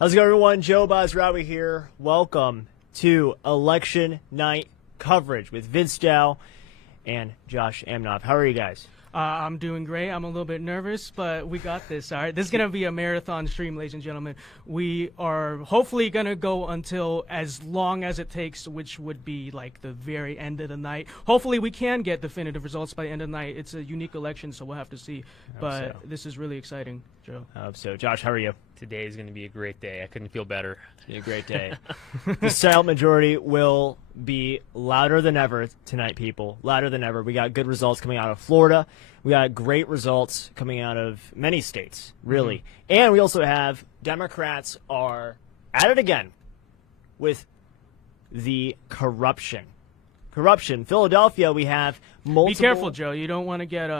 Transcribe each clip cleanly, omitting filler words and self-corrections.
How's it going, everyone? Joe Bosrawi here. Welcome to Election Night coverage with Vince Dow and Josh Amnov. How are you guys? I'm doing great. I'm a little bit nervous, but we got this, all right? This is going to be a marathon stream, ladies and gentlemen. We are hopefully going to go until as long as it takes, which would be like the very end of the night. Hopefully we can get definitive results by the end of the night. It's a unique election, so we'll have to see. But This is really exciting, Joe. I hope so. Josh, how are you? Today is going to be a great day. I couldn't feel better. It's going to be a great day. The silent majority will be louder than ever tonight, people. Louder than ever. We got good results coming out of Florida. We got great results coming out of many states, really. Mm-hmm. And we also have Democrats are at it again with the corruption. Philadelphia, we have multiple... Be careful, Joe. You don't want to get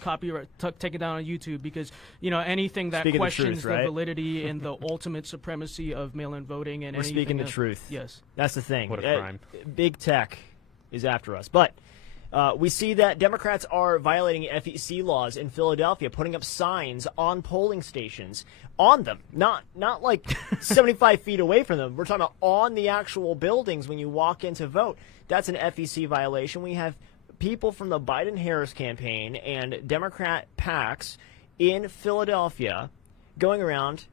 copyright taken down on YouTube because anything that questions the validity and the ultimate supremacy of mail-in voting and we're speaking the truth. Yes, that's the thing. What a crime! Big tech is after us, but we see that Democrats are violating FEC laws in Philadelphia, putting up signs on polling stations on them, not like 75 feet away from them. We're talking about on the actual buildings when you walk in to vote. That's an FEC violation. We have people from the Biden-Harris campaign and Democrat PACs in Philadelphia going around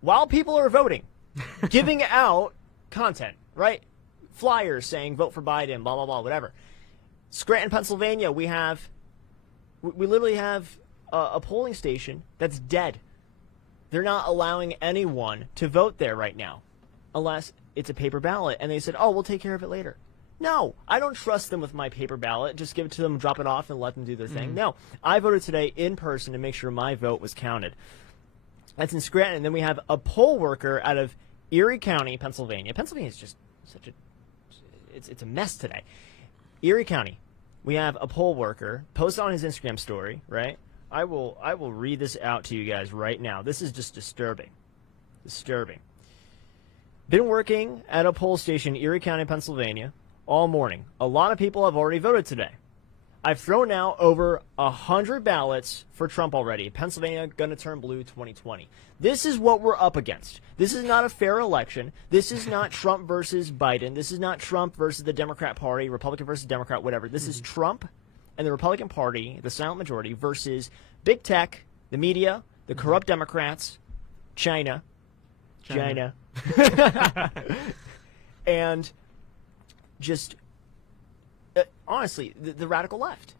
while people are voting, giving out content, right? Flyers saying vote for Biden, blah, blah, blah, whatever. Scranton, Pennsylvania, we literally have a polling station that's dead. They're not allowing anyone to vote there right now unless it's a paper ballot. And they said, oh, we'll take care of it later. No, I don't trust them with my paper ballot. Just give it to them, drop it off, and let them do their thing. No, I voted today in person to make sure my vote was counted. That's in Scranton. And then we have a poll worker out of Erie County, Pennsylvania. Pennsylvania is just such a it's a mess today. Erie County, we have a poll worker post on his Instagram story, right? I will read this out to you guys right now. This is just disturbing. Been working at a poll station in Erie County, Pennsylvania all morning. A lot of people have already voted today. I've thrown out over 100 ballots for Trump already. Pennsylvania going to turn blue 2020. This is what we're up against. This is not a fair election. This is not Trump versus Biden. This is not Trump versus the Democrat Party, Republican versus Democrat, whatever. This is Trump and the Republican Party, the silent majority, versus big tech, the media, the corrupt Democrats, China. And just... honestly, the radical left.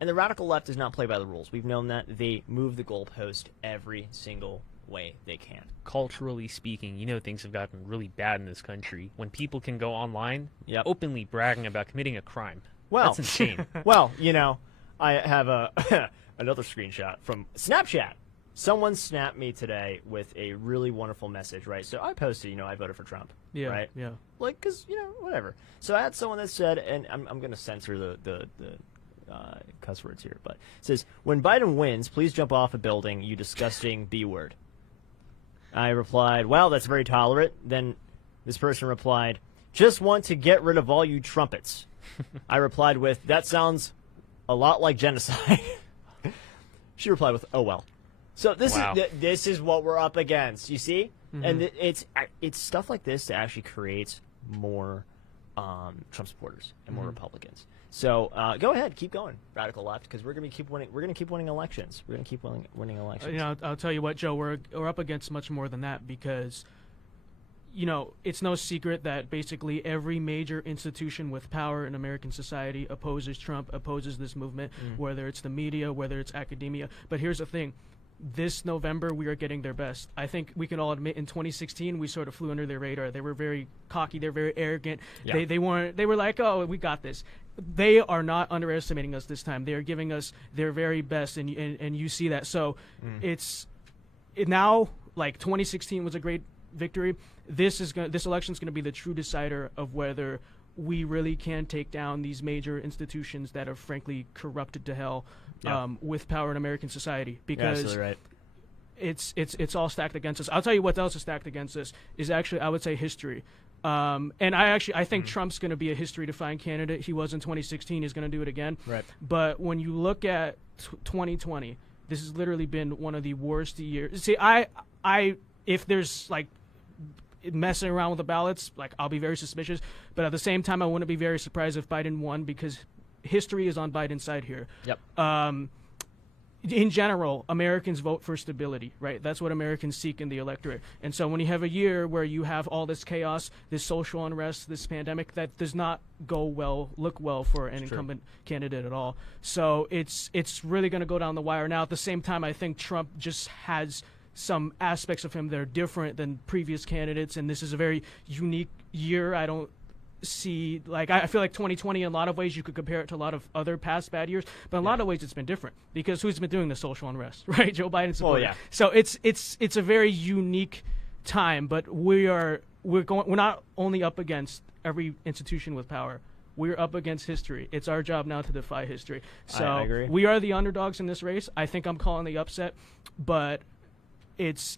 And the radical left does not play by the rules. We've known that. They move the goalpost every single way they can. Culturally speaking, things have gotten really bad in this country. When people can go online openly bragging about committing a crime. Well, that's insane. Well, I have another screenshot from Snapchat. Someone snapped me today with a really wonderful message, right? So I posted, I voted for Trump. Yeah, right? Yeah. Like, because, whatever. So I had someone that said, and I'm going to censor the cuss words here, but it says, when Biden wins, please jump off a building, you disgusting B-word. I replied, well, that's very tolerant. Then this person replied, just want to get rid of all you trumpets. I replied with, that sounds a lot like genocide. She replied with, oh, well. So this is what we're up against, you see? Mm-hmm. And it's stuff like this that actually creates more Trump supporters and more Republicans. So go ahead, keep going, radical left, because we're going to keep winning. We're going to keep winning elections. We're going to keep winning elections. I'll tell you what, Joe. We're up against much more than that because, it's no secret that basically every major institution with power in American society opposes Trump, opposes this movement, whether it's the media, whether it's academia. But here's the thing. This November, we are getting their best. I think we can all admit in 2016, we sort of flew under their radar. They were very cocky. They're very arrogant. Yeah. They were like, oh, we got this. They are not underestimating us this time. They are giving us their very best, and you see that. So now, like 2016 was a great victory. This election is going to be the true decider of whether we really can take down these major institutions that are frankly corrupted to hell with power in American society. Because absolutely right. It's all stacked against us. I'll tell you what else is stacked against us is actually, I would say, history. And I think Trump's going to be a history-defying candidate. He was in 2016. He's going to do it again. Right. But when you look at 2020, this has literally been one of the worst years. See, if there's like messing around with the ballots, like I'll be very suspicious. But at the same time, I wouldn't be very surprised if Biden won because history is on Biden's side here. Yep. In general, Americans vote for stability, right? That's what Americans seek in the electorate. And so when you have a year where you have all this chaos, this social unrest, this pandemic, that does not look well for an incumbent candidate at all. So it's really going to go down the wire. Now, at the same time, I think Trump just has some aspects of him that are different than previous candidates, and this is a very unique year. I don't see, like, I feel like 2020 in a lot of ways you could compare it to a lot of other past bad years, but in a lot of ways it's been different because who's been doing the social unrest, right? Joe Biden supporter. Oh, yeah. So it's a very unique time, but we're not only up against every institution with power. We're up against history. It's our job now to defy history. So I agree. We are the underdogs in this race. I think I'm calling the upset, but it's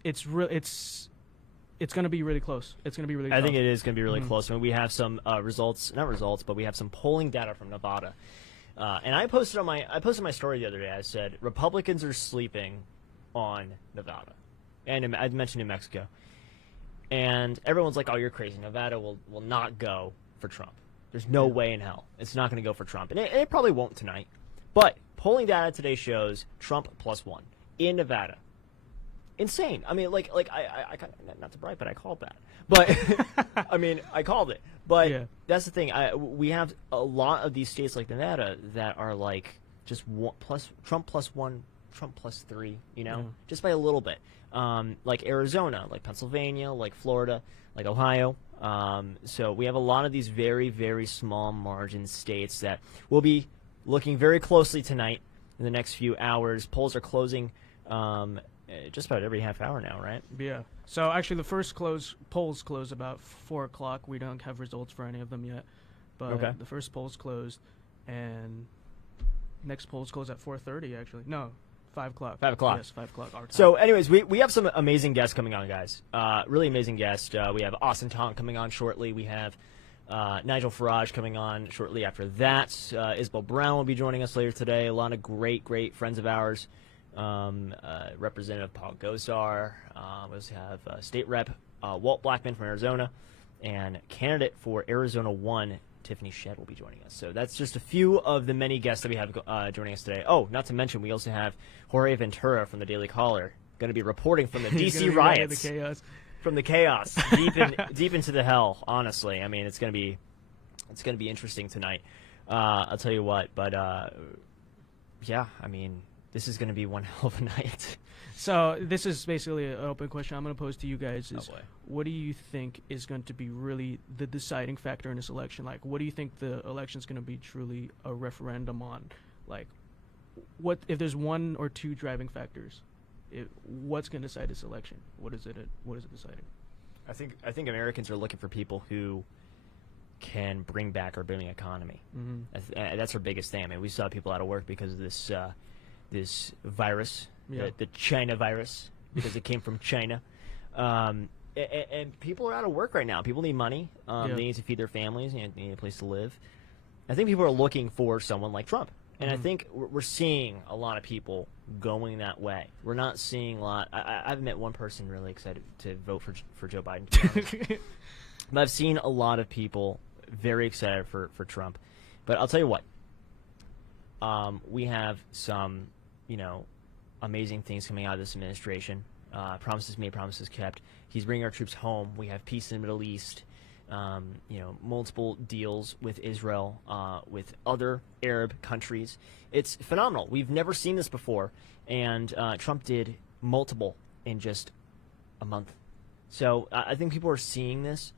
going to be really close. It's going to be really I tough. think it is going to be really close. I mean, we have some but we have some polling data from Nevada. And I posted my story the other day. I said Republicans are sleeping on Nevada. And I mentioned New Mexico. And everyone's like, "Oh, you're crazy. Nevada will not go for Trump. There's no way in hell. It's not going to go for Trump." And it probably won't tonight. But polling data today shows Trump +1 in Nevada. Insane. I mean, like I not to brag, but I called that. But I mean, I called it. But that's the thing. We have a lot of these states like Nevada that are like just Trump +1, Trump +3. You know, just by a little bit. Like Arizona, like Pennsylvania, like Florida, like Ohio. So we have a lot of these very, very small margin states that we'll be looking very closely tonight in the next few hours. Polls are closing. Just about every half hour now, right? Yeah. So actually, the first polls close about 4 o'clock. We don't have results for any of them yet, but the first polls closed, and next polls close at 4:30. Actually, no, 5 o'clock. 5 o'clock. Yes, 5 o'clock. Our time. So, anyways, we have some amazing guests coming on, guys. Really amazing guests. We have Tong coming on shortly. We have Nigel Farage coming on shortly after that. Isabel Brown will be joining us later today. A lot of great friends of ours. Representative Paul Gosar. We also have State Rep Walt Blackman from Arizona, and candidate for Arizona 1, Tiffany Shedd, will be joining us. So that's just a few of the many guests that we have joining us today. Oh, not to mention, we also have Jorge Ventura from the Daily Caller, going to be reporting from the D.C. riots. The chaos. From the chaos, deep into the hell. Honestly, I mean, it's going to be interesting tonight. I'll tell you what, but yeah, I mean, this is going to be one hell of a night. So this is basically an open question I'm going to pose to you guys. Is boy. What do you think is going to be really the deciding factor in this election? Like, what do you think the election is going to be truly a referendum on? Like, what if there's one or two driving factors? What's going to decide this election? What is it deciding? I think Americans are looking for people who can bring back our booming economy. That's our biggest thing. I mean, we saw people out of work because of this virus, the China virus, because it came from China. And people are out of work right now. People need money. They need to feed their families. They need a place to live. I think people are looking for someone like Trump. And I think we're seeing a lot of people going that way. We're not seeing a lot. I've met one person really excited to vote for Joe Biden. To be honest. But I've seen a lot of people very excited for Trump. But I'll tell you what. We have some, amazing things coming out of this administration. Promises made, promises kept. He's bringing our troops home. We have peace in the Middle East. Multiple deals with Israel, with other Arab countries. It's phenomenal. We've never seen this before, and Trump did multiple in just a month. So I think people are seeing this,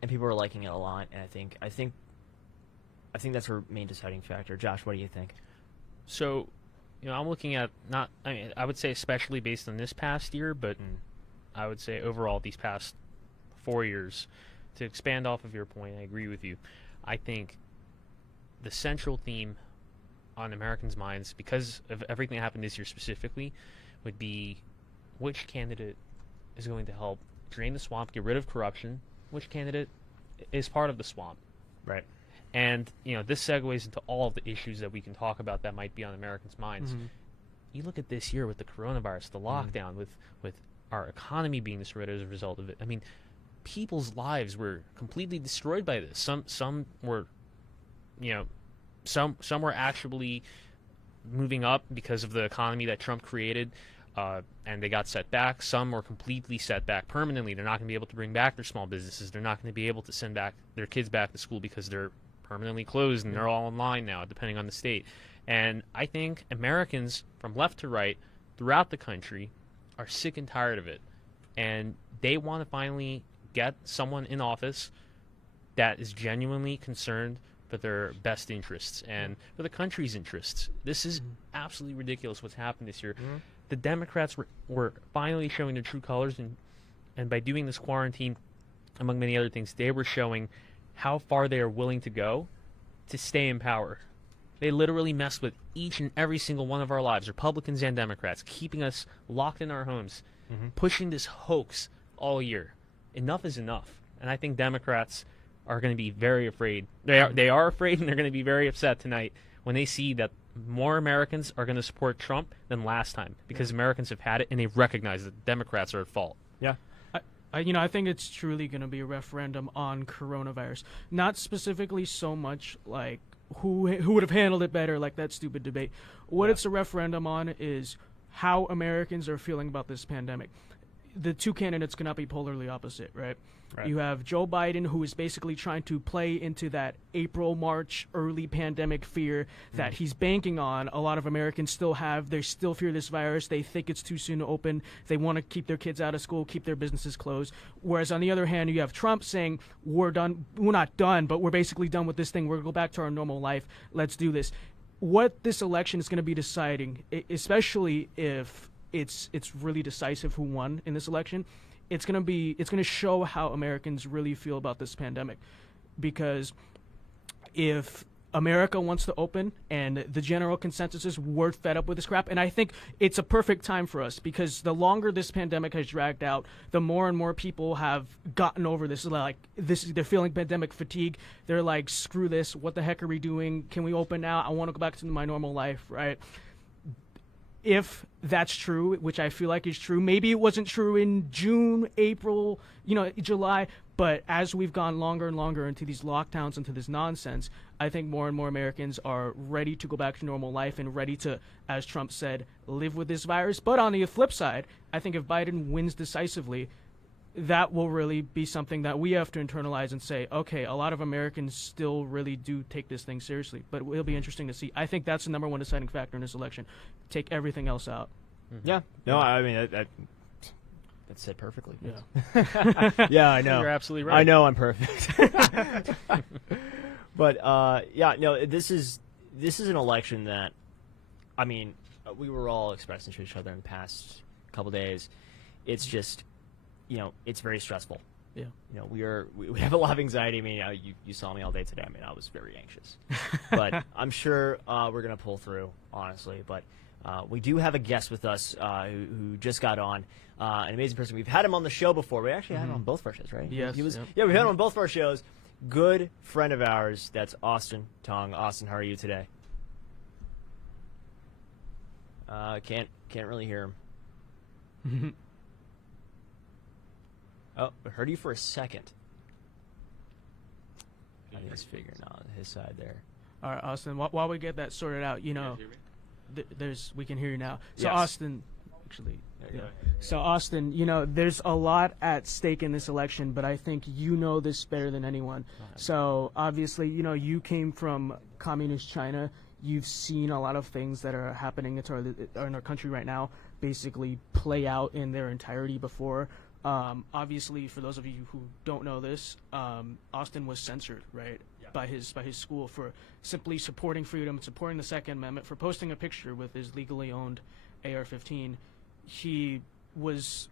and people are liking it a lot. And I think that's our main deciding factor. Josh, what do you think? So, I'm looking at I would say especially based on this past year, but I would say overall these past 4 years. To expand off of your point, I agree with you. I think the central theme on Americans' minds, because of everything that happened this year specifically, would be which candidate is going to help drain the swamp, get rid of corruption, which candidate is part of the swamp. Right. And, this segues into all of the issues that we can talk about that might be on Americans' minds. You look at this year with the coronavirus, the lockdown, with our economy being destroyed as a result of it. I mean, people's lives were completely destroyed by this. Some were, some were actually moving up because of the economy that Trump created, and they got set back. Some were completely set back permanently. They're not going to be able to bring back their small businesses. They're not going to be able to send back their kids back to school because they're permanently closed and they're all online now, depending on the state. And I think Americans from left to right throughout the country are sick and tired of it. And they want to finally get someone in office that is genuinely concerned for their best interests and for the country's interests. This is absolutely ridiculous what's happened this year. The Democrats were finally showing their true colors, and by doing this quarantine, among many other things, they were showing how far they are willing to go to stay in power. They literally messed with each and every single one of our lives, Republicans and Democrats, keeping us locked in our homes, pushing this hoax all year. Enough is enough. And I think Democrats are going to be very afraid. They are afraid, and they're going to be very upset tonight when they see that more Americans are going to support Trump than last time, because Americans have had it, and they recognize that Democrats are at fault. Yeah. I think it's truly going to be a referendum on coronavirus. Not specifically so much like who would have handled it better, like that stupid debate. What it's a referendum on is how Americans are feeling about this pandemic. The two candidates cannot be polarly opposite, right? You have Joe Biden, who is basically trying to play into that April, March, early pandemic fear that he's banking on. A lot of Americans still have. They still fear this virus. They think it's too soon to open. They want to keep their kids out of school, keep their businesses closed. Whereas on the other hand, you have Trump saying, we're done. We're not done, but we're basically done with this thing. We're going to go back to our normal life. Let's do this. What this election is going to be deciding, especially if it's really decisive who won in this election, it's going to show how Americans really feel about this pandemic. Because if America wants to open and the general consensus is we're fed up with this crap, and I think it's a perfect time for us, because the longer this pandemic has dragged out, the more and more people have gotten over this. They're feeling pandemic fatigue. They're like, screw this. What the heck are we doing? Can we open now? I want to go back to my normal life, right? If that's true, which I feel like is true, maybe it wasn't true in June, April, July, but as we've gone longer and longer into these lockdowns, into this nonsense, I think more and more Americans are ready to go back to normal life and ready to, as Trump said, live with this virus. But on the flip side, I think if Biden wins decisively, that will really be something that we have to internalize and say, okay, a lot of Americans still really do take this thing seriously. But it'll be interesting to see. I think that's the number one deciding factor in this election. Take everything else out. Yeah. No, I mean, that's said perfectly. Yeah. Yeah, I know. You're absolutely right. I know I'm perfect. But, this is an election that, I mean, we were all expressing to each other in the past couple days. It's just, it's very stressful. Yeah. We have a lot of anxiety. I mean, you saw me all day today. I mean, I was very anxious. But I'm sure we're going to pull through, honestly. But we do have a guest with us who just got on, an amazing person. We've had him on the show before. We actually had him on both of our shows, right? Yes. Yeah, we've had him on both of our shows. Good friend of ours. That's Austin Tong. Austin, how are you today? Can't really hear him. Oh, I heard you for a second. I think he's figuring out his side there. All right, Austin, while we get that sorted out, we can hear you now. So, Yes. Austin, actually, So, Austin, there's a lot at stake in this election, but I think you know this better than anyone. So, obviously, you came from communist China. You've seen a lot of things that are happening in our country right now basically play out in their entirety before. Obviously, for those of you who don't know this, Austin was censored, right, by his school for simply supporting freedom, supporting the Second Amendment, for posting a picture with his legally owned AR-15. He was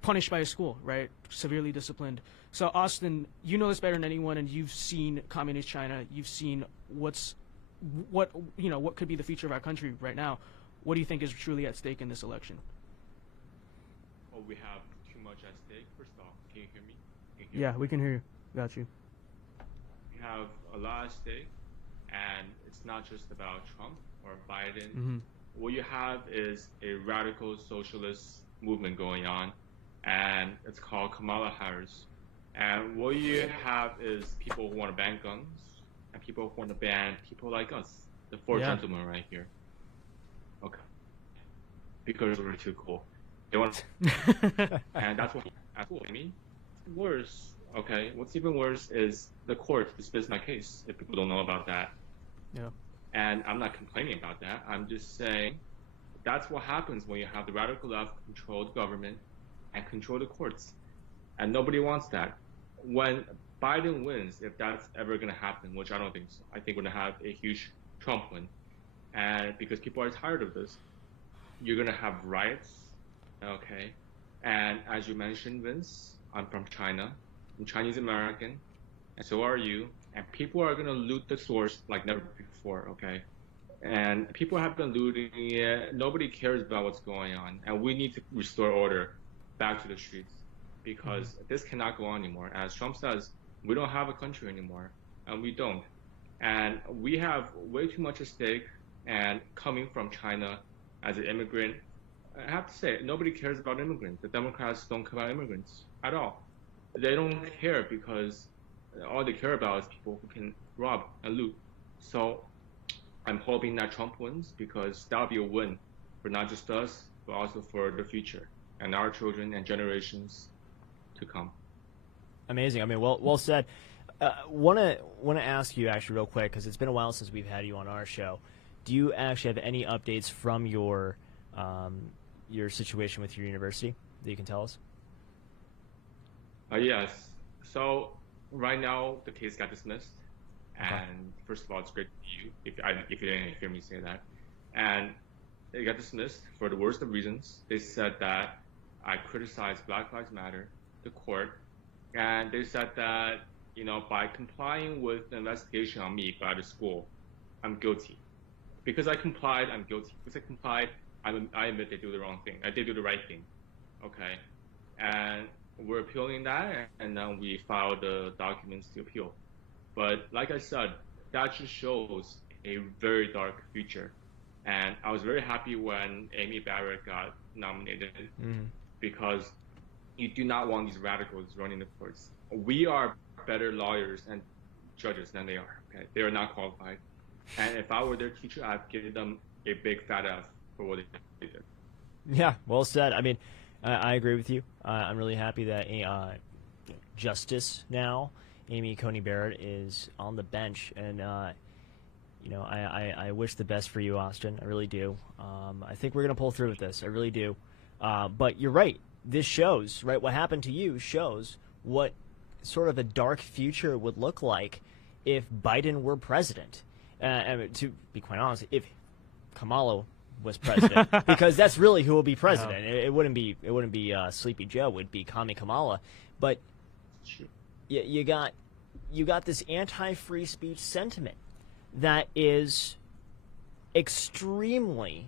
punished by his school, right, severely disciplined. So, Austin, you know this better than anyone, and you've seen communist China. You've seen what could be the future of our country right now. What do you think is truly at stake in this election? Oh, we have too much at stake. First off, can you hear me? Yeah, we can hear you. Got you. We have a lot at stake, and it's not just about Trump or Biden. Mm-hmm. What you have is a radical socialist movement going on, and it's called Kamala Harris. And what you have is people who want to ban guns, and people who want to ban people like us, the four gentlemen right here. Okay, because we're too cool. They want, and that's what I mean. Worse, okay. What's even worse is the court dismissed my case. If people don't know about that, Yeah. and I'm not complaining about that. I'm just saying that's what happens when you have the radical left control the government and control the courts, and nobody wants that. When Biden wins, if that's ever going to happen, which I don't think so, I think we're going to have a huge Trump win, and because people are tired of this, you're going to have riots, okay? And as you mentioned, Vince, I'm from China. I'm Chinese American, and so are you. And people are going to loot the stores like never before, okay? And people have been looting it. Nobody cares about what's going on. And we need to restore order back to the streets because this cannot go on anymore. As Trump says, we don't have a country anymore, and we don't. And we have way too much at stake. And coming from China as an immigrant, I have to say, nobody cares about immigrants. The Democrats don't care about immigrants at all. They don't care because all they care about is people who can rob and loot. So I'm hoping that Trump wins because that'll be a win for not just us, but also for the future and our children and generations to come. Amazing. I mean, well said. Wanna ask you actually real quick because it's been a while since we've had you on our show. Do you actually have any updates from your situation with your university that you can tell us? Yes. So right now the case got dismissed, and first of all, it's great to you if you didn't hear me say that. And it got dismissed for the worst of reasons. They said that I criticized Black Lives Matter, the court, and they said that by complying with the investigation on me by the school, I'm guilty. Because I complied, I'm guilty. Because I complied, I admit they do the wrong thing. I did do the right thing. Okay, and we're appealing that, and then we filed the documents to appeal. But like I said, that just shows a very dark future. And I was very happy when Amy Barrett got nominated because you do not want these radicals running the courts. We are better lawyers and judges than they are. Okay, they are not qualified. And if I were their teacher, I'd give them a big fat F for what they did. Yeah, well said. I mean, I agree with you. I'm really happy that Justice now, Amy Coney Barrett, is on the bench, and I wish the best for you, Austin. I really do. I think we're gonna pull through with this. I really do. But you're right. This shows, right? What happened to you shows what sort of a dark future would look like if Biden were president. And to be quite honest, if Kamala was president, because that's really who will be president. It wouldn't be Sleepy Joe. It would be Kami Kamala. But you got this anti-free speech sentiment that is extremely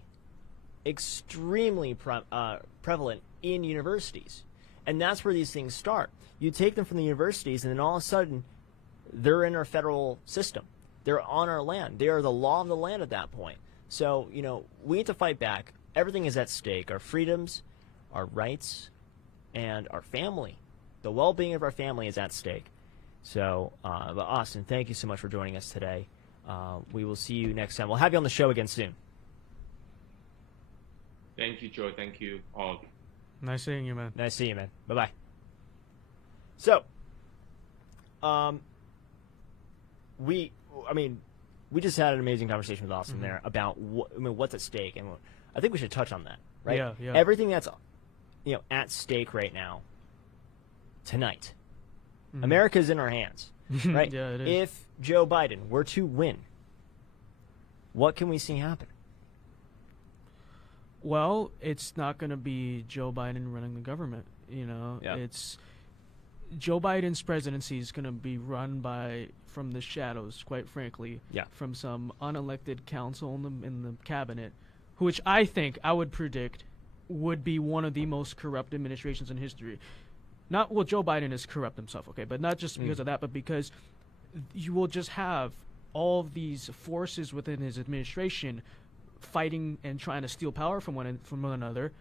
prevalent in universities, and that's where these things start. You take them from the universities, and then all of a sudden, they're in our federal system. They're on our land. They are the law of the land at that point. So, we need to fight back. Everything is at stake. Our freedoms, our rights, and our family. The well-being of our family is at stake. So, but Austin, thank you so much for joining us today. We will see you next time. We'll have you on the show again soon. Thank you, Joe. Thank you all. Nice seeing you, man. Nice seeing you, man. Bye-bye. So, we just had an amazing conversation with Austin there about what's at stake, and I think we should touch on that, right? Yeah. Everything that's at stake right now, tonight, America's in our hands, right? Yeah, it is. If Joe Biden were to win, what can we see happen? Well, it's not going to be Joe Biden running the government. It's Joe Biden's presidency is going to be run from the shadows, quite frankly, from some unelected council in the cabinet, which I would predict would be one of the most corrupt administrations in history. Joe Biden is corrupt himself, okay, but not just because of that, but because you will just have all of these forces within his administration fighting and trying to steal power from one another,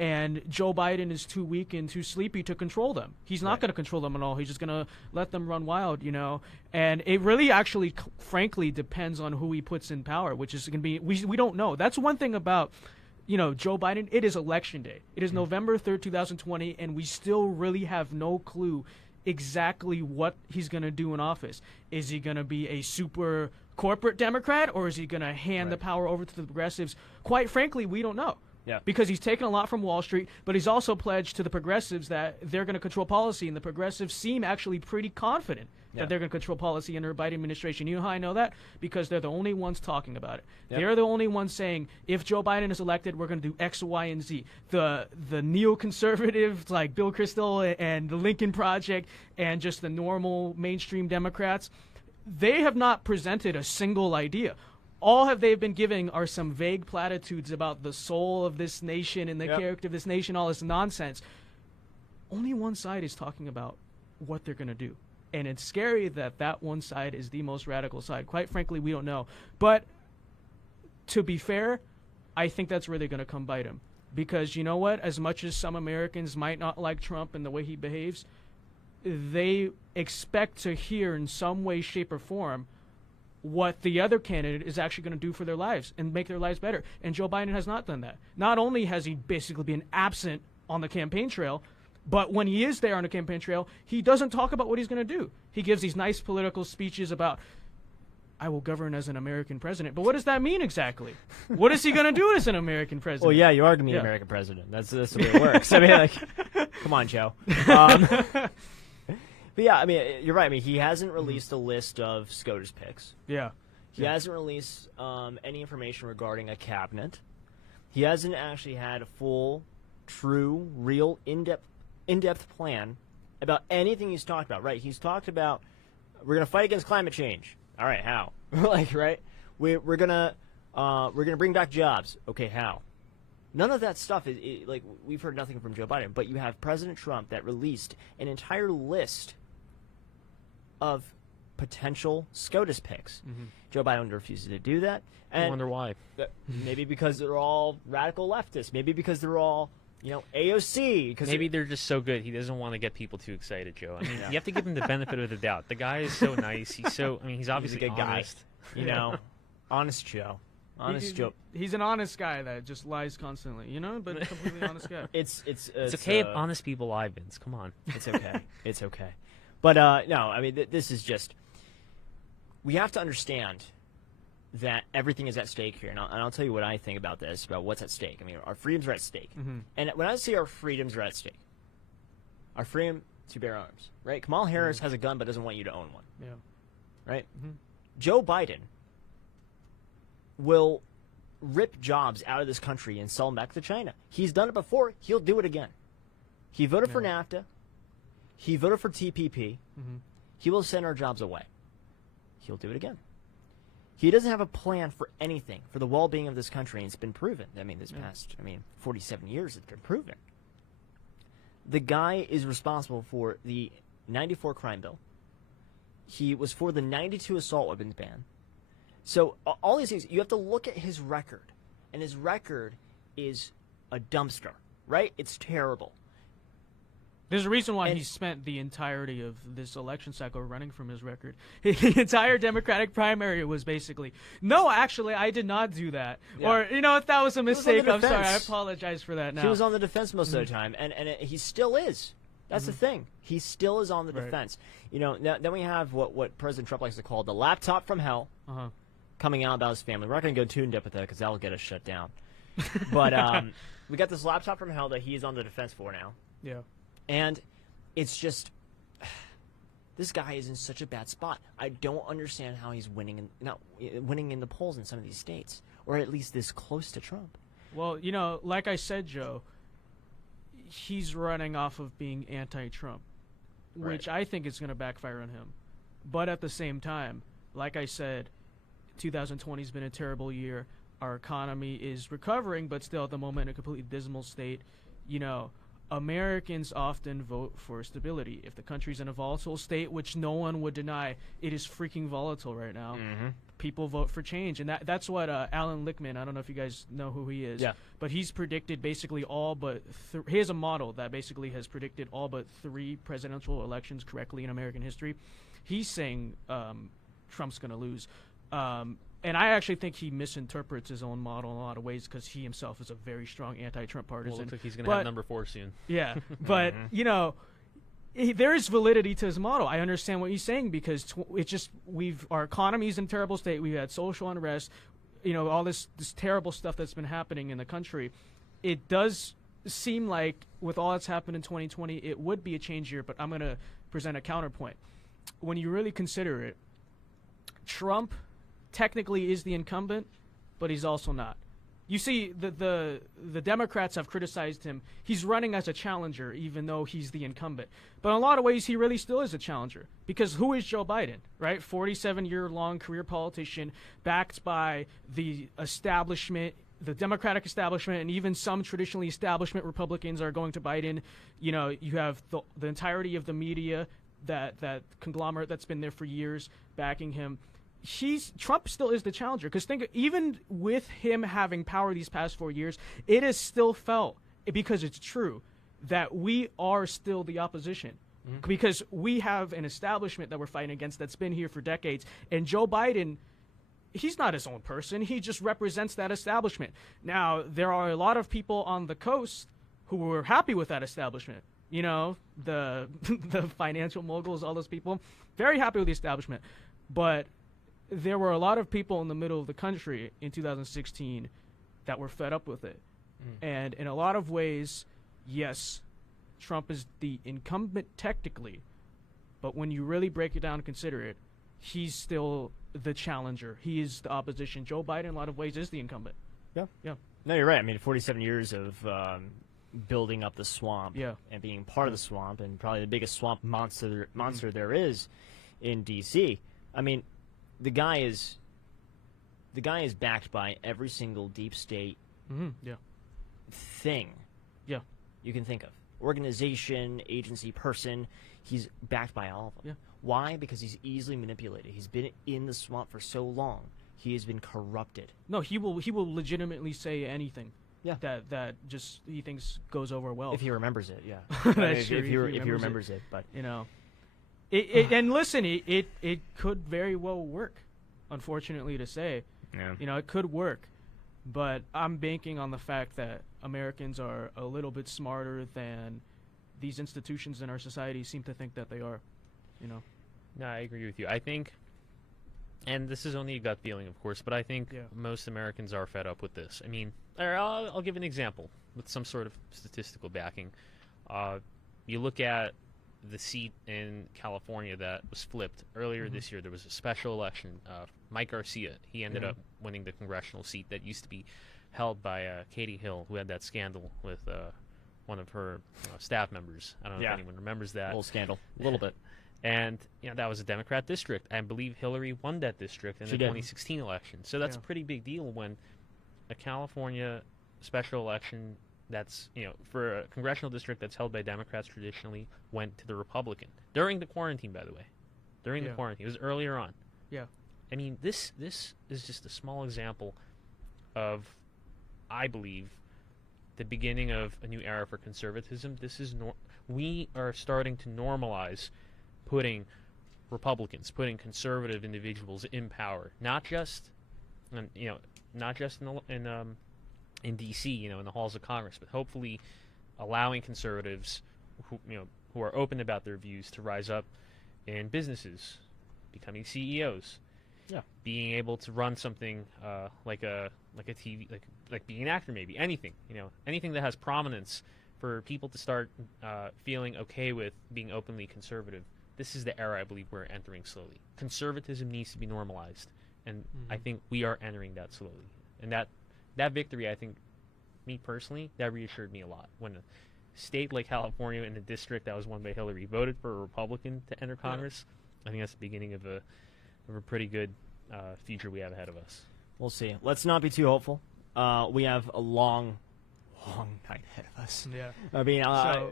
and Joe Biden is too weak and too sleepy to control them. He's not going to control them at all. He's just going to let them run wild, you know. And it really actually, frankly, depends on who he puts in power, which is going to be, we don't know. That's one thing about, you know, Joe Biden. It is election day. It is November 3rd, 2020, and we still really have no clue exactly what he's going to do in office. Is he going to be a super corporate Democrat, or is he going to hand the power over to the progressives? Quite frankly, we don't know. Yeah. Because he's taken a lot from Wall Street, but he's also pledged to the progressives that they're going to control policy, and the progressives seem actually pretty confident that they're going to control policy under a Biden administration. You know how I know that? Because they're the only ones talking about it. Yep. They're the only ones saying, if Joe Biden is elected, we're going to do X, Y, and Z. The neoconservatives like Bill Kristol and the Lincoln Project and just the normal mainstream Democrats, they have not presented a single idea. All they've been giving are some vague platitudes about the soul of this nation and the character of this nation, all this nonsense. Only one side is talking about what they're going to do. And it's scary that that one side is the most radical side. Quite frankly, we don't know. But to be fair, I think that's where they're going to come bite him. Because you know what? As much as some Americans might not like Trump and the way he behaves, they expect to hear in some way, shape, or form what the other candidate is actually going to do for their lives and make their lives better. And Joe Biden has not done that. Not only has he basically been absent on the campaign trail, but when he is there on the campaign trail, he doesn't talk about what he's going to do. He gives these nice political speeches about, I will govern as an American president. But what does that mean exactly? What is he going to do as an American president? Well, yeah, you are going to be an American president. That's the way it works. I mean, like, come on, Joe. But yeah, I mean, you're right. I mean, he hasn't released a list of SCOTUS picks. Yeah. He hasn't released any information regarding a cabinet. He hasn't actually had a full, true, real, in-depth plan about anything he's talked about. Right? He's talked about we're going to fight against climate change. All right, how? Like, right? We're gonna bring back jobs. Okay, how? None of that stuff is like, we've heard nothing from Joe Biden. But you have President Trump that released an entire list of potential SCOTUS picks. Mm-hmm. Joe Biden refuses to do that. And I wonder why. Maybe because they're all radical leftists. Maybe because they're all, you know, AOC. Maybe they're just so good. He doesn't want to get people too excited, Joe. I mean, you have to give him the benefit of the doubt. The guy is so nice. He's obviously a good honest. Guy. You know, honest Joe. Honest Joe. He's an honest guy that just lies constantly, you know, but a completely honest guy. It's okay if honest people lie, Vince. Come on. It's okay. It's okay. But no, I mean, this is just, we have to understand that everything is at stake here. And I'll tell you what I think about this, about what's at stake. I mean, our freedoms are at stake. Mm-hmm. And when I say our freedoms are at stake, our freedom to bear arms, right? Kamala Harris has a gun but doesn't want you to own one. Yeah. Right? Mm-hmm. Joe Biden will rip jobs out of this country and sell them back to China. He's done it before. He'll do it again. He voted for NAFTA. He voted for TPP. Mm-hmm. He will send our jobs away. He'll do it again. He doesn't have a plan for anything, for the well-being of this country, and it's been proven. I mean, this past, 47 years, it's been proven. The guy is responsible for the 94 crime bill. He was for the 92 assault weapons ban. So all these things, you have to look at his record, and his record is a dumpster, right? It's terrible. There's a reason why he spent the entirety of this election cycle running from his record. The entire Democratic primary was basically, no, actually, I did not do that. Yeah. Or, you know, if that was a mistake, I'm sorry, I apologize for that now. He was on the defense most of the time, and he still is. That's the thing. He still is on the defense. You know, then we have what President Trump likes to call the laptop from hell coming out about his family. We're not going to go too in-depth with that because that'll get us shut down. But we got this laptop from hell that he's on the defense for now. Yeah. And it's just, this guy is in such a bad spot. I don't understand how he's winning in the polls in some of these states, or at least this close to Trump. Well, you know, like I said, Joe, he's running off of being anti-Trump, which I think is going to backfire on him. But at the same time, like I said, 2020 has been a terrible year. Our economy is recovering, but still at the moment in a completely dismal state. You know, Americans often vote for stability. If the country's in a volatile state, which no one would deny, it is freaking volatile right now. Mm-hmm. people vote for change, and that's what Alan Lichtman. I don't know if you guys know who he is. Yeah. But he's predicted basically all but he has a model that basically has predicted all but 3 presidential elections correctly in American history. He's saying Trump's going to lose. And I actually think he misinterprets his own model in a lot of ways because he himself is a very strong anti-Trump partisan. Well, it looks like he's going to have number 4 soon. Yeah, but you know, there is validity to his model. I understand what he's saying because it's just our economy's in a terrible state. We've had social unrest, you know, all this terrible stuff that's been happening in the country. It does seem like with all that's happened in 2020, it would be a change year. But I'm going to present a counterpoint. When you really consider it, Trump technically is the incumbent, but he's also not. You see, the Democrats have criticized him. He's running as a challenger, even though he's the incumbent. But in a lot of ways, he really still is a challenger. Because who is Joe Biden, right? 47-year-long career politician, backed by the establishment, the Democratic establishment, and even some traditionally establishment Republicans are going to Biden. You know, you have the entirety of the media, that conglomerate that's been there for years, backing him. Trump still is the challenger because even with him having power these past 4 years, it is still felt, because it's true, that we are still the opposition because we have an establishment that we're fighting against that's been here for decades. And Joe Biden, he's not his own person. He just represents that establishment. Now, there are a lot of people on the coast who were happy with that establishment. You know, the financial moguls, all those people, very happy with the establishment. But there were a lot of people in the middle of the country in 2016 that were fed up with it. And in a lot of ways, yes, Trump is the incumbent technically, but when you really break it down and consider it, he's still the challenger. He is the opposition. Joe Biden, in a lot of ways, is the incumbent. Yeah. Yeah. No, you're right. I mean, 47 years of building up the swamp and being part of the swamp, and probably the biggest swamp monster there is in D.C. I mean, the guy is backed by every single deep state thing you can think of. Organization, agency, person. He's backed by all of them. Yeah. Why? Because he's easily manipulated. He's been in the swamp for so long. He has been corrupted. No, he will legitimately say anything. Yeah. That just he thinks goes over well. If he remembers it, yeah. That's true, if he remembers it, but you know, and listen, it could very well work. Unfortunately to say, you know, it could work, but I'm banking on the fact that Americans are a little bit smarter than these institutions in our society seem to think that they are. You know. No, I agree with you. I think, and this is only a gut feeling, of course, but I think most Americans are fed up with this. I mean, I'll give an example with some sort of statistical backing. You look at the seat in California that was flipped earlier this year. There was a special election. Mike Garcia, he ended up winning the congressional seat that used to be held by Katie Hill, who had that scandal with one of her staff members. I don't know if anyone remembers that. A little scandal. A little bit. And you know, that was a Democrat district. I believe Hillary won that district in the 2016 election. So that's a pretty big deal when a California special election that's, you know, for a congressional district that's held by Democrats traditionally went to the Republican. During the quarantine, by the way. During the quarantine. It was earlier on. Yeah. I mean, this is just a small example of, I believe, the beginning of a new era for conservatism. This is we are starting to normalize putting Republicans, putting conservative individuals in power, not just in D.C., you know, in the halls of Congress, but hopefully allowing conservatives who are open about their views to rise up in businesses, becoming CEOs, being able to run something like a TV, like being an actor, maybe anything that has prominence for people to start feeling okay with being openly conservative. This is the era I believe we're entering slowly. Conservatism needs to be normalized, and I think we are entering that slowly. And that victory, I think, me personally, that reassured me a lot. When a state like California in a district that was won by Hillary voted for a Republican to enter Congress, I think that's the beginning of a pretty good future we have ahead of us. We'll see. Let's not be too hopeful. We have a long night ahead of us. Yeah. I mean,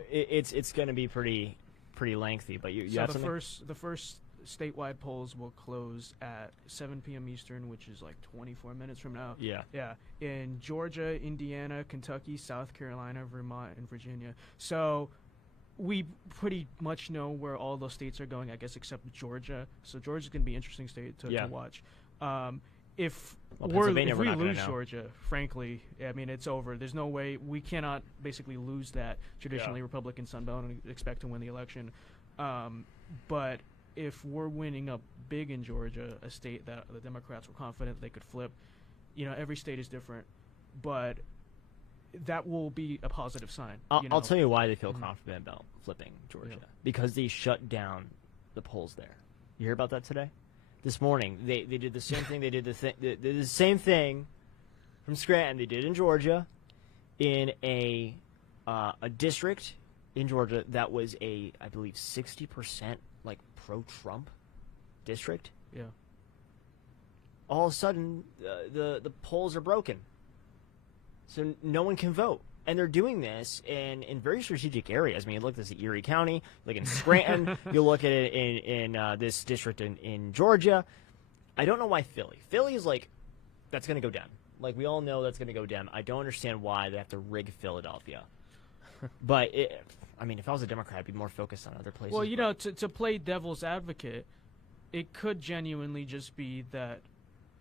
it's going to be pretty lengthy. But you so have the something? first statewide polls will close at 7 p.m. Eastern, which is like 24 minutes from now. Yeah. Yeah. In Georgia, Indiana, Kentucky, South Carolina, Vermont, and Virginia. So we pretty much know where all those states are going, I guess, except Georgia. So Georgia's going to be an interesting state to watch. If we lose Georgia, frankly, I mean, it's over. There's no way. We cannot basically lose that traditionally Republican Sun Belt and expect to win the election. But if we're winning up big in Georgia, a state that the Democrats were confident they could flip, every state is different. But that will be a positive sign. I'll tell you why they feel confident about flipping Georgia. Because they shut down the polls there. You hear about that today? This morning, they did the same thing. They did the same thing from Scranton. They did in Georgia, in a district in Georgia that was I believe 60% like pro-Trump district. Yeah. All of a sudden, the polls are broken, so no one can vote. And they're doing this in very strategic areas. I mean, you look at this at Erie County, like in Scranton. You look at it in this district in Georgia. I don't know why Philly is like, that's going to go down. Like, we all know that's going to go down. I don't understand why they have to rig Philadelphia. But, if I was a Democrat, I'd be more focused on other places. Well, to play devil's advocate, it could genuinely just be that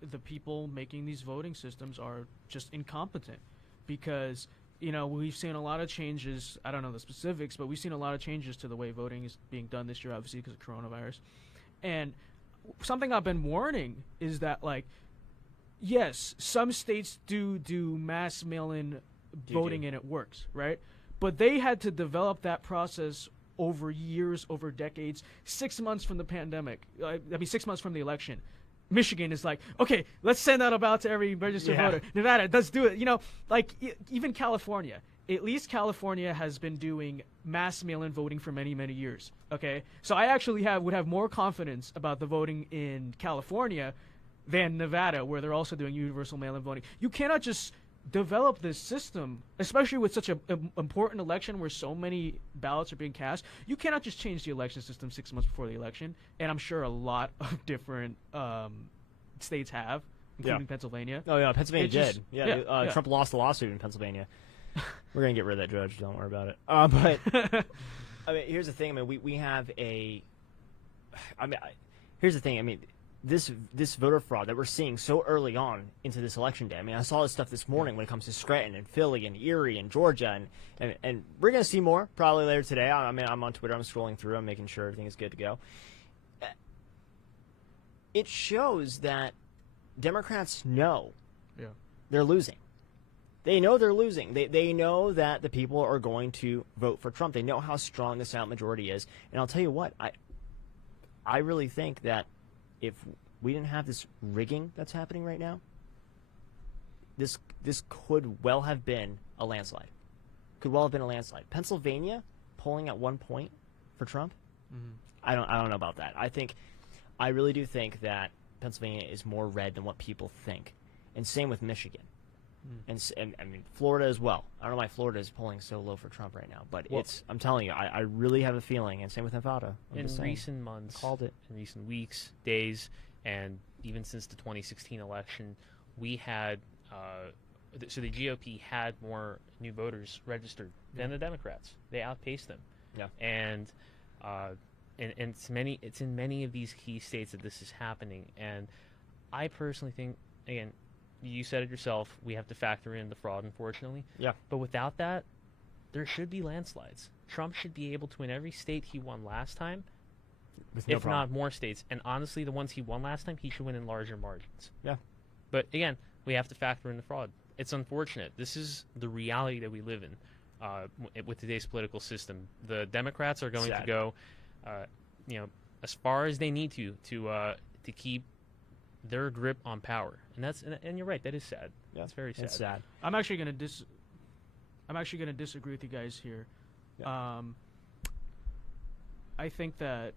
the people making these voting systems are just incompetent. Because we've seen a lot of changes. I don't know the specifics, but we've seen a lot of changes to the way voting is being done this year, obviously because of coronavirus. And something I've been warning is that, like, yes, some states do mass mail-in voting and it works, right? But they had to develop that process over years, over decades, 6 months from the pandemic. 6 months from the election. Michigan is like, okay, let's send out a ballot to every registered voter. Nevada, let's do it. Even California. At least California has been doing mass mail-in voting for many, many years. Okay, so I actually would have more confidence about the voting in California than Nevada, where they're also doing universal mail-in voting. You cannot just develop this system, especially with such an important election where so many ballots are being cast. You cannot just change the election system 6 months before the election, and I'm sure a lot of different states have, including Pennsylvania. Oh, yeah, Pennsylvania did. Trump lost the lawsuit in Pennsylvania. We're going to get rid of that judge. Don't worry about it. But, here's the thing. We have here's the thing. This voter fraud that we're seeing so early on into this election day. I saw this stuff this morning when it comes to Scranton and Philly and Erie and Georgia, and we're going to see more probably later today. I'm on Twitter. I'm scrolling through. I'm making sure everything is good to go. It shows that Democrats know they're losing. They know they're losing. They know that the people are going to vote for Trump. They know how strong the Senate majority is. And I'll tell you what, I really think that if we didn't have this rigging that's happening right now, this could well have been a landslide. Could well have been a landslide. Pennsylvania polling at 1 point for Trump. Mm-hmm. I don't know about that. I really do think that Pennsylvania is more red than what people think, and same with Michigan, and Florida as well. I don't know why Florida is polling so low for Trump right now, but I'm telling you, I really have a feeling, and same with Nevada. In recent months, called it. In recent weeks, days, and even since the 2016 election, we had so the GOP had more new voters registered than the Democrats. They outpaced them. Yeah, and it's in many of these key states that this is happening. And I personally think, again, you said it yourself, we have to factor in the fraud, unfortunately. Yeah. But without that, there should be landslides. Trump should be able to win every state he won last time, if not more states. And honestly, the ones he won last time, he should win in larger margins. Yeah. But again, we have to factor in the fraud. It's unfortunate. This is the reality that we live in with today's political system. The Democrats are going to go, as far as they need to keep their grip on power, and you're right, that is sad. Yeah, it's very sad. It's sad. I'm actually going to disagree with you guys here. Yeah. I think that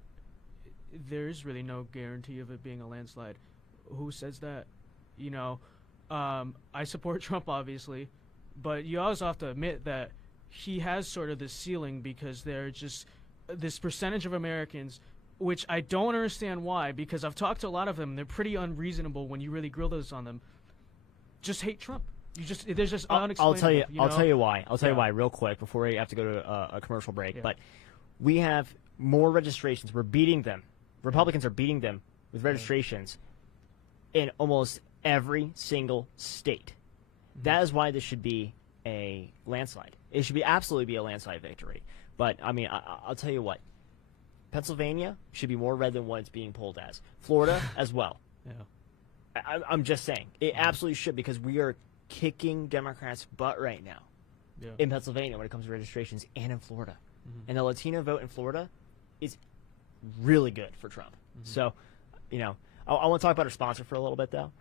there's really no guarantee of it being a landslide. Who says that? I support Trump, obviously, but you also have to admit that he has sort of this ceiling because they're just this percentage of Americans which I don't understand why, because I've talked to a lot of them. They're pretty unreasonable when you really grill this on them. Just hate Trump. There's just unexplainable. I'll tell you why. I'll tell you why real quick before we have to go to a commercial break. Yeah. But we have more registrations. We're beating them. Republicans are beating them with registrations in almost every single state. That is why this should be a landslide. It should absolutely be a landslide victory. But I mean, I'll tell you what. Pennsylvania should be more red than what it's being polled as. Florida as well. Yeah. I'm just saying. It absolutely should, because we are kicking Democrats' butt right now in Pennsylvania when it comes to registrations, and in Florida. And the Latino vote in Florida is really good for Trump. So, I want to talk about our sponsor for a little bit, though.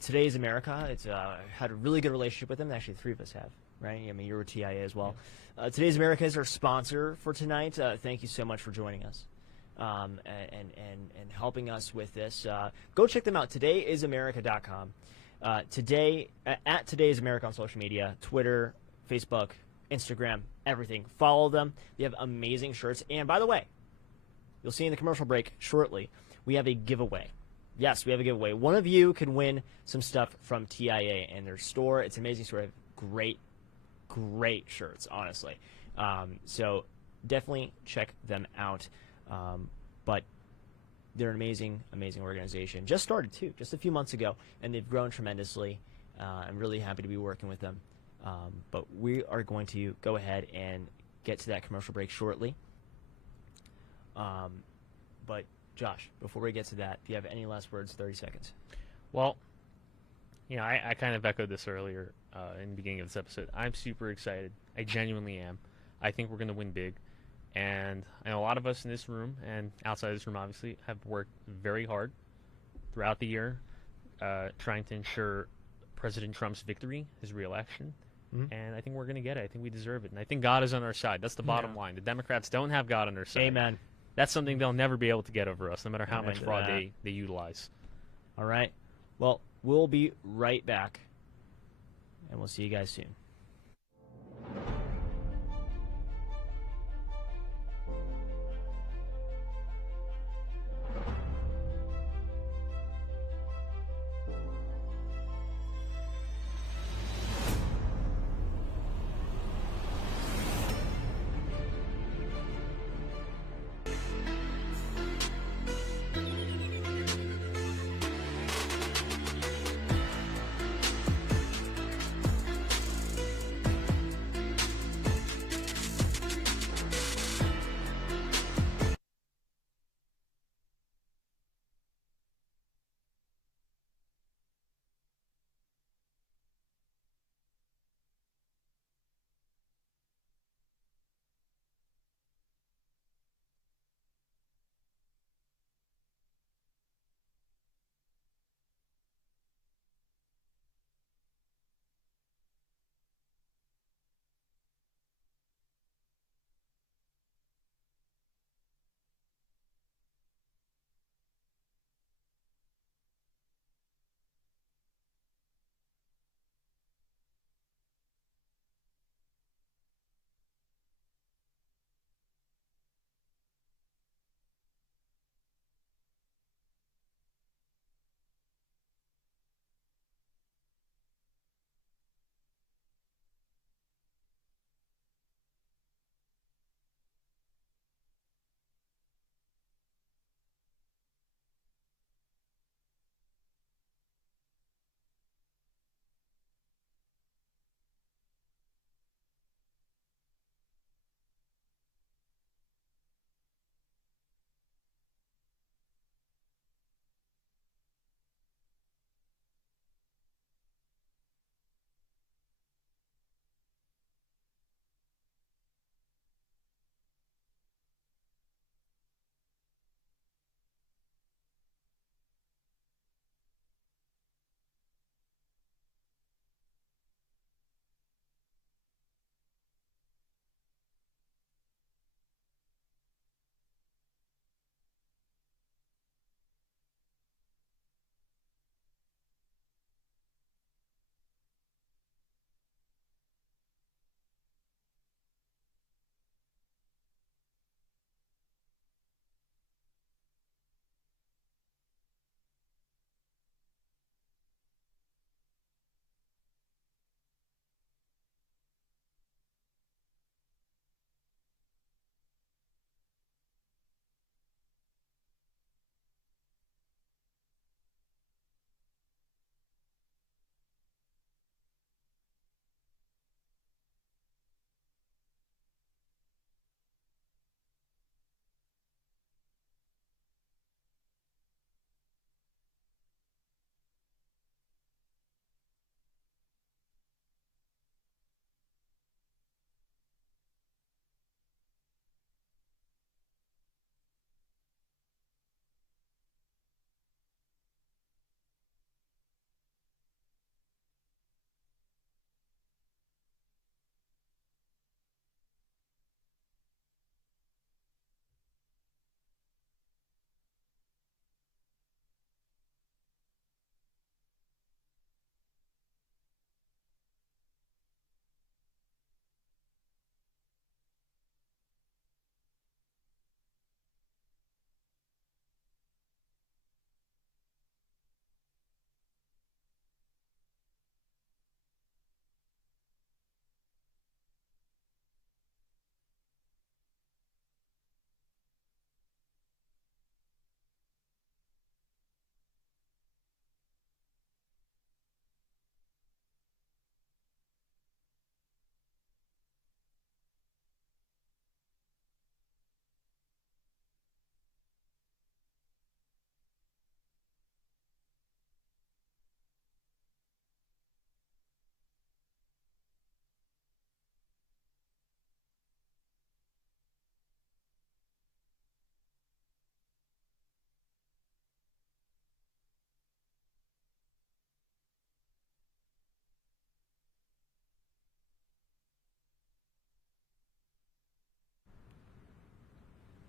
Today's America. It's had a really good relationship with them. Actually, 3 of us have, right? I mean, you're a TIA as well. Today's America is our sponsor for tonight. Thank you so much for joining us and helping us with this. Go check them out. TodayIsAmerica.com. Today at Today's America on social media, Twitter, Facebook, Instagram, everything. Follow them. They have amazing shirts. And by the way, you'll see in the commercial break shortly, we have a giveaway. Yes, we have a giveaway. One of you can win some stuff from TIA and their store. It's an amazing store. They have great shirts, honestly. So definitely check them out. But they're an amazing organization. Just started, too, just a few months ago, and they've grown tremendously. I'm really happy to be working with them. But we are going to go ahead and get to that commercial break shortly. But, Josh, before we get to that, do you have any last words? 30 seconds. Well, I kind of echoed this earlier in the beginning of this episode. I'm super excited. I genuinely am. I think we're going to win big. And I know a lot of us in this room and outside this room, obviously, have worked very hard throughout the year trying to ensure President Trump's victory, his reelection. And I think we're going to get it. I think we deserve it. And I think God is on our side. That's the bottom line. The Democrats don't have God on their side. Amen. That's something they'll never be able to get over us, no matter how much fraud they utilize. All right. Well, we'll be right back, and we'll see you guys soon.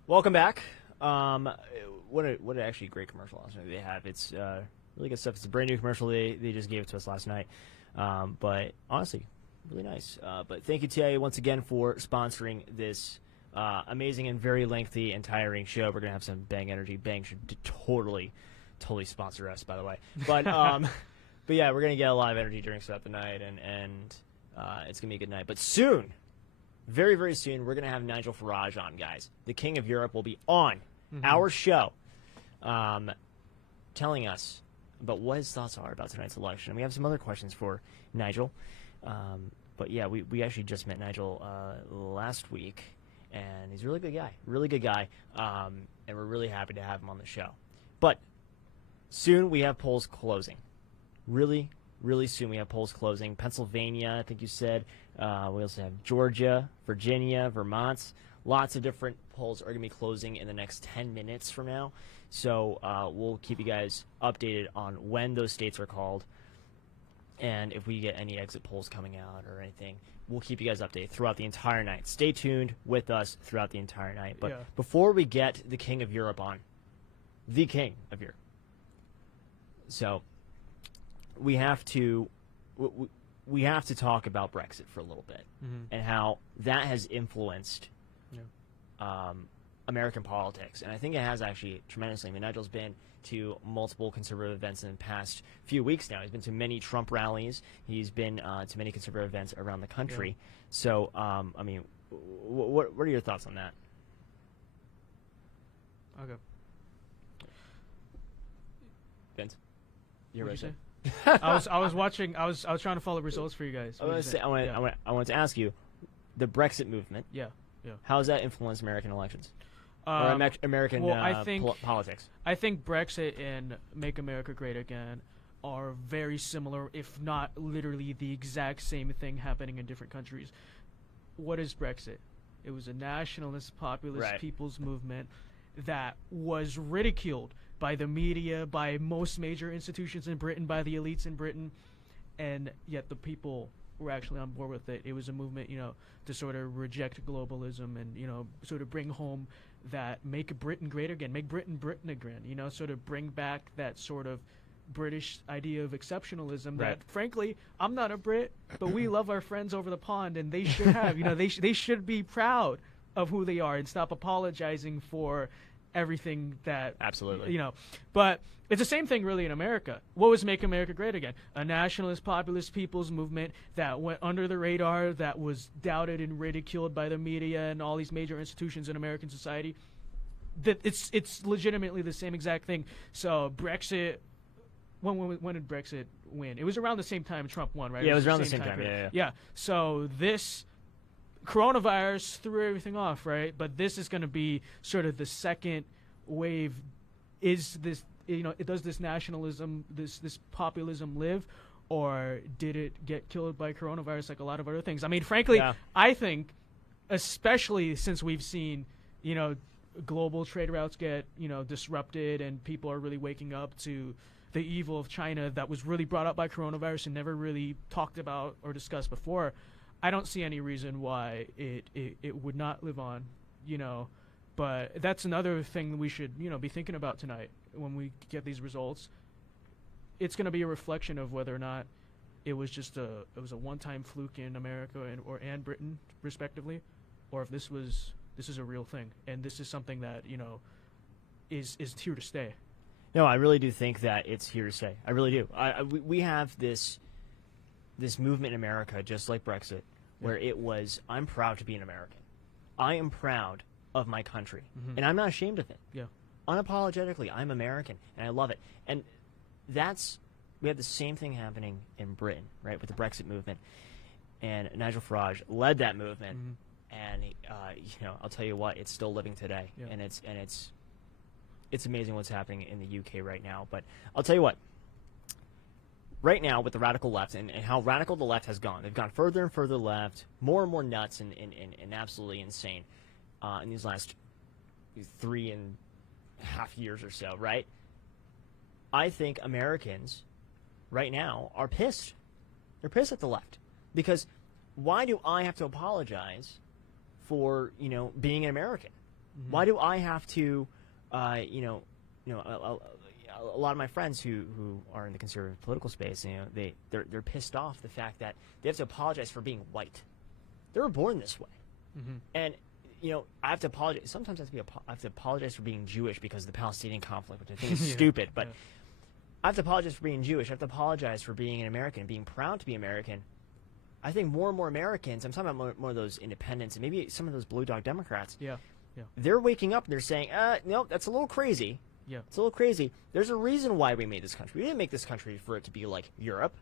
Welcome back. What a actually great commercial they have. It's really good stuff. It's a brand new commercial. They just gave it to us last night. But honestly, really nice. But thank you, TIA, once again for sponsoring this amazing and very lengthy and tiring show. We're gonna have some Bang Energy. Bang should totally sponsor us, by the way. But but yeah, we're gonna get a lot of energy drinks throughout the night, and it's gonna be a good night. But soon, very very soon, we're gonna have Nigel Farage on, guys. The King of Europe will be on our show, telling us about what his thoughts are about tonight's election. And we have some other questions for Nigel. But yeah, we actually just met Nigel last week, and he's a really good guy, and we're really happy to have him on the show. But soon we have polls closing. Really soon we have polls closing. Pennsylvania, I think you said. We also have Georgia, Virginia, Vermont. Lots of different polls are going to be closing in the next 10 minutes from now. So we'll keep you guys updated on when those states are called. And if we get any exit polls coming out or anything, we'll keep you guys updated throughout the entire night. Stay tuned with us throughout the entire night. But before we get the King of Europe on, the King of Europe, so we have to talk about Brexit for a little bit and how that has influenced American politics. And I think it has actually tremendously. I mean, Nigel's been to multiple conservative events in the past few weeks now. He's been to many Trump rallies. He's been to many conservative events around the country. Yeah. So, I mean, what are your thoughts on that? Okay. Vince, you're What'd right. You say? I was watching. I was trying to follow results for you guys. I want to ask you, the Brexit movement. Yeah. How has that influenced American elections? Or American politics? I think Brexit and Make America Great Again are very similar, if not literally the exact same thing happening in different countries. What is Brexit? It was a nationalist, populist people's movement that was ridiculed by the media, by most major institutions in Britain, by the elites in Britain, and yet the people were actually on board with it. It was a movement, to sort of reject globalism and, sort of bring home that make Britain great again, make Britain again, sort of bring back that sort of British idea of exceptionalism that, frankly, I'm not a Brit, but we love our friends over the pond, and they should have, they should be proud of who they are and stop apologizing for everything that but it's the same thing really in America. What was Make America Great Again? A nationalist, populist people's movement that went under the radar, that was doubted and ridiculed by the media and all these major institutions in American society. That it's legitimately the same exact thing. So Brexit, when did Brexit win? It was around the same time Trump won, right? Yeah, it was around the same time. Yeah. So this coronavirus threw everything off, right? But this is going to be sort of the second wave. Is this, does this nationalism, this populism live, or did it get killed by coronavirus like a lot of other things? I mean, frankly, I think, especially since we've seen, global trade routes get, disrupted, and people are really waking up to the evil of China that was really brought up by coronavirus and never really talked about or discussed before. I don't see any reason why it would not live on, but that's another thing we should, be thinking about tonight when we get these results. It's going to be a reflection of whether or not it was just a one-time fluke in America and Britain, respectively, or if this is a real thing, and this is something that, is here to stay. No, I really do think that it's here to stay. I really do. We have this movement in America, just like Brexit, where it was, I'm proud to be an American. I am proud of my country, and I'm not ashamed of it. Yeah. Unapologetically, I'm American, and I love it. And we have the same thing happening in Britain, right, with the Brexit movement. And Nigel Farage led that movement, and I'll tell you what, it's still living today, and it's amazing what's happening in the UK right now. But I'll tell you what. Right now, with the radical left and how radical the left has gone, they've gone further and further left, more and more nuts and absolutely insane in these last 3.5 years or so, right? I think Americans right now are pissed. They're pissed at the left. Because why do I have to apologize for, being an American? Why do I have to, a lot of my friends who are in the conservative political space, they're pissed off the fact that they have to apologize for being white. They were born this way, and I have to apologize. Sometimes I have to apologize for being Jewish because of the Palestinian conflict, which I think is stupid. But I have to apologize for being Jewish. I have to apologize for being an American, being proud to be American. I think more and more Americans, I'm talking about more of those independents and maybe some of those blue dog Democrats. They're waking up and they're saying, no, that's a little crazy. It's a little crazy. There's a reason why we made this country. We didn't make this country for it to be like Europe.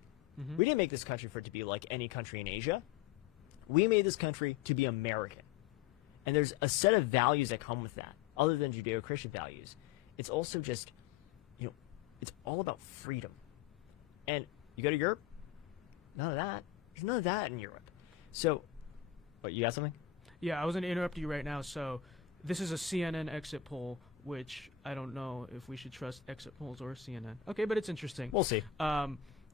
We didn't make this country for it to be like any country in Asia. We made this country to be American. And there's a set of values that come with that, other than Judeo-Christian values. It's also just, it's all about freedom. And you go to Europe, none of that. There's none of that in Europe. So, what, you got something? Yeah, I was going to interrupt you right now. So, this is a CNN exit poll, which I don't know if we should trust exit polls or CNN. Okay, but it's interesting. We'll see.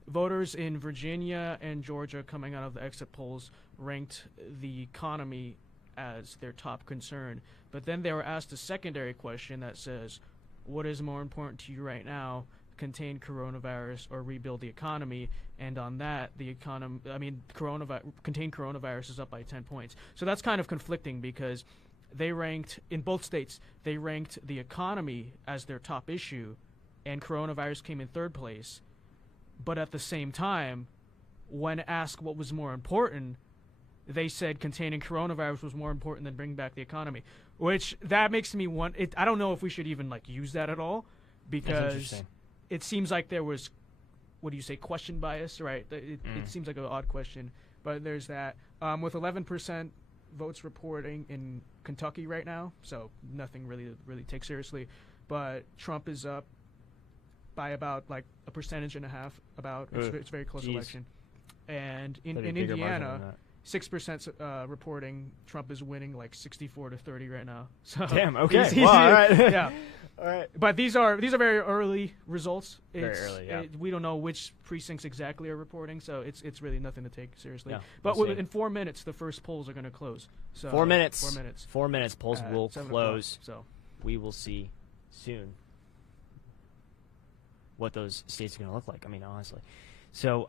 Voters in Virginia and Georgia coming out of the exit polls ranked the economy as their top concern. But then they were asked a secondary question that says, what is more important to you right now, contain coronavirus or rebuild the economy? And on that, contain coronavirus is up by 10 points. So that's kind of conflicting because they ranked, in both states, they ranked the economy as their top issue, and coronavirus came in third place. But at the same time, when asked what was more important, they said containing coronavirus was more important than bringing back the economy, which that makes me want it. I don't know if we should even use that at all, because it seems like there was, what do you say, question bias, right? It seems like an odd question, but there's that. With 11% votes reporting in Kentucky right now, so nothing really to take seriously, but Trump is up by about 1.5%. It's a very close election, and in Indiana, 6% reporting Trump is winning 64-30 right now. So damn. Okay. Well, all right. Yeah. All right. But these are very early results. Very early. Yeah. We don't know which precincts exactly are reporting, so it's really nothing to take seriously. Yeah, but in 4 minutes, the first polls are going to close. So 4 minutes. 4 minutes. 4 minutes. Polls will close. So we will see soon what those states are going to look like. I mean, honestly. So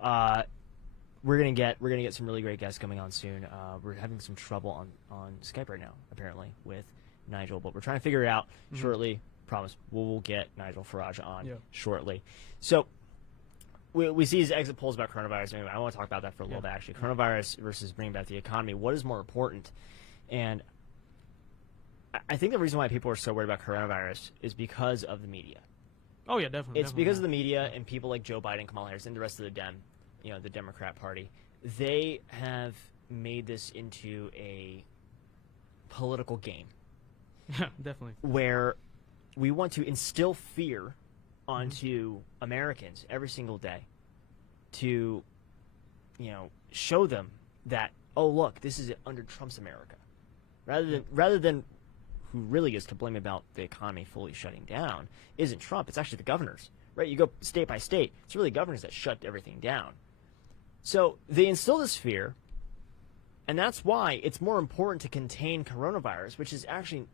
we're gonna get some really great guests coming on soon. We're having some trouble on Skype right now, apparently, with Nigel, but we're trying to figure it out shortly. Promise, we'll get Nigel Farage on shortly. So we see these exit polls about coronavirus. Anyway, I want to talk about that for a little bit, actually. Coronavirus versus bringing back the economy. What is more important? And I think the reason why people are so worried about coronavirus is because of the media. Oh yeah, definitely. It's because of the media and people like Joe Biden, Kamala Harris, and the rest of the Democrat Party. They have made this into a political game. Yeah, definitely. Where we want to instill fear onto Americans every single day to, show them that, oh, look, this is under Trump's America. Rather than who really is to blame about the economy fully shutting down isn't Trump, it's actually the governors, right? You go state by state, it's really governors that shut everything down. So they instill this fear, and that's why it's more important to contain coronavirus, which is actually,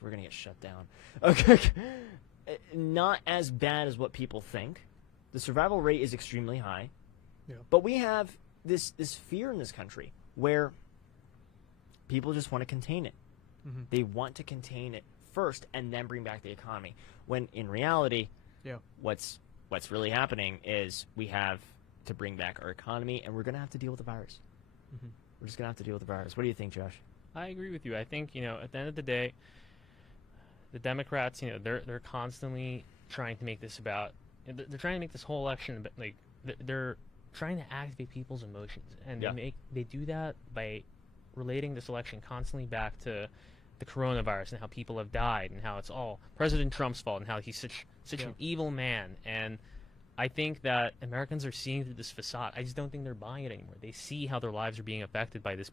we're going to get shut down. Okay, not as bad as what people think. The survival rate is extremely high, but we have this fear in this country where people just want to contain it. They want to contain it first and then bring back the economy. When in reality, what's really happening is we have to bring back our economy, and we're going to have to deal with the virus. We're just going to have to deal with the virus. What do you think, Josh? I agree with you. I think, at the end of the day, the Democrats, they're constantly trying to make this about, they're trying to make this whole election, they're trying to activate people's emotions. And they do that by relating this election constantly back to the coronavirus and how people have died and how it's all President Trump's fault and how he's such an evil man. And I think that Americans are seeing through this facade. I just don't think they're buying it anymore. They see how their lives are being affected by this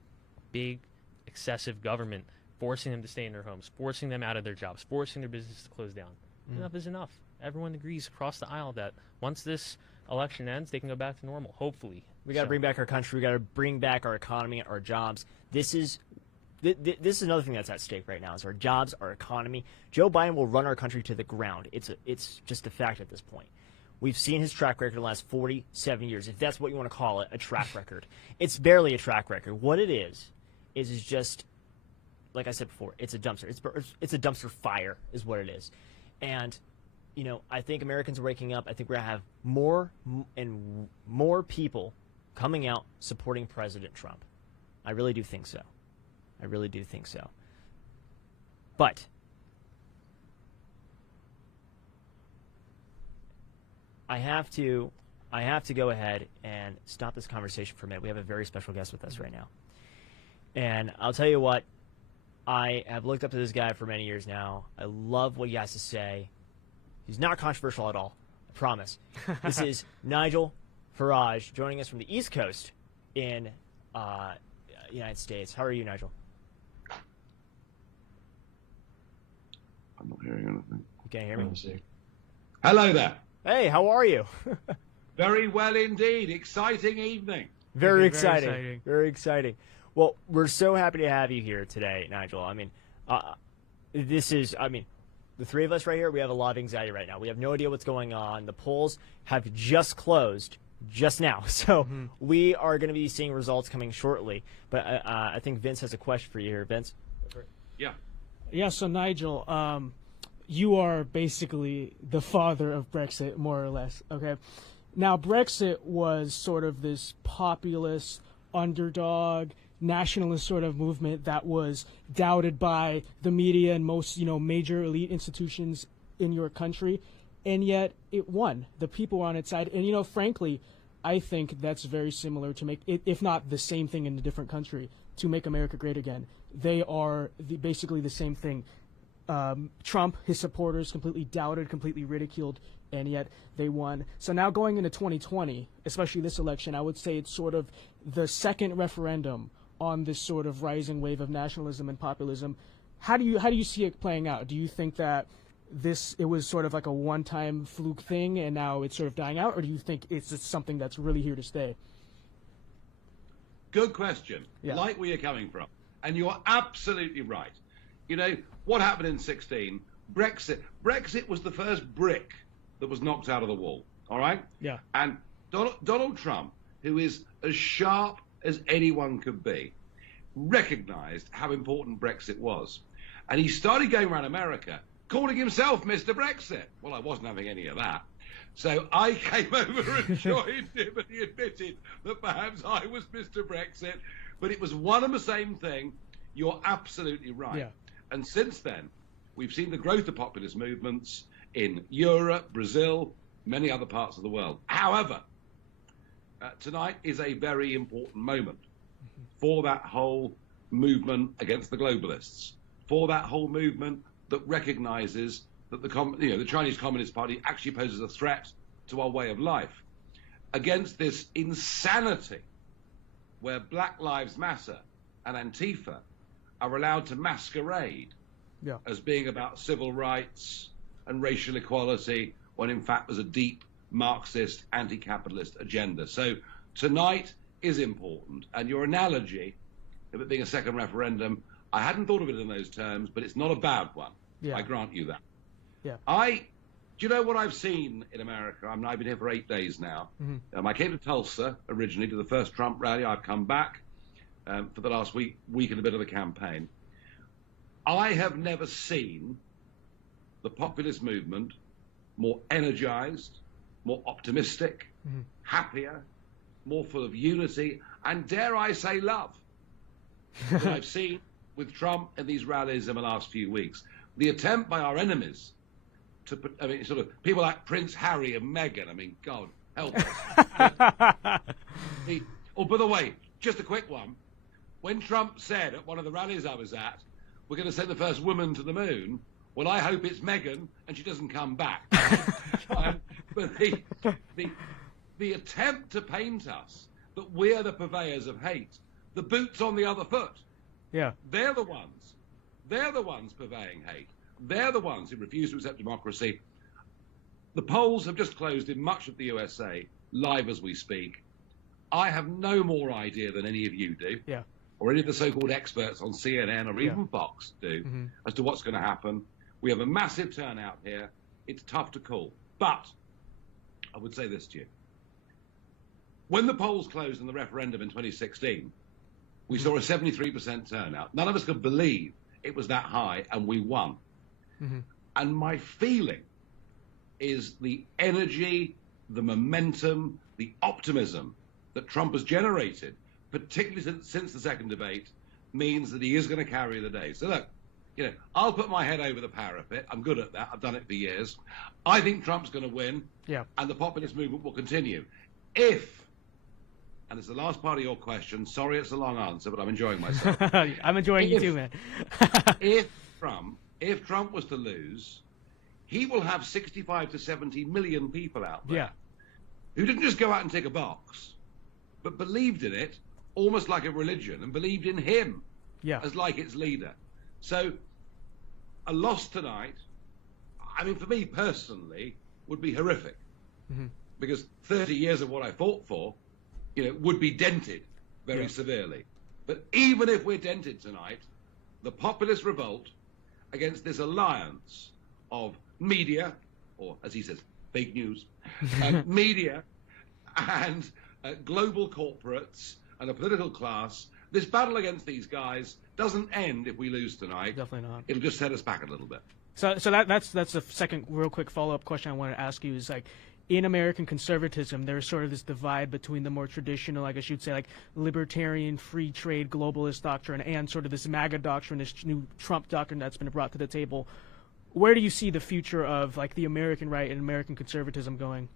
big, excessive government forcing them to stay in their homes, forcing them out of their jobs, forcing their business to close down. Enough is enough. Everyone agrees across the aisle that once this election ends, they can go back to normal, hopefully. We got to bring back our country. We got to bring back our economy, our jobs. This is this is another thing that's at stake right now: is our jobs, our economy. Joe Biden will run our country to the ground. It's just a fact at this point. We've seen his track record in the last 47 years, if that's what you want to call it, a track record. It's barely a track record. What it is just, like I said before, it's a dumpster. It's a dumpster fire is what it is. And, you know, I think Americans are waking up. I think we're going to have more and more people coming out supporting President Trump. I really do think so. I really do think so. But I have to go ahead and stop this conversation for a minute. We have a very special guest with us right now. And I'll tell you what, I have looked up to this guy for many years now. I love what he has to say. He's not controversial at all, I promise. This is Nigel Farage joining us from the East Coast in United States. How are you, Nigel? I'm not hearing anything. You can't hear me? Hello there. Hey, how are you? Very well indeed. Exciting evening. Very exciting. exciting. Very exciting. Well, we're so happy to have you here today, Nigel. I mean, the three of us right here, we have a lot of anxiety right now. We have no idea what's going on. The polls have just closed just now. So we are going to be seeing results coming shortly. But I think Vince has a question for you here. Vince? Yeah. Yeah, so Nigel, you are basically the father of Brexit, more or less, okay? Now, Brexit was sort of this populist, underdog, nationalist sort of movement that was doubted by the media and most, major elite institutions in your country, and yet it won. The people were on its side, and, frankly, I think that's very similar to make, if not the same thing in a different country, to make America great again. They are basically the same thing. Trump, his supporters completely doubted, completely ridiculed, and yet they won. So now going into 2020, especially this election, I would say it's sort of the second referendum on this sort of rising wave of nationalism and populism. How do you see it playing out? Do you think that it was sort of like a one-time fluke thing and now it's sort of dying out, or do you think it's just something that's really here to stay? Good question. Yeah. Like where you're coming from. And you're absolutely right. What happened in 2016? Brexit was the first brick that was knocked out of the wall. All right? Yeah. And Donald Trump, who is as sharp as anyone could be, recognized how important Brexit was. And he started going around America calling himself Mr. Brexit. Well, I wasn't having any of that. So I came over and joined him, and he admitted that perhaps I was Mr. Brexit. But it was one and the same thing. You're absolutely right. Yeah. And since then, we've seen the growth of populist movements in Europe, Brazil, many other parts of the world. However, tonight is a very important moment for that whole movement against the globalists, for that whole movement that recognizes that the Chinese Communist Party actually poses a threat to our way of life, against this insanity where Black Lives Matter and Antifa are allowed to masquerade as being about civil rights and racial equality, when in fact there's a deep Marxist, anti-capitalist agenda. So tonight is important. And your analogy of it being a second referendum, I hadn't thought of it in those terms, but it's not a bad one. Yeah. I grant you that. Yeah. Do you know what I've seen in America? I've been here for 8 days now. I came to Tulsa originally to the first Trump rally. I've come back for the last week and a bit of the campaign. I have never seen the populist movement more energized, more optimistic, happier, more full of unity, and dare I say love, than I've seen with Trump in these rallies in the last few weeks. The attempt by our enemies to put, sort of people like Prince Harry and Meghan, God help us. Oh, by the way, just a quick one. When Trump said at one of the rallies I was at, we're going to send the first woman to the moon, well, I hope it's Meghan and she doesn't come back. But the attempt to paint us that we're the purveyors of hate, the boots on the other foot, they're the ones purveying hate. They're the ones who refuse to accept democracy. The polls have just closed in much of the USA, live as we speak. I have no more idea than any of you do or any of the so-called experts on CNN or even Fox do as to what's going to happen. We have a massive turnout here. It's tough to call. But I would say this to you. When the polls closed in the referendum in 2016, we saw a 73% turnout. None of us could believe it was that high, and we won. And my feeling is the energy, the momentum, the optimism that Trump has generated, particularly since the second debate, means that he is going to carry the day. So look, you know, I'll put my head over the parapet. I'm good at that. I've done it for years. I think Trump's going to win, and the populist movement will continue. If, and it's the last part of your question, sorry it's a long answer, but I'm enjoying myself. I'm enjoying you too, man. if Trump was to lose, he will have 65 to 70 million people out there who didn't just go out and tick a box, but believed in it almost like a religion and believed in him as like its leader. So a loss tonight, I mean, for me personally, would be horrific because 30 years of what I fought for, you know, would be dented very severely. But even if we're dented tonight, the populist revolt against this alliance of media, or as he says, fake news, media and global corporates and a political class, this battle against these guys doesn't end if we lose tonight. Definitely not. It'll just set us back a little bit. So that's the second real quick follow-up question I wanted to ask you is, like, in American conservatism, there's sort of this divide between the more traditional, I guess you'd say, like, libertarian, free trade, globalist doctrine and sort of this MAGA doctrine, this new Trump doctrine that's been brought to the table. Where do you see the future of, like, the American right and American conservatism going?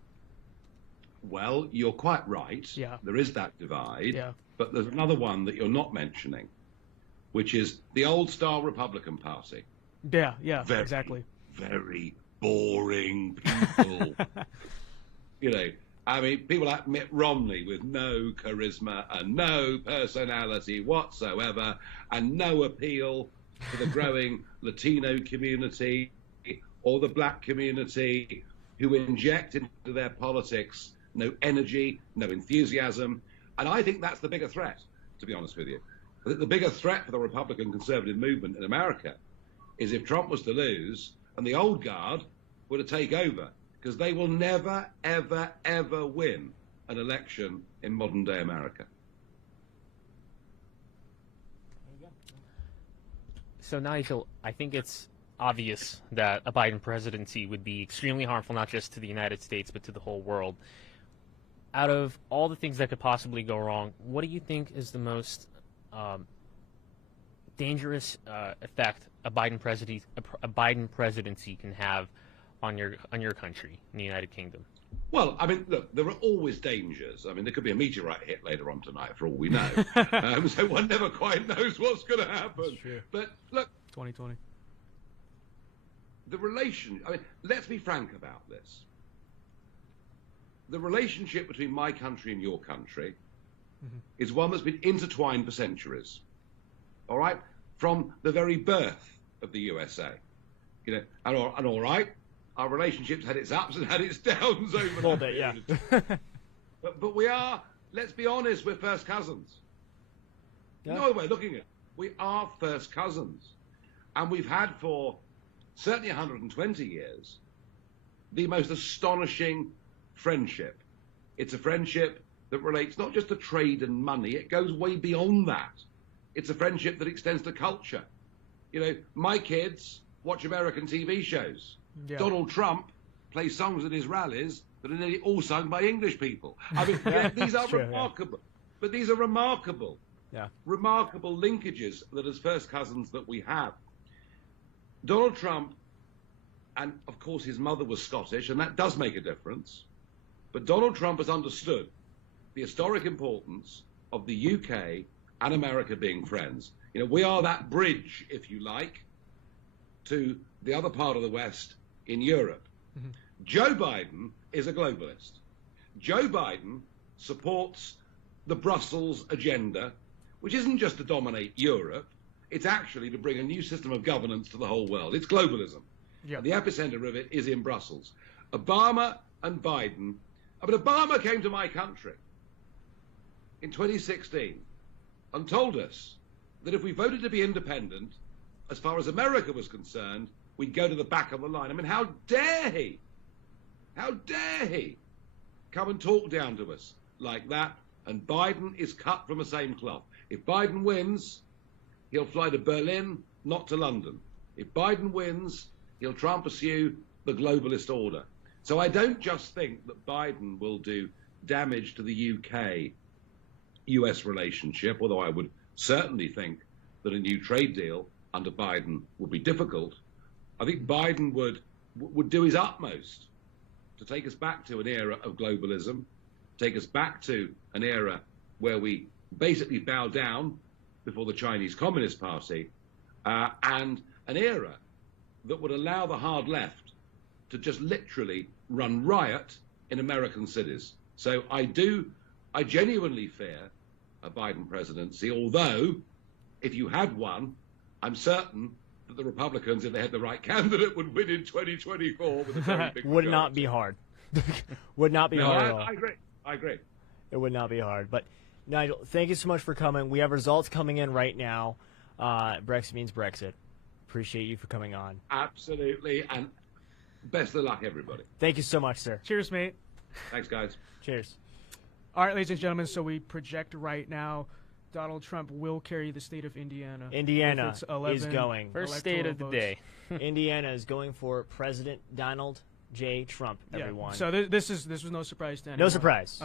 Well, you're quite right. There is that divide. But there's another one that you're not mentioning, which is the old style Republican Party. Exactly. Very boring people. You know, I mean, people like Mitt Romney with no charisma and no personality whatsoever and no appeal to the growing Latino community or the black community, who inject into their politics no energy, no enthusiasm. And I think that's the bigger threat, to be honest with you. I think the bigger threat for the Republican conservative movement in America is if Trump was to lose and the old guard were to take over, because they will never, ever, ever win an election in modern day America. So, Nigel, I think it's obvious that a Biden presidency would be extremely harmful, not just to the United States, but to the whole world. Out of all the things that could possibly go wrong, what do you think is the most dangerous effect a Biden presidency can have on your country in the United Kingdom? Well, I mean, look, there are always dangers. I mean, there could be a meteorite hit later on tonight, for all we know. So one never quite knows what's going to happen. But look, 2020. The relation. I mean, let's be frank about this. The relationship between my country and your country is one that's been intertwined for centuries. All right, from the very birth of the USA, you know, and all right, our relationships had its ups and had its downs over a little bit, but we are, let's be honest, we're first cousins. No other way of looking at it. We are first cousins, and we've had for certainly 120 years the most astonishing friendship. It's a friendship that relates not just to trade and money, it goes way beyond that. It's a friendship that extends to culture. You know, my kids watch American TV shows. Donald Trump plays songs at his rallies that are nearly all sung by English people. I mean, these are remarkable. But these are remarkable. Remarkable linkages that as first cousins that we have. Donald Trump, and of course his mother was Scottish, and that does make a difference. But Donald Trump has understood the historic importance of the UK and America being friends. You know, we are that bridge, if you like, to the other part of the West in Europe. Joe Biden is a globalist. Joe Biden supports the Brussels agenda, which isn't just to dominate Europe, it's actually to bring a new system of governance to the whole world. It's globalism. And the epicenter of it is in Brussels. Obama and Biden, I mean, Obama came to my country in 2016 and told us that if we voted to be independent, as far as America was concerned, we'd go to the back of the line. I mean, how dare he? How dare he come and talk down to us like that? And Biden is cut from the same cloth. If Biden wins, he'll fly to Berlin, not to London. If Biden wins, he'll try and pursue the globalist order. So I don't just think that Biden will do damage to the UK-US relationship, although I would certainly think that a new trade deal under Biden would be difficult. I think Biden would do his utmost to take us back to an era of globalism, take us back to an era where we basically bow down before the Chinese Communist Party, and an era that would allow the hard left to just literally run riot in American cities. So I genuinely fear a Biden presidency, although if you had one, I'm certain that the Republicans, if they had the right candidate, would win in 2024 with a very big Would not be hard. Would not be hard at all. I agree. It would not be hard. But, Nigel, thank you so much for coming. We have results coming in right now. Brexit means Brexit. Appreciate you for coming on. Absolutely, and best of luck, everybody. Thank you so much, sir. Cheers, mate. Thanks, guys. Cheers. All right, ladies and gentlemen, so we project right now Donald Trump will carry the state of Indiana. Indiana is going. First state of the day. Indiana is going for President Donald J. Trump, everyone. So this was no surprise to anyone. No surprise.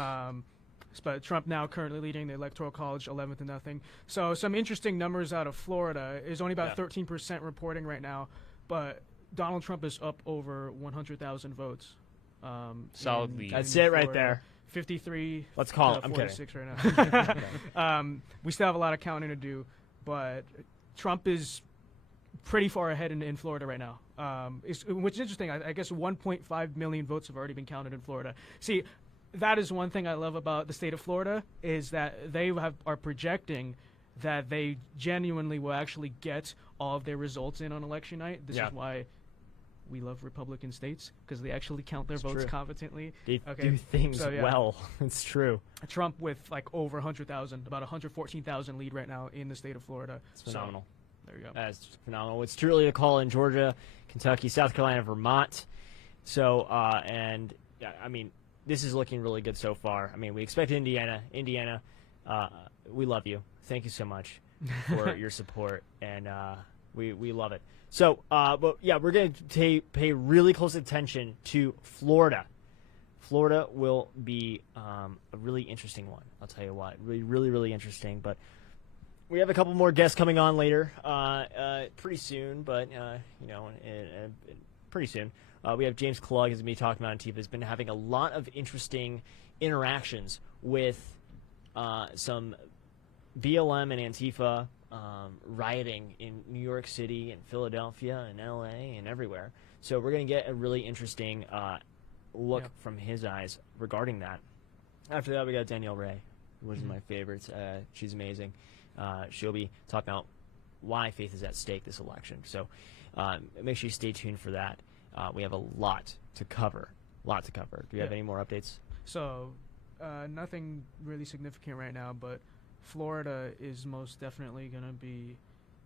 But Trump now currently leading the Electoral College 11-0. So some interesting numbers out of Florida is only about 13% reporting right now, but Donald Trump is up over 100,000 votes. Solid lead. That's it right there. 53. Let's call it. I'm 46 right now. We still have a lot of counting to do, but Trump is pretty far ahead in Florida right now. Which is interesting. I guess 1.5 million votes have already been counted in Florida. See, that is one thing I love about the state of Florida is that they are projecting that they genuinely will actually get all of their results in on election night. This is why we love Republican states, because they actually count their votes competently. They do things well. It's true. Trump with like over 100,000, about 114,000 lead right now in the state of Florida. It's phenomenal. There you go. That's phenomenal. It's too early to call in Georgia, Kentucky, South Carolina, Vermont. So, and yeah, I mean, this is looking really good so far. I mean, we expect Indiana. We love you. Thank you so much for your support, and we love it. So, but yeah, we're going to pay really close attention to Florida. Florida will be a really interesting one. I'll tell you what, really interesting. But we have a couple more guests coming on later, pretty soon. But pretty soon. We have James Klug, as me talking about Antifa, has been having a lot of interesting interactions with some BLM and Antifa rioting in New York City and Philadelphia and LA and everywhere. So we're going to get a really interesting look from his eyes regarding that. After that, we got Danielle Ray, which is my favorite. She's amazing. She'll be talking about why faith is at stake this election. So make sure you stay tuned for that. We have a lot to cover. Do we have any more updates? So nothing really significant right now, but Florida is most definitely going to be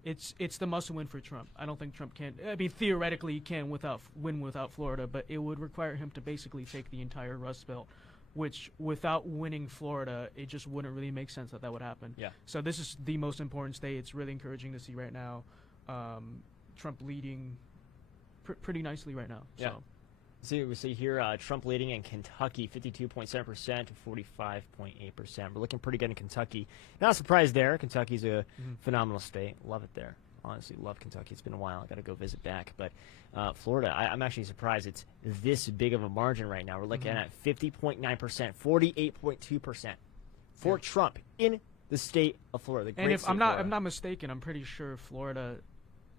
it's the must-win for Trump. I don't think Trump can. I mean, theoretically, he can win without Florida, but it would require him to basically take the entire Rust Belt, which without winning Florida, it just wouldn't really make sense that would happen. Yeah. So this is the most important state. It's really encouraging to see right now. Trump leading pretty nicely right now. Yeah. So. We see here Trump leading in Kentucky, 52.7% to 45.8%. We're looking pretty good in Kentucky. Not surprised there. Kentucky's a phenomenal state. Love it there. Honestly, love Kentucky. It's been a while. I got to go visit back. But Florida, I'm actually surprised it's this big of a margin right now. We're looking at 50.9%, 48.2% for Trump in the state of Florida. And if I'm not mistaken, I'm pretty sure Florida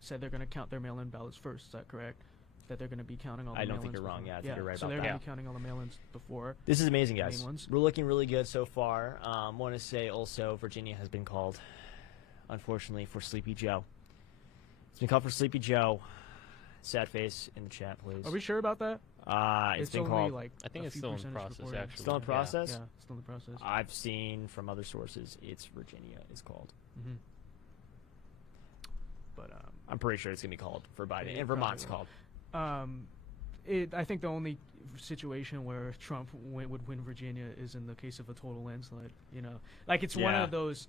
said they're going to count their mail-in ballots first. Is that correct? That they're going to be counting all the mail-ins. I don't think you're wrong. Yeah, I think you're right so about that. they're going to be counting all the mail-ins before. This is amazing, guys. We're looking really good so far. Want to say also Virginia has been called, unfortunately, for Sleepy Joe. It's been called for Sleepy Joe. Sad face in the chat, please. Are we sure about that? It's been called. Like I think it's still in process, actually. Still in process? Yeah, still in the process. I've seen from other sources it's Virginia is called. I'm pretty sure it's going to be called for Biden, It and Vermont's probably called. I think the only situation where Trump would win Virginia is in the case of a total landslide. You know, like it's one Yeah. of those.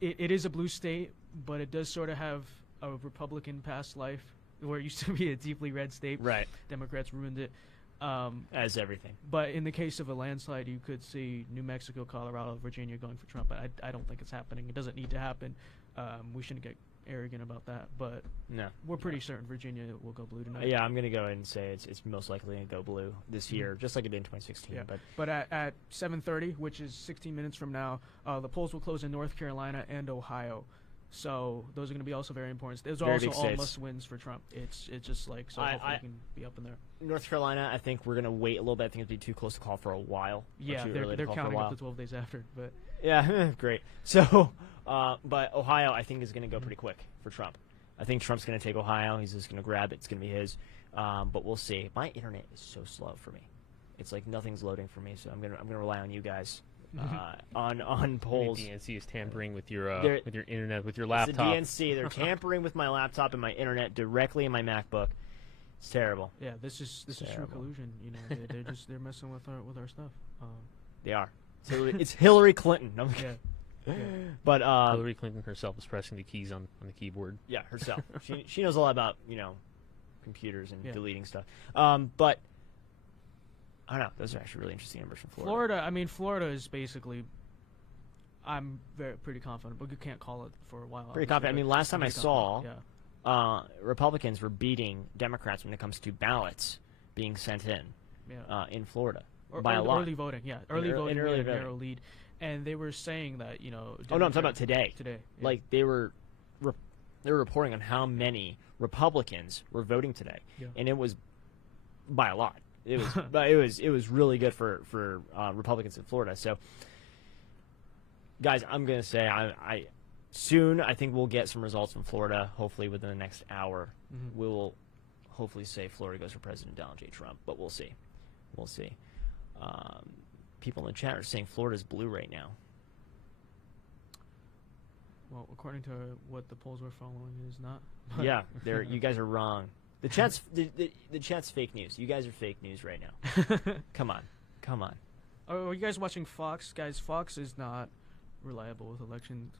It is a blue state, but it does sort of have a Republican past life where it used to be a deeply red state. Right. Democrats ruined it. As everything. But in the case of a landslide, you could see New Mexico, Colorado, Virginia going for Trump. But I don't think it's happening. It doesn't need to happen. We shouldn't get arrogant about that. But No. we're pretty certain Virginia will go blue tonight. Yeah, I'm going to go ahead and say it's most likely going to go blue this year, just like it did in 2016. Yeah. But But at 7:30, which is 16 minutes from now, the polls will close in North Carolina and Ohio. So those are going to be also very important. Those are Very also big all states. must-wins for Trump. It's just like, so hopefully we can be up in there. North Carolina, I think we're going to wait a little bit. I think it'd be too close to call for a while. Yeah, Or too early to they're call for a counting while. up to 12 days after. But Yeah, great. So, but Ohio, I think, is going to go pretty quick for Trump. I think Trump's going to take Ohio. He's just going to grab it. It's going to be his. But we'll see. My internet is so slow for me. It's like nothing's loading for me. So I'm gonna rely on you guys on polls. The DNC is tampering with your They're- internet, with your It's laptop. the DNC. They're tampering with my laptop and my internet directly in my MacBook. It's terrible. yeah, this is true Terrible. collusion. You know, they're messing with our stuff. They are. It's Hillary Clinton. No, I'm Yeah. kidding. But Hillary Clinton herself is pressing the keys on the keyboard. yeah, herself. she knows a lot about computers and Yeah. deleting stuff. But I don't know. Those are actually really interesting numbers from Florida. Florida is basically. I'm pretty confident, but you can't call it for a while. Pretty obviously, confident. I but mean, last time I pretty saw, confident, Republicans were beating Democrats when it comes to ballots being sent in yeah. in Florida Or by a lot. early voting, yeah, early voting, early we had a voting. narrow lead, and they were saying that Oh no, I'm talking about today. Today, yeah. Like they were reporting on how many Republicans were voting today, Yeah. and it was by a lot. It was, but it was really good for Republicans in Florida. So, guys, I'm gonna say I soon I think we'll get some results from Florida. Hopefully within the next hour, we will hopefully say Florida goes for President Donald J. Trump. But we'll see. We'll see. People in the chat are saying Florida's blue right now. Well, according to what the polls we're following, it is not. Yeah, you guys are wrong. The chat's the chat's fake news. You guys are fake news right now. Come on. Are you guys watching Fox? Guys, Fox is not reliable with elections.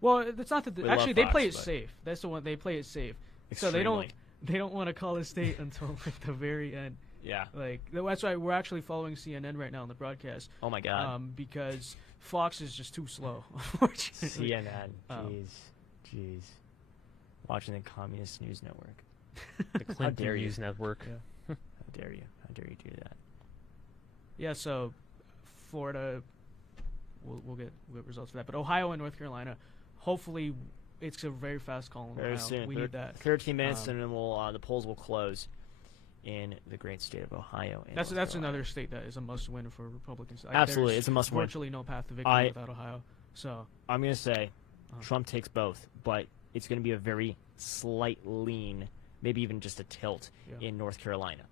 Well, it's not that We actually love they Fox, play it but- safe. That's the one they play it safe. So Extremely. they don't want to call a state until like the very end. Yeah. Like that's why we're actually following CNN right now on the broadcast. Oh my God. Because Fox is just too slow, unfortunately. CNN. Jeez. Watching the Communist News Network. The Clinton dare you. News Network. Yeah. How dare you? How dare you do that? Yeah, so Florida, we'll get results for that. But Ohio and North Carolina, hopefully, it's a very fast call in Very Ohio. soon. We need that. 13 minutes, Um, and then we'll the polls will close in the great state of Ohio. And That's North Carolina. another state that is a must-win for Republicans. Like, Absolutely, there's it's a must-win. Virtually no path to victory without Ohio. So I'm gonna say Uh-huh. Trump takes both, but it's gonna be a very slight lean, maybe even just a tilt Yeah. in North Carolina.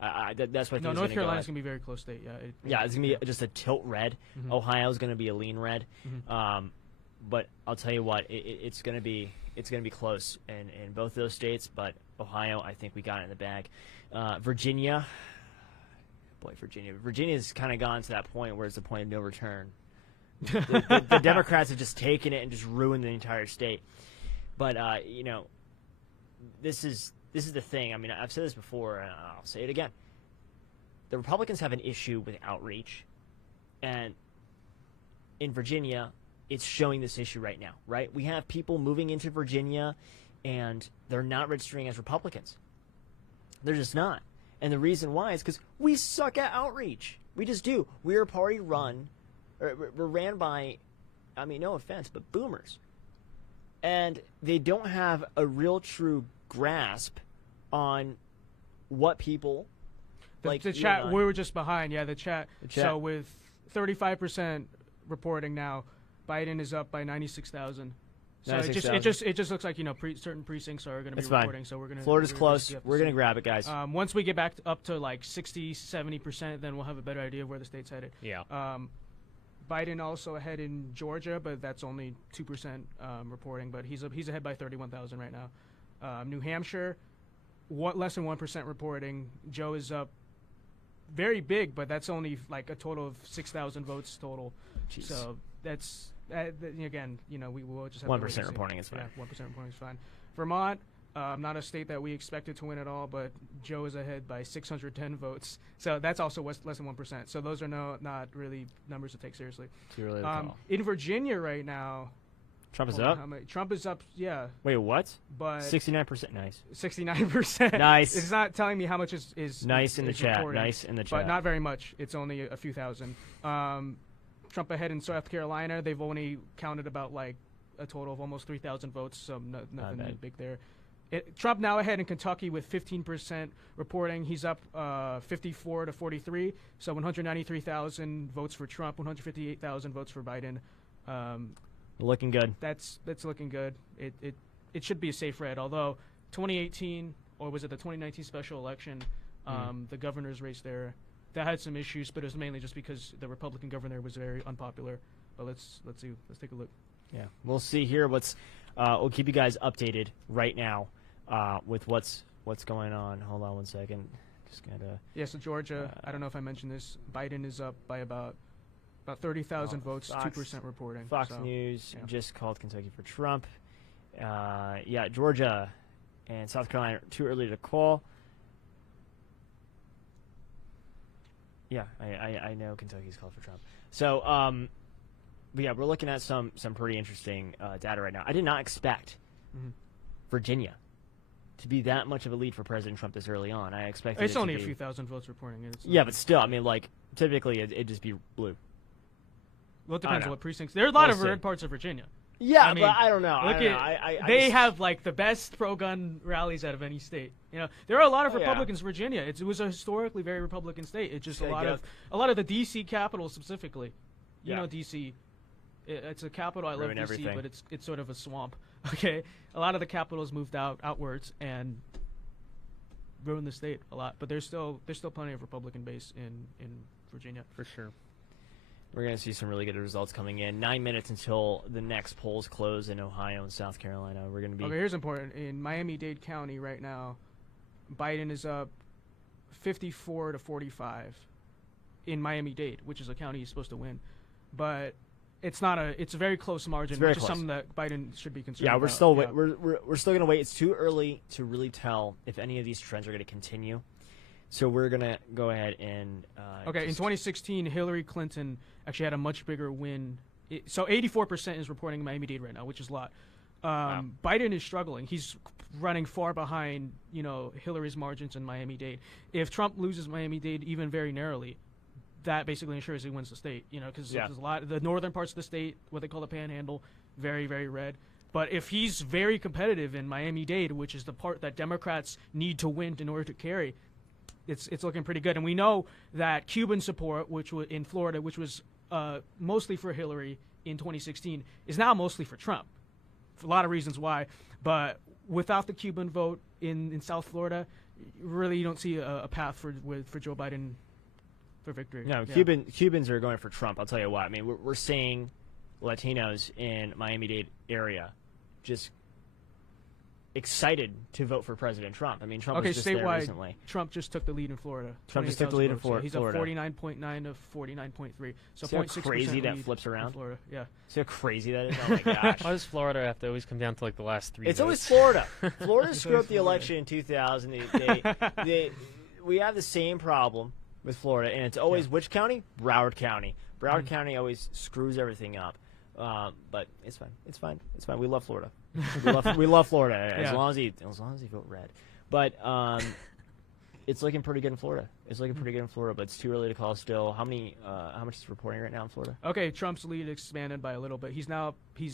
That's what I think. no, is North gonna Carolina's go gonna be a very close state. Yeah. Yeah, it's gonna be just a tilt red. Mhm. Ohio's gonna be a lean red. Mhm. But I'll tell you what, it's gonna be close in both those states. But Ohio, I think we got it in the bag. Virginia, boy, Virginia's kind of gone to that point where it's the point of no return. The Democrats have just taken it and just ruined the entire state. But this is the thing. I mean, I've said this before, and I'll say it again. The Republicans have an issue with outreach, and in Virginia, it's showing this issue right now, right? We have people moving into Virginia, and they're not registering as Republicans. They're just not. And the reason why is because we suck at outreach. We just do. We're a party run, or we're ran by, I mean, no offense, but boomers. And they don't have a real true grasp on what people like the you chat. and I- We were just behind. Yeah, the chat. chat. So with 35% reporting now, Biden is up by 96,000. So it 96,000. just looks like certain precincts are going to be It's fine. reporting. So we're going to Florida's close. We're going to grab it, guys. Once we get back up to like 60, 70%, then we'll have a better idea of where the state's headed. Yeah. Biden also ahead in Georgia, but that's only 2% reporting. But he's ahead by 31,000 right now. New Hampshire, less than 1% reporting. Joe is up very big, but that's only like a total of 6,000 votes total. Jeez. So that's again, we will just have 1% reporting is fine. Yeah, 1% reporting is fine. Vermont, not a state that we expected to win at all, but Joe is ahead by 610 votes. So that's also less than 1%. So those are not really numbers to take seriously. Too early to call. In Virginia right now, Trump is up? Trump is up, yeah. Wait, what? But 69%. Nice. 69%. Nice. It's not telling me how much is nice in the chat. reporting, Nice in the chat. but not very much. It's only a few thousand. Trump ahead in South Carolina. They've only counted about like a total of almost 3,000 votes, so nothing really big there. Trump now ahead in Kentucky with 15% reporting. He's up 54 to 43, so 193,000 votes for Trump, 158,000 votes for Biden. Looking good. That's looking good. It should be a safe red. Although 2018, or was it the 2019 special election, the governor's race there, that had some issues, but it was mainly just because the Republican governor was very unpopular. But let's see. Let's take a look. Yeah, we'll see here. We'll keep you guys updated right now with what's going on. Hold on one second. Just gotta. Yeah. So Georgia, I don't know if I mentioned this. Biden is up by about 30,000 votes, 2% reporting. Fox News just called Kentucky for Trump. Yeah, Georgia and South Carolina are too early to call. Yeah, I know Kentucky's called for Trump. So, but yeah, we're looking at some pretty interesting data right now. I did not expect Virginia to be that much of a lead for President Trump this early on. I expected it's only a few thousand votes reporting. Yeah, but still, I mean, like, typically it'd just be blue. Well, it depends on what precincts. There are a lot of red parts of Virginia. Yeah, I mean, but I don't know. They have like the best pro-gun rallies out of any state. There are a lot of Republicans in Virginia. It was a historically very Republican state. It's just a lot of the D.C. capital specifically. You know, D.C. It's a capital. I love D.C., everything. but it's sort of a swamp. Okay, a lot of the capitals moved outwards and ruined the state a lot. But there's still plenty of Republican base in Virginia For sure. We're going to see some really good results coming in. 9 minutes until the next polls close in Ohio and South Carolina. We're going to be... Okay, here's important. In Miami-Dade County right now, Biden is up 54 to 45 in Miami-Dade, which is a county he's supposed to win. But it's a very close margin, which is something that Biden should be concerned about. We're still we're still going to wait. It's too early to really tell if any of these trends are going to continue. So we're going to go ahead and... in 2016, Hillary Clinton actually had a much bigger win. So 84% is reporting Miami-Dade right now, which is a lot. Biden is struggling. He's running far behind, Hillary's margins in Miami-Dade. If Trump loses Miami-Dade even very narrowly, that basically ensures he wins the state, because there's a lot... The northern parts of the state, what they call the Panhandle, very, very red. But if he's very competitive in Miami-Dade, which is the part that Democrats need to win in order to carry... It's looking pretty good, and we know that Cuban support, which was in Florida, which was mostly for Hillary in 2016, is now mostly for Trump. For a lot of reasons why, but without the Cuban vote in South Florida, really you don't see a path for Joe Biden for victory. No, Cubans are going for Trump. I'll tell you what. I mean, we're seeing Latinos in Miami-Dade area just excited to vote for President Trump. I mean, Trump was just there recently. Trump just took the lead in Florida. Trump just took the lead in Florida. He's up 49.9 to 49.3. So see how crazy that flips around? Florida. Yeah. See how crazy that is? Oh, my gosh. Why does Florida have to always come down to, like, the last three It's votes? always Florida. Florida screwed up the election in 2000. We have the same problem with Florida, and it's always which county? Broward County. Broward County always screws everything up. But it's fine. It's fine. It's fine. We love Florida. we love Florida as long as you vote red. But it's looking pretty good in Florida. But it's too early to call still. How much is reporting right now in Florida? Okay, Trump's lead expanded by a little bit. He's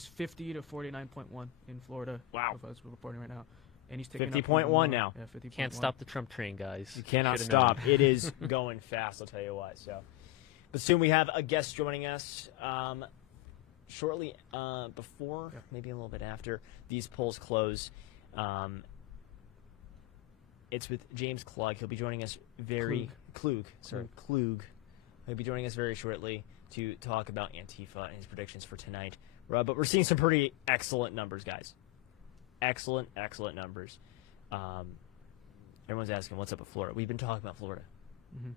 50 to 49.1 in Florida. Wow. That's reporting right now. And he's taking 50.1 now. Yeah, 50.1. Can't stop the Trump train, guys. You cannot stop. It is going fast, I'll tell you what. So, but soon we have a guest joining us. Shortly before, maybe a little bit after, these polls close. It's with James Klug. He'll be joining us Klug. He'll be joining us very shortly. to talk about Antifa and his predictions for tonight. But we're seeing some pretty excellent numbers, guys. Excellent numbers. Everyone's asking, what's up with Florida? We've been talking about Florida. Mm-hmm.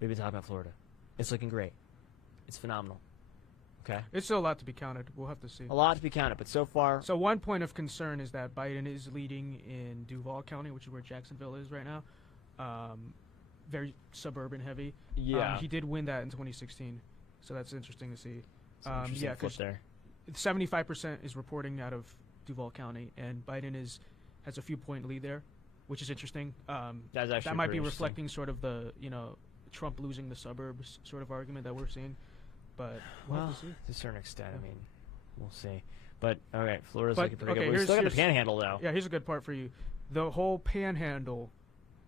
We've been talking about Florida. It's looking great. It's phenomenal. Okay? It's still a lot to be counted. We'll have to see. A lot to be counted, but so far... So one point of concern is that Biden is leading in Duval County, which is where Jacksonville is right now. Very suburban heavy. Yeah. He did win that in 2016, so that's interesting to see. Yeah, because there. 75% is reporting out of Duval County, and Biden has a few point lead there, which is interesting. That's actually that might be pretty reflecting sort of the Trump losing the suburbs sort of argument that we're seeing. But we'll have to see. To a certain extent, I mean, we'll see. But all right, Florida's But, looking pretty okay, good. We still got the Panhandle though. Yeah, here's a good part for you. The whole Panhandle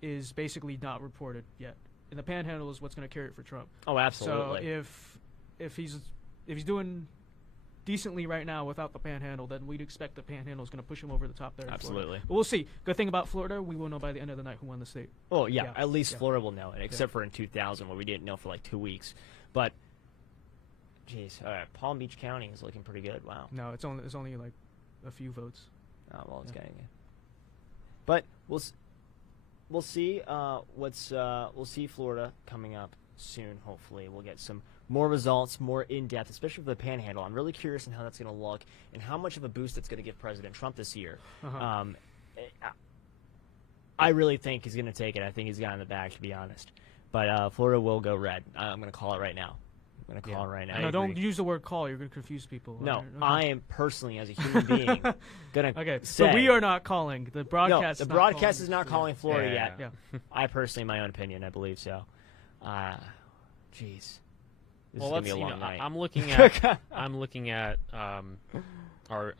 is basically not reported yet, and the Panhandle is what's going to carry it for Trump. Oh, absolutely. So if he's doing decently right now without the Panhandle, then we'd expect the Panhandle is going to push him over the top there. in Absolutely. Florida. But we'll see. Good thing about Florida, we will know by the end of the night who won the state. Oh yeah, Yeah. at least Yeah. Florida will know it, except for in 2000 where we didn't know for like 2 weeks. But, jeez, all right, Palm Beach County is looking pretty good. Wow. No, it's only like a few votes. Oh well, it's Yeah. getting it. But we'll see. We'll see Florida coming up soon. Hopefully, we'll get some more results, more in depth, especially for the Panhandle. I'm really curious on how that's going to look and how much of a boost it's going to give President Trump this year. Uh-huh. I really think he's going to take it. I think he's got it in the bag, to be honest. But Florida will go red. I'm going to call it right now. I'm going to call it right now. No, don't use the word call. You're going to confuse people. No, Okay. I am personally, as a human being, going to Okay, say... so we are not calling. The broadcast. No, the broadcast is not calling Florida Yeah. yet. Yeah. I personally, in my own opinion, I believe so. Jeez. This Well, is going to be a long night. I'm looking at our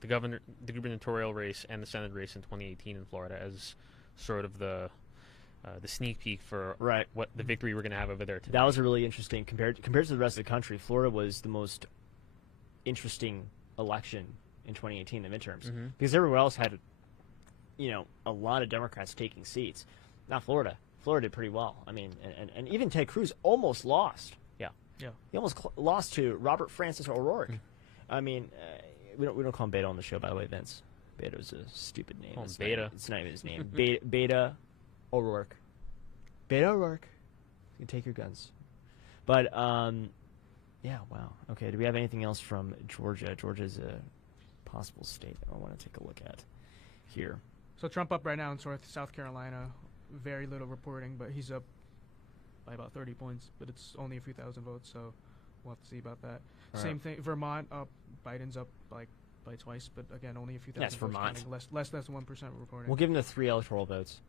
the gubernatorial race and the Senate race in 2018 in Florida as sort of the sneak peek for what the victory we're going to have over there today. That was a really interesting compared to the rest of the country. Florida was the most interesting election in 2018, the midterms, because everywhere else had, a lot of Democrats taking seats. Not Florida. Florida did pretty well. I mean, and even Ted Cruz almost lost. Yeah. He almost lost to Robert Francis O'Rourke. I mean, we don't call him Beto on the show, by the way, Vince. Beto's a stupid name. Call him Beta. It's not even his name. Beta O'Rourke. Beta O'Rourke. You can take your guns. But, yeah, wow. Okay, do we have anything else from Georgia? Georgia's a possible state that I want to take a look at here. So Trump up right now in South Carolina. Very little reporting, but he's up by about 30 points. But it's only a few thousand votes, so we'll have to see about that. All Same right. thing. Vermont up. Biden's up by twice, but again, only a few thousand. Yes, votes Vermont. counting, less than 1% reporting. We'll give him the 3 electoral votes.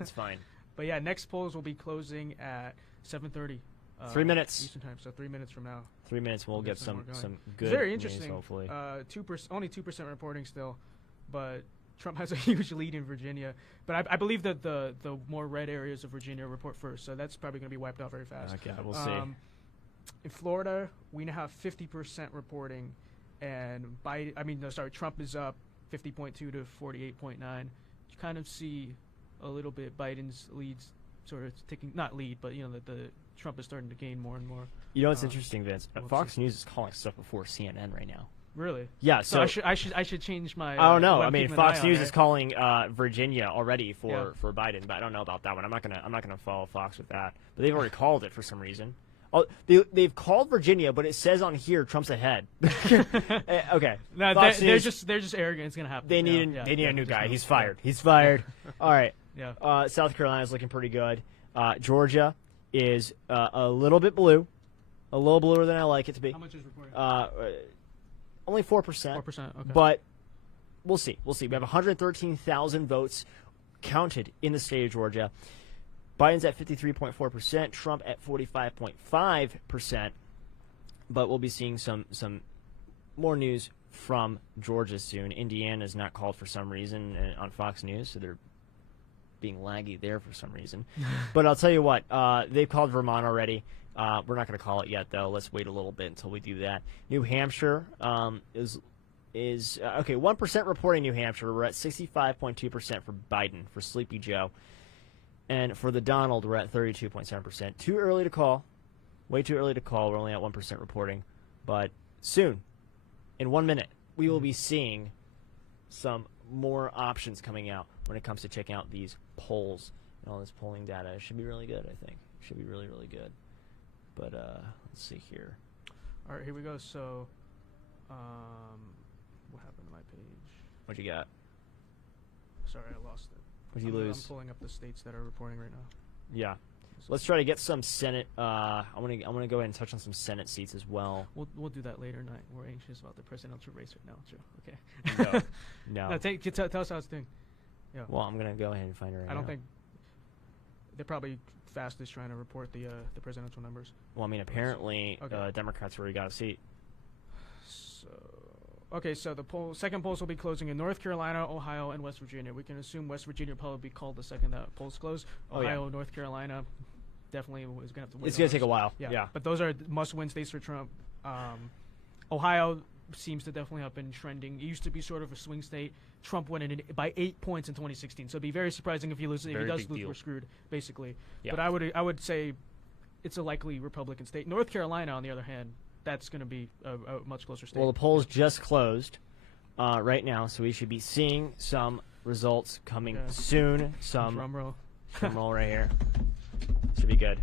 It's fine. But yeah, next polls will be closing at 7:30. 3 minutes. Eastern time, so 3 minutes from now. 3 minutes, we'll get some more some going. good Very news, interesting. hopefully. 2%, only 2% reporting still, but Trump has a huge lead in Virginia. But I believe that the more red areas of Virginia report first, so that's probably going to be wiped out very fast. Okay, we'll see. In Florida, we now have 50% reporting, and Trump is up 50.2 to 48.9. You kind of see a little bit Biden's leads sort of taking, not lead, but the Trump is starting to gain more and more. You know what's interesting, Vince? we'll Fox see. News is calling stuff before CNN right now. Really? Yeah. So So, I should change my. I don't know. what I I'm mean, keeping an Fox eye on, News right? is calling Virginia already for Yeah. Biden, but I don't know about that one. I'm not gonna follow Fox with that. But they've already called it for some reason. Oh, they've called Virginia, but it says on here Trump's ahead. Okay. No, Fox they're News, just arrogant. It's gonna happen. they need a new guy. He's fired. He's fired. All right. Yeah. South Carolina's looking pretty good. Georgia is a little bit blue, a little bluer than I like it to be. How much is reported? Only 4%. 4%. Okay. But we'll see. We'll see. We have 113,000 votes counted in the state of Georgia. Biden's at 53.4%, Trump at 45.5%. But we'll be seeing some more news from Georgia soon. Indiana's not called for some reason on Fox News, so they're being laggy there for some reason. But I'll tell you what, they've called Vermont already. We're not going to call it yet, though. Let's wait a little bit until we do that. New Hampshire is okay. 1% reporting New Hampshire. We're at 65.2% for Biden, for Sleepy Joe, and for the Donald, we're at 32.7%. Too early to call. Way too early to call. We're only at 1% reporting. But soon, in 1 minute, we will be seeing some more options coming out when it comes to checking out these polls and all this polling data. It should be really good, I think. It should be really, really good. But let's see here. All right, here we go. So, what happened to my page? What you got? Sorry, I lost it. What'd you lose? I'm pulling up the states that are reporting right now. Yeah. Let's try to get some Senate. I want to go ahead and touch on some Senate seats as well. We'll do that later tonight. We're anxious about the presidential race right now. True. Okay. No. No. Tell us how it's doing. Yeah. Well, I'm gonna go ahead and find it right now. I don't think they're probably fastest trying to report the presidential numbers. Well, I mean, apparently, Okay. Democrats already got a seat. So the second polls will be closing in North Carolina, Ohio, and West Virginia. We can assume West Virginia will probably be called the second that polls close. Ohio, North Carolina, definitely is going to have to wait. It's going to take a while. Yeah. But those are must-win states for Trump. Ohio seems to definitely have been trending. It used to be sort of a swing state. Trump won it by 8 points in 2016. So it'd be very surprising if he loses. If he does lose, we're screwed, basically. Yeah. But I would say it's a likely Republican state. North Carolina, on the other hand, that's going to be a much closer state. Well, the polls just closed right now, so we should be seeing some results coming soon. Some drum roll. Drum roll right here. Should be good.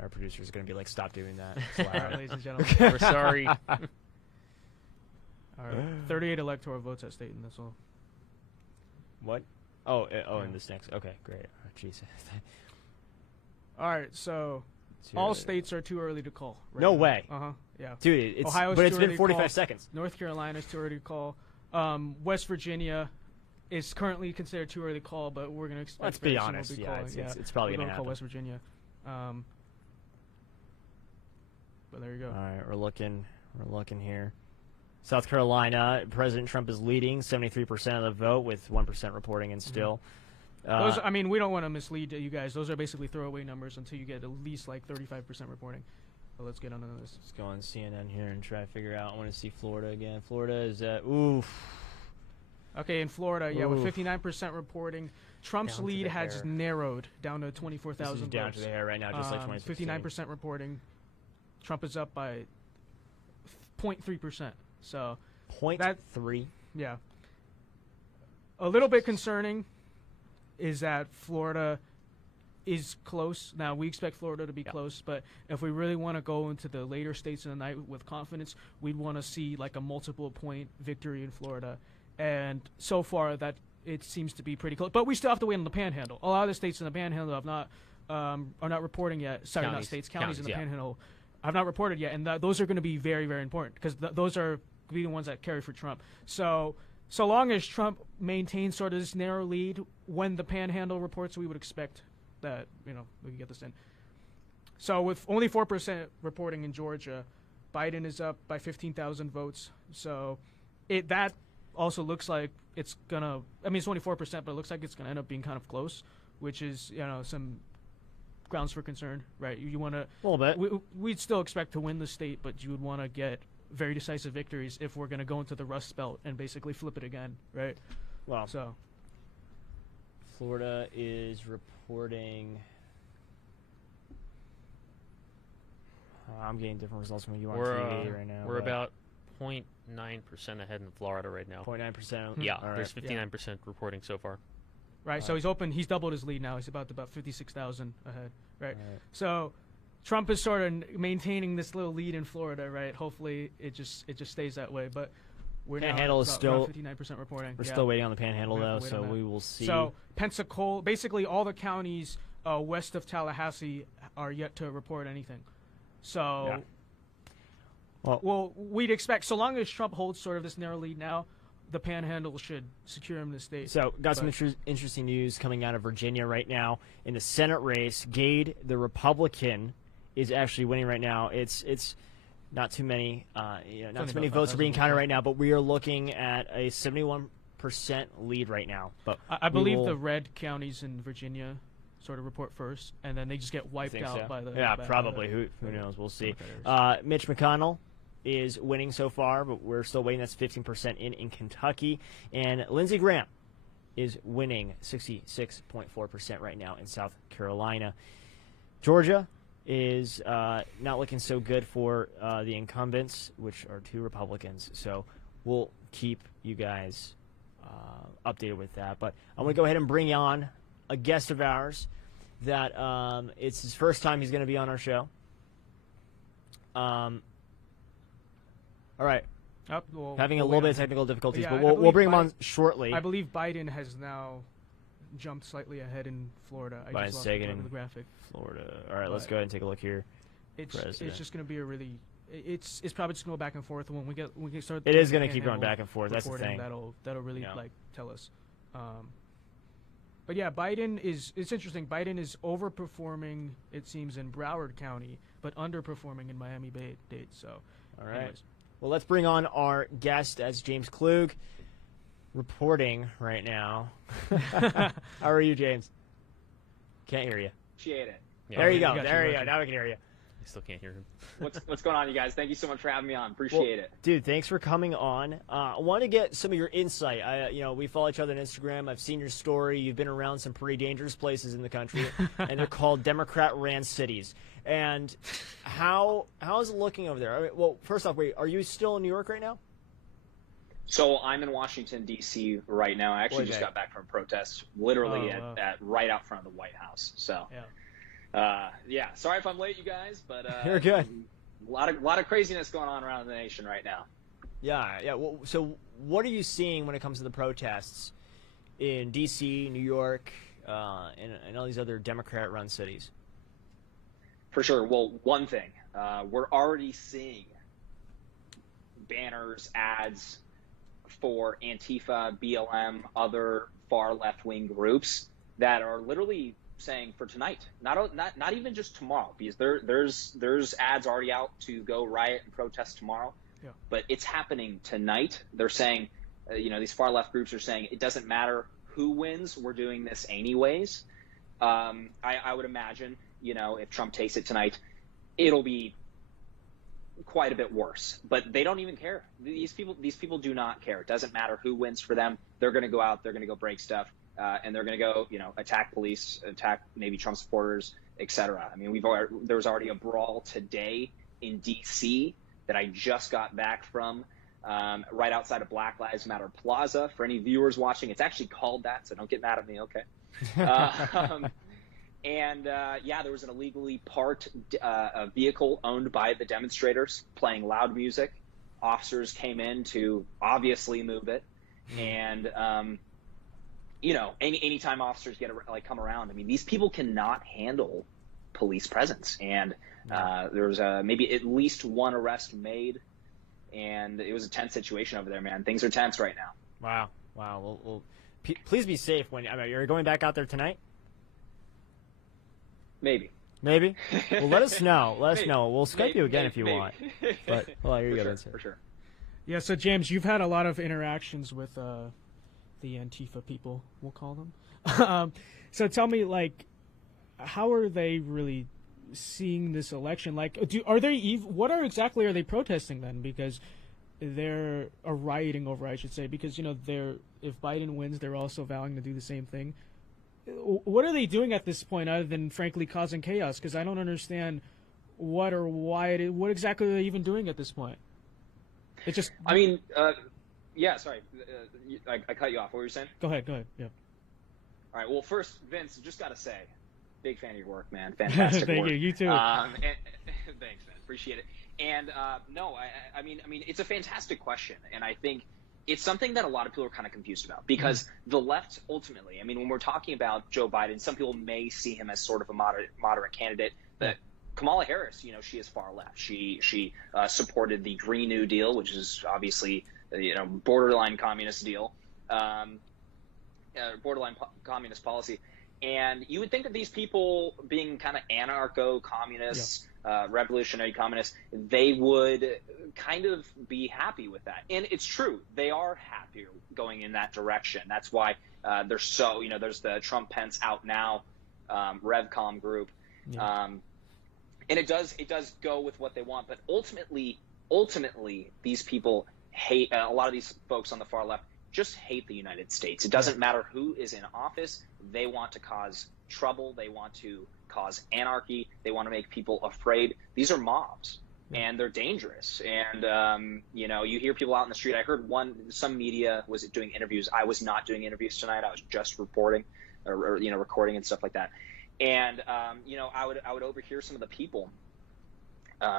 Our producer's going to be like, stop doing that. It's All right, loud. ladies and gentlemen. We're sorry. All right. 38 electoral votes at state, and that's all. What? Oh, and this next. Okay, great. Oh, jeez. All right, so all states are too early to call. Right No now. way. Yeah. Dude, it's Ohio's but it's too been early to 45 call. seconds. North Carolina's too early to call. West Virginia is currently considered too early to call, but we're going to expect. Let's be very soon honest. we'll be Yeah, calling. it's probably we're going to call happen. West Virginia. But there you go. All right, we're looking here. South Carolina, President Trump is leading 73% of the vote with 1% reporting and still. Those, I mean, we don't want to mislead you guys. Those are basically throwaway numbers until you get at least like 35% reporting. But let's get on to this. Let's go on CNN here and try to figure out. I want to see Florida again. Florida is at, oof. Okay, in Florida, yeah, with 59% reporting, Trump's Down to lead the has hair. narrowed down to 24,000 This is votes. down to the hair right now, just like 2016. 59% reporting. Trump is up by 0.3%. So, 0.3. yeah. A little bit concerning is that Florida is close. Now, we expect Florida to be close, but if we really want to go into the later states of the night with confidence, we'd want to see like a multiple point victory in Florida. And so far, that it seems to be pretty close. But we still have to wait on the Panhandle. A lot of the states in the Panhandle have not are not reporting yet. Sorry, not states, counties in the Panhandle have not reported yet, and those are going to be very, very important because those are be the ones that carry for Trump. So long as Trump maintains sort of this narrow lead when the Panhandle reports, we would expect that we can get this in. So with only 4% reporting in Georgia, Biden is up by 15,000 votes. So that also looks like it's gonna. I mean, it's only 4%, but it looks like it's gonna end up being kind of close, which is some grounds for concern, right? You want to a little bit. We'd still expect to win the state, but you would want to get very decisive victories if we're going to go into the Rust Belt and basically flip it again, right? Well, so Florida is reporting. I'm getting different results from you on TV right now. We're about 0.9% ahead in Florida right now. 0.9%. Yeah, All there's right. 59% reporting so far. Right, so he's doubled his lead now. He's about 56,000 ahead, right? Right. So Trump is sort of maintaining this little lead in Florida, right? Hopefully it just stays that way, but we're Panhandle is still 59% reporting. We're still waiting on the Panhandle though, so we will see. So Pensacola, basically all the counties west of Tallahassee are yet to report anything. So well, we'd expect, so long as Trump holds sort of this narrow lead now, the Panhandle should secure him the state. So, got some interesting news coming out of Virginia right now in the Senate race. Gade, the Republican, is actually winning right now. It's not too many, not too many votes are being counted right now, but we are looking at a 71% lead right now. But I believe the red counties in Virginia sort of report first, and then they just get wiped out by the. Yeah, probably. Who knows? We'll see. Mitch McConnell is winning so far, but we're still waiting. That's 15% in Kentucky. And Lindsey Graham is winning 66.4% right now in South Carolina. Georgia is not looking so good for the incumbents, which are 2 Republicans. So we'll keep you guys updated with that. But I'm going to go ahead and bring on a guest of ours that it's his first time he's going to be on our show. All right. Having a little bit of technical difficulties, Yeah, but we'll bring him on shortly. I believe Biden has now jumped slightly ahead in Florida. I Biden's just lost taking the graphic. Florida. All right, let's go ahead and take a look here. It's President. just going to be a really. It's probably just going to go back and forth when we get start. It is going to keep going back and forth. That's the recording, thing. That'll really tell us. But yeah, Biden is. It's interesting. Biden is overperforming, it seems, in Broward County, but underperforming in Miami-Dade. So, all right. Anyways. Well, let's bring on our guest. That's James Klug, reporting right now. How are you, James? Can't hear you. Appreciate it. Yeah, There you go. got There you, you go. got Now we can hear you. I still can't hear him. What's going on, you guys? Thank you so much for having me on. Appreciate it. Dude, thanks for coming on. I want to get some of your insight. We follow each other on Instagram. I've seen your story. You've been around some pretty dangerous places in the country, and they're called Democrat-ran cities. And how is it looking over there? I mean, well, first off, wait, are you still in New York right now? So I'm in Washington, D.C. right now. I actually just got back from a protest, literally at right out front of the White House. So, sorry if I'm late, you guys, but you're good. A lot of craziness going on around the nation right now. Yeah. Well, so what are you seeing when it comes to the protests in D.C., New York, and all these other Democrat-run cities? For sure. Well, one thing, we're already seeing banners, ads for Antifa, BLM, other far left-wing groups that are literally saying for tonight, not even just tomorrow, because there's ads already out to go riot and protest tomorrow, but it's happening tonight. They're saying, these far left groups are saying it doesn't matter who wins, we're doing this anyways. I would imagine, if Trump takes it tonight, it'll be quite a bit worse. But they don't even care. These people do not care. It doesn't matter who wins for them. They're going to go out. They're going to go break stuff, and they're going to go, attack police, attack maybe Trump supporters, etc. I mean, there was already a brawl today in D.C. that I just got back from, right outside of Black Lives Matter Plaza. For any viewers watching, it's actually called that, so don't get mad at me, okay? There was an illegally parked vehicle owned by the demonstrators playing loud music. Officers came in to obviously move it. And, anytime officers come around, I mean, these people cannot handle police presence. And there was maybe at least one arrest made. And it was a tense situation over there, man. Things are tense right now. Wow. Well, please be safe you're going back out there tonight? Maybe? Well, let us know. Let us know. We'll Skype you again if you want. But here you go. For sure. Yeah, so James, you've had a lot of interactions with the Antifa people, we'll call them. So tell me, how are they really seeing this election? What exactly are they protesting then? Because they're rioting over, I should say, because if Biden wins, they're also vowing to do the same thing. What are they doing at this point other than, frankly, causing chaos? Because I don't understand what or why what exactly are they even doing at this point? It's just. I mean, sorry, I cut you off. What were you saying? Go ahead. Yeah. All right. Well, first, Vince, just gotta say, big fan of your work, man. Fantastic Thank work. you. You too. Thanks, man. Appreciate it. And I mean, it's a fantastic question, and I think it's something that a lot of people are kind of confused about, because the left ultimately, I mean, when we're talking about Joe Biden, some people may see him as sort of a moderate candidate, but Kamala Harris, she is far left. She supported the Green New Deal, which is obviously, borderline communist deal, borderline communist policy. And you would think that these people, being kind of anarcho-communists, revolutionary communists, they would kind of be happy with that. And it's true. They are happier going in that direction. That's why they're so, there's the Trump-Pence Out Now RevCom group. And it does go with what they want. But ultimately, these people hate, a lot of these folks on the far left just hate the United States. It doesn't matter who is in office. They want to cause trouble. They want to cause anarchy. They want to make people afraid. These are mobs, and they're dangerous. And you hear people out in the street. I heard some media was doing interviews. I was not doing interviews tonight. I was just reporting, or recording and stuff like that. And I would overhear some of the people.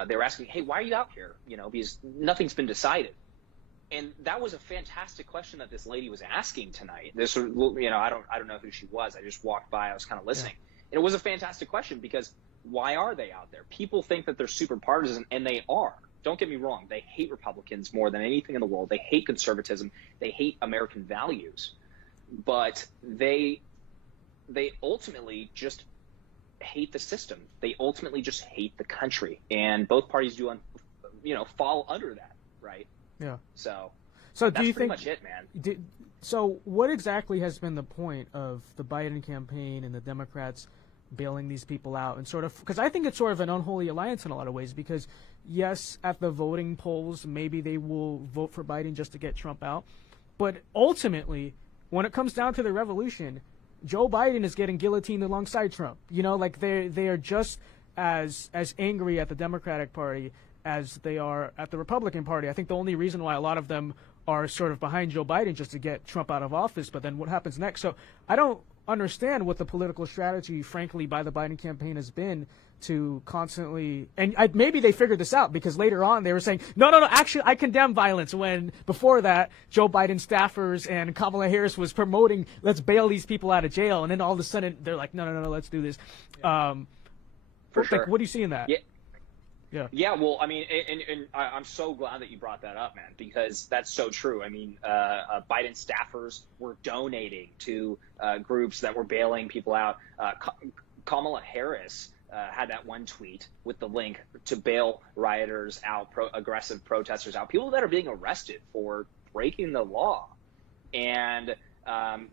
They were asking, "Hey, why are you out here?" Because nothing's been decided. And that was a fantastic question that this lady was asking tonight. I don't know who she was. I just walked by. I was kind of listening. And it was a fantastic question, because why are they out there? People think that they're super partisan, and they are. Don't get me wrong. They hate Republicans more than anything in the world. They hate conservatism. They hate American values. But they ultimately just hate the system. They ultimately just hate the country. And both parties do fall under that, right? Yeah. So do that's you pretty think, much it, man. So what exactly has been the point of the Biden campaign and the Democrats bailing these people out, and sort of, because I think it's sort of an unholy alliance in a lot of ways, because yes, at the voting polls, maybe they will vote for Biden just to get Trump out. But ultimately, when it comes down to the revolution, Joe Biden is getting guillotined alongside Trump. They are just as angry at the Democratic Party as they are at the Republican Party. I think the only reason why a lot of them are sort of behind Joe Biden just to get Trump out of office, but then what happens next? So I don't understand what the political strategy, frankly, by the Biden campaign has been to constantly, and maybe they figured this out, because later on they were saying, no, actually I condemn violence, when before that Joe Biden staffers and Kamala Harris was promoting, let's bail these people out of jail, and then all of a sudden they're like, no, let's do this. For sure. What do you see in that? Yeah. Well, I mean, and I'm so glad that you brought that up, man, because that's so true. I mean, Biden staffers were donating to groups that were bailing people out. Kamala Harris had that one tweet with the link to bail rioters out, aggressive protesters out, people that are being arrested for breaking the law. And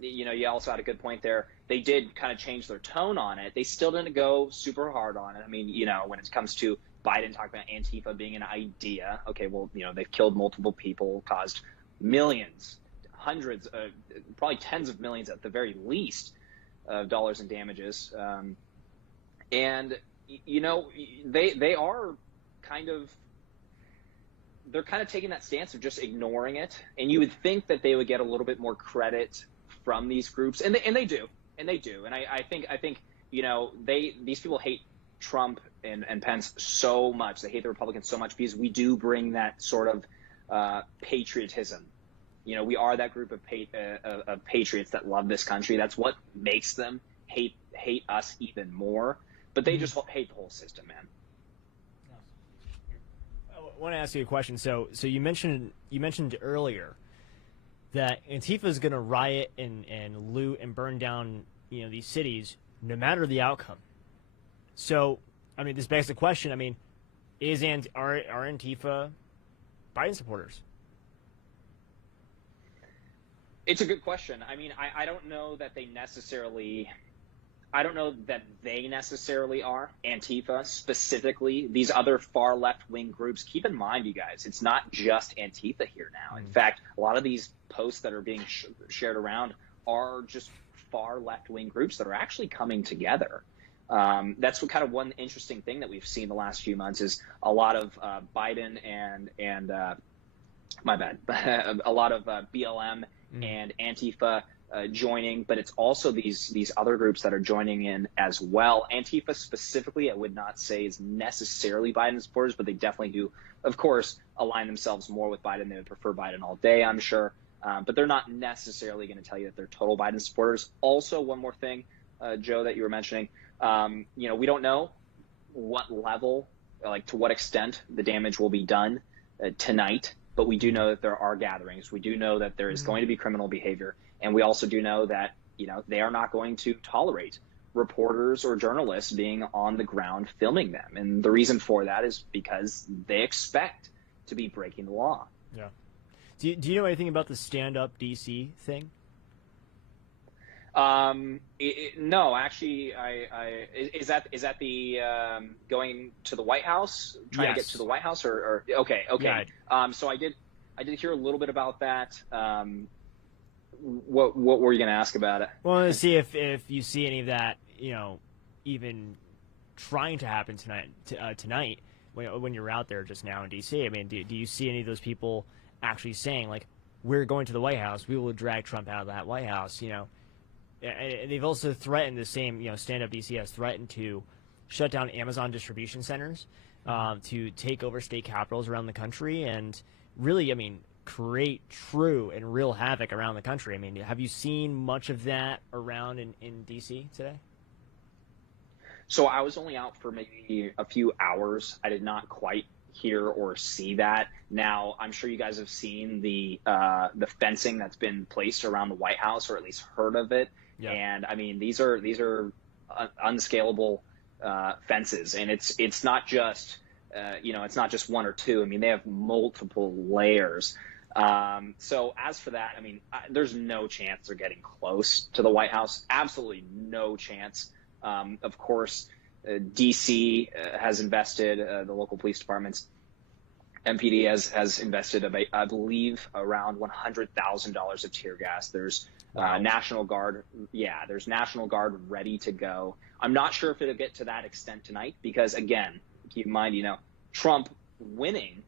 you also had a good point there. They did kind of change their tone on it. They still didn't go super hard on it. I mean, when it comes to Biden talking about Antifa being an idea, okay, well, they've killed multiple people, caused millions, hundreds, probably tens of millions at the very least of dollars in damages. And they are they're kind of taking that stance of just ignoring it. And you would think that they would get a little bit more credit from these groups, and they do. And I think these people hate Trump and Pence so much. They hate the Republicans so much because we do bring that sort of patriotism. We are that group of patriots that love this country. That's what makes them hate us even more. But they just hate the whole system, man. I want to ask you a question. So you mentioned earlier that Antifa is going to riot and loot and burn down these cities no matter the outcome. So, I mean, this begs the question. I mean, are Antifa Biden supporters? It's a good question. I mean, I don't know that they necessarily are. Antifa specifically, these other far left-wing groups. Keep in mind, you guys, it's not just Antifa here now. In fact, a lot of these posts that are being shared around are just far left-wing groups that are actually coming together. That's what kind of one interesting thing that we've seen the last few months is a lot of Biden and a lot of BLM and Antifa joining, but it's also these other groups that are joining in as well. Antifa specifically, I would not say is necessarily Biden supporters, but they definitely do, of course, align themselves more with Biden. They would prefer Biden all day, I'm sure, but they're not necessarily going to tell you that they're total Biden supporters. Also, one more thing, Joe, that you were mentioning, we don't know what level, to what extent the damage will be done tonight, but we do know that there are gatherings. We do know that there is going to be criminal behavior. And we also do know that, they are not going to tolerate reporters or journalists being on the ground filming them. And the reason for that is because they expect to be breaking the law. Yeah. Do you know anything about the Stand Up DC thing? No, actually, is that the going to the White House, trying to get to the White House, or okay. Yeah. So I did hear a little bit about that. What were you going to ask about it? Well, to see if you see any of that, even trying to happen tonight when you're out there just now in D.C.? I mean, do you see any of those people actually saying, like, we're going to the White House, we will drag Trump out of that White House, you know? And they've also threatened, the same, you know, Stand Up DC has threatened to shut down Amazon distribution centers, to take over state capitals around the country, and really, I mean, create true and real havoc around the country. I mean, have you seen much of that around in D.C. today? So I was only out for maybe a few hours. I did not quite hear or see that. Now, I'm sure you guys have seen the fencing that's been placed around the White House, or at least heard of it. Yeah. And I mean, these are unscalable fences, and it's not just it's not just one or two. I mean, they have multiple layers. So as for that, I mean, there's no chance they're getting close to the White House. Absolutely no chance. Of course, DC has invested, the local police departments, MPD has invested, I believe, around $100,000 of tear gas. There's National Guard. Yeah, there's National Guard ready to go. I'm not sure if it'll get to that extent tonight because, again, keep in mind, you know, Trump winning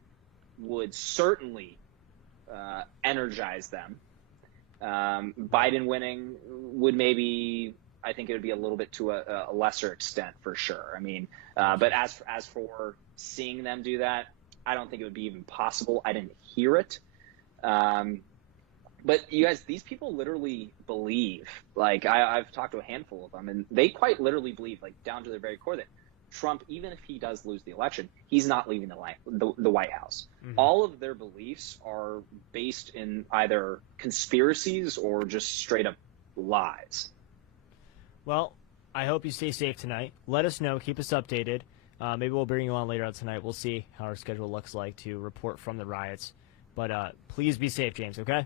would certainly energize them. Biden winning would maybe, I think it would be a little bit to a lesser extent for sure. I mean, but as for seeing them do that, I don't think it would be even possible. I didn't hear it. But you guys, these people literally believe, like I've talked to a handful of them, and they quite literally believe, like down to their very core, that Trump, even if he does lose the election, he's not leaving the White House. Mm-hmm. All of their beliefs are based in either conspiracies or just straight up lies. Well, I hope you stay safe tonight. Let us know. Keep us updated. Maybe we'll bring you on later on tonight. We'll see how our schedule looks like to report from the riots. But please be safe, James, okay?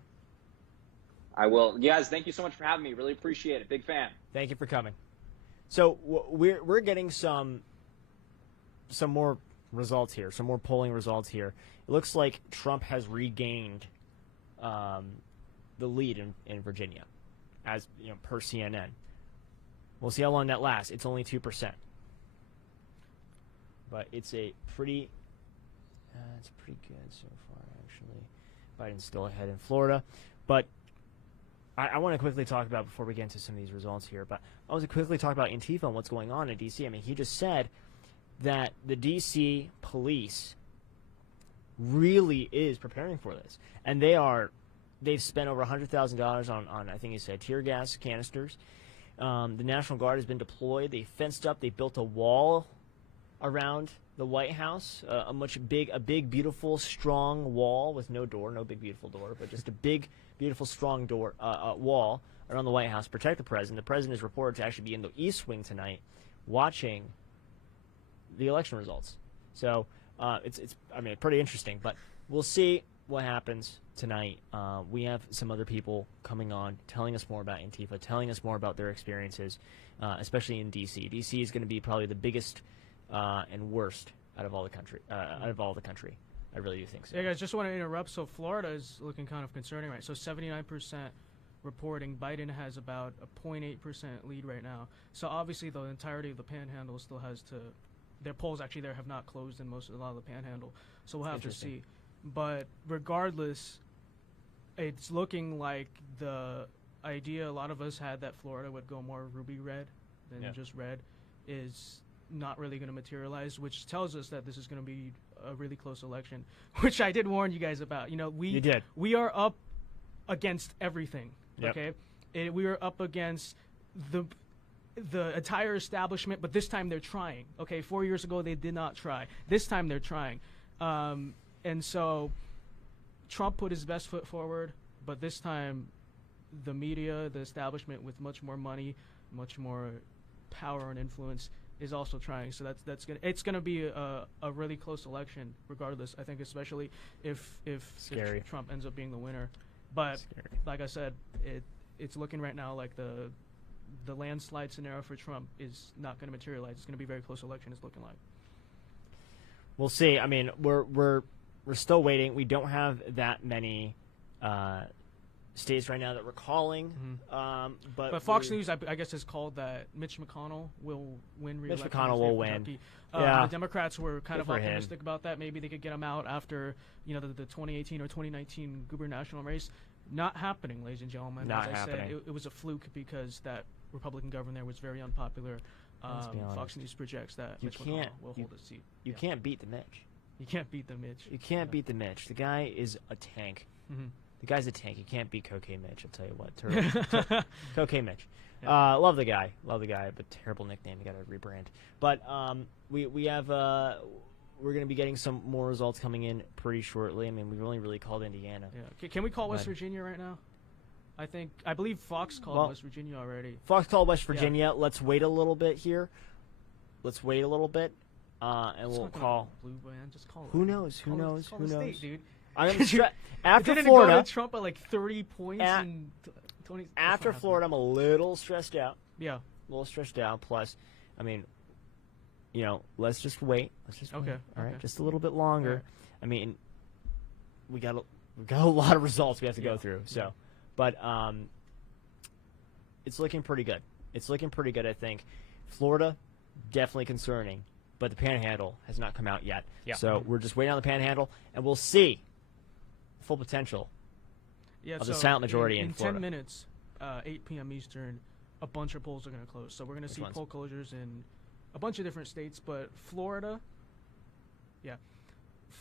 I will. Guys, thank you so much for having me. Really appreciate it. Big fan. Thank you for coming. So we're getting some more results here, some more polling results here. It looks like Trump has regained the lead in Virginia, as you know, per CNN. We'll see how long that lasts. It's only 2%, but it's pretty good so far. Actually, Biden's still ahead in Florida, but I want to quickly talk about, before we get into some of these results here, but I want to quickly talk about Antifa and what's going on in D.C. I mean, he just said that the D.C. police really is preparing for this, and they've spent over $100,000 on I think he said tear gas canisters. The National Guard has been deployed. They fenced up. They built a wall around the White House, a big, beautiful, strong wall with no door, no big, beautiful door, but just a big, beautiful, strong door wall around the White House to protect the president. The president is reported to actually be in the East Wing tonight, watching the election results. So it's pretty interesting. But we'll see what happens tonight. We have some other people coming on, telling us more about Antifa, telling us more about their experiences, especially in D.C. D.C. is going to be probably the biggest and worst out of all the country. I really do think so. Yeah, guys, just want to interrupt. So Florida is looking kind of concerning, right? So 79% reporting. Biden has about a 0.8% lead right now. So obviously the entirety of the Panhandle still has to. Their polls actually there have not closed in a lot of the Panhandle. So we'll have to see. But regardless, it's looking like the idea a lot of us had that Florida would go more ruby red than just red is not really going to materialize, which tells us that this is going to be a really close election, which I did warn you guys about. You know, we are up against everything. Yep. Okay, we are up against the entire establishment, but this time they're trying. Okay, 4 years ago they did not try. This time they're trying, and so Trump put his best foot forward, but this time the media, the establishment with much more money, much more power and influence is also trying. So it's gonna be a really close election regardless. I think especially if Trump ends up being the winner. But like I said, it's looking right now like the landslide scenario for Trump is not going to materialize. It's going to be a very close election. It's looking like. We'll see. I mean, we're still waiting. We don't have that many states right now that we're calling. But Fox News, I guess, has called that Mitch McConnell will win re-election. Mitch McConnell will win. The Democrats were kind Good of for him. optimistic about that. Maybe they could get him out after the 2018 or 2019 gubernatorial race. Not happening, ladies and gentlemen. Not As I happening. said, it was a fluke because that Republican governor there was very unpopular. Let's be honest. Fox News projects that You Mitch can't- McConnell will hold a seat. You can't beat the Mitch. You can't beat the Mitch. You can't beat the Mitch. The guy is a tank. Mm-hmm. The guy's a tank. You can't beat Cocaine Mitch. I'll tell you what. Cocaine Mitch. Love the guy. But terrible nickname. You got to rebrand. But we have we're going to be getting some more results coming in pretty shortly. I mean, we've only really called Indiana. Yeah. Can we call West But- Virginia right now? I believe Fox called West Virginia already. Fox called West Virginia. Let's wait a little bit here. And It's we'll not gonna call. Blue man, just call it. Who knows? Who Call it- knows? call Who the knows? state, dude. After Didn't Florida, it go to Trump by like 30 points At- in 20? after Florida, I'm a little stressed out. Yeah. A little stressed out. Plus, I mean, let's just wait. Okay, All right, okay. just a little bit longer. All right. I mean, we got a lot of results we have to go through. So, but it's looking pretty good. I think. Florida, definitely concerning, but the Panhandle has not come out yet. Yeah. So we're just waiting on the Panhandle, and we'll see full potential. Yeah, Of the so silent majority in in Florida. 10 minutes, 8 p.m. Eastern, a bunch of polls are going to close. So we're going to Which see ones? poll closures in a bunch of different states, but Florida,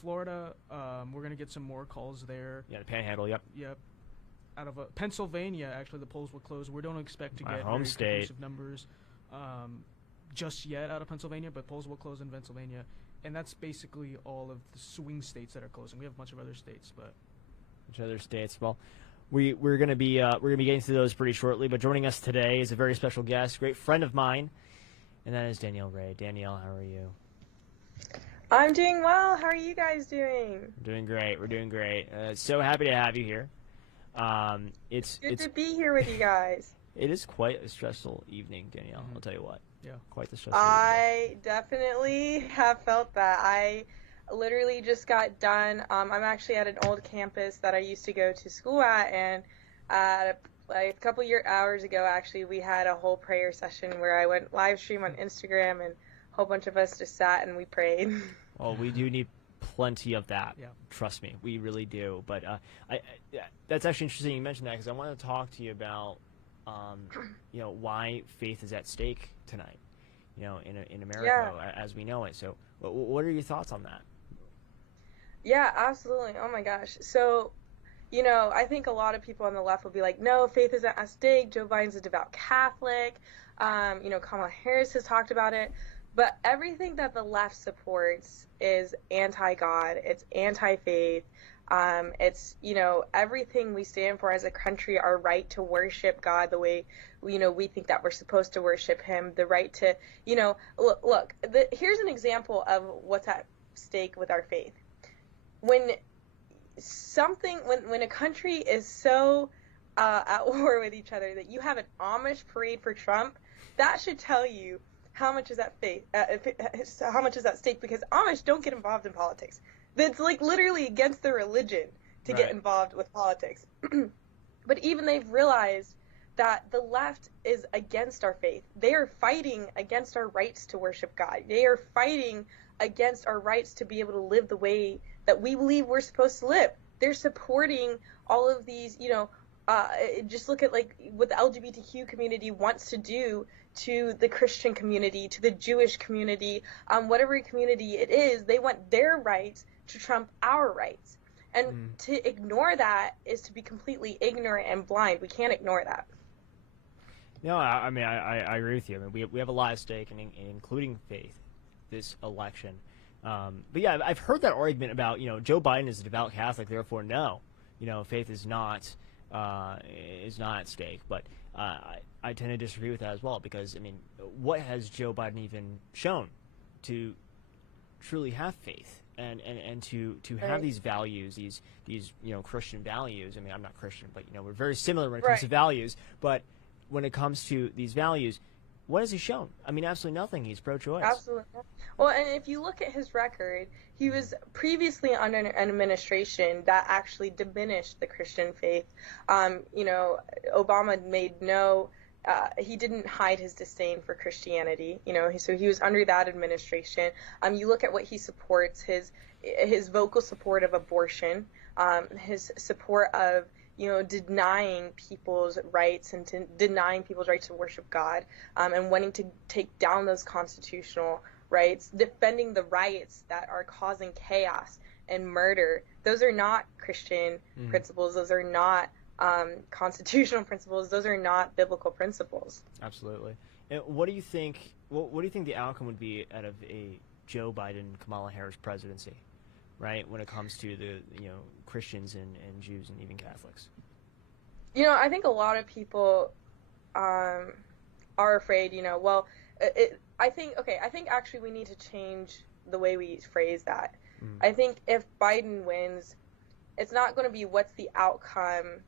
we're going to get some more calls there. Yeah, the Panhandle. Yep. Yep. Out of Pennsylvania, actually, the polls will close. We don't expect to My get home very state. conclusive numbers just yet out of Pennsylvania, but polls will close in Pennsylvania. And that's basically all of the swing states that are closing. We have a bunch of other states, but Which other states? Well, we're gonna be getting to those pretty shortly. But joining us today is a very special guest, great friend of mine, and that is Danielle Ray. Danielle, how are you? I'm doing well. How are you guys doing? We're doing great. So happy to have you here. It's Good to be here with you guys. it is quite a stressful evening, Danielle. I'll tell you what. yeah. Quite the stressful. evening. I definitely have felt that. I literally just got done. I'm actually at an old campus that I used to go to school at, and a couple hours ago, actually, we had a whole prayer session where I went live stream on Instagram, and a whole bunch of us just sat and we prayed. Well, we do need plenty of that. Yeah. Trust me, we really do. But that's actually interesting you mentioned that, because I want to talk to you about why faith is at stake tonight, in America as we know it. So what are your thoughts on that? Yeah, absolutely. Oh my gosh. So, I think a lot of people on the left will be like, no, faith isn't at stake. Joe Biden's a devout Catholic. Kamala Harris has talked about it. But everything that the left supports is anti-God. It's anti-faith. It's, everything we stand for as a country, our right to worship God the way, we think that we're supposed to worship him, the right to, look, here's an example of what's at stake with our faith. When a country is so at war with each other that you have an Amish parade for Trump, that should tell you how much is at how much is at stake, because Amish don't get involved in politics. It's like literally against their religion to get involved with politics. But even they've realized that the left is against our faith. They are fighting against our rights to worship God. They are fighting against our rights to be able to live the way that we believe we're supposed to live. They're supporting all of these, just look at like what the LGBTQ community wants to do to the Christian community, to the Jewish community, whatever community it is. They want their rights to trump our rights. And to ignore that is to be completely ignorant and blind. We can't ignore that. No, I mean, I agree with you. I mean, we have a lot at stake, including faith, this election. But yeah, I've heard that argument about, Joe Biden is a devout Catholic, therefore no, faith is not at stake. But I tend to disagree with that as well, because, I mean, what has Joe Biden even shown to truly have faith and to have these values, these Christian values? I mean, I'm not Christian, but we're very similar when it comes to values. But when it comes to these values, What has he shown? I mean, absolutely nothing. He's pro-choice. Absolutely. Well, and if you look at his record, he was previously under an administration that actually diminished the Christian faith. Obama made he didn't hide his disdain for Christianity. So he was under that administration. You look at what he supports, his vocal support of abortion, his support of denying people's rights and denying people's rights to worship God, and wanting to take down those constitutional rights, defending the riots that are causing chaos and murder. Those are not Christian principles. Those are not constitutional principles. Those are not biblical principles. Absolutely. And what do you think? What do you think the outcome would be out of a Joe Biden, Kamala Harris presidency? Right, when it comes to the Christians and Jews and even Catholics. I think a lot of people are afraid. I think actually we need to change the way we phrase that. I think if Biden wins, it's not going to be what's the outcome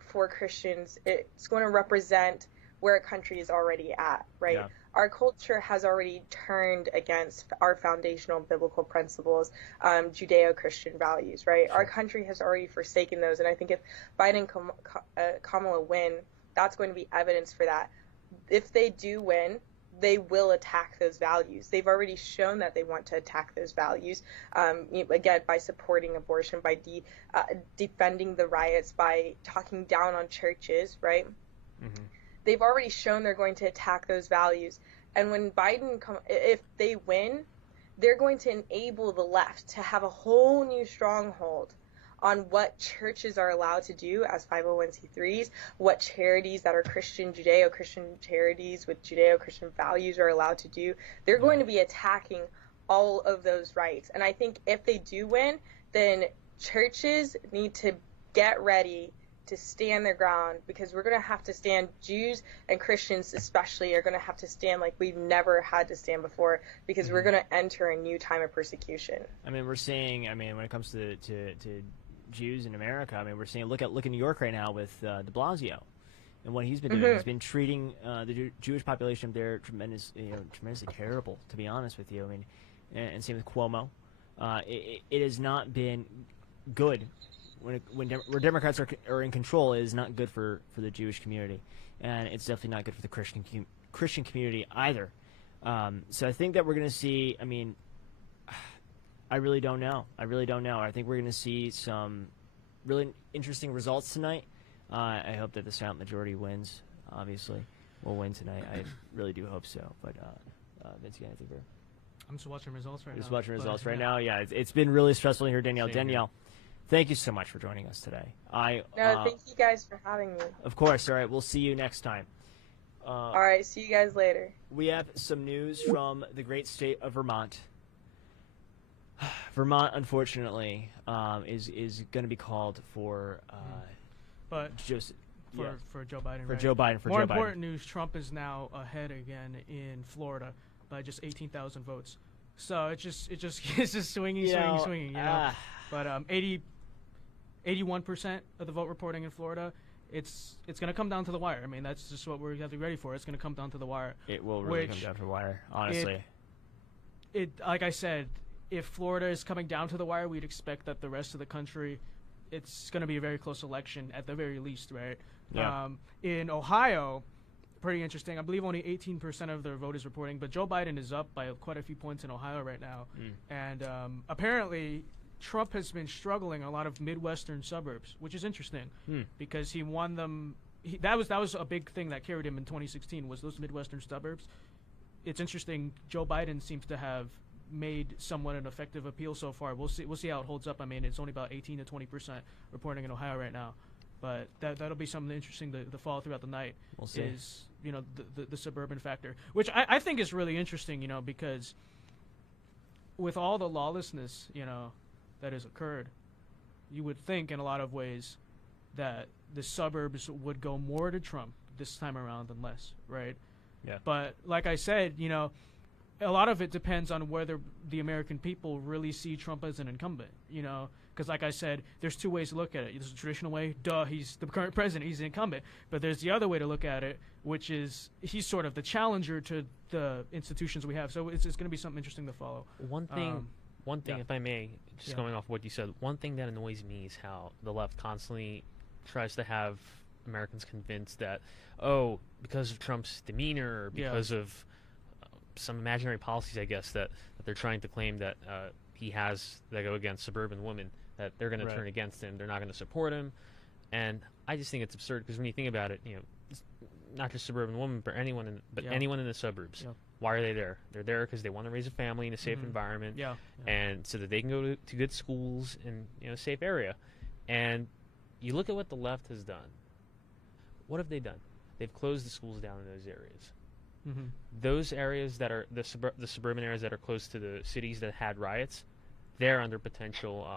for Christians. It's going to represent where a country is already at, right? Yeah. Our culture has already turned against our foundational biblical principles, Judeo-Christian values, right? Sure. Our country has already forsaken those, and I think if Biden and Kamala win, that's going to be evidence for that. If they do win, they will attack those values. They've already shown that they want to attack those values, again, by supporting abortion, by defending the riots, by talking down on churches, right? Mm-hmm. They've already shown they're going to attack those values. And when if they win, they're going to enable the left to have a whole new stronghold on what churches are allowed to do as 501c3s, what charities that are Christian, Judeo-Christian charities with Judeo-Christian values are allowed to do. They're going to be attacking all of those rights. And I think if they do win, then churches need to get ready to stand their ground, because we're going to have to stand, Jews and Christians especially are going to have to stand like we've never had to stand before, because we're going to enter a new time of persecution. I mean, we're seeing, when it comes to Jews in America, we're seeing, look at New York right now with de Blasio and what he's been doing. He's been treating the Jewish population there tremendously terrible, to be honest with you. And same with Cuomo. It has not been good. When Democrats are in control, it is not good for the Jewish community, and it's definitely not good for the Christian community either. So I think that we're going to see. I really don't know. I think we're going to see some really interesting results tonight. I hope that the silent majority wins. Obviously, we'll win tonight. I really do hope so. But Vince, you got anything there? I'm just watching results right now. Just watching results right now. Yeah, it's been really stressful here, Danielle. Danielle, thank you so much for joining us today. Thank you guys for having me. Of course. All right, we'll see you next time. All right, see you guys later. We have some news from the great state of Vermont. Vermont, unfortunately, is going to be called for for Joe Biden. For Joe Biden. More important news: Trump is now ahead again in Florida by just 18,000 votes. So it's just swinging. But 81% of the vote reporting in Florida, it's going to come down to the wire. That's just what we have to be ready for. It's going to come down to the wire. It will really come down to the wire, honestly. It like I said, if Florida is coming down to the wire, we'd expect that the rest of the country, it's going to be a very close election at the very least, right? Yeah. In Ohio, pretty interesting. I believe only 18% of their vote is reporting, but Joe Biden is up by quite a few points in Ohio right now. And apparently Trump has been struggling in a lot of Midwestern suburbs, which is interesting because he won them. That was a big thing that carried him in 2016, was those Midwestern suburbs. It's interesting. Joe Biden seems to have made somewhat an effective appeal so far. We'll see how it holds up. It's only about 18 to 20% reporting in Ohio right now, but that'll be something interesting to follow throughout the night. We'll see. Is the suburban factor, which I think is really interesting. Because with all the lawlessness that has occurred, you would think in a lot of ways that the suburbs would go more to Trump this time around than less, right? Yeah. But like I said, a lot of it depends on whether the American people really see Trump as an incumbent, because like I said, there's two ways to look at it. There's a traditional way, he's the current president, he's an incumbent. But there's the other way to look at it, which is he's sort of the challenger to the institutions we have. So it's going to be something interesting to follow. One thing, yeah. if I may, just going off what you said, one thing that annoys me is how the left constantly tries to have Americans convinced that, because of Trump's demeanor, or because of some imaginary policies, I guess, that they're trying to claim that he has that go against suburban women, that they're going to turn against him, they're not going to support him. And I just think it's absurd, because when you think about it, it's not just suburban women, but anyone in the suburbs. Yeah. Why are they there? They're there because they want to raise a family in a safe environment, and so that they can go to good schools in a safe area. And you look at what the left has done. What have they done? They've closed the schools down in those areas. Mm-hmm. Those areas that are the suburban areas that are close to the cities that had riots, they're under potential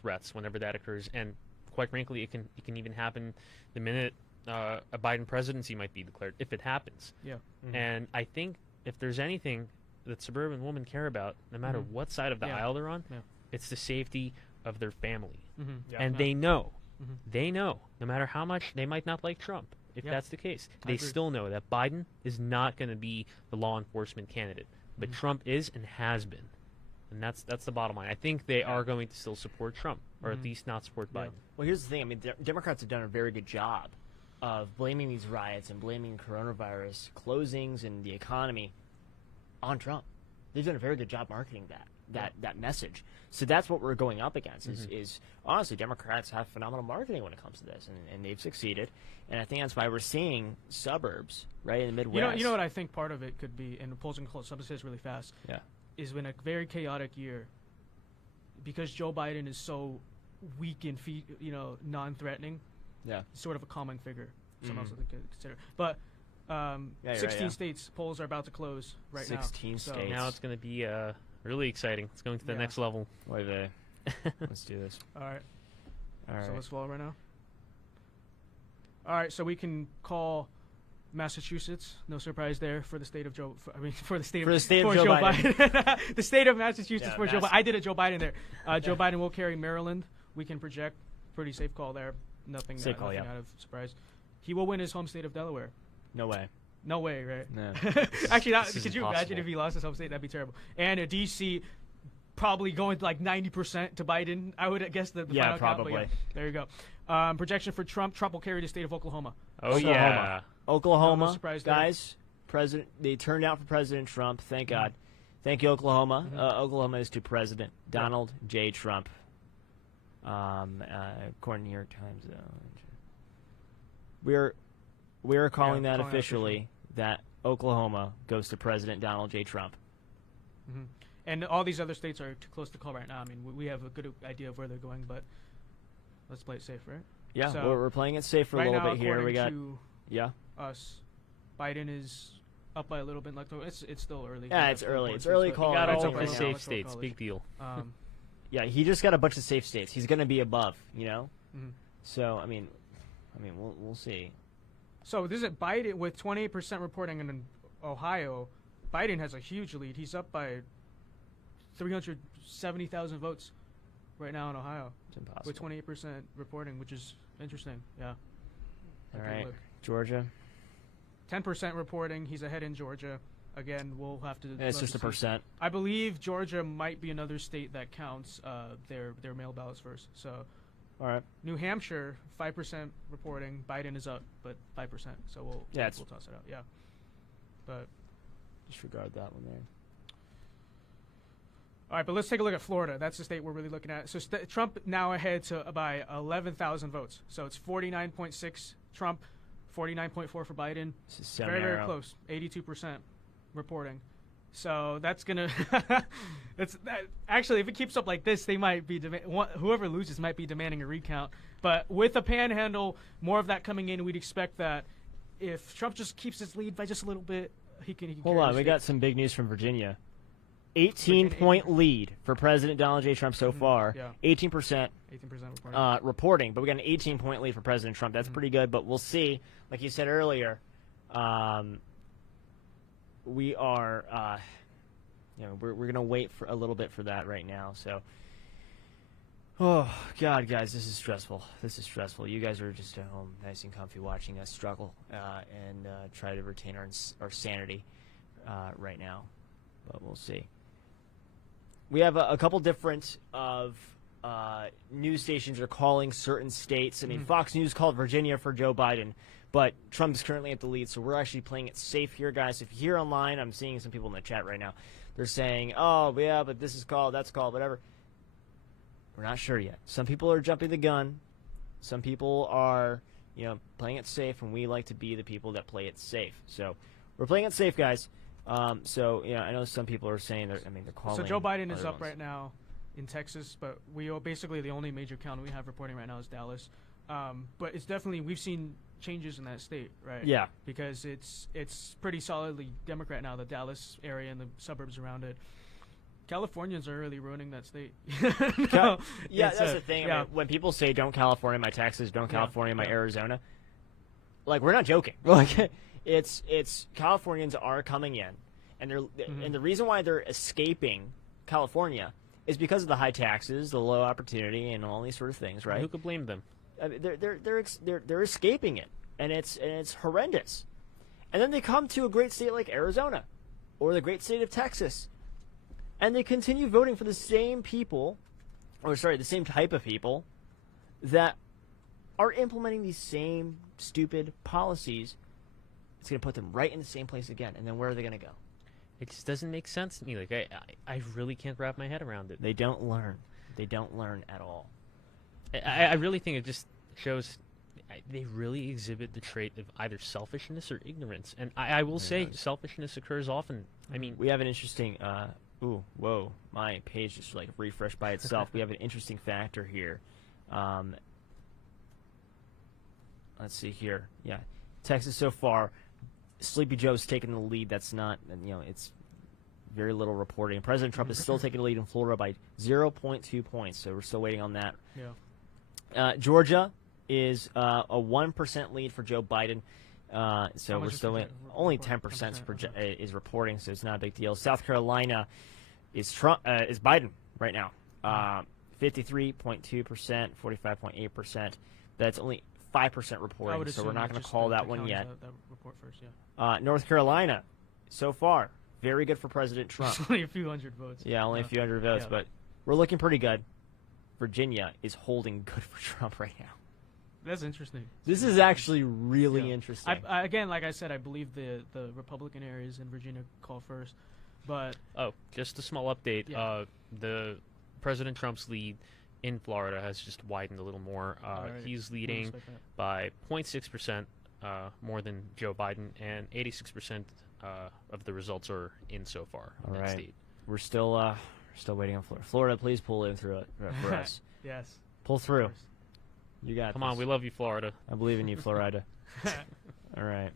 threats whenever that occurs. And quite frankly, it can even happen the minute a Biden presidency might be declared, if it happens. Yeah. Mm-hmm. And I think if there's anything that suburban women care about, no matter what side of the aisle they're on, it's the safety of their family. Mm-hmm. Yeah. And they know, no matter how much they might not like Trump, if that's the case, they still know that Biden is not going to be the law enforcement candidate, but Trump is and has been. And that's the bottom line. I think they are going to still support Trump, or at least not support Biden. Well, here's the thing. I mean, Democrats have done a very good job of blaming these riots and blaming coronavirus closings and the economy on Trump. They've done a very good job marketing that message. So that's what we're going up against is honestly, Democrats have phenomenal marketing when it comes to this, and they've succeeded. And I think that's why we're seeing suburbs, right, in the Midwest. You know what I think part of it could be, and the polls can close suburbs really fast, is when a very chaotic year, because Joe Biden is so weak and non-threatening, sort of a calming figure. Someone else to consider. But 16 states polls are about to close right 16 now. states. Now it's going to be really exciting. It's going to the next level. Wait, let's do this. All right. So let's follow right now. All right. So we can call Massachusetts. No surprise there for the state of Joe. For the state of Joe Biden. The state of Massachusetts for Joe Biden. I did a Joe Biden there. Joe Biden will carry Maryland. We can project. Pretty safe call there. Nothing out of surprise. He will win his home state of Delaware. No way. No way, right? No. Actually, could you imagine if he lost his home state? That'd be terrible. And D.C. probably going like 90% to Biden. I would guess the final probably. Count, there you go. Projection for Trump. Trump will carry the state of Oklahoma. Oklahoma, guys. They turned out for President Trump. Thank God. Thank you, Oklahoma. Oklahoma is to President Donald J. Trump. According to New York Times, we are calling that officially that Oklahoma goes to President Donald J. Trump. Mm-hmm. And all these other states are too close to call right now. I mean, we have a good idea of where they're going, but let's play it safe, right? Yeah, so we're playing it safe for a little bit here. We got us. Biden is up by a little bit. It's still early. Yeah, it's early. It's early call. Got all the safe states. Big deal. Yeah, he just got a bunch of safe states. He's going to be above, So I mean, we'll see. So this is Biden with 28% reporting in Ohio. Biden has a huge lead. He's up by 370,000 votes right now in Ohio. It's impossible. With 28% reporting, which is interesting. Yeah. All right. Georgia. 10% reporting. He's ahead in Georgia. Again, we'll have to. It's just a percent. I believe Georgia might be another state that counts their mail ballots first. So. All right. New Hampshire, 5% reporting. Biden is up, but 5%. So we'll toss it out. Yeah. But disregard that one there. All right, but let's take a look at Florida. That's the state we're really looking at. So Trump now ahead by 11,000 votes. So it's 49.6 Trump, 49.4 for Biden. This is so very, narrow. very close. 82% reporting. So that's gonna. Actually, if it keeps up like this, they might be whoever loses might be demanding a recount. But with a panhandle, more of that coming in, we'd expect that if Trump just keeps his lead by just a little bit, he can. Hold on, we got some big news from Virginia. 18-point lead for President Donald J. Trump so far. Yeah. 18%. 18% reporting, but we got an 18-point lead for President Trump. That's pretty good, but we'll see. Like you said earlier. we are, we're gonna wait for a little bit for that right now. So, oh God, guys, this is stressful. This is stressful. You guys are just at home, nice and comfy, watching us struggle and try to retain our sanity right now. But we'll see. We have a couple different news stations are calling certain states. I mean, Fox News called Virginia for Joe Biden, but Trump is currently at the lead, so we're actually playing it safe here, guys. If you're here online, I'm seeing some people in the chat right now. They're saying, oh, yeah, but this is called, that's called, whatever. We're not sure yet. Some people are jumping the gun. Some people are, playing it safe, and we like to be the people that play it safe. So we're playing it safe, guys. I know some people are saying they're calling. So Joe Biden is up right now in Texas, but we are basically the only major county we have reporting right now is Dallas. But it's definitely, we've seen changes in that state, right? Yeah. Because it's pretty solidly Democrat now, the Dallas area and the suburbs around it. Californians are really ruining that state. That's the thing. Yeah. I mean, when people say "Don't California my Texas," "Don't California my Arizona," like we're not joking. Like it's Californians are coming in, and and the reason why they're escaping California is because of the high taxes, the low opportunity, and all these sort of things, right? Who could blame them? I mean, they're escaping it, and it's horrendous. And then they come to a great state like Arizona, or the great state of Texas. And they continue voting for the same people, the same type of people that are implementing these same stupid policies. It's going to put them right in the same place again. And then where are they going to go? It just doesn't make sense to me. Like I really can't wrap my head around it. They don't learn. They don't learn at all. I really think it just shows they really exhibit the trait of either selfishness or ignorance. And I will say selfishness occurs often. I mean, we have an interesting. Ooh, whoa! My page just refreshed by itself. We have an interesting factor here. Let's see here. Yeah, Texas so far, Sleepy Joe's taking the lead. That's not, it's very little reporting. President Trump is still taking the lead in Florida by 0.2 points. So we're still waiting on that. Yeah. Georgia is a 1% lead for Joe Biden. So we're still only 10% is reporting, so it's not a big deal. South Carolina is Biden right now, 53.2%, 45.8%. That's only 5% reporting, so we're not going to call that one yet. That report first, yeah. North Carolina, so far, very good for President Trump. Only a few hundred votes. Yeah, only a few hundred votes, but we're looking pretty good. Virginia is holding good for Trump right now. That's interesting. This is actually really interesting. Again, like I said, I believe the Republican areas in Virginia call first. But just a small update. Yeah. The President Trump's lead in Florida has just widened a little more. Right. He's leading by 0.6% more than Joe Biden, and 86% of the results are in so far in that state. We're still waiting on Florida. Florida, please pull in through it for us. Yes. Pull through. You got Come on, we love you, Florida. I believe in you, Florida. All right.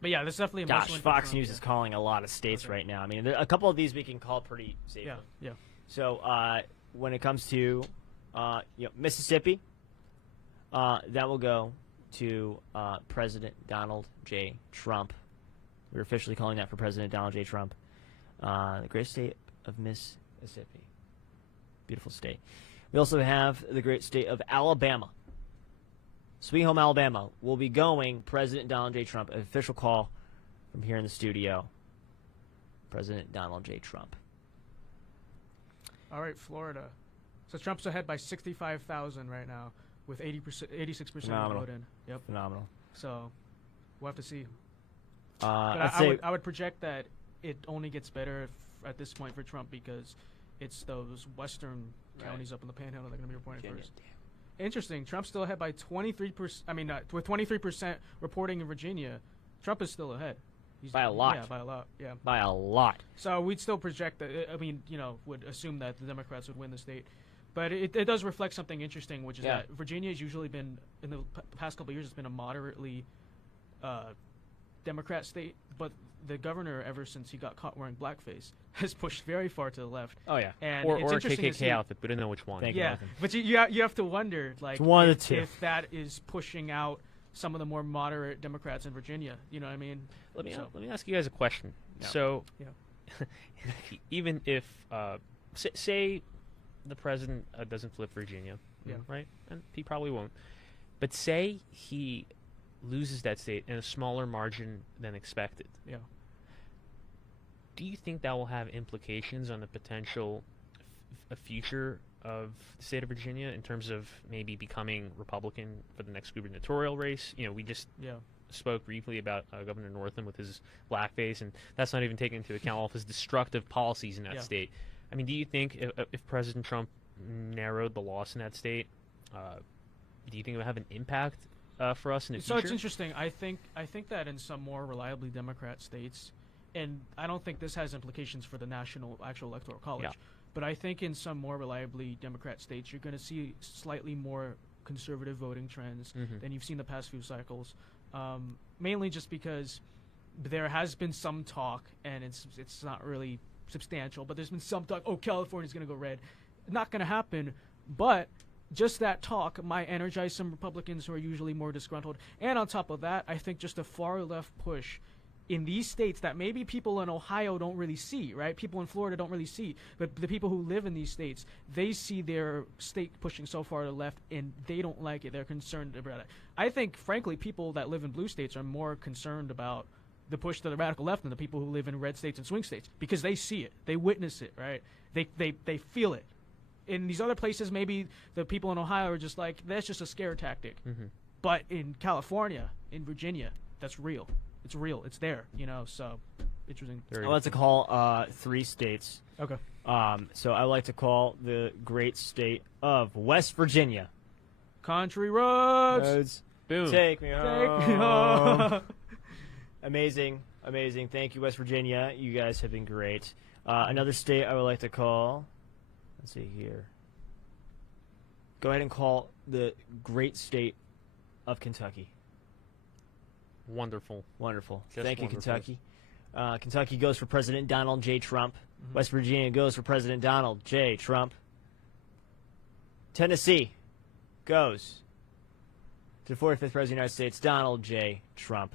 But yeah, there's definitely a Gosh, Fox News is calling a lot of states right now. I mean, a couple of these we can call pretty safely. Yeah. So when it comes to Mississippi, that will go to President Donald J. Trump. We're officially calling that for President Donald J. Trump. The great state of Mississippi. Beautiful state. We also have the great state of Alabama. Sweet Home Alabama will be going President Donald J. Trump. An official call from here in the studio. President Donald J. Trump. All right, Florida. So Trump's ahead by 65,000 right now, with 86% vote in. Yep. Phenomenal. So we'll have to see. But I would project that it only gets better at this point for Trump because it's those western counties up in the Panhandle that are going to be reporting first. Interesting. Trump's still ahead by 23%. I mean, with 23% reporting in Virginia, Trump is still ahead. By a lot. Yeah, by a lot. Yeah. By a lot. So we'd still project that. I mean, would assume that the Democrats would win the state. But it does reflect something interesting, which is that Virginia has usually been, in the past couple of years, it's been a moderately Democrat state. But the governor, ever since he got caught wearing blackface, has pushed very far to the left. Oh, yeah. And or it's a interesting KKK outfit, but I don't know which one. But you have to wonder, if that is pushing out some of the more moderate Democrats in Virginia. You know what I mean? Let me ask you guys a question. Yeah. So, Yeah. even if, say the president doesn't flip Virginia, Yeah. right? And he probably won't. But say he loses that state in a smaller margin than expected. Yeah. Do you think that will have implications on the potential a future of the state of Virginia in terms of maybe becoming Republican for the next gubernatorial race? We just spoke briefly about Governor Northam with his blackface, and that's not even taking into account all of his destructive policies in that state. I mean, do you think if President Trump narrowed the loss in that state, do you think it would have an impact for us in the future? So it's interesting. I think that in some more reliably Democrat states, and I don't think this has implications for the actual electoral college, but I think in some more reliably Democrat states, you're going to see slightly more conservative voting trends than you've seen the past few cycles. Mainly just because there has been some talk, and it's not really substantial, but there's been some talk, California's going to go red. Not going to happen, but just that talk might energize some Republicans who are usually more disgruntled. And on top of that, I think just a far left push in these states that maybe people in Ohio don't really see, right? People in Florida don't really see, but the people who live in these states, they see their state pushing so far to the left, and they don't like it. They're concerned about it. I think, frankly, people that live in blue states are more concerned about the push to the radical left than the people who live in red states and swing states, because they see it, they witness it, right? They feel it. In these other places, maybe the people in Ohio are just like, that's just a scare tactic. But in California, in Virginia, that's real. It's real. It's there, so interesting. I like to call 3 states. Okay. So I like to call the great state of West Virginia. Country roads. Boom. Take me home. Take me home. Amazing. Thank you, West Virginia. You guys have been great. Another state I would like to call, let's see here. Go ahead and call the great state of Kentucky. Wonderful. Just Thank you, wonderful. Kentucky. Kentucky goes for President Donald J. Trump. West Virginia goes for President Donald J. Trump. Tennessee goes to the 45th President of the United States, Donald J. Trump.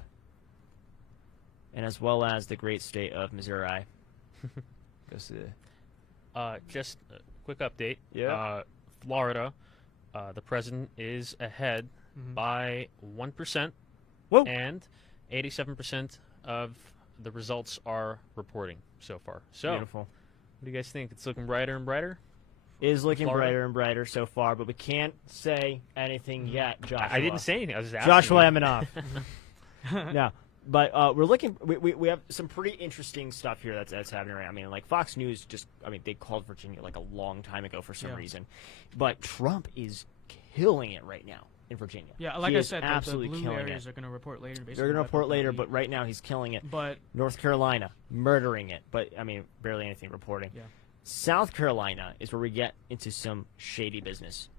And as well as the great state of Missouri. Goes to Just a quick update. Yeah. Florida, the president is ahead by 1%. Whoa. And 87% of the results are reporting so far. So, Beautiful. What do you guys think? It's looking brighter and brighter? It is looking Florida? brighter and brighter so far, but we can't say anything yet, Joshua. I didn't say anything. I was just asking. Joshua you. Eminoff. No, but we're looking. We have some pretty interesting stuff here that's happening right now. I mean, like Fox News they called Virginia like a long time ago for some reason, but Trump is killing it right now in Virginia. Yeah, like He I is said, absolutely the blue killing areas it. are going to report later. They're going to report later, but right now he's killing it. But North Carolina, murdering it, but I mean, barely anything reporting. Yeah. South Carolina is where we get into some shady business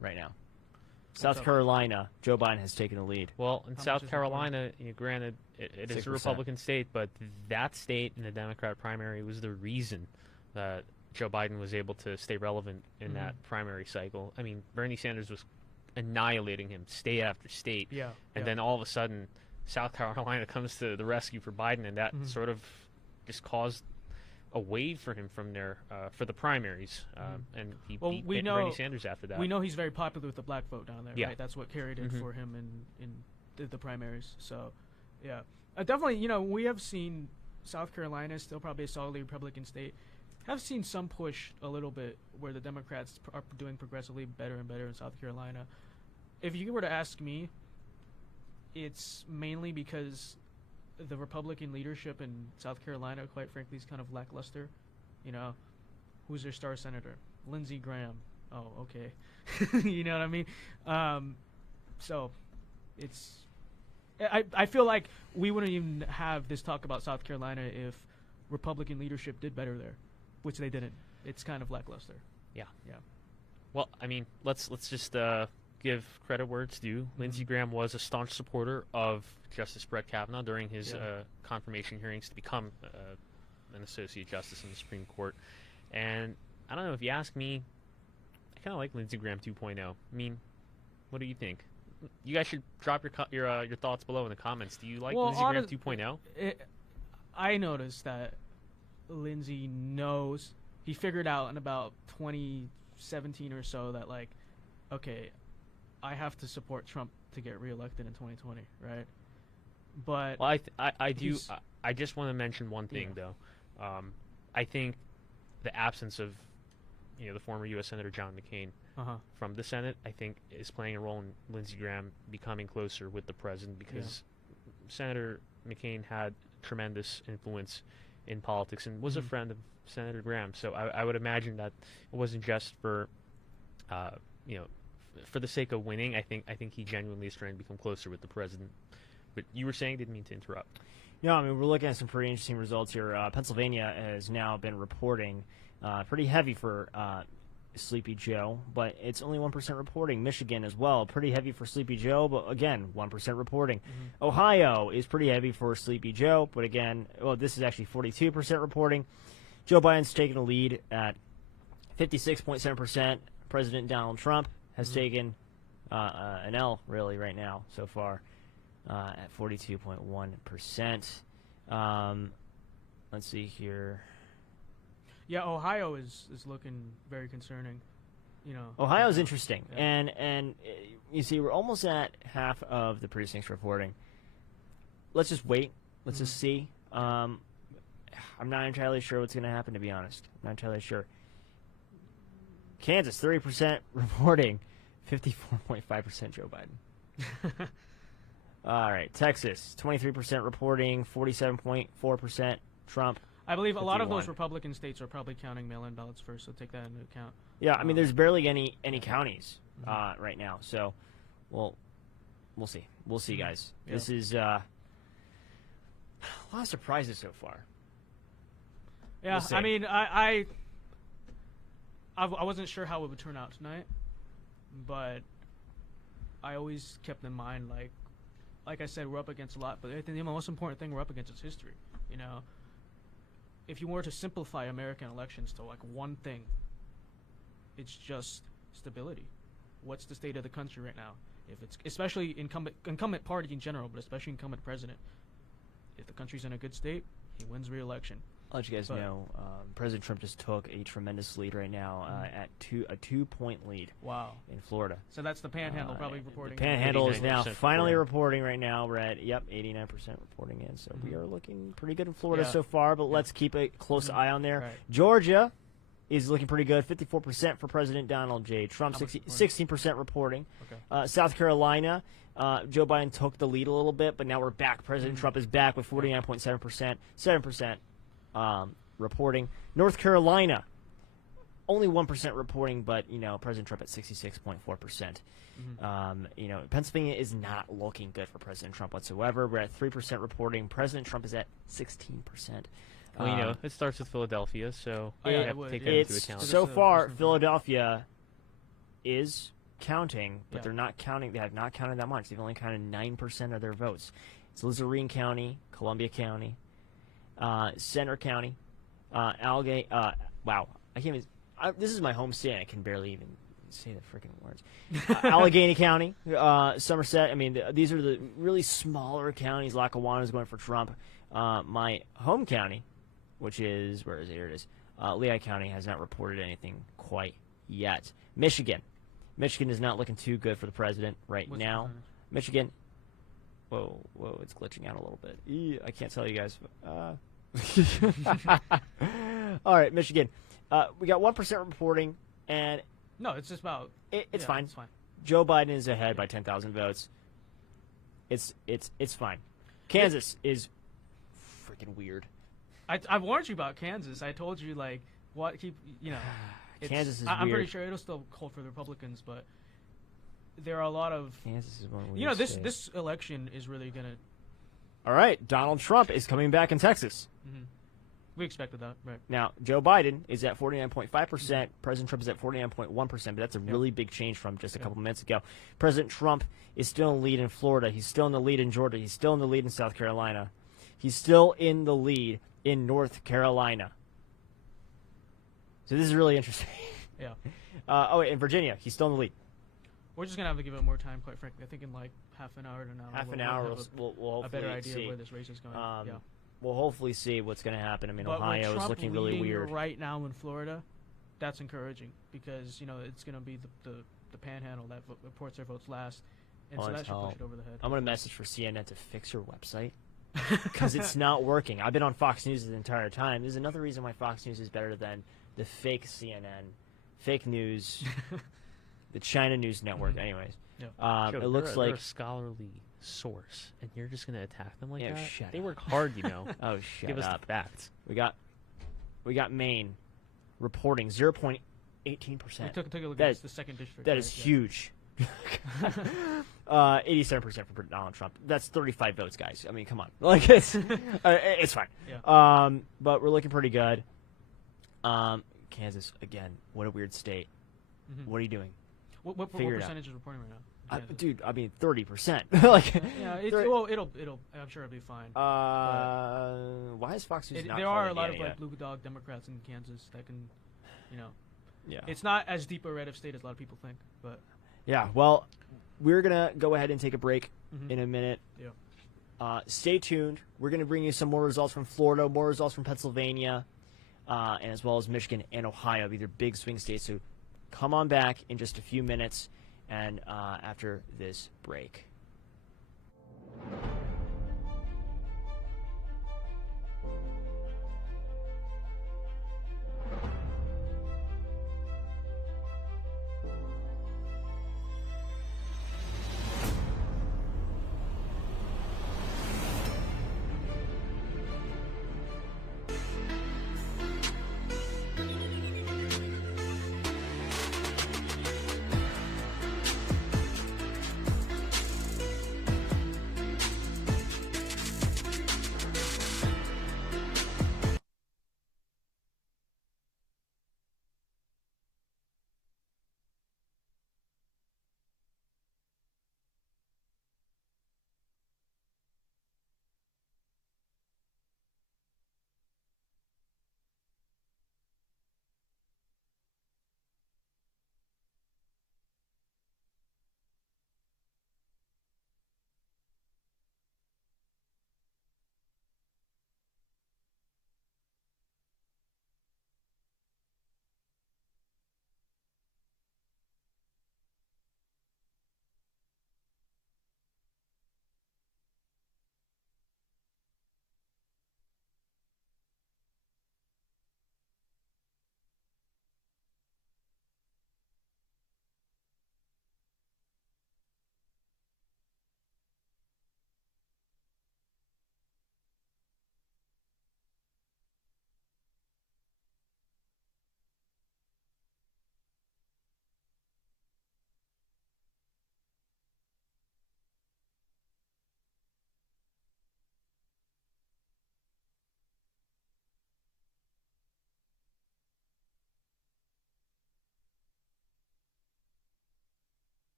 right now. South up? Carolina, Joe Biden has taken the lead. Well, in How much South is Carolina, granted, it is a 6%. Republican state, but that state in the Democrat primary was the reason that Joe Biden was able to stay relevant in that primary cycle. I mean, Bernie Sanders was annihilating him state after state. And then all of a sudden, South Carolina comes to the rescue for Biden, and that sort of just caused a wave for him from there for the primaries. And he beat Bernie Sanders after that. We know he's very popular with the black vote down there, Yeah. right? That's what carried it for him in the primaries. So, yeah. Definitely, we have seen South Carolina still probably a solidly Republican state. Have seen some push a little bit where the Democrats are doing progressively better and better in South Carolina. If you were to ask me, it's mainly because the Republican leadership in South Carolina, quite frankly, is kind of lackluster. Who's their star senator? Lindsey Graham. Oh, okay. You know what I mean? So it's... I feel like we wouldn't even have this talk about South Carolina if Republican leadership did better there, which they didn't. It's kind of lackluster. Yeah. Yeah. Well, I mean, let's just give credit where it's due. Lindsey Graham was a staunch supporter of Justice Brett Kavanaugh during his confirmation hearings to become an associate justice in the Supreme Court. And I don't know, if you ask me, I kind of like Lindsey Graham 2.0. I mean, what do you think? You guys should drop your thoughts below in the comments. Do you like Lindsey Graham 2.0? I noticed that Lindsey knows, he figured out in about 2017 or so that, like, okay, I have to support Trump to get reelected in 2020, right? But well, I do. I just want to mention one thing though. I think the absence of, the former U.S. Senator John McCain from the Senate, I think, is playing a role in Lindsey Graham becoming closer with the president, because Senator McCain had tremendous influence in politics and was a friend of Senator Graham. So I would imagine that it wasn't just for, for the sake of winning. I think he genuinely is trying to become closer with the president. But you were saying, didn't mean to interrupt. No, I mean, we're looking at some pretty interesting results here. Pennsylvania has now been reporting pretty heavy for Sleepy Joe, but it's only 1% reporting. Michigan as well, pretty heavy for Sleepy Joe, but again, 1% reporting. Ohio is pretty heavy for Sleepy Joe, but again, this is actually 42% reporting. Joe Biden's taken a lead at 56.7%. President Donald Trump has taken an L, really, right now so far. At 42.1%. Let's see here. Yeah, Ohio is looking very concerning. Ohio's interesting, and you see, we're almost at half of the precincts reporting. Let's just wait. Let's just see. I'm not entirely sure what's going to happen, to be honest. I'm not entirely sure. Kansas, 30% reporting, 54.5% Joe Biden. All right, Texas, 23% reporting, 47.4% Trump. I believe 51. A lot of those Republican states are probably counting mail-in ballots first, so take that into account. Yeah, I mean, there's barely any counties right now, so we'll see. We'll see, guys. Yeah. This is a lot of surprises so far. Yeah, We'll see. I mean, I wasn't sure how it would turn out tonight, but I always kept in mind, like I said, we're up against a lot, but I think the most important thing we're up against is history. If you were to simplify American elections to one thing, it's just stability. What's the state of the country right now? If it's especially incumbent party in general, but especially incumbent president, if the country's in a good state, he wins re-election. I'll let you guys know, President Trump just took a tremendous lead right now at a 2-point lead. Wow. In Florida. So that's the Panhandle probably reporting. The Panhandle is now finally reporting. reporting right now. We're at 89% reporting in. So we are looking pretty good in Florida so far, but let's keep a close eye on there. Right. Georgia is looking pretty good. 54% for President Donald J. Trump. 16% reporting. Okay. South Carolina, Joe Biden took the lead a little bit, but now we're back. President Trump is back with 49.7%. 7%. Reporting. North Carolina, only 1% reporting, but President Trump at 66.4%. Pennsylvania is not looking good for President Trump whatsoever. We're at 3% reporting. President Trump is at 16%. Well, it starts with Philadelphia, so you have to take that into account. So far, Philadelphia is counting, but they're not counting. They have not counted that much. They've only counted 9% of their votes. It's Luzerne County, Columbia County, Center County, Allegheny. Wow, I can't even. This is my home state. I can barely even say the freaking words. Allegheny County, Somerset. I mean, these are the really smaller counties. Lackawanna is going for Trump. My home county, which is where is it? Here it is. Lehigh County has not reported anything quite yet. Michigan is not looking too good for the president right now. Michigan. Whoa, it's glitching out a little bit. I can't tell you guys. All right, Michigan. We got 1% reporting, and no, it's just about it's fine. It's fine. Joe Biden is ahead by 10,000 votes. It's fine. Kansas is freaking weird. I warned you about Kansas. I told you what Kansas is I'm weird. pretty sure it'll still hold for the Republicans, but there are a lot of Kansas is one weird state. This election is really gonna. All right, Donald Trump is coming back in Texas. We expected that, right? Now, Joe Biden is at 49.5%. President Trump is at 49.1%, but that's a really big change from just a couple minutes ago. President Trump is still in the lead in Florida. He's still in the lead in Georgia. He's still in the lead in South Carolina. He's still in the lead in North Carolina. So this is really interesting. Yeah. In Virginia, he's still in the lead. We're just going to have to give it more time, quite frankly. I think in half an hour to an hour. Half an hour, we'll a better hopefully idea see. of where this race is going. we'll hopefully see what's going to happen. I mean, But with Ohio is Trump looking really leading weird. right now in Florida, that's encouraging because it's going to be the panhandle that reports their votes last, and so that should push it over the head. I'm going to message for CNN to fix your website because it's not working. I've been on Fox News the entire time. There's another reason why Fox News is better than the fake CNN, fake news, the China News Network. Anyways, Joe, it looks they're like a scholarly source, and you're just going to attack them like Yeah, that? shut They up. work hard, oh shut Give us up. the facts. We got Maine reporting 0.18%. We took a look That at is- the second district. That right? is Yeah. huge. 87% for Donald Trump. That's 35 votes, guys. I mean, come on. Like it's fine. Yeah. But we're looking pretty good. Kansas again. What a weird state. Mhm. What are you doing? What Figure it out. percentage is reporting right now? Kansas? Dude, I mean 30%. Like, Yeah, it'll. I'm sure it'll be fine. why is Fox News not There are a calling lot Indiana of like yet? blue dog Democrats in Kansas that can, Yeah. it's not as deep a red of state as a lot of people think, but Yeah. Well, we're gonna go ahead and take a break Mhm. in a minute. Yeah. Stay tuned. We're going to bring you some more results from Florida, more results from Pennsylvania, and as well as Michigan and Ohio. These are big swing states. So come on back in just a few minutes and after this break.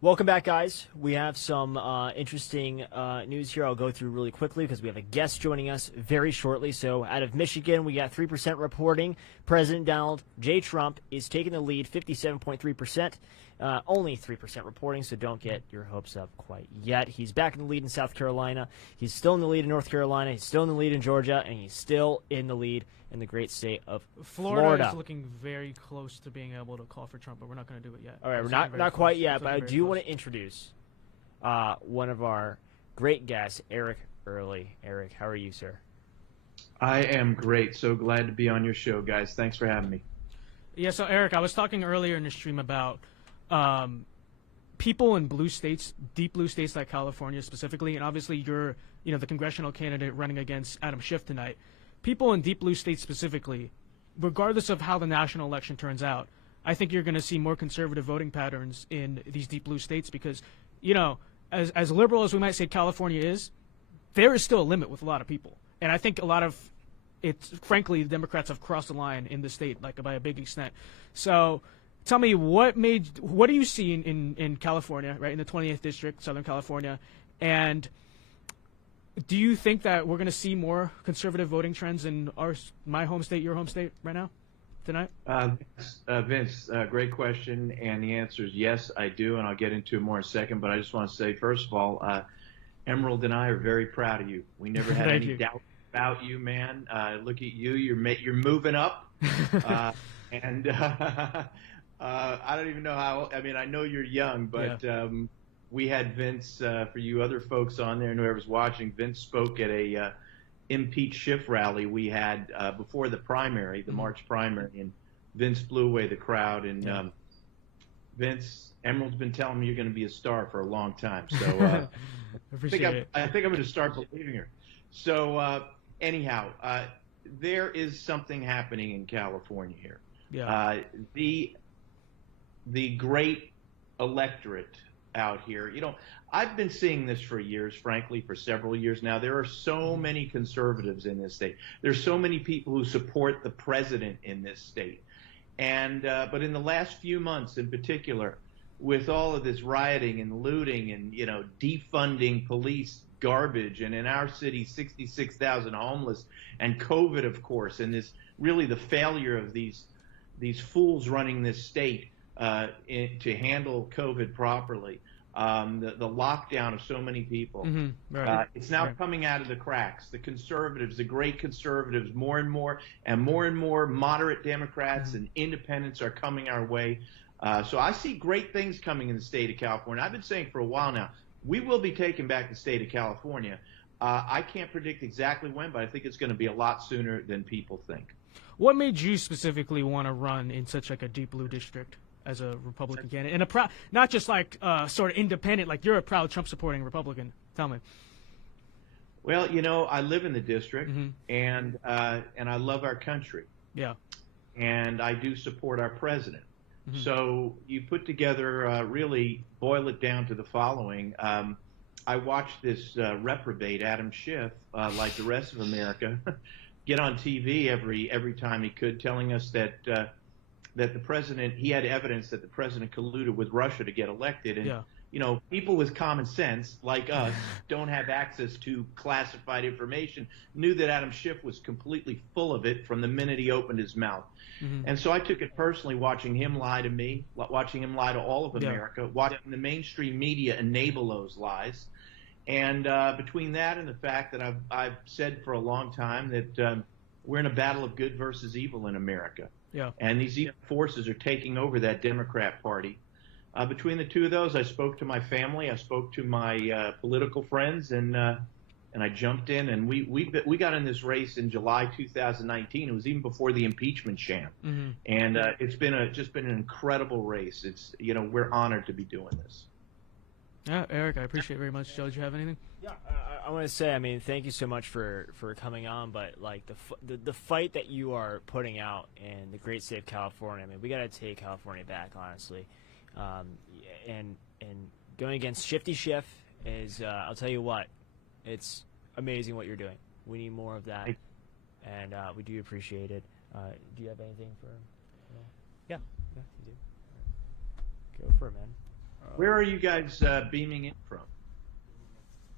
Welcome back, guys. We have some interesting news here. I'll go through really quickly because we have a guest joining us very shortly. So out of Michigan, we got 3% reporting. President Donald J. Trump is taking the lead, 57.3%. Only 3% reporting, so don't get your hopes up quite yet. He's back in the lead in South Carolina. He's still in the lead in North Carolina. He's still in the lead in Georgia, and he's still in the lead in the great state of Florida. Is looking very close to being able to call for Trump, but we're not going to do it yet. All right, we're not quite yet, but I do want to introduce one of our great guests, Eric Early. Eric, how are you, sir? I am great. So glad to be on your show, guys. Thanks for having me. Yeah, so Eric, I was talking earlier in the stream about people in blue states, deep blue states like California specifically, and obviously you're, the congressional candidate running against Adam Schiff tonight. People in deep blue states specifically, regardless of how the national election turns out, I think you're going to see more conservative voting patterns in these deep blue states because, as liberal as we might say California is, there is still a limit with a lot of people. And I think a lot of frankly, the Democrats have crossed the line in the state, like by a big extent. So tell me, what do you see in California, right, in the 20th district, Southern California, and do you think that we're going to see more conservative voting trends in my home state, your home state, right now, tonight? Vince, great question, and the answer is yes, I do, and I'll get into it more in a second. But I just want to say, first of all, Emerald and I are very proud of you. We never had any doubt about you, man. Look at you; you're moving up, and I don't even know how. I mean, I know you're young, but. Yeah. We had Vince, for you other folks on there and whoever's watching, Vince spoke at a impeach Schiff rally we had before the primary, the March primary, and Vince blew away the crowd. And Vince, Emerald's been telling me you're going to be a star for a long time. So I think I'm going to start believing her. So anyhow, there is something happening in California here. Yeah. The great electorate out here. I've been seeing this for years, frankly, for several years now. There are so many conservatives in this state. There's so many people who support the president in this state. And but in the last few months in particular, with all of this rioting and looting and, defunding police garbage, and in our city, 66,000 homeless, and COVID, of course, and this really the failure of these fools running this state to handle COVID properly, the lockdown of so many people. Mm-hmm. Right. It's now coming out of the cracks. The conservatives, the great conservatives, more and more moderate Democrats and independents are coming our way. So I see great things coming in the state of California. I've been saying for a while now, we will be taking back the state of California. I can't predict exactly when, but I think it's going to be a lot sooner than people think. What made you specifically want to run in such like a deep blue district as a Republican candidate, and not just like sort of independent, like you're a proud Trump supporting Republican? Tell me. Well, I live in the district, and I love our country. Yeah. And I do support our president. So you put together, really boil it down to the following. I watched this reprobate, Adam Schiff, like the rest of America, get on TV every time he could, telling us that the president, he had evidence that the president colluded with Russia to get elected. And, people with common sense, like us, don't have access to classified information, knew that Adam Schiff was completely full of it from the minute he opened his mouth. And so I took it personally, watching him lie to me, watching him lie to all of America, watching the mainstream media enable those lies. And between that and the fact that I've said for a long time that we're in a battle of good versus evil in America. Yeah. And these evil forces are taking over that Democrat Party. Between the two of those, I spoke to my family, I spoke to my political friends, and I jumped in, and we got in this race in July 2019. It was even before the impeachment sham, and it's been just been an incredible race. It's we're honored to be doing this. Yeah, Eric, I appreciate it very much. Joe, did you have anything? Yeah, I want to say, I mean, thank you so much for coming on, but like the fight that you are putting out in the great state of California, I mean, we got to take California back, honestly. And going against Shifty Schiff is, I'll tell you what, it's amazing what you're doing. We need more of that, and we do appreciate it. Do you have anything for? Yeah, you do. Go for it, man. Where are you guys beaming in from?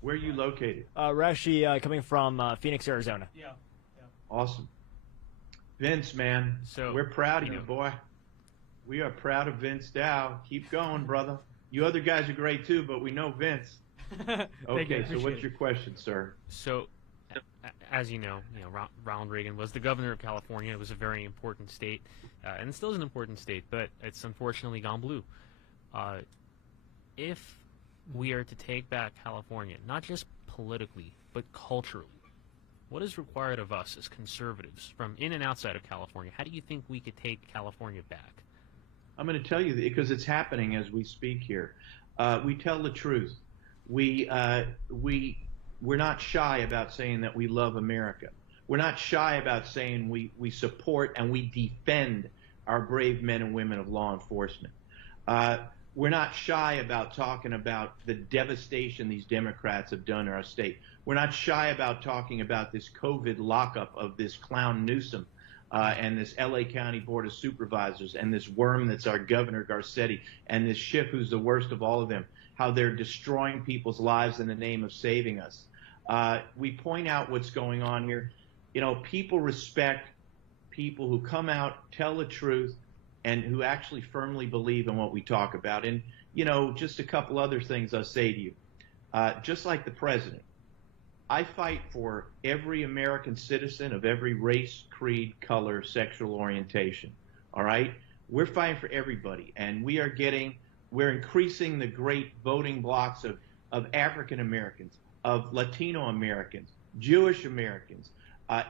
Where are you located? We're actually coming from Phoenix, Arizona. Yeah. Awesome. Vince, man, So, we're proud of you, boy. We are proud of Vince Dow. Keep going, brother. You other guys are great too, but we know Vince. Okay, so what's your question, sir? So, as you know, Ronald Reagan was the governor of California. It was a very important state, and it still is an important state, but it's unfortunately gone blue. If we are to take back California, not just politically, but culturally, what is required of us as conservatives from in and outside of California? How do you think we could take California back? I'm going to tell you because it's happening as we speak here. We tell the truth. We're not shy about saying that we love America. We're not shy about saying we support and we defend our brave men and women of law enforcement. We're not shy about talking about the devastation these Democrats have done in our state. We're not shy about talking about this COVID lockup of this clown Newsom and this LA County Board of Supervisors and this worm that's our Governor Garcetti and this Schiff who's the worst of all of them, how they're destroying people's lives in the name of saving us. We point out what's going on here. People respect people who come out, tell the truth, and who actually firmly believe in what we talk about. And, just a couple other things I'll say to you. Just like the president, I fight for every American citizen of every race, creed, color, sexual orientation. All right? We're fighting for everybody. And we're increasing the great voting blocks of African Americans, of Latino Americans, Jewish Americans,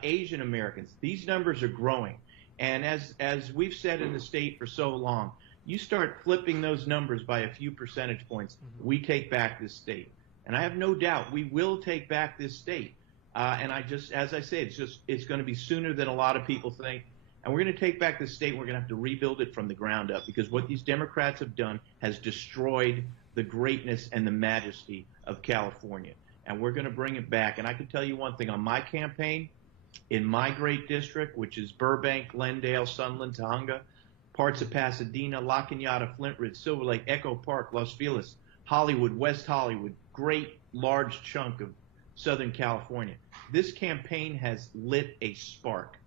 Asian Americans. These numbers are growing. And as we've said in the state for so long, you start flipping those numbers by a few percentage points, we take back this state. And I have no doubt we will take back this state. And as I say, it's going to be sooner than a lot of people think. And we're going to take back this state. And we're going to have to rebuild it from the ground up because what these Democrats have done has destroyed the greatness and the majesty of California. And we're going to bring it back. And I can tell you one thing on my campaign, in my great district, which is Burbank, Glendale, Sunland, Tujunga, parts of Pasadena, La Cañada, Flint Ridge, Silver Lake, Echo Park, Los Feliz, Hollywood, West Hollywood, great large chunk of Southern California. This campaign has lit a spark.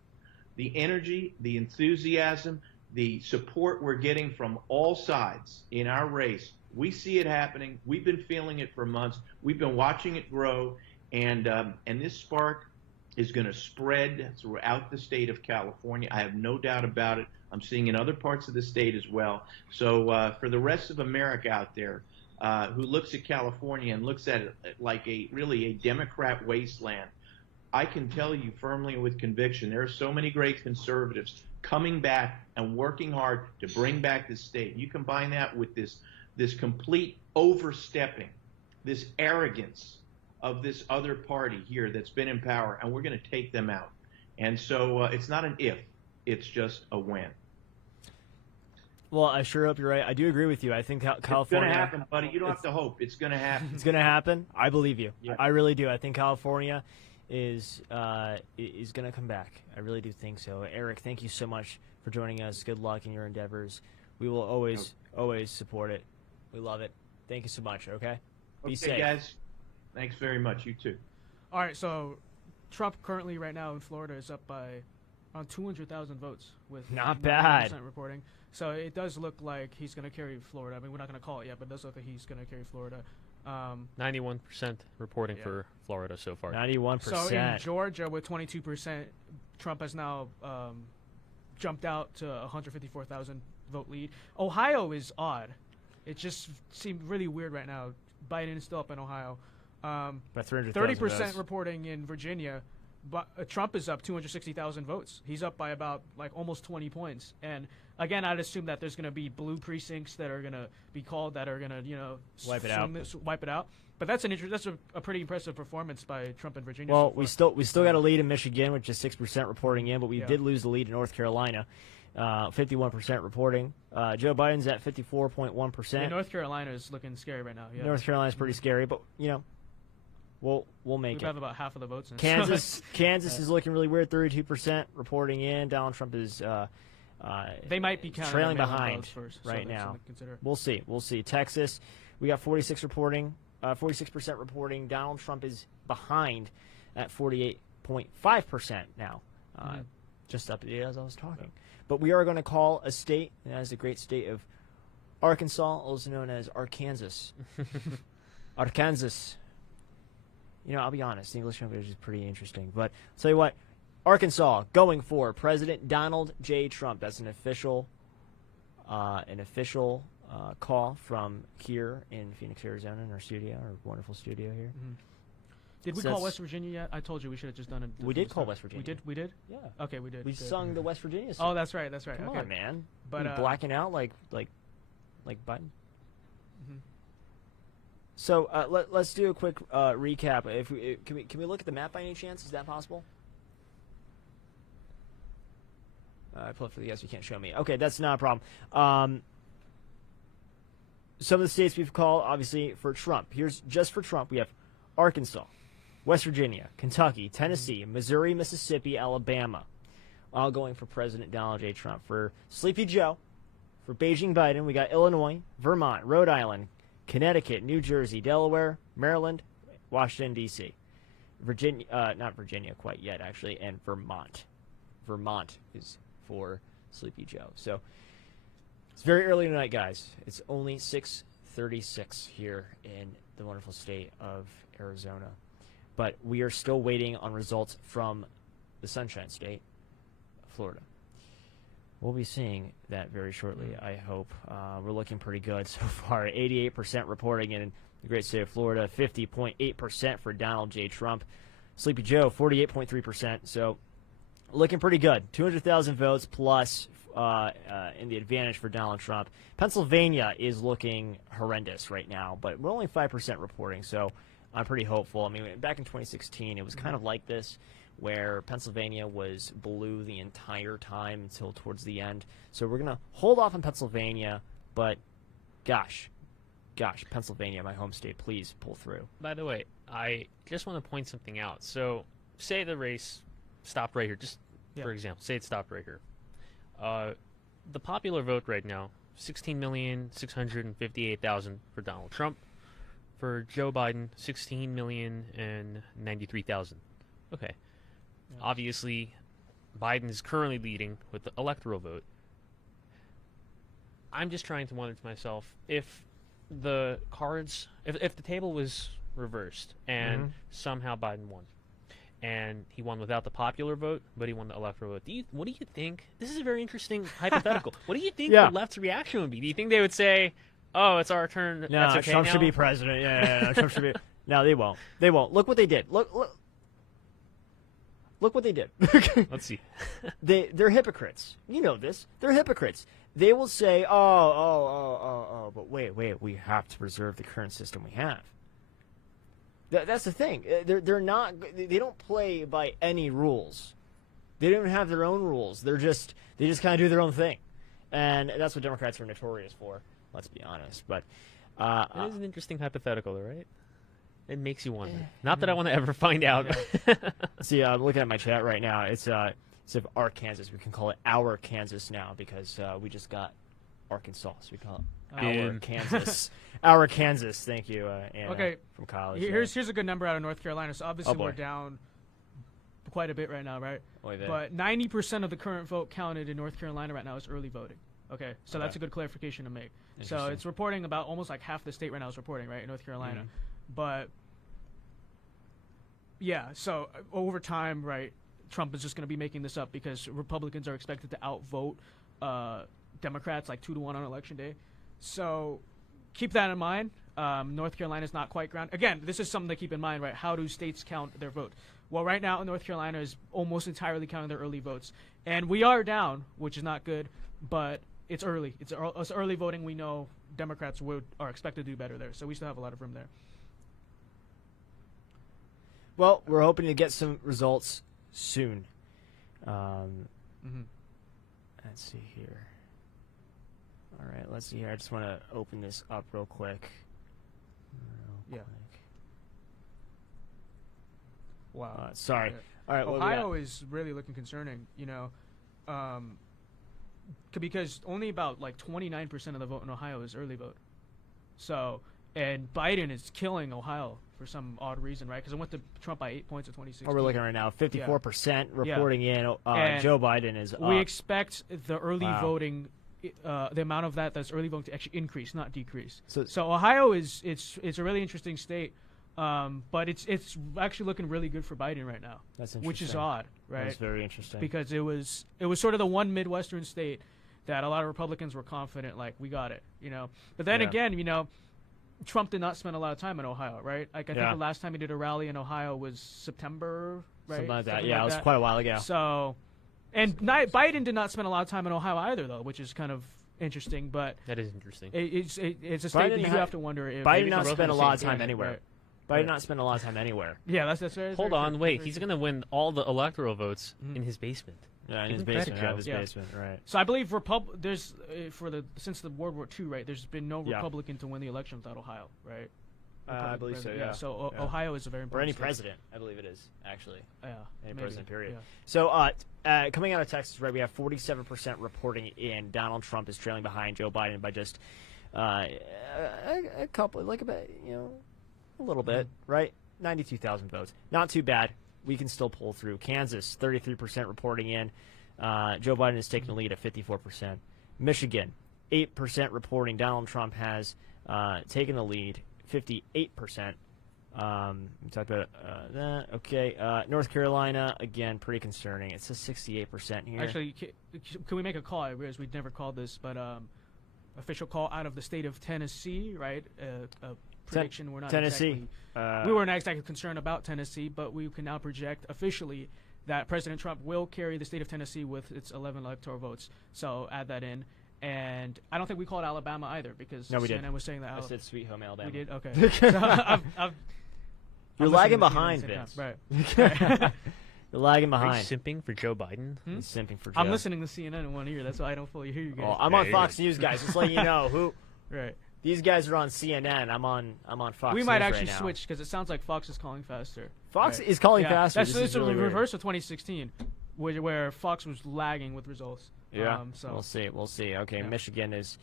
The energy, the enthusiasm, the support we're getting from all sides in our race, we see it happening. We've been feeling it for months. We've been watching it grow, and this spark is going to spread throughout the state of California. I have no doubt about it. I'm seeing in other parts of the state as well. So for the rest of America out there who looks at California and looks at it like really a Democrat wasteland, I can tell you firmly and with conviction, there are so many great conservatives coming back and working hard to bring back this state. You combine that with this complete overstepping, this arrogance of this other party here that's been in power, and we're going to take them out. And so it's not an if, it's just a when. Well, I sure hope you're right. I do agree with you. I think California... It's going to happen, buddy. You don't have to hope. It's going to happen. It's going to happen. I believe you. Yeah. I really do. I think California is going to come back. I really do think so. Eric, thank you so much for joining us. Good luck in your endeavors. We will always support it. We love it. Thank you so much, okay? Be safe. Guys. Thanks very much. You too. All right, so Trump currently right now in Florida is up by around 200,000 votes with not bad reporting. So it does look like he's going to carry Florida. I mean, we're not going to call it yet, but it does look like he's going to carry Florida. 91% reporting for Florida so far. 91%. So in Georgia with 22%, Trump has now jumped out to 154,000 vote lead. Ohio is odd. It just seemed really weird right now. Biden is still up in Ohio. By 30% reporting in Virginia, but Trump is up 260,000 votes. He's up by about almost 20 points. And again, I'd assume that there's going to be blue precincts that are going to be called that are going to wipe it out. But that's a pretty impressive performance by Trump in Virginia. Well, we still got a lead in Michigan, which is 6% reporting in, but we did lose the lead in North Carolina. 51% reporting. Joe Biden's at 54.1%. Yeah, North Carolina is looking scary right now. Yeah. North Carolina's pretty scary, but we'll make it. We have about half of the votes in. Kansas is looking really weird. 32% reporting in. Donald Trump is They might be counting trailing their mail-in behind votes first, so right that's now. something to consider. We'll see. We'll see. Texas, we got 46% reporting. Donald Trump is behind at 48.5% now. Just updated as I was talking. But we are going to call a state, and that is the great state of Arkansas, also known as Arkansas. Arkansas. You know, I'll be honest, the English language is pretty interesting. But I'll tell you what, Arkansas going for President Donald J. Trump. That's an official call from here in Phoenix, Arizona, in our studio, our wonderful studio here. Did we call West Virginia yet? I told you we should have just done it. We did call West Virginia. We did? Yeah. Okay, we did. We sung the West Virginia song. Oh, that's right. Come okay. on, man. But you blacking out like Biden. So let's do a quick recap. Can we look at the map by any chance? Is that possible? I pulled it for the guys. You can't show me. Okay, that's not a problem. Some of the states we've called, obviously, for Trump. Here's just for Trump. We have Arkansas, West Virginia, Kentucky, Tennessee, Missouri, Mississippi, Alabama, all going for President Donald J. Trump. For Sleepy Joe, for Beijing Biden, we got Illinois, Vermont, Rhode Island, Connecticut, New Jersey, Delaware, Maryland, Washington, D.C. Virginia, not Virginia quite yet, actually, and Vermont. Vermont is for Sleepy Joe. So it's very early tonight, guys. It's only 6:36 here in the wonderful state of Arizona. But we are still waiting on results from the Sunshine State, Florida. We'll be seeing that very shortly, I hope. We're looking pretty good so far. 88% reporting in the great state of Florida, 50.8% for Donald J. Trump. Sleepy Joe, 48.3%. So looking pretty good. 200,000 votes plus in the advantage for Donald Trump. Pennsylvania is looking horrendous right now, but we're only 5% reporting, so I'm pretty hopeful. I mean, back in 2016, it was kind of like this, where Pennsylvania was blue the entire time until towards the end. So we're going to hold off on Pennsylvania, but gosh, Pennsylvania, my home state, please pull through. By the way, I just want to point something out. So say the race stopped right here, just for example, say it stopped right here. The popular vote right now, 16,658,000 for Donald Trump. For Joe Biden, 16,093,000. Okay. Yeah. Obviously, Biden is currently leading with the electoral vote. I'm just trying to wonder to myself, if the cards, if the table was reversed and somehow Biden won, and he won without the popular vote, but he won the electoral vote. What do you think? This is a very interesting hypothetical. What do you think the left's reaction would be? Do you think they would say, "Oh, it's our turn. No, that's okay Trump now"? should be president. Yeah, Trump should be. No, they won't. They won't. Look what they did. Look what they did. Let's see. They're hypocrites. You know this. They're hypocrites. They will say, but wait, we have to preserve the current system we have. That's the thing. They're not. They don't play by any rules. They don't have their own rules. They just kind of do their own thing, and that's what Democrats are notorious for. Let's be honest. But it is an interesting hypothetical, right? It makes you wonder. Not that I want to ever find out. See, I'm looking at my chat right now. It's instead of Arkansas, we can call it our Kansas now because we just got Arkansas, so we call it our Kansas. Our Kansas. Thank you, Anna, okay. from college. Here's a good number out of North Carolina. So obviously we're down quite a bit right now, right? But 90% of the current vote counted in North Carolina right now is early voting. Okay, so that's a good clarification to make. So it's reporting about almost like half the state right now is reporting, right, in North Carolina. But yeah, so over time, right, Trump is just going to be making this up because Republicans are expected to outvote Democrats like 2-1 on election day. So keep that in mind. North Carolina is not quite ground. Again, this is something to keep in mind, right? How do states count their vote? Well, right now, North Carolina is almost entirely counting their early votes. And we are down, which is not good, but it's early. It's early voting. We know Democrats are expected to do better there. So we still have a lot of room there. Well, we're hoping to get some results soon. Let's see here. All right, let's see here. I just want to open this up real quick. Wow. Sorry. Yeah. All right. Ohio is really looking concerning. You know, because only about like 29% of the vote in Ohio is early vote. So, and Biden is killing Ohio for some odd reason, right? Because it went to Trump by 8 points in 2016. Oh, we're looking right now, 54% reporting in. Joe Biden is up. We expect the early voting, the amount of that's early voting to actually increase, not decrease. So Ohio it's a really interesting state, but it's actually looking really good for Biden right now. That's interesting. Which is odd, right? That's very interesting. Because it was sort of the one Midwestern state that a lot of Republicans were confident, like, we got it, you know. But then again, you know, Trump did not spend a lot of time in Ohio, right? Like, I think the last time he did a rally in Ohio was September, right? Something like that. It was quite a while ago. So, and Biden did not spend a lot of time in Ohio either, though, which is kind of interesting. But that is interesting. It's a state that you have to wonder if Biden not spend a lot of time anywhere. Right. Biden not spend a lot of time anywhere. Yeah, that's very. Hold on, wait. He's going to win all the electoral votes in his basement. Yeah, in his basement. Out of his basement, right? So I believe there's since the World War II, right? There's been no Republican to win the election without Ohio, right? I believe so. Yeah. So Ohio is a very important. Or any state. president, I believe it is actually. Yeah. Any president, period. Yeah. So coming out of Texas, right? We have 47% reporting in. Donald Trump is trailing behind Joe Biden by just a couple, like about a little bit, right? 92,000 votes. Not too bad. We can still pull through. Kansas, 33% reporting in. Joe Biden is taking the lead at 54%. Michigan, 8% reporting. Donald Trump has taken the lead, 58%. We talked about that. Okay. North Carolina, again, pretty concerning. It says 68% here. Actually, can we make a call? I realize we'd never called this, but official call out of the state of Tennessee, right? A prediction. We're not Tennessee. We weren't exactly concerned about Tennessee, but we can now project officially that President Trump will carry the state of Tennessee with its 11 electoral votes. So add that in. And I don't think we called Alabama either because CNN was saying that. I said Sweet Home Alabama. We did? Okay. So You're lagging behind, Vince. Right. You're lagging behind. Are you simping for Joe Biden? He's simping for Joe. I'm listening to CNN in one ear. That's why I don't fully hear you guys. Oh, I'm on Fox News, guys. Just letting you know who. Right. These guys are on CNN. I'm on Fox News. We might actually right now. switch because it sounds like Fox is calling faster. Fox is calling faster. That's this is a really reverse of 2016, where Fox was lagging with results. Yeah. So we'll see. We'll see. Okay, Michigan is.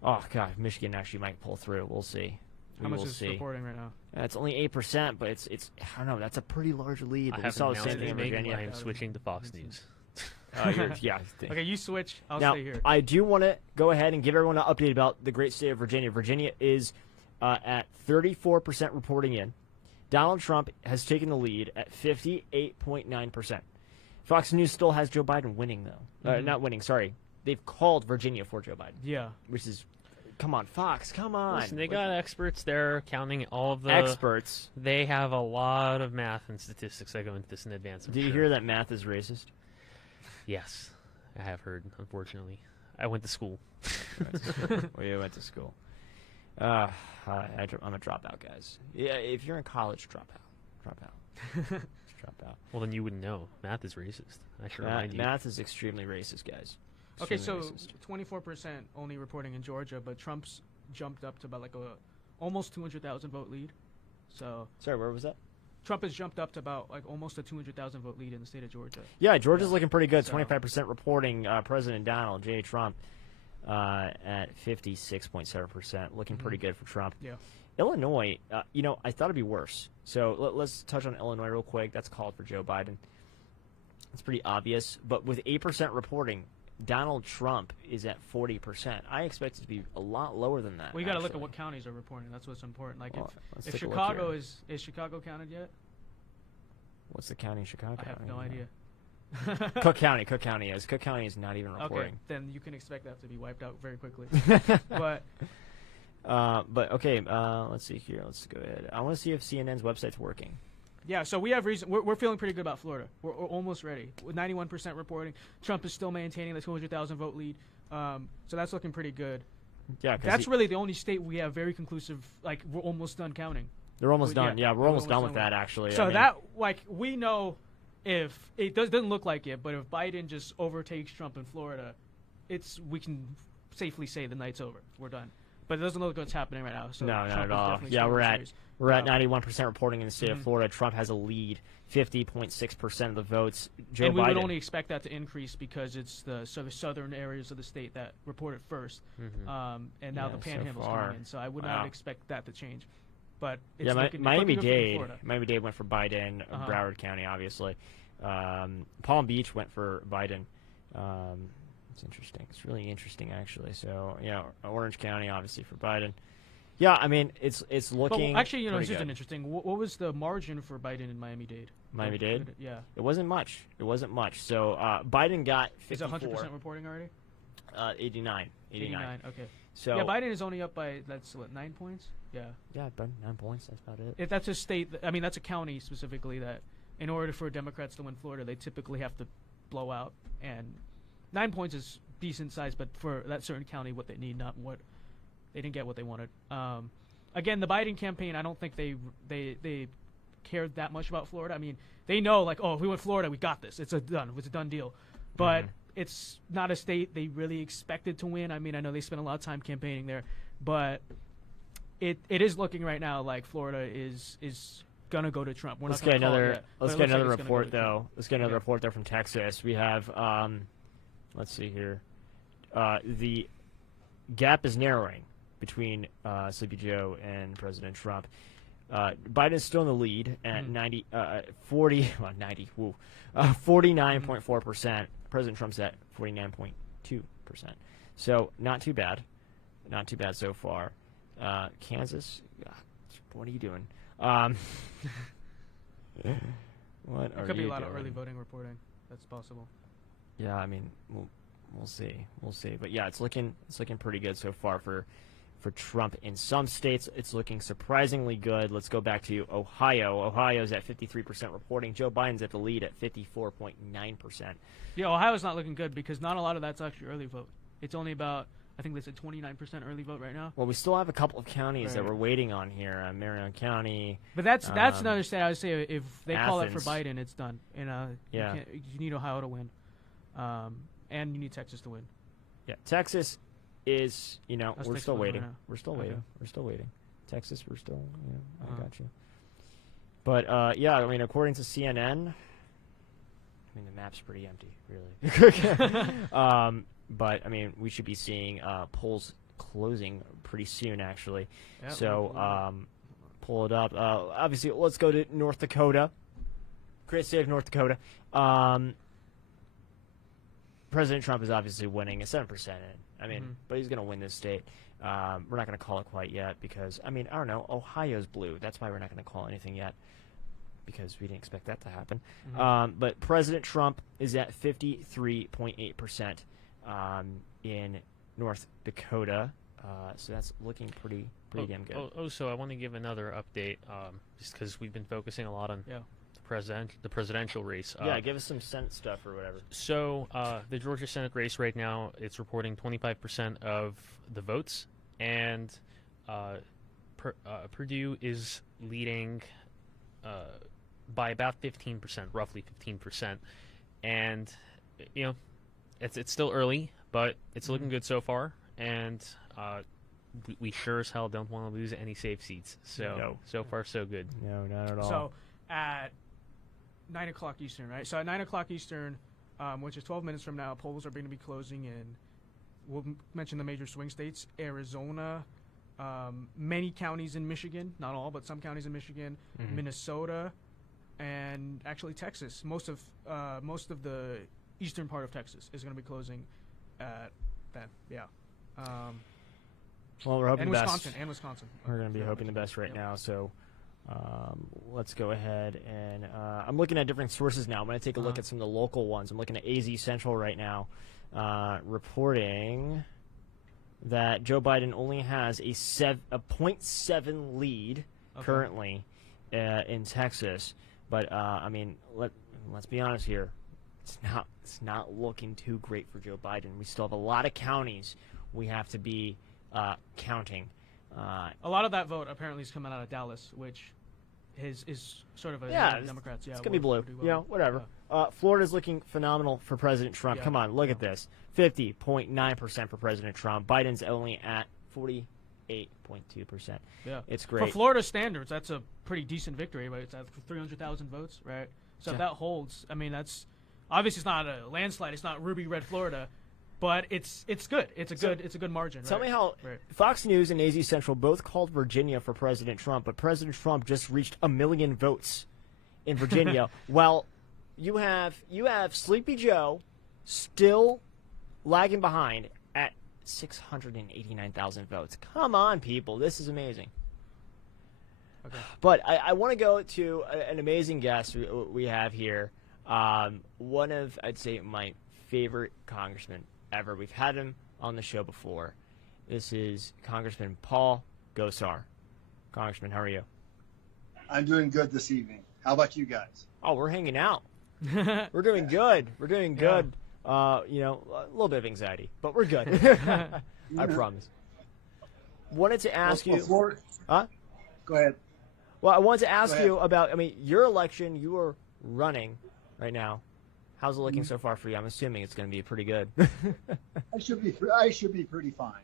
Oh God, Michigan actually might pull through. We'll see. How much is reporting right now? It's only 8%, but it's I don't know. That's a pretty large lead. But we saw the same thing in Virginia. I am switching to Fox News. Okay, you switch. I'll stay here. I do want to go ahead and give everyone an update about the great state of Virginia. Virginia is at 34% reporting in. Donald Trump has taken the lead at 58.9%. Fox News still has Joe Biden winning, though. Not winning, sorry. They've called Virginia for Joe Biden. Yeah. Which is, come on, Fox, come on. Listen, they got experts there counting all of the... Experts. They have a lot of math and statistics that go into this in advance. Did you hear that math is racist? Yes, I have heard, unfortunately. I went to school. Well, you went to school. I'm a dropout, guys. Yeah, if you're in college, drop out. Just drop out. Well, then you wouldn't know. Math is racist. I should remind you. Math is extremely racist, guys. Okay, so 24% only reporting in Georgia, but Trump's jumped up to about like almost 200,000 vote lead. So sorry, where was that? Trump has jumped up to about like almost a 200,000 vote lead in the state of Georgia. Yeah, Georgia's looking pretty good. 25% reporting President Donald J. Trump at 56.7%, looking pretty good for Trump. Yeah. Illinois, I thought it'd be worse. So let's touch on Illinois real quick. That's called for Joe Biden. It's pretty obvious, but with 8% reporting, Donald Trump is at 40%. I expect it to be a lot lower than that. Well, you got to look at what counties are reporting. That's what's important. Like if take a look Chicago here. is Chicago counted yet? What's the county in Chicago? I have no idea. Cook County is. Cook County is not even reporting. Okay, then you can expect that to be wiped out very quickly. But okay, let's see here. Let's go ahead. I want to see if CNN's website's working. Yeah, so we have reason. We're feeling pretty good about Florida. We're almost ready with 91% reporting. Trump is still maintaining the 200,000 vote lead, so that's looking pretty good. Yeah, that's really the only state we have very conclusive. Like we're almost done counting. They're almost done. Yeah, we're almost done with that actually. So that we know if it doesn't look like it, but if Biden just overtakes Trump in Florida, we can safely say the night's over. We're done. But it doesn't look like what's happening right now. So No, not Trump at is all. definitely Yeah, still we're in at this race. we're at 91% reporting in the state Mhm. of Florida. Trump has a lead, 50.6% of the votes. Joe and we Biden. would only expect that to increase because it's the southern areas of the state that reported first, and now Yeah, the so Panhandle's far. coming in. So I would Wow. not expect that to change. But it's Yeah, looking Miami-Dade. good for Florida. Miami-Dade went for Biden. Broward County, obviously. Palm Beach went for Biden. It's interesting. It's really interesting, actually. So, Orange County, obviously, for Biden. Yeah, I mean, it's looking. But actually, pretty this good. isn't interesting. What was the margin for Biden in Miami-Dade? Miami-Dade? Yeah. It wasn't much. So Biden got 54. Is it 100% reporting already? 89. 89. Okay. So yeah, Biden is only up by 9 points. Yeah. Yeah, about 9 points. That's about it. If that's a state, that's a county specifically that, in order for Democrats to win Florida, they typically have to blow out, and 9 points is decent size, but for that certain county, what they need, not what they didn't get what they wanted. Again, the Biden campaign, I don't think they cared that much about Florida. I mean, they know if we win Florida, we got this. It's a done deal. But it's not a state they really expected to win. I mean, I know they spent a lot of time campaigning there, but it is looking right now like Florida is gonna go to Trump. Let's get another report though. Let's get another report there from Texas. We have let's see here. The gap is narrowing between Sleepy Joe and President Trump. Biden's still in the lead at 49.4%. President Trump's at 49.2%. So not too bad. Not too bad so far. Kansas, what are you doing? What There are could be you a lot of doing? early voting reporting. That's possible. Yeah, I mean, we'll see. But yeah, it's looking pretty good so far for Trump. In some states, it's looking surprisingly good. Let's go back to Ohio. Ohio's at 53% reporting. Joe Biden's at the lead at 54.9%. Yeah, Ohio's not looking good because not a lot of that's actually early vote. It's only about, I think they said 29% early vote right now. Well, we still have a couple of counties that Right. we're waiting on here. Marion County. But that's another state. I would say if they call it for Athens. Biden, it's done. And you need Ohio to win, and you need Texas to win. Yeah, Texas is, That's we're Texas still right waiting. now. We're still Okay. waiting. We're still waiting. Texas, we're still, I got you. But, according to CNN, the map's pretty empty, really. But, we should be seeing polls closing pretty soon, actually. Yep, So, pull it up. Obviously, let's go to North Dakota. Great state of North Dakota. President Trump is obviously winning at 7% in. But he's going to win this state. We're not going to call it quite yet because, I don't know, Ohio's blue. That's why we're not going to call anything yet because we didn't expect that to happen. But President Trump is at 53.8% in North Dakota. So that's looking pretty damn good. So I want to give another update just because we've been focusing a lot on the presidential race. Give us some Senate stuff or whatever. So the Georgia Senate race right now, it's reporting 25% of the votes, and Purdue is leading by about 15%, roughly 15%, and it's still early, but it's looking good so far, and we sure as hell don't want to lose any safe seats. So so far so good. No, not at all. So at 9 o'clock Eastern, right? So at 9 o'clock Eastern, which is 12 minutes from now, polls are going to be closing in, we'll mention the major swing states, Arizona, many counties in Michigan, not all, but some counties in Michigan, Minnesota, and actually Texas. Most of the eastern part of Texas is going to be closing at then, yeah. Well, we're hoping and the best. Wisconsin. We're going to be hoping the best right now, so let's go ahead and I'm looking at different sources now. I'm going to take a look at some of the local ones. I'm looking at AZ Central right now, reporting that Joe Biden only has a 0.7 lead currently in Texas. But let's be honest here. It's not looking too great for Joe Biden. We still have a lot of counties we have to be counting. A lot of that vote apparently is coming out of Dallas, which is sort of a Democrats. Yeah, it's gonna be blue. Whatever. Florida's looking phenomenal for President Trump. Yeah, Come on, look at this. 50.9% for President Trump. Biden's only at 40. 8.2%. Yeah, it's great. For Florida standards, that's a pretty decent victory, right? It's at 300,000 votes, right? So if that holds, I mean, that's obviously it's not a landslide. It's not ruby red Florida, but it's good. It's a good margin. Tell right? me how Fox News and AZ Central both called Virginia for President Trump, but President Trump just reached 1 million votes in Virginia. Well, you have Sleepy Joe still lagging behind at 689,000 votes. Come on, people. This is amazing. Okay. But I want to go to an amazing guest we have here. One of, I'd say, my favorite congressmen ever. We've had him on the show before. This is Congressman Paul Gosar. Congressman, how are you? I'm doing good this evening. How about you guys? Oh, we're hanging out. We're doing good. We're doing good. A little bit of anxiety, but we're good. I promise. Wanted to ask you. Huh? Go ahead. Well, I wanted to ask you about. I mean, your election. You are running right now. How's it looking so far for you? I'm assuming it's going to be pretty good. I should be pretty fine.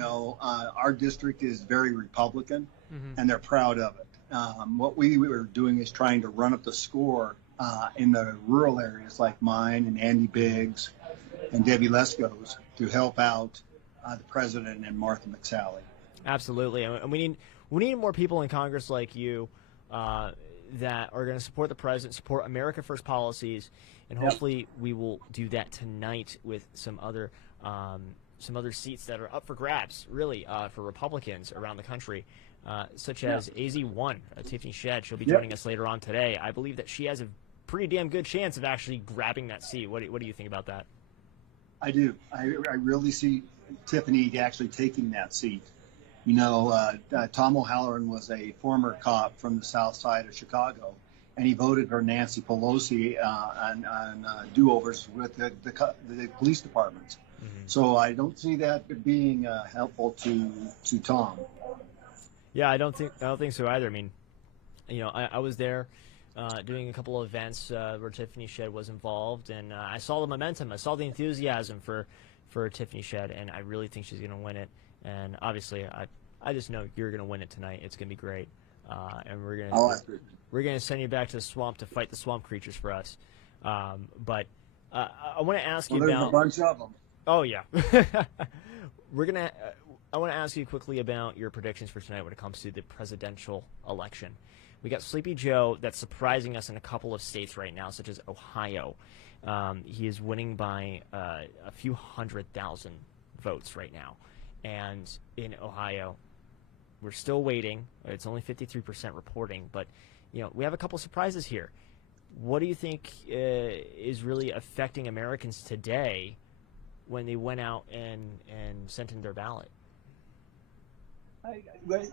Our district is very Republican, and they're proud of it. What we were doing is trying to run up the score in the rural areas like mine and Andy Biggs and Debbie Lesko's to help out the president and Martha McSally. Absolutely, and we need more people in Congress like you that are going to support the president, support America First policies, and hopefully we will do that tonight with some other seats that are up for grabs, really, for Republicans around the country, such as AZ1, Tiffany Shedd. She'll be joining us later on today. I believe that she has a pretty damn good chance of actually grabbing that seat. What do you think about that? I do. I really see Tiffany actually taking that seat. Tom O'Halloran was a former cop from the south side of Chicago, and he voted for Nancy Pelosi on do-overs with the police departments. So I don't see that being helpful to Tom. Yeah, I don't think so either. I mean, I was there doing a couple of events where Tiffany Shedd was involved, and I saw the momentum, I saw the enthusiasm for Tiffany Shedd, and I really think she's going to win it. And obviously, I just know you're going to win it tonight. It's going to be great, and we're going to send you back to the swamp to fight the swamp creatures for us. But I want to ask you there's about a bunch of them. Oh yeah, I want to ask you quickly about your predictions for tonight when it comes to the presidential election. We got Sleepy Joe that's surprising us in a couple of states right now, such as Ohio. He is winning by a few 100,000 votes right now. And in Ohio, we're still waiting. It's only 53% reporting, but we have a couple surprises here. What do you think is really affecting Americans today when they went out and sent in their ballot?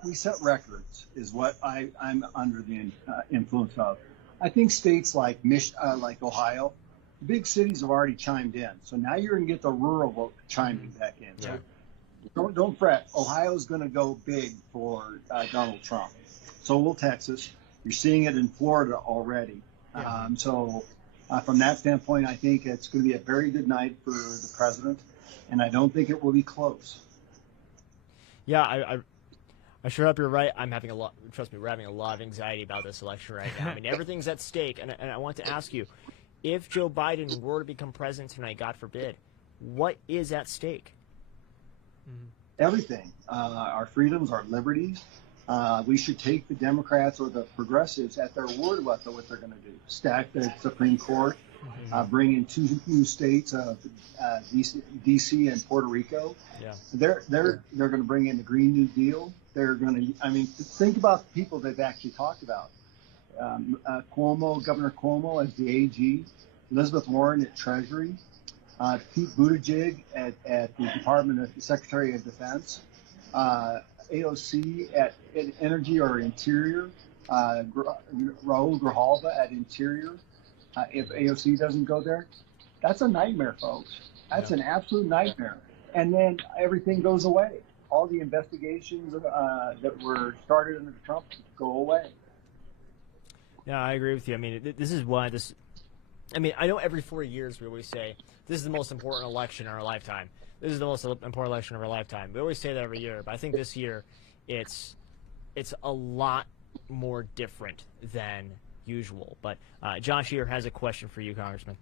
We set records, is what I'm under the influence of. I think states like Ohio, big cities have already chimed in. So now you're going to get the rural vote chiming back in. So don't fret. Ohio's going to go big for Donald Trump. So will Texas. You're seeing it in Florida already. So from that standpoint, I think it's going to be a very good night for the president, and I don't think it will be close. Yeah, I sure hope you're right. I'm having a lot. Trust me, we're having a lot of anxiety about this election right now. I mean, everything's at stake, and I want to ask you, if Joe Biden were to become president tonight, God forbid, what is at stake? Everything. Our freedoms, our liberties. We should take the Democrats or the progressives at their word about what they're going to do. Stack the Supreme Court, bring in 2 new states, D.C. and Puerto Rico. Yeah. They're going to bring in the Green New Deal. They're going to. I mean, think about the people they've actually talked about. Governor Cuomo as the AG, Elizabeth Warren at Treasury, Pete Buttigieg at the Department of Secretary of Defense, AOC at Energy or Interior, Raul Grijalva at Interior. If AOC doesn't go there, that's a nightmare, folks. That's an absolute nightmare. And then everything goes away. All the investigations that were started under Trump go away. Yeah, I agree with you. I mean, this is why this I mean, I know every 4 years we always say, this is the most important election in our lifetime. This is the most important election of our lifetime. We always say that every year, but I think this year it's a lot more different than usual. But Josh here has a question for you, Congressman.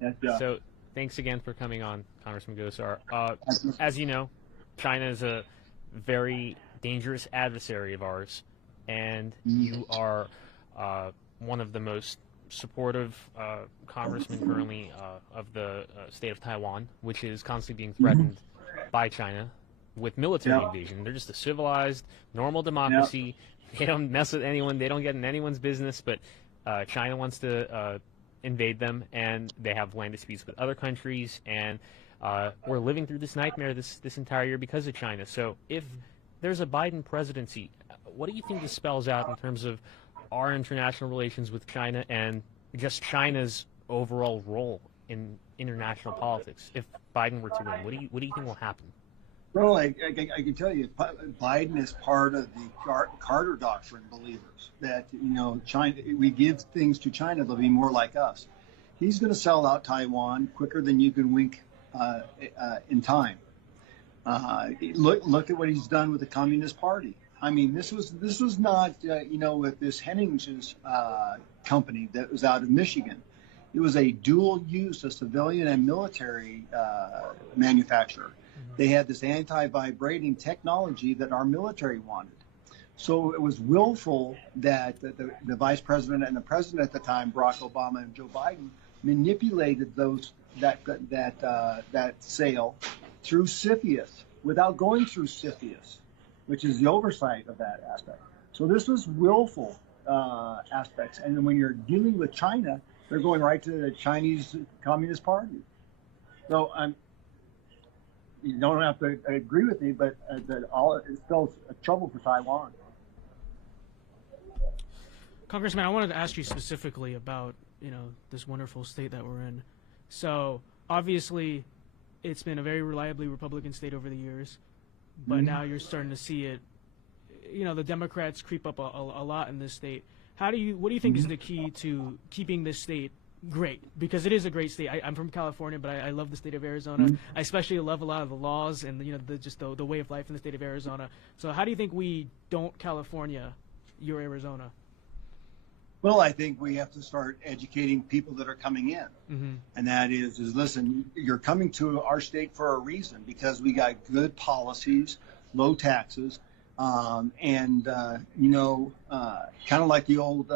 Yes, yeah. So thanks again for coming on, Congressman Gosar. As you know, China is a very dangerous adversary of ours, and you are one of the most supportive congressmen currently of the state of Taiwan, which is constantly being threatened by China with military invasion. They're just a civilized, normal democracy. They don't mess with anyone. They don't get in anyone's business, but China wants to invade them, and they have land disputes with other countries, and we're living through this nightmare this entire year because of China. So if there's a Biden presidency, what do you think this spells out in terms of our international relations with China and just China's overall role in international politics? If Biden were to win, what do you think will happen? Well, I can tell you, Biden is part of the Carter Doctrine believers that, China, we give things to China, they'll be more like us. He's going to sell out Taiwan quicker than you can wink in time. Look at what he's done with the Communist Party. I mean, this was not, with this Hennings's company that was out of Michigan. It was a dual use, a civilian and military manufacturer. They had this anti-vibrating technology that our military wanted. So it was willful that the vice president and the president at the time, Barack Obama and Joe Biden, manipulated that sale through CFIUS without going through CFIUS, which is the oversight of that aspect. So this was willful aspects. And then when you're dealing with China, they're going right to the Chinese Communist Party. So you don't have to agree with me, but it's still a trouble for Taiwan. Congressman, I wanted to ask you specifically about, this wonderful state that we're in. So obviously, it's been a very reliably Republican state over the years, but now you're starting to see it. The Democrats creep up a lot in this state. What do you think is the key to keeping this state great? Because it is a great state. I'm from California, but I love the state of Arizona. I especially love a lot of the laws and the way of life in the state of Arizona. So how do you think we don't California your Arizona? Well, I think we have to start educating people that are coming in. And that is listen, you're coming to our state for a reason, because we got good policies, low taxes, and kind of like the old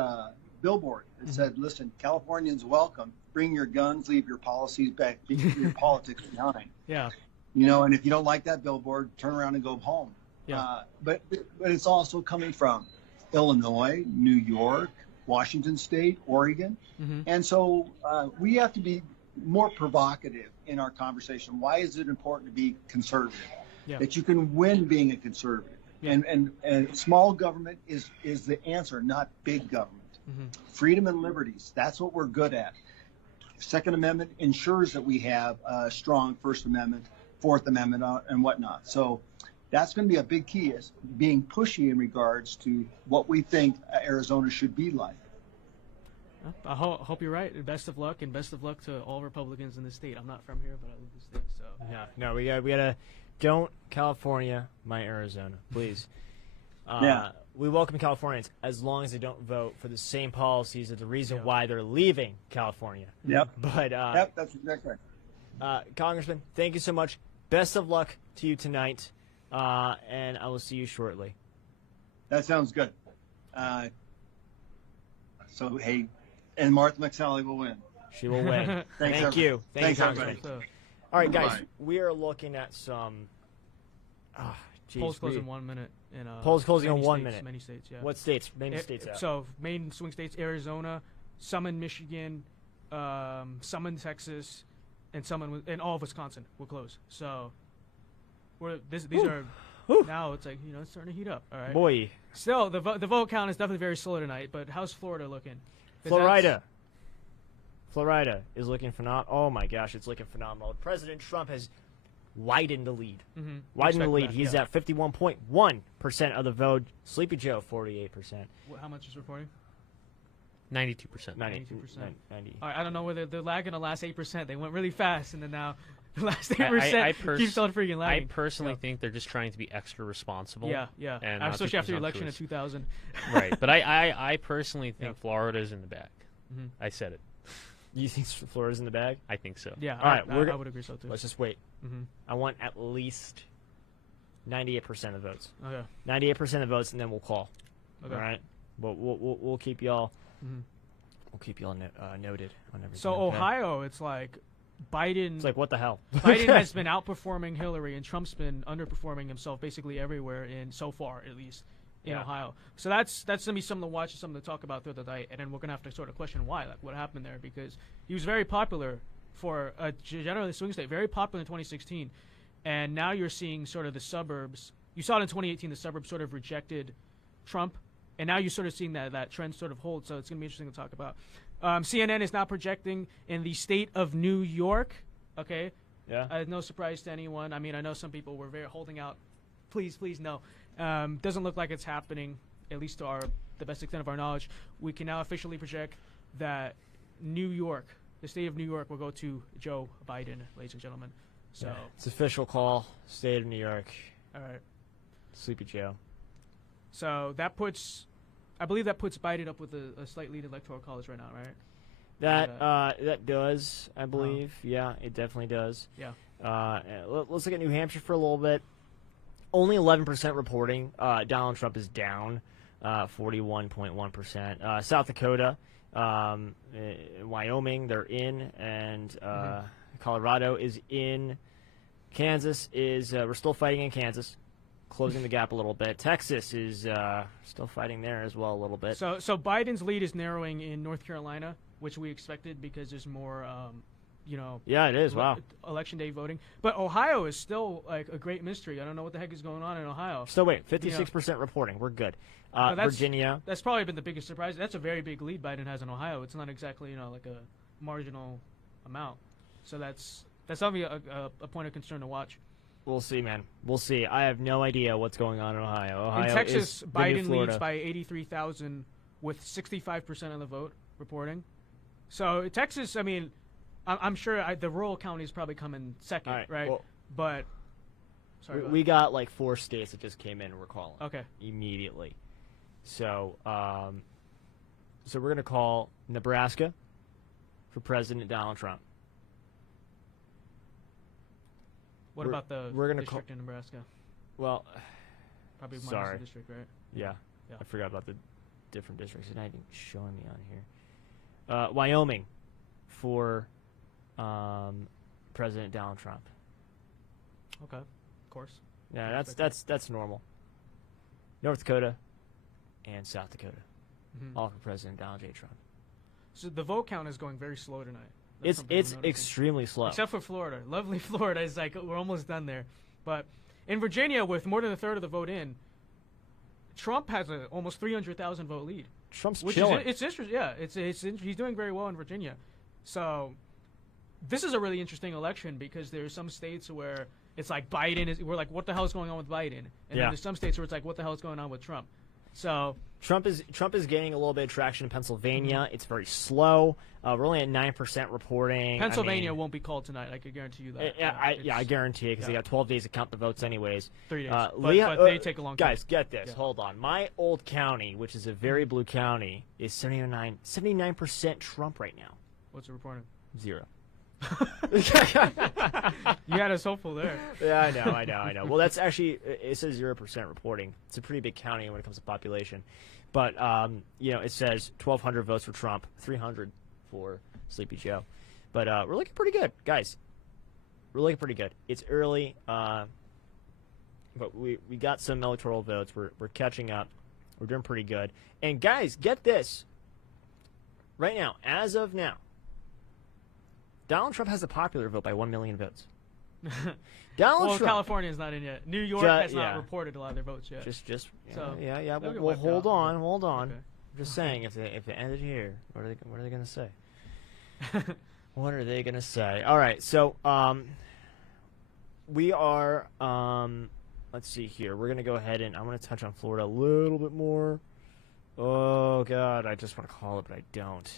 billboard that said, listen, Californians welcome, bring your guns, leave your policies back, your politics behind. Yeah. And if you don't like that billboard, turn around and go home. Yeah. But it's also coming from Illinois, New York, Washington State, Oregon. And so we have to be more provocative in our conversation. Why is it important to be conservative? That you can win being a conservative. And small government is the answer, not big government. Freedom and liberties, that's what we're good at. Second Amendment ensures that we have a strong First Amendment, Fourth Amendment, and whatnot. So that's going to be a big key, is being pushy in regards to what we think Arizona should be like. I hope you're right. Best of luck, and best of luck to all Republicans in the state. I'm not from here, but I live in the state. So yeah, no, we gotta don't California my Arizona, please. We welcome Californians as long as they don't vote for the same policies as the reason why they're leaving California. But that's exactly right. Congressman, thank you so much. Best of luck to you tonight, and I will see you shortly. That sounds good. So, hey, and Martha McSally will win. She will win. Thank you. Thank you, Congressman. All right, guys, we are looking at some... polls close in 1 minute. Polls closing in 1 minute. Many states, yeah. What states? Many states out. So, main swing states, Arizona, some in Michigan, some in Texas, and all of Wisconsin will close. So, these are... Now it's like, it's starting to heat up. All right. Boy. Still, the vote count is definitely very slow tonight, but how's Florida looking? Florida is looking phenomenal. Oh, my gosh, it's looking phenomenal. President Trump has widened the lead. Widened the lead. He's at 51.1% of the vote. Sleepy Joe, 48%. How much is reporting? 92%. 92%. 90. All right, I don't know whether they're lagging the last 8%. They went really fast, and then now the last I 8% keeps on freaking I lagging. personally think they're just trying to be extra responsible. Yeah. And not Especially too after the election in presumptuous. 2000. Right, but I personally think Florida's in the bag. I said it. You think Florida's in the bag? I think so. Yeah, All right, I would agree so too. Let's just wait. Mm-hmm. I want at least 98% of votes. Okay. 98% of votes, and then we'll call. Okay. All right. But we'll keep y'all. Mhm. We'll keep y'all noted on everything. So okay? Ohio, it's like Biden. It's like, what the hell? Biden has been outperforming Hillary, and Trump's been underperforming himself basically everywhere so far, at least in Ohio. So that's gonna be something to watch and something to talk about through the night, and then we're gonna have to sort of question why, like what happened there, because he was very popular for a generally swing state, very popular in 2016, and now you're seeing sort of the suburbs. You saw it in 2018, the suburbs sort of rejected Trump, and now you're sort of seeing that trend sort of hold. So it's gonna be interesting to talk about. CNN is now projecting in the state of New York. Okay. Yeah. No surprise to anyone. I mean, I know some people were very holding out. Please, no. Doesn't look like it's happening, at least to the best extent of our knowledge. We can now officially project that New York, the state of New York, will go to Joe Biden, ladies and gentlemen. So It's official call. State of New York. all right. Sleepy Joe. So I believe that puts Biden up with a slight lead in Electoral College right now, right? That does, I believe. Yeah, it definitely does. Yeah. Let's look at New Hampshire for a little bit. Only 11% reporting. Donald Trump is down 41.1%. South Dakota, Wyoming, they're in, and Colorado is in. Kansas is we're still fighting in Kansas, closing the gap a little bit. Texas is still fighting there as well a little bit. So Biden's lead is narrowing in North Carolina, which we expected because there's more, Yeah, it is. Wow. Election day voting. But Ohio is still like a great mystery. I don't know what the heck is going on in Ohio. So wait, 56% reporting. We're good. Virginia. That's probably been the biggest surprise. That's a very big lead Biden has in Ohio. It's not exactly like a marginal amount. So that's something a point of concern to watch. We'll see, man. We'll see. I have no idea what's going on in Ohio. In Texas, is Biden leads by 83,000 with 65% of the vote reporting. So Texas, I mean, I'm sure the rural counties probably come in second, right? Well, but sorry, we got like 4 states that just came in and we're calling. Okay. Immediately. So, so we're gonna call Nebraska for President Donald Trump. What about the district in Nebraska? Well, probably minus sorry. the district, right? Yeah. I forgot about the different districts. It's not even showing me on here. Wyoming for President Donald Trump. Okay, of course. Yeah, that's normal. North Dakota and South Dakota, all for President Donald J. Trump. So the vote count is going very slow tonight. It's extremely slow. Except for Florida. Lovely Florida is like, we're almost done there. But in Virginia, with more than a third of the vote in, Trump has a almost 300,000 vote lead. Trump's chilling. It's interesting. Yeah, he's doing very well in Virginia. So this is a really interesting election because there's some states where it's like we're like, what the hell is going on with Biden? And then there's some states where it's like, what the hell is going on with Trump? So Trump is gaining a little bit of traction in Pennsylvania. It's very slow. We're only at 9% reporting. Pennsylvania won't be called tonight. I can guarantee you that. I guarantee it because they got 12 days to count the votes anyways. 3 days. But they take a long time. Guys, get this. Hold on. My old county, which is a very blue county, is 79% Trump right now. What's it reporting? 0. You had us hopeful there. Yeah, I know. Well, that's actually, it says 0% reporting. It's a pretty big county when it comes to population. But, it says 1,200 votes for Trump, 300 for Sleepy Joe. But we're looking pretty good, guys. We're looking pretty good. It's early, but we got some electoral votes. We're catching up. We're doing pretty good. And, guys, get this. Right now, as of now, Donald Trump has a popular vote by 1 million votes. Trump. California's not in yet. New York has not reported a lot of their votes yet. Well, hold on. Okay. I'm just saying, if it ended here, what are they going to say? What are they going to say? All right, so we are. Let's see here. We're going to go ahead and I'm going to touch on Florida a little bit more. Oh God, I just want to call it, but I don't.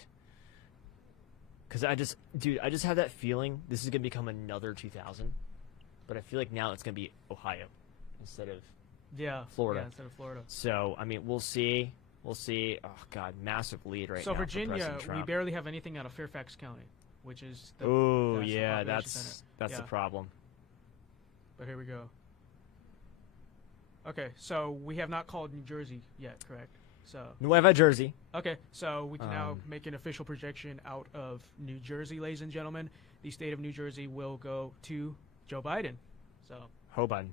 Because I just have that feeling this is gonna become another 2000, but I feel like now it's gonna be Ohio instead of Florida. Yeah, instead of Florida. So I mean, we'll see. We'll see. Oh God, massive lead right so now. So Virginia, for President Trump. we barely have anything out of Fairfax County, which is the that's the problem. But here we go. Okay, so we have not called New Jersey yet, correct? So Nueva Jersey. Okay, so we can now make an official projection out of New Jersey, ladies and gentlemen. The state of New Jersey will go to Joe Biden. So Ho Biden.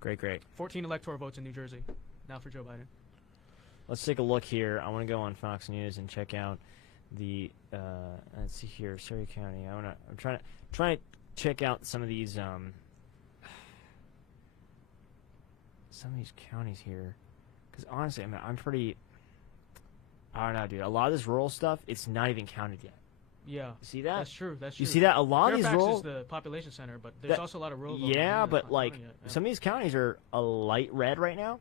Great. 14 electoral votes in New Jersey now for Joe Biden. Let's take a look here. I want to go on Fox News and check out the. Let's see here, Surrey County. I'm trying to check out some of these counties here, because honestly, I mean, I don't know, dude. A lot of this rural stuff, it's not even counted yet. Yeah, you see that? That's true. You see that? A lot of these rural is the population center, but there's also a lot of rural. Yeah, but like some of these counties are a light red right now,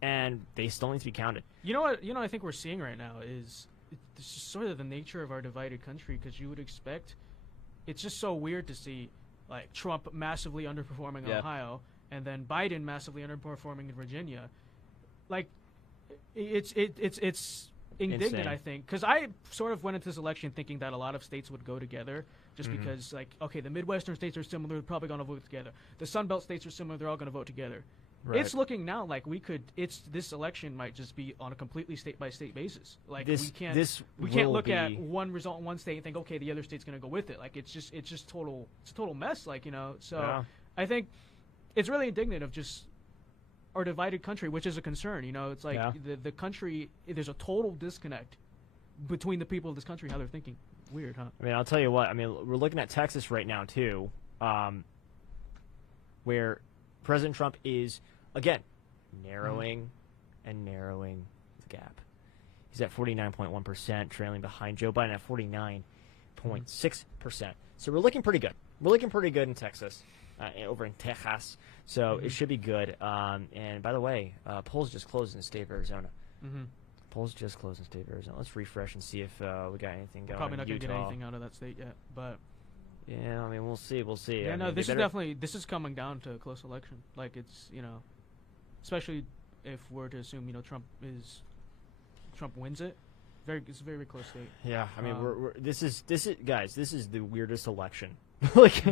and they still need to be counted. You know what? I think we're seeing right now is this is sort of the nature of our divided country, because you would expect. It's just so weird to see like Trump massively underperforming in Ohio, and then Biden massively underperforming in Virginia. Like, it's indignant, insane. I think, because I sort of went into this election thinking that a lot of states would go together, just because, like, okay, the Midwestern states are similar, they're probably going to vote together. The Sun Belt states are similar, they're all going to vote together. Right. It's looking now like this election might just be on a completely state by state basis. Like we can't look at one result in one state and think, okay, the other state's going to go with it. Like it's a total mess. Like, so I think it's really indignant of just our divided country, which is a concern. It's like the country, there's a total disconnect between the people of this country, how they're thinking. Weird, huh? I mean, I'll tell you what. I mean, we're looking at Texas right now too, where President Trump is again narrowing and narrowing the gap. He's at 49.1%, trailing behind Joe Biden at 49.6%. So we're looking pretty good. We're looking pretty good in Texas, over in Texas. So it should be good. And by the way, polls just closed in the state of Arizona. Polls just closed in the state of Arizona. Let's refresh and see if we got anything going. Probably not going to get anything out of that state yet, but. Yeah, I mean, we'll see. Yeah, I no, mean, this is coming down to a close election. Like it's, especially if we're to assume, Trump wins it. It's a very close state. Yeah, I mean, this is guys, this is the weirdest election. Like,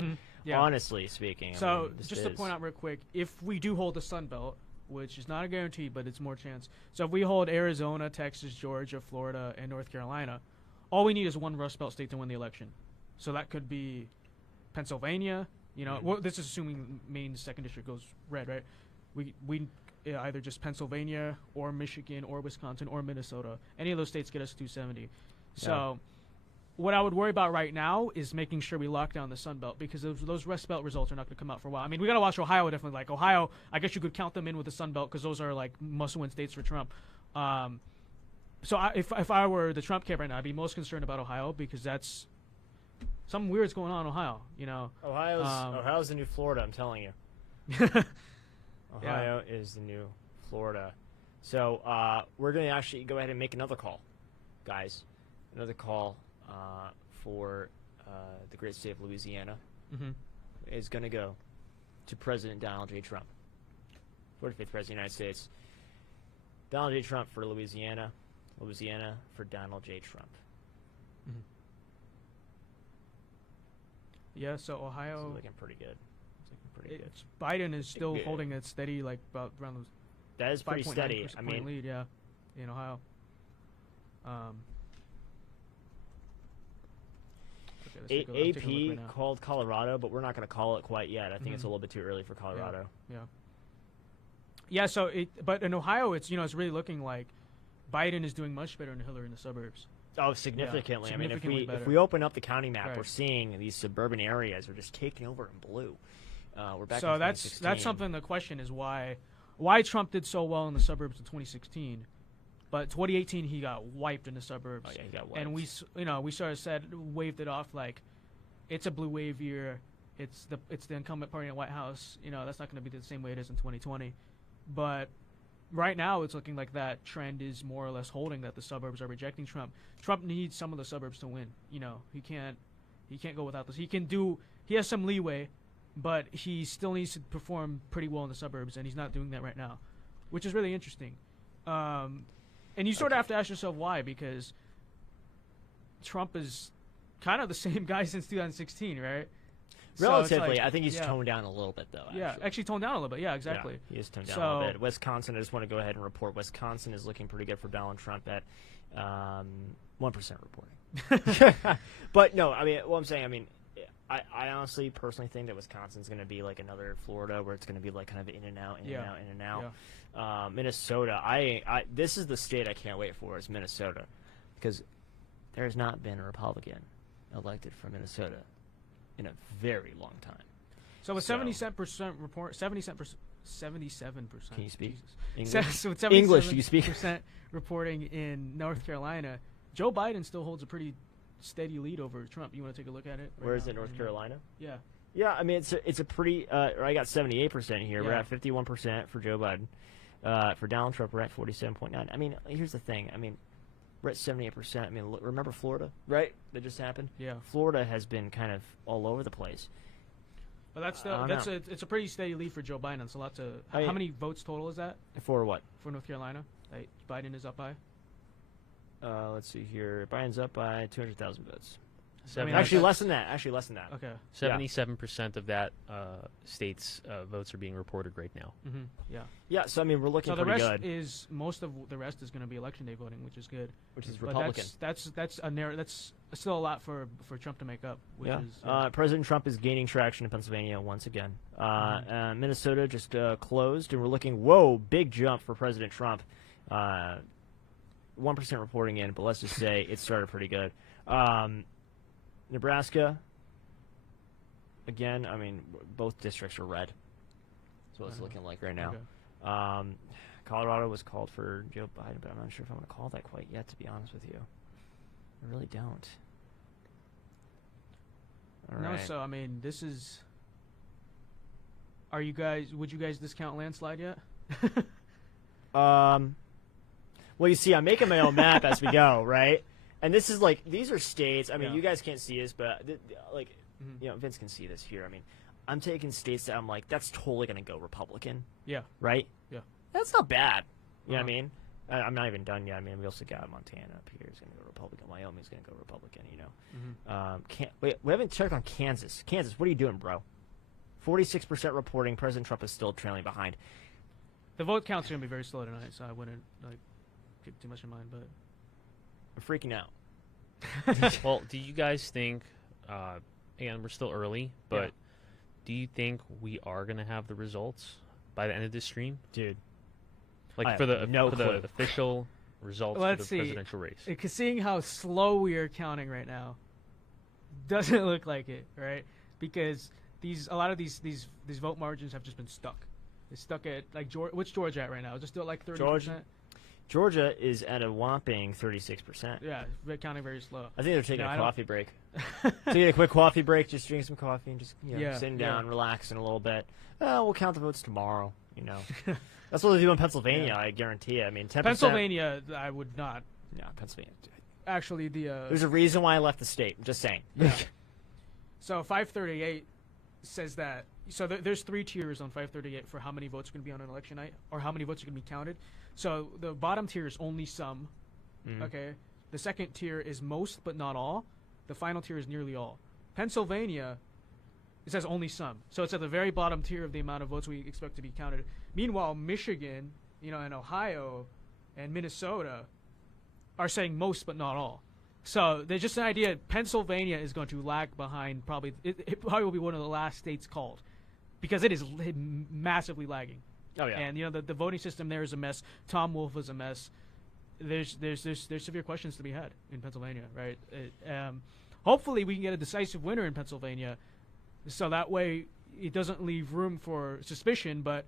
honestly speaking. So just to point out real quick, if we do hold the Sun Belt, which is not a guarantee, but it's more chance. So if we hold Arizona, Texas, Georgia, Florida, and North Carolina, all we need is one Rust Belt state to win the election. So that could be Pennsylvania. Well, this is assuming Maine's second district goes red, right? We either just Pennsylvania or Michigan or Wisconsin or Minnesota. Any of those states get us 270. So what I would worry about right now is making sure we lock down the Sun Belt, because those Rust Belt results are not going to come out for a while. I mean, we got to watch Ohio definitely. Like Ohio, I guess you could count them in with the Sun Belt because those are like must-win states for Trump. So if I were the Trump camp right now, I'd be most concerned about Ohio, because that's something weird's going on in Ohio. Ohio's the new Florida. I'm telling you. Ohio is the new Florida. So we're going to actually go ahead and make another call, guys. Another call for the great state of Louisiana is going to go to President Donald J. Trump, 45th President of the United States. Donald J. Trump for Louisiana. Louisiana for Donald J. Trump. Yeah, so Ohio. It's looking pretty good. Biden is still holding it steady, like about around those. That is pretty steady. I mean, lead, in Ohio. AP called Colorado, but we're not going to call it quite yet. I think it's a little bit too early for Colorado. Yeah. So but in Ohio, it's it's really looking like Biden is doing much better than Hillary in the suburbs. Oh, significantly. Yeah, I mean, if we open up the county map, we're seeing these suburban areas are just taking over in blue. We're back. So that's something. The question is why Trump did so well in the suburbs in 2016, but 2018 he got wiped in the suburbs. Oh yeah, he got wiped. And we sort of waved it off like it's a blue wave year. It's the incumbent party in the White House. That's not going to be the same way it is in 2020. But right now it's looking like that trend is more or less holding, that the suburbs are rejecting Trump. Trump needs some of the suburbs to win. You know, he can't go without this. He has some leeway, but he still needs to perform pretty well in the suburbs, and he's not doing that right now, which is really interesting. And you sort of have to ask yourself why, because Trump is kind of the same guy since 2016, right? Relatively, I think he's toned down a little bit, though. Actually toned down a little bit. Yeah, exactly. Yeah, he is toned down a little bit. Wisconsin, I just want to go ahead and report, Wisconsin is looking pretty good for Donald Trump at 1% reporting. But no, I mean, what I'm saying, I mean, I honestly, personally think that Wisconsin's going to be like another Florida, where it's going to be like kind of in and out, in and out. Minnesota, this is the state I can't wait for, is Minnesota, because there's not been a Republican elected from Minnesota in a very long time. So with 77% report, 77%. Can you speak English? So with 77% English? Do you speak? Reporting in North Carolina, Joe Biden still holds a pretty steady lead over Trump. You want to take a look at it? Where is it? North Carolina? Yeah. Yeah, I mean it's a pretty. I got 78% here. Yeah. We're at 51% for Joe Biden. For Donald Trump, we're at 47.9. I mean, here's the thing. I mean, we're at 78%. I mean, remember Florida, right? That just happened. Yeah. Florida has been kind of all over the place. Well, it's a pretty steady lead for Joe Biden. It's a lot to. How many votes total is that? For what? For North Carolina, Biden is up by. Let's see here. Biden's up by 200,000 votes. Actually, less than that. Okay. 77% of that state's votes are being reported right now. Mm-hmm. Yeah. Yeah. So I mean, we're looking pretty good. Most of the rest is going to be election day voting, which is good. Which is Republican. That's still a lot for Trump to make up. Which is, President Trump is gaining traction in Pennsylvania once again. Minnesota just closed, and we're looking. Whoa, big jump for President Trump. 1% reporting in, but let's just say it started pretty good. Nebraska, again, I mean, both districts are red. That's what it's looking like right now. Okay. Colorado was called for Joe Biden, but I'm not sure if I'm going to call that quite yet, to be honest with you. I really don't. All right. So, I mean, this is... would you guys discount landslide yet? Well, you see, I'm making my own map as we go, right? And this is like, these are states. I mean, you guys can't see this, but you know, Vince can see this here. I mean, I'm taking states that I'm like, that's totally going to go Republican. Yeah. Right? Yeah. That's not bad. You know what I mean? I'm not even done yet. I mean, we also got Montana up here. It's going to go Republican. Wyoming's going to go Republican, you know. Wait, we haven't checked on Kansas. Kansas, what are you doing, bro? 46% reporting. President Trump is still trailing behind. The vote counts are going to be very slow tonight, so I wouldn't keep too much in mind, but... I'm freaking out. Well, do you guys think, and we're still early, but do you think we are going to have the results by the end of this stream? Dude. Like for the official results for the presidential race. Because seeing how slow we are counting right now, doesn't look like it, right? Because a lot of these vote margins have just been stuck. They're stuck at, like, what's Georgia at right now? Just still like 30%? Georgia is at a whopping 36%. Yeah, counting very slow. I think they're taking a coffee break. Taking a quick coffee break, just drinking some coffee and just sitting down, relaxing a little bit. We'll count the votes tomorrow, you know. That's what they do in Pennsylvania, I guarantee you. I mean, 10%. Pennsylvania, I would not. No, Pennsylvania. Actually, there's a reason why I left the state. I'm just saying. Yeah. So 538 says that. So there's 3 tiers on 538 for how many votes are going to be on an election night, or how many votes are going to be counted. So the bottom tier is only some. Okay. The second tier is most but not all. The final tier is nearly all. Pennsylvania, it says only some. So it's at the very bottom tier of the amount of votes we expect to be counted. Meanwhile, Michigan, and Ohio and Minnesota are saying most but not all. So there's just an idea. Pennsylvania is going to lag behind. Probably it probably will be one of the last states called, because it is massively lagging. Oh yeah. And the voting system there is a mess. Tom Wolf is a mess. There's severe questions to be had in Pennsylvania, right? Hopefully we can get a decisive winner in Pennsylvania, so that way it doesn't leave room for suspicion. But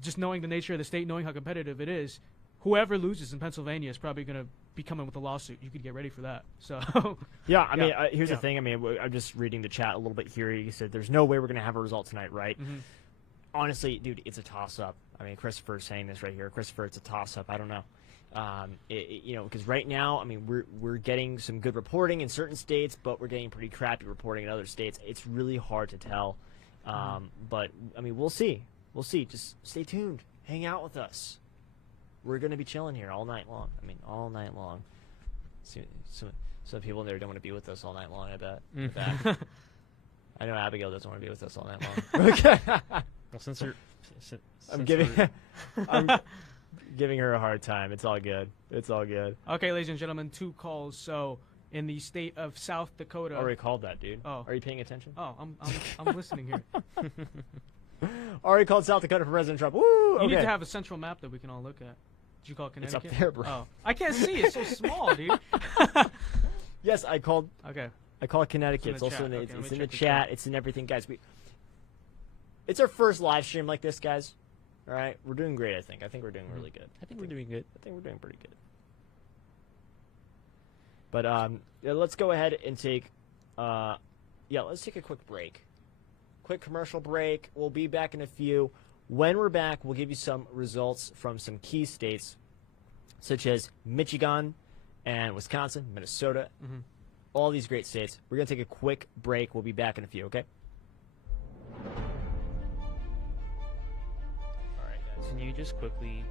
just knowing the nature of the state, knowing how competitive it is, whoever loses in Pennsylvania is probably going to be coming with a lawsuit. You could get ready for that. So yeah, I mean, here's the thing. I mean, I'm just reading the chat a little bit here. You said there's no way we're going to have a result tonight, right? Honestly, dude, it's a toss-up. I mean, Christopher's saying this right here. Christopher, it's a toss-up. I don't know. Because right now, I mean, we're getting some good reporting in certain states, but we're getting pretty crappy reporting in other states. It's really hard to tell. But, I mean, we'll see. We'll see. Just stay tuned. Hang out with us. We're going to be chilling here all night long. I mean, all night long. Some people in there don't want to be with us all night long, I bet. I know Abigail doesn't want to be with us all night long. Okay. Well, I'm giving her a hard time. It's all good. It's all good. Okay, ladies and gentlemen, 2 calls. So, in the state of South Dakota. Already called that, dude. Oh. Are you paying attention? Oh, I'm listening here. Already called South Dakota for President Trump. Woo! You need to have a central map that we can all look at. Did you call Connecticut? It's up there, bro. Oh, I can't see. It's so small, dude. Yes, I called. Okay. I call it Connecticut. It's also chat. it's in the chat. It's in everything, guys. It's our first live stream like this, guys. All right, we're doing great. I think we're doing really good. I think we're doing good. I think we're doing pretty good. But let's go ahead and take let's take a quick break. Quick commercial break. We'll be back in a few. When we're back, we'll give you some results from some key states, such as Michigan and Wisconsin, Minnesota, all these great states. We're going to take a quick break. We'll be back in a few, okay? All right, guys. Can you just quickly...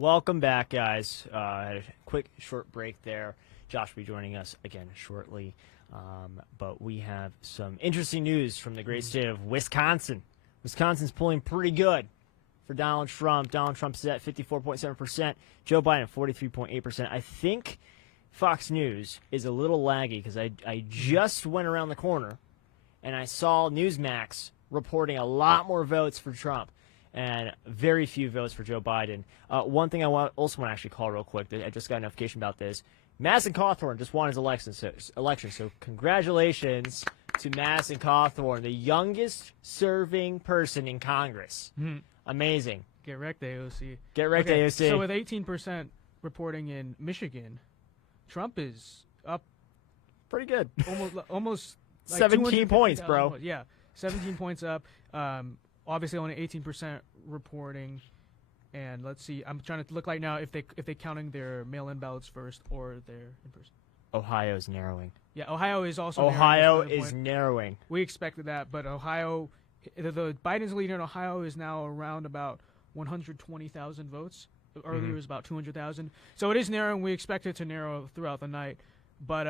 Welcome back, guys. Had a quick, short break there. Josh will be joining us again shortly. But we have some interesting news from the great state of Wisconsin. Wisconsin's pulling pretty good for Donald Trump. Donald Trump's at 54.7%. Joe Biden, 43.8%. I think Fox News is a little laggy because I just went around the corner and I saw Newsmax reporting a lot more votes for Trump and very few votes for Joe Biden. One thing I also want to actually call real quick, I just got a notification about this. Madison Cawthorn just won his election, so congratulations to Madison Cawthorn, the youngest serving person in Congress. Amazing. Get wrecked, AOC. Get wrecked, AOC. So with 18% reporting in Michigan, Trump is up pretty good. Almost like 17 points, bro. Yeah, 17 points up. Obviously only 18% reporting. And let's see, I'm trying to look right now if they counting their mail-in ballots first or their in-person. Ohio's narrowing. Yeah, Ohio is also Ohio is narrowing. We expected that, but Ohio, the Biden's lead in Ohio is now around about 120,000 votes. Earlier it was about 200,000. So it is narrowing. We expect it to narrow throughout the night. But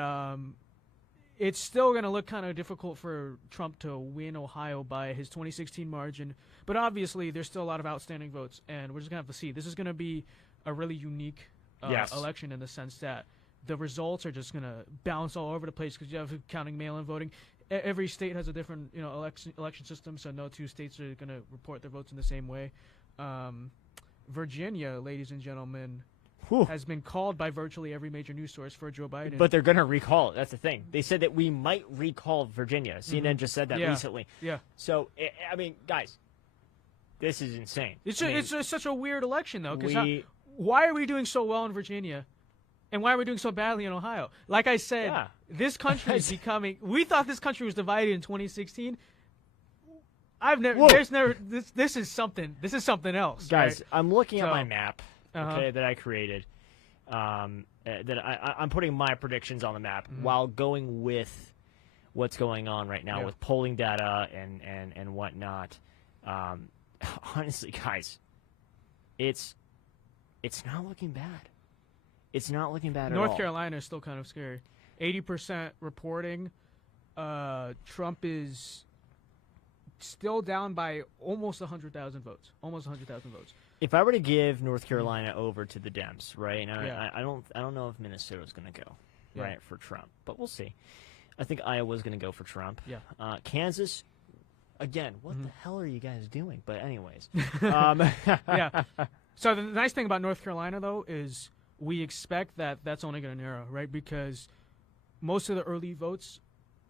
it's still going to look kind of difficult for Trump to win Ohio by his 2016 margin. But obviously, there's still a lot of outstanding votes, and we're just going to have to see. This is going to be a really unique election in the sense that the results are just going to bounce all over the place because you have counting mail-in voting. Every state has a different election system, so no two states are going to report their votes in the same way. Virginia, ladies and gentlemen, has been called by virtually every major news source for Joe Biden. But they're going to recall it. That's the thing. They said that we might recall Virginia. CNN just said that recently. Yeah. So, I mean, guys, this is insane. It's such a weird election, though, because why are we doing so well in Virginia, and why are we doing so badly in Ohio? Like I said, this country is becoming – we thought this country was divided in 2016. This is something else. Guys, right? I'm looking at my map. That I created. That I'm putting my predictions on the map while going with what's going on right now with polling data and whatnot. Honestly, guys, it's not looking bad. It's not looking bad at all. North Carolina is still kind of scary. 80% reporting. Trump is still down by almost 100,000 votes. If I were to give North Carolina over to the Dems, right? And I don't know if Minnesota's going to go right for Trump, but we'll see. I think Iowa's going to go for Trump. Yeah. Kansas, again, what the hell are you guys doing? But anyways, yeah. So the nice thing about North Carolina though is we expect that that's only going to narrow, right? Because most of the early votes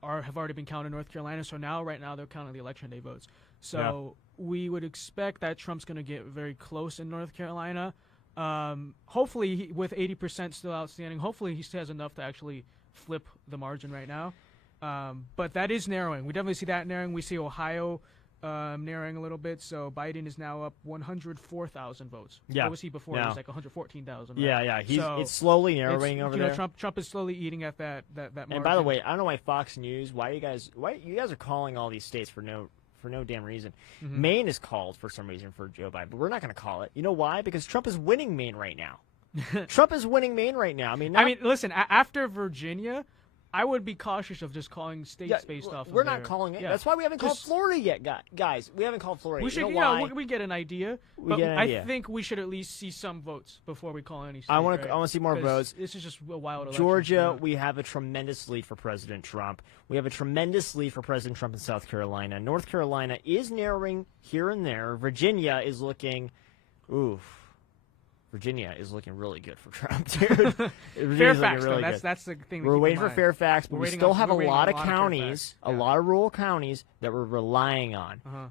have already been counted in North Carolina. So right now they're counting the election day votes. So we would expect that Trump's going to get very close in North Carolina. Hopefully, with 80% still outstanding, hopefully he still has enough to actually flip the margin right now. But that is narrowing. We definitely see that narrowing. We see Ohio narrowing a little bit. So Biden is now up 104,000 votes. Yeah. What was he before? It was like 114,000. Right? Yeah. It's slowly narrowing over there. Trump is slowly eating at that margin. And by the way, I don't know why Fox News. Why you guys are calling all these states for no damn reason. Maine is called for some reason for Joe Biden, but we're not going to call it. You know why? Because Trump is winning Maine right now. Trump is winning Maine right now. I mean, listen. After Virginia, I would be cautious of just calling states based off. We're not calling it. Yeah. That's why we haven't called Florida yet, guys. We haven't called Florida. We should, we get an idea. I think we should at least see some votes before we call any state. I want to see more votes. This is just a wild election. Georgia, we have a tremendous lead for President Trump. We have a tremendous lead for President Trump in South Carolina. North Carolina is narrowing here and there. Virginia is looking, Virginia is looking really good for Trump, dude. Fairfax, really though, that's the thing. We're waiting for Fairfax, but we still have a lot of counties, a lot of rural counties that we're relying on.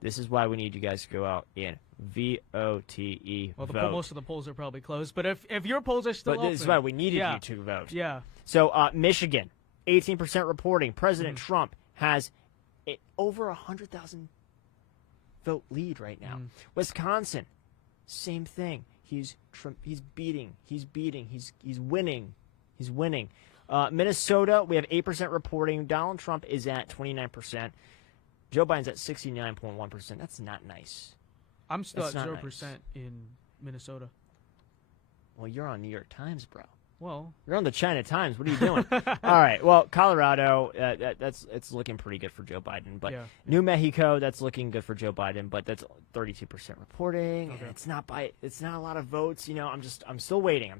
This is why we need you guys to go out and VOTE. Well, most of the polls are probably closed, but if your polls are still open, this is why we needed you to vote. Yeah. So Michigan, 18% reporting. President Trump has over 100,000 vote lead right now. Wisconsin, same thing. He's winning. Minnesota, we have 8% reporting. Donald Trump is at 29%. Joe Biden's at 69.1%. That's not nice. I'm still That's at not 0% in Minnesota. Well, you're on New York Times, bro. Well, you're on the China Times. What are you doing? All right. Well, Colorado, it's looking pretty good for Joe Biden. But New Mexico, that's looking good for Joe Biden. But that's 32% reporting. Okay. And it's not a lot of votes. I'm still waiting.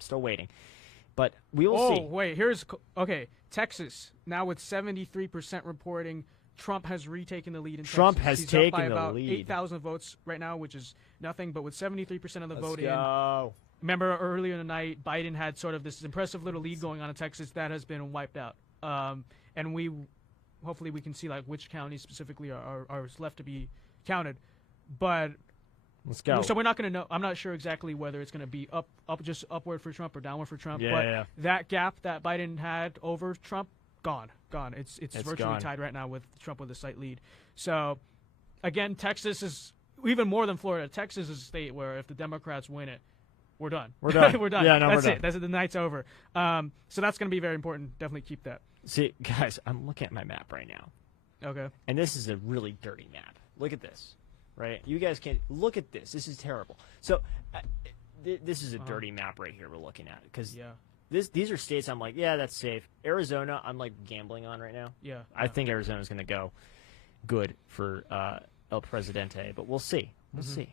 But we will see. Oh, wait. Texas now with 73% reporting. Trump has retaken the lead in Texas. He's up by about 8,000 votes right now, which is nothing. But with 73% of the vote in. Remember earlier in the night, Biden had sort of this impressive little lead going on in Texas that has been wiped out. And hopefully we can see like which counties specifically are left to be counted. But let's go. So we're not going to know. I'm not sure exactly whether it's going to be just upward for Trump or downward for Trump. That gap that Biden had over Trump, gone. It's virtually tied right now with Trump with a slight lead. So again, Texas is even more than Florida. Texas is a state where if the Democrats win it, we're done. We're done. We're done. Yeah, no, that's we're it. That's it. The night's over. So that's going to be very important. Definitely keep that. See, guys, I'm looking at my map right now. Okay. And this is a really dirty map. Look at this, right? You guys can't look at this. This is terrible. So this is a dirty map right here we're looking at because these are states I'm like, yeah, that's safe. Arizona, I'm like gambling on right now. Yeah. I think Arizona's going to go good for El Presidente, but we'll see. We'll see.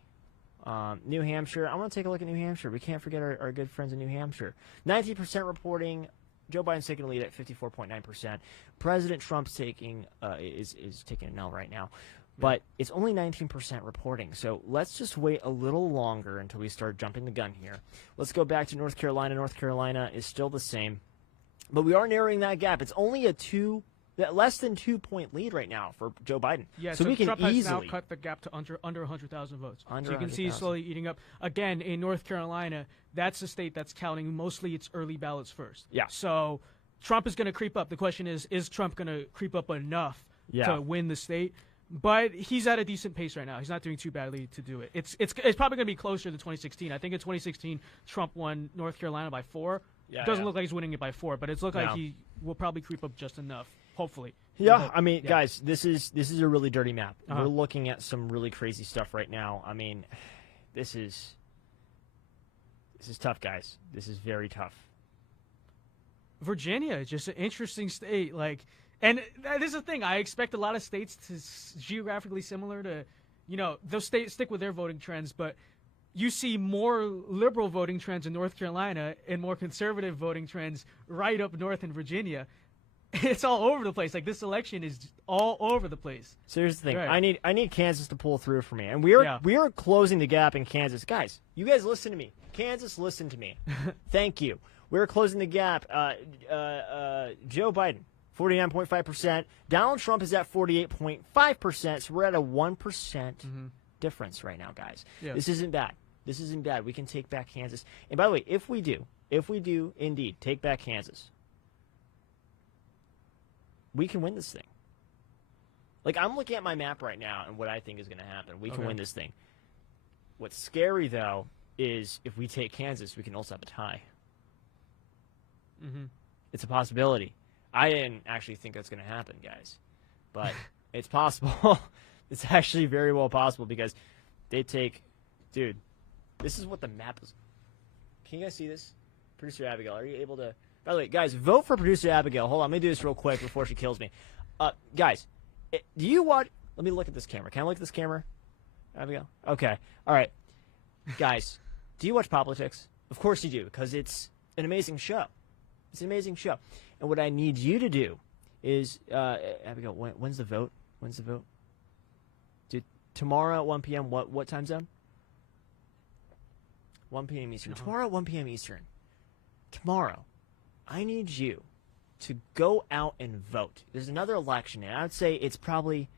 New Hampshire, I want to take a look at New Hampshire. We can't forget our good friends in New Hampshire. 19% reporting. Joe Biden's taking the lead at 54.9%. President Trump's taking is taking an L right now, but it's only 19% reporting. So let's just wait a little longer until we start jumping the gun here. Let's go back to North Carolina. North Carolina is still the same, but we are narrowing that gap. It's only less than 2-point lead right now for Joe Biden. Yeah, so we can Trump easily has now cut the gap to under 100,000 votes. So you can see 100,000. he's slowly eating up. Again, in North Carolina, that's a state that's counting mostly its early ballots first. Yeah. So Trump is going to creep up. The question is Trump going to creep up enough to win the state? But he's at a decent pace right now. He's not doing too badly to do it. It's probably going to be closer to 2016. I think in 2016, Trump won North Carolina by 4. Yeah, it doesn't look like he's winning it by 4, but it's looked like he will probably creep up just enough, hopefully. Yeah, I mean, guys, this is a really dirty map. We're looking at some really crazy stuff right now. I mean, this is tough, guys. This is very tough. Virginia is just an interesting state, and that is the thing. I expect a lot of states to geographically similar to, those states stick with their voting trends, but you see more liberal voting trends in North Carolina and more conservative voting trends right up north in Virginia. It's all over the place. Like this election is all over the place. So here's the thing. Right. I need Kansas to pull through for me, and we are closing the gap in Kansas, guys. You guys listen to me. Kansas, listen to me. Thank you. We're closing the gap. Joe Biden, 49.5%. Donald Trump is at 48.5%. So we're at a 1% difference right now, guys. Yeah. This isn't bad. This isn't bad. We can take back Kansas. And by the way, if we do indeed take back Kansas, we can win this thing. Like, I'm looking at my map right now and what I think is going to happen. We can win this thing. What's scary, though, is if we take Kansas, we can also have a tie. It's a possibility. I didn't actually think that's going to happen, guys. But it's possible. It's actually very well possible because they take... Dude, this is what the map is. Can you guys see this? Producer Abigail, are you able to... By the way, guys, vote for Producer Abigail. Hold on, let me do this real quick before she kills me. Guys, do you watch... Let me look at this camera. Can I look at this camera, Abigail? Okay. All right. Guys, do you watch politics? Of course you do, because it's an amazing show. It's an amazing show. And what I need you to do is... Abigail, when's the vote? When's the vote? Dude, tomorrow at 1 p.m., what time zone? 1 p.m. Eastern. Tomorrow at 1 p.m. Eastern. Tomorrow, I need you to go out and vote. There's another election, and I would say it's probably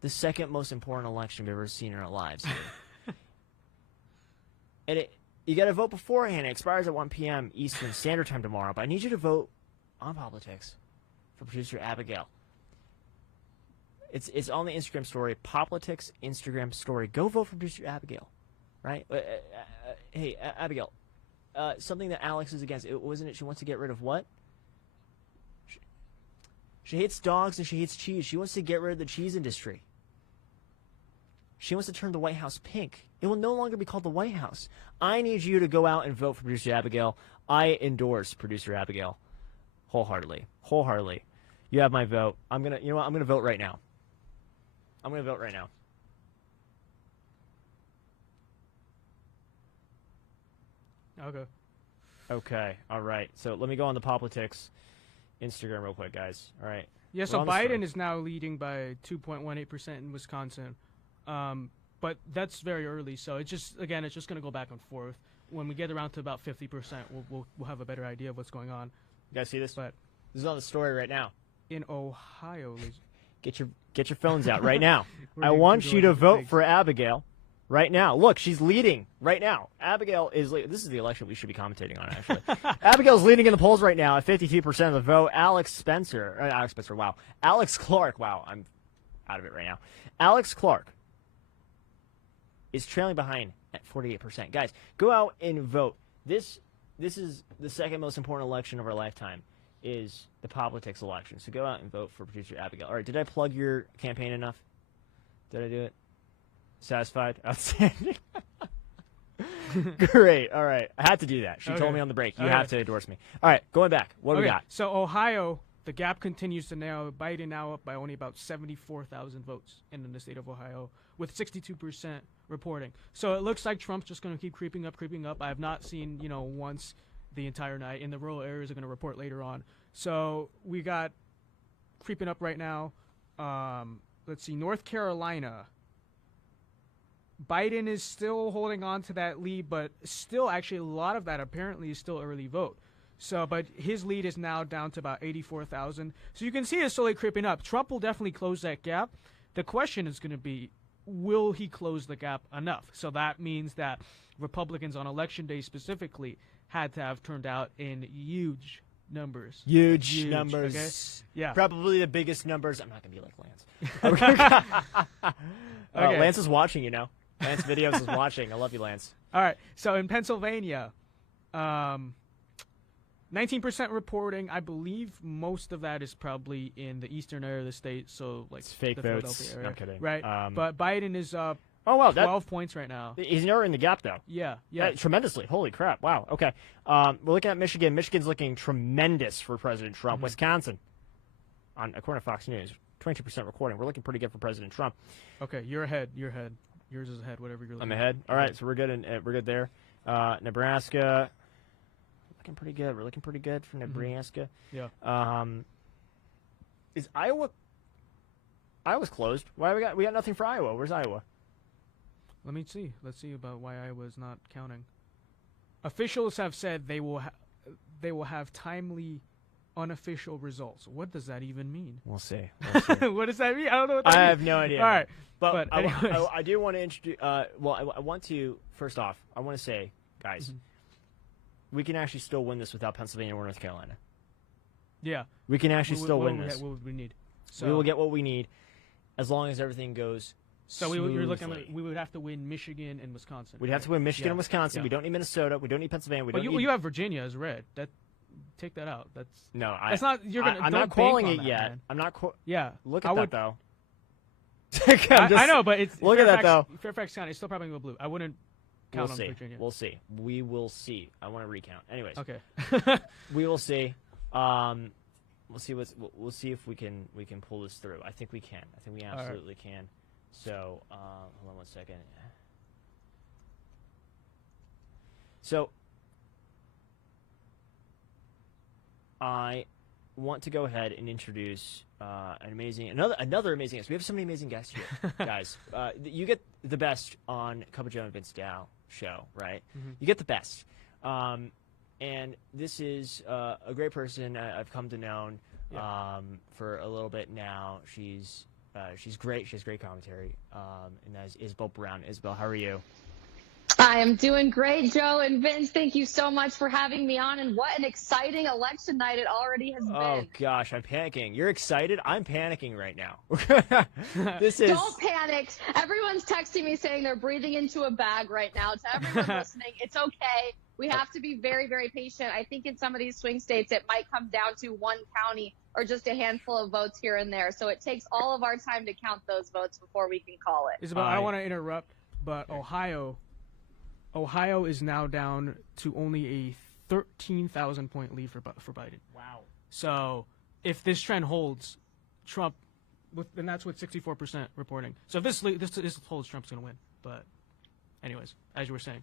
the second most important election we've ever seen in our lives. And you got to vote beforehand. It expires at 1 p.m. Eastern Standard Time tomorrow, but I need you to vote on politics for Producer Abigail. It's on the Instagram story, Politics Instagram story. Go vote for Producer Abigail. Right? Hey, Abigail, something that Alex is against, wasn't it? She wants to get rid of what? She hates dogs and she hates cheese. She wants to get rid of the cheese industry. She wants to turn the White House pink. It will no longer be called the White House. I need you to go out and vote for Producer Abigail. I endorse Producer Abigail wholeheartedly. Wholeheartedly. You have my vote. You know what? I'm gonna vote right now. I'm gonna vote right now. Okay. Okay. All right. So let me go on the politics Instagram real quick, guys. All right. Yeah, so Biden is now leading by 2.18% in Wisconsin. But that's very early, so it's just going to go back and forth. When we get around to about 50%, we'll have a better idea of what's going on. You guys see this? But this is on the story right now. In Ohio, get your phones out right now. I want you to vote for Abigail right now. Look, she's leading right now. Abigail is this is the election we should be commentating on, actually. Abigail's leading in the polls right now at 52% of the vote. Alex Clark, wow, I'm out of it right now. Alex Clark is trailing behind at 48%. Guys, go out and vote. This is the second most important election of our lifetime, is the politics election. So go out and vote for Producer Abigail. All right, did I plug your campaign enough? Did I do it? Satisfied? Outstanding. Great. All right. I had to do that. She told me on the break, you have to endorse me. All right, going back. What do we got? So Ohio, the gap continues to narrow. Biden now up by only about 74,000 votes in the state of Ohio, with 62% reporting. So it looks like Trump's just going to keep creeping up. I have not seen, once the entire night. In the rural areas are going to report later on. So we got creeping up right now. Let's see, North Carolina. Biden is still holding on to that lead, but still actually a lot of that apparently is still early vote. So, but his lead is now down to about 84,000. So you can see it's slowly creeping up. Trump will definitely close that gap. The question is going to be, will he close the gap enough? So that means that Republicans on Election Day specifically had to have turned out in huge numbers. Huge numbers. Okay? Yeah. Probably the biggest numbers. I'm not going to be like Lance. Okay. Lance is watching, Lance Videos is watching. I love you, Lance. All right. So in Pennsylvania, 19% reporting. I believe most of that is probably in the eastern area of the state. So like it's fake the votes. Philadelphia area. I'm kidding. Right. But Biden is up 12 points right now. He's narrowing the gap, though. Yeah. Tremendously. Holy crap. Wow. Okay. We're looking at Michigan. Michigan's looking tremendous for President Trump. Wisconsin, according to Fox News, 22% recording. We're looking pretty good for President Trump. Okay, you're ahead. Yours is ahead. Whatever you're looking. I'm ahead. All right, so we're good. We're good there. Nebraska, looking pretty good. We're looking pretty good for Nebraska. Yeah. Is Iowa? Iowa's closed. Why we got nothing for Iowa? Where's Iowa? Let me see. Let's see about why Iowa's not counting. Officials have said they will have timely, unofficial results. What does that even mean? We'll see. What does that mean? I don't know what that means. I have no idea. All right. But I do want to introduce. I want to first off. I want to say, guys, we can actually still win this without Pennsylvania or North Carolina. Yeah. We can actually still win this. What would we need? So we will get what we need, as long as everything goes. So you're looking like we would have to win Michigan and Wisconsin. We'd have to win Michigan and Wisconsin. Yeah. We don't need Minnesota. We don't need Pennsylvania. You have Virginia as red. Take that out. That's not. I'm not calling it yet. Man. I'm not. Yeah. Look at that though. I know, but it's look Fairfax, at that though. Fairfax County is still probably go blue. I wouldn't count on Virginia. We'll see. We will see. I want to recount. Anyways. Okay. We will see. We'll see we'll see if we can pull this through. I think we can. I think we absolutely can. So hold on one second. So I want to go ahead and introduce another amazing guest. We have so many amazing guests here, guys. You get the best on Cup of Joe and Vince Dow show, right? Mm-hmm. You get the best. And this is a great person I've come to know for a little bit now. She's great. She has great commentary. And that is Isabel Brown. Isabel, how are you? I am doing great, Joe and Vince. Thank you so much for having me on. And what an exciting election night it already has been. Oh, gosh, I'm panicking. You're excited? I'm panicking right now. Don't panic. Everyone's texting me saying they're breathing into a bag right now. To everyone listening, it's okay. We have to be very, very patient. I think in some of these swing states, it might come down to one county or just a handful of votes here and there. So it takes all of our time to count those votes before we can call it. Isabel, I don't want to interrupt, but Ohio is now down to only a 13,000 point lead for Biden. Wow. So if this trend holds, Trump, and that's what 64% reporting. So if this holds, Trump's going to win. But anyways, as you were saying.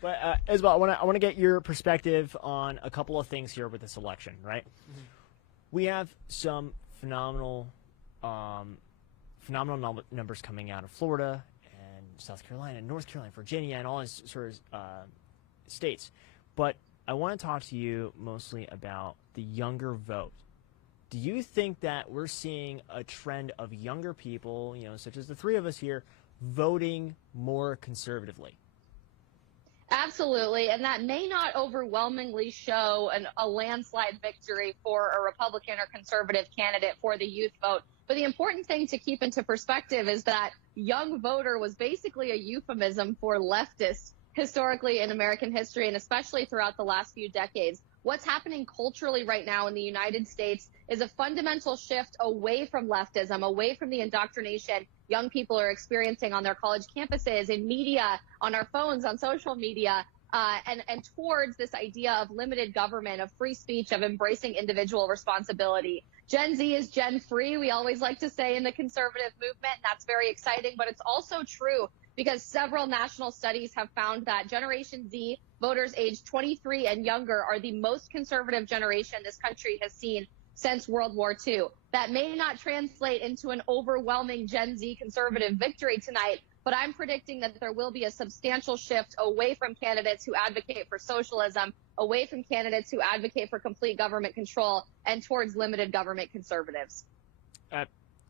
But Isabel, I want to get your perspective on a couple of things here with this election, right? Mm-hmm. We have some phenomenal numbers coming out of Florida and South Carolina and North Carolina, Virginia, and all these sort of states. But I want to talk to you mostly about the younger vote. Do you think that we're seeing a trend of younger people, such as the three of us here, voting more conservatively? Absolutely, and that may not overwhelmingly show a landslide victory for a Republican or conservative candidate for the youth vote. But the important thing to keep into perspective is that young voter was basically a euphemism for leftist historically in American history, and especially throughout the last few decades. What's happening culturally right now in the United States is a fundamental shift away from leftism, away from the indoctrination young people are experiencing on their college campuses, in media, on our phones, on social media, and towards this idea of limited government, of free speech, of embracing individual responsibility. Gen Z is Gen free, we always like to say in the conservative movement. That's very exciting, but it's also true because several national studies have found that Generation Z, voters aged 23 and younger, are the most conservative generation this country has seen since World War II. That may not translate into an overwhelming Gen Z conservative victory tonight, but I'm predicting that there will be a substantial shift away from candidates who advocate for socialism, away from candidates who advocate for complete government control, and towards limited government conservatives.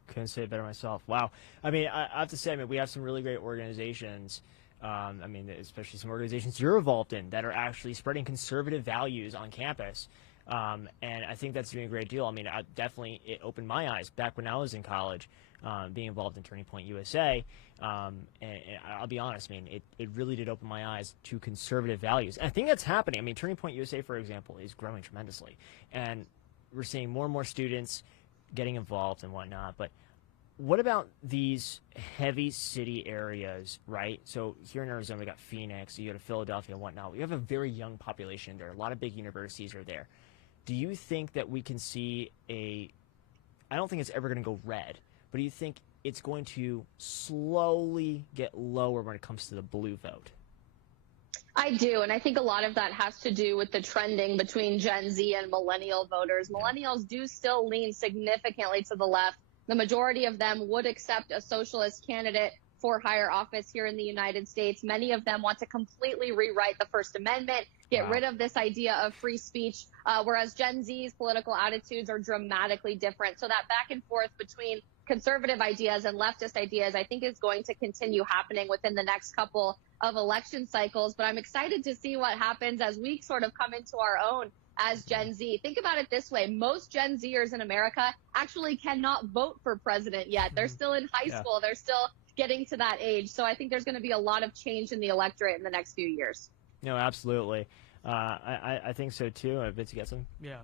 Couldn't say it better myself. Wow. I mean, I have to say, we have some really great organizations. Especially some organizations you're involved in that are actually spreading conservative values on campus. And I think that's doing a great deal. It opened my eyes back when I was in college, being involved in Turning Point USA. And I'll be honest, it really did open my eyes to conservative values. And I think that's happening. Turning Point USA, for example, is growing tremendously. And we're seeing more and more students getting involved and whatnot. But what about these heavy city areas, right? So here in Arizona, we got Phoenix, you go to Philadelphia and whatnot. We have a very young population there. A lot of big universities are there. Do you think that we can see I don't think it's ever going to go red, but do you think it's going to slowly get lower when it comes to the blue vote? I do, and I think a lot of that has to do with the trending between Gen Z and millennial voters. Millennials do still lean significantly to the left. The majority of them would accept a socialist candidate for higher office here in the United States. Many of them want to completely rewrite the First Amendment, get rid of this idea of free speech, whereas Gen Z's political attitudes are dramatically different. So that back and forth between conservative ideas and leftist ideas, I think, is going to continue happening within the next couple of election cycles. But I'm excited to see what happens as we sort of come into our own as Gen Z. Think about it this way. Most Gen Zers in America actually cannot vote for president yet. They're still in high school. They're still getting to that age. So I think there's going to be a lot of change in the electorate in the next few years. No, absolutely. I think so too. Vince, you got some? Yeah.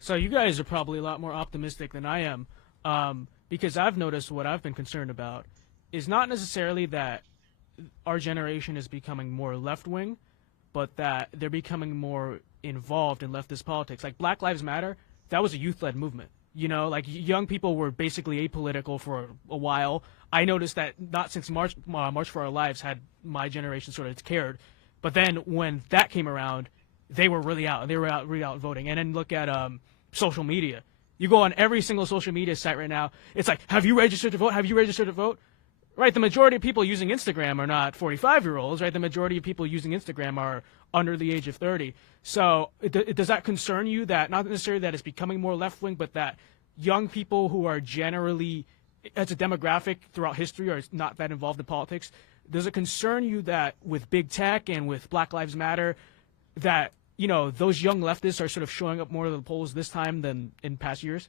So you guys are probably a lot more optimistic than I am, because I've noticed what I've been concerned about is not necessarily that our generation is becoming more left-wing, but that they're becoming more involved in leftist politics. Like Black Lives Matter, that was a youth-led movement. Young people were basically apolitical for a while. I noticed that not since March for Our Lives had my generation sort of cared. But then when that came around, they were really out. They were really out voting. And then look at social media. You go on every single social media site right now. It's like, have you registered to vote? Have you registered to vote? Right, the majority of people using Instagram are not 45-year-olds, right? The majority of people using Instagram are under the age of 30. So does that concern you that not necessarily that it's becoming more left-wing, but that young people who are generally, as a demographic throughout history, are not that involved in politics, does it concern you that with big tech and with Black Lives Matter that, those young leftists are sort of showing up more to the polls this time than in past years?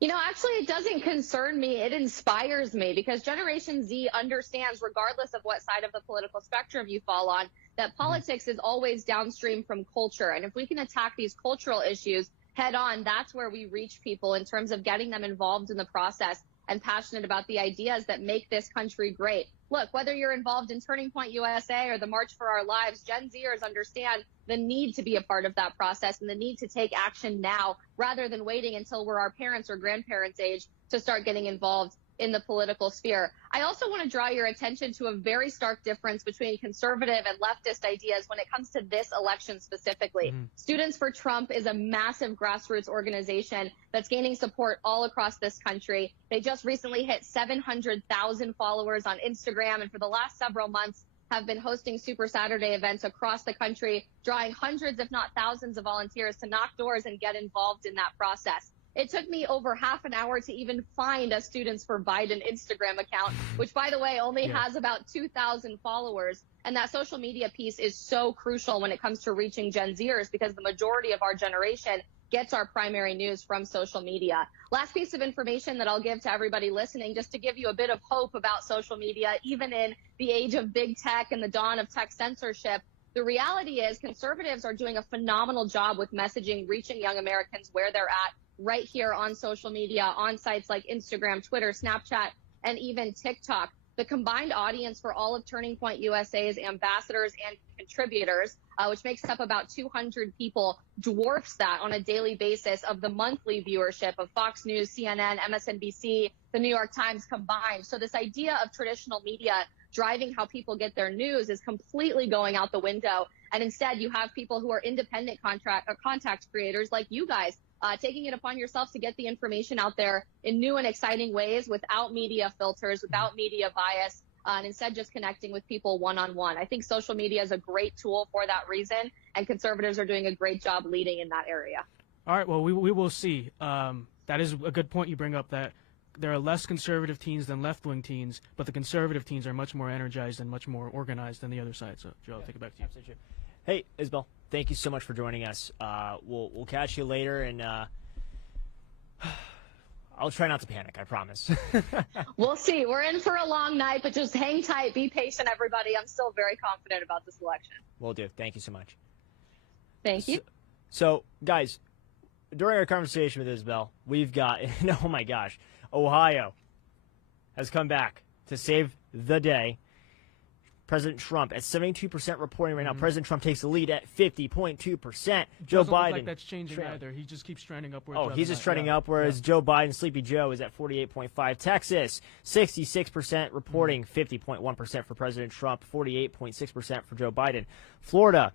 Actually, it doesn't concern me. It inspires me because Generation Z understands, regardless of what side of the political spectrum you fall on, that politics is always downstream from culture. And if we can attack these cultural issues head on, that's where we reach people in terms of getting them involved in the process and passionate about the ideas that make this country great. look, whether you're involved in Turning Point USA or the March for Our Lives, Gen Zers understand the need to be a part of that process and the need to take action now rather than waiting until we're our parents' or grandparents' age to start getting involved in the political sphere. I also want to draw your attention to a very stark difference between conservative and leftist ideas when it comes to this election specifically. Students for Trump is a massive grassroots organization that's gaining support all across this country. They just recently hit 700,000 followers on Instagram, and for the last several months have been hosting Super Saturday events across the country, drawing hundreds, if not thousands, of volunteers to knock doors and get involved in that process. It took me over half an hour to even find a Students for Biden Instagram account, which, by the way, only has about 2,000 followers. And that social media piece is so crucial when it comes to reaching Gen Zers because the majority of our generation gets our primary news from social media. Last piece of information that I'll give to everybody listening, just to give you a bit of hope about social media, even in the age of big tech and the dawn of tech censorship. The reality is conservatives are doing a phenomenal job with messaging, reaching young Americans where they're at, right here on social media, on sites like Instagram, Twitter, Snapchat, and even TikTok. The combined audience for all of Turning Point USA's ambassadors and contributors, which makes up about 200 people, dwarfs that on a daily basis of the monthly viewership of Fox News, CNN, MSNBC, the New York Times combined. So this idea of traditional media driving how people get their news is completely going out the window. And instead, you have people who are independent contact creators like you guys, taking it upon yourself to get the information out there in new and exciting ways without media filters, without media bias, and instead just connecting with people one-on-one. I think social media is a great tool for that reason, and conservatives are doing a great job leading in that area. All right, well, we will see. That is a good point you bring up, that there are less conservative teens than left-wing teens, but the conservative teens are much more energized and much more organized than the other side. So, Joe, I'll take it back to you. Absolutely. Hey, Isabel, thank you so much for joining us. We'll catch you later, and I'll try not to panic, I promise. We'll see. We're in for a long night, but just hang tight. Be patient, everybody. I'm still very confident about this election. Will do. Thank you so much. Thank you. So, guys, during our conversation with Isabel, we've got, oh my gosh, Ohio has come back to save the day. President Trump at 72% reporting right now. President Trump takes the lead at 50.2%. Joe Doesn't look Biden. like that's changing either. He just keeps trending upwards. Oh, he's just trending up, whereas Joe Biden, Sleepy Joe, is at 48.5%. Texas, 66% reporting, 50.1% for President Trump, 48.6% for Joe Biden. Florida,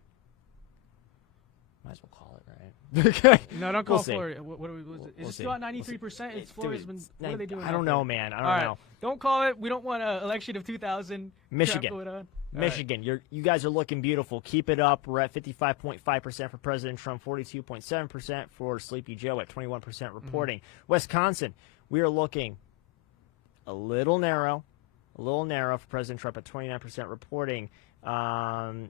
might as well call it, right? No, don't call We'll Florida. What is it? Is it still at 93%? It's Florida's been. What are they doing? I don't know, man. I don't know. Don't call it. We don't want an election of 2000. Michigan. Michigan, you guys are looking beautiful. Keep it up. We're at 55.5% for President Trump, 42.7% for Sleepy Joe at 21% reporting. Wisconsin, we are looking a little narrow for President Trump at 29% reporting.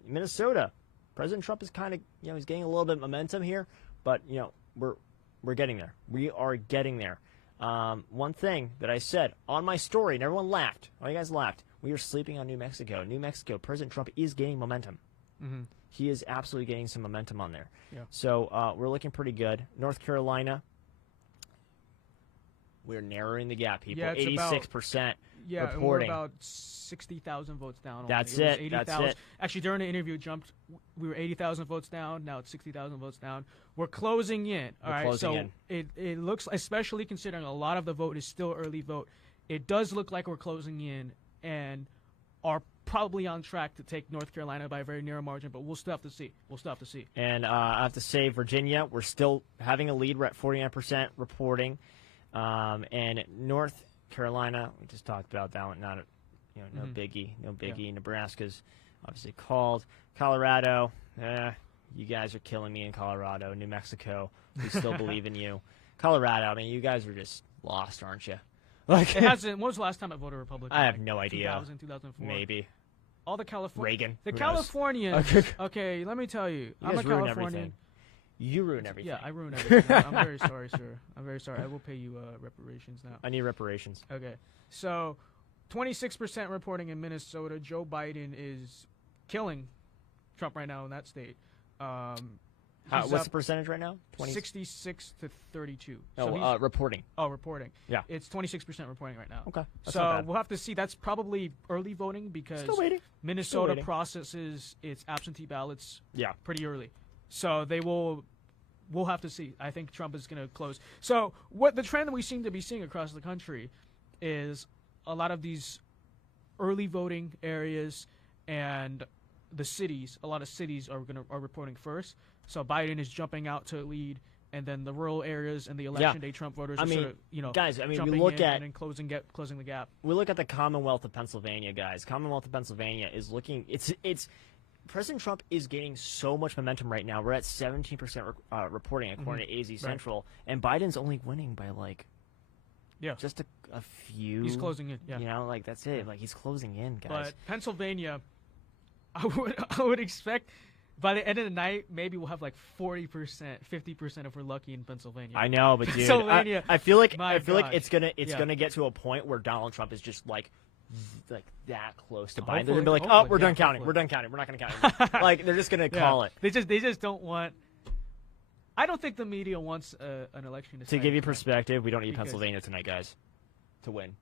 Minnesota, President Trump is kind of, he's getting a little bit of momentum here, but we're getting there. We are getting there. One thing that I said on my story, and everyone laughed. All you guys laughed. We are sleeping on New Mexico. New Mexico, President Trump is gaining momentum. He is absolutely getting some momentum on there. Yeah. So we're looking pretty good. North Carolina, we're narrowing the gap, people. Yeah, 86% Yeah, reporting. and we're about 60,000 votes down. That's it. That's it. Actually, during the interview, we were 80,000 votes down. Now it's 60,000 votes down. We're closing in. All right, so it looks, especially considering a lot of the vote is still early vote, it does look like we're closing in and are probably on track to take North Carolina by a very narrow margin, but we'll still have to see. And I have to say, Virginia, we're still having a lead. We're at 49% reporting. And North Carolina, we just talked about that one. Not no biggie. Yeah. Nebraska's obviously called. Colorado, you guys are killing me in Colorado. New Mexico, we still believe in you. Colorado, I mean, you guys are just lost, aren't you? Like, it hasn't. When was the last time I voted Republican? I have no idea. 2000, 2004. Maybe. All the California. Reagan. The Californians. Okay, let me tell you. I'm a Californian. Everything. You ruin everything. Yeah, I ruin everything. I'm very sorry, sir. I'm very sorry. I will pay you reparations now. I need reparations. Okay. So, 26% reporting in Minnesota. Joe Biden is killing Trump right now in that state. What's the percentage right now? 66 to 32. Oh, reporting. Oh, reporting. Yeah. It's 26% reporting right now. Okay. That's So we'll have to see. That's probably early voting because Still waiting. Minnesota processes its absentee ballots Yeah. pretty early. So we'll have to see. I think Trump is going to close. So what the trend that we seem to be seeing across the country is a lot of these early voting areas and the cities. A lot of cities are reporting first. So Biden is jumping out to lead, and then the rural areas and the election day Trump voters are sort of, guys, I mean, jumping we look in at and then closing the gap. We look at the Commonwealth of Pennsylvania, guys. Commonwealth of Pennsylvania is looking. It's President Trump is gaining so much momentum right now. We're at 17% reporting according to AZ Central, and Biden's only winning by just a few. He's closing in. Yeah. You know, like that's it. Like he's closing in, guys. But Pennsylvania, I would expect by the end of the night, maybe we'll have like 40%, 50% if we're lucky in Pennsylvania. I know, but dude, Pennsylvania, I feel like my gosh. it's gonna get to a point where Donald Trump is just like that close to Biden. They're gonna be like, oh, we're done counting. We're done counting. We're not gonna count anymore. Like they're just gonna call it. They just don't want. I don't think the media wants an election to give you perspective. We don't need Pennsylvania tonight, guys, to win.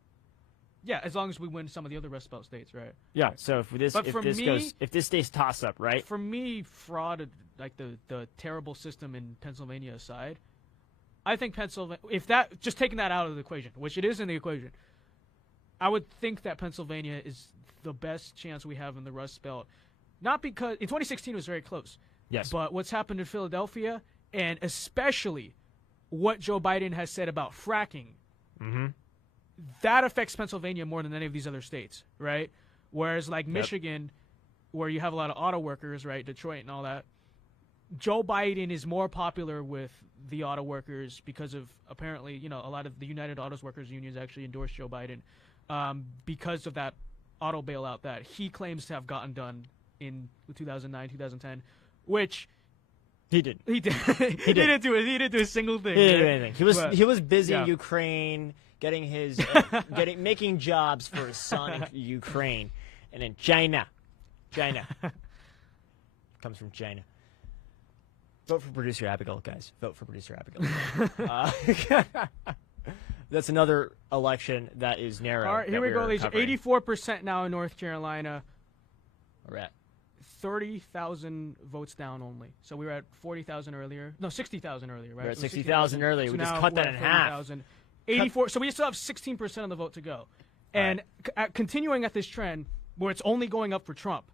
Yeah, as long as we win some of the other Rust Belt states, right? Yeah. So if this stays toss up, right? For me, fraud, like the terrible system in Pennsylvania aside, I think Pennsylvania. If that just taking that out of the equation, which it is in the equation, I would think that Pennsylvania is the best chance we have in the Rust Belt. Not because in 2016 it was very close. Yes. But what's happened in Philadelphia, and especially what Joe Biden has said about fracking. Mm-hmm. That affects Pennsylvania more than any of these other states, right? Whereas like Michigan, where you have a lot of auto workers, right, Detroit and all that, Joe Biden is more popular with the auto workers because of apparently, a lot of the United Auto Workers unions actually endorsed Joe Biden because of that auto bailout that he claims to have gotten done in 2009, 2010, which he did. He didn't do it. He didn't do a single thing. He didn't do anything. He was busy in Ukraine. Getting his, making jobs for his son in Ukraine, and then China, comes from China. Vote for producer Abigail, guys. Vote for producer Abigail. That's another election that is narrow. All right, here we go, ladies. 84% now in North Carolina. We're at 30,000 votes down only. So we were at 40,000 earlier. No, 60,000 earlier, right? We're at 60,000 earlier. So we just cut that in half. 84. So we still have 16% of the vote to go. And continuing at this trend, where it's only going up for Trump,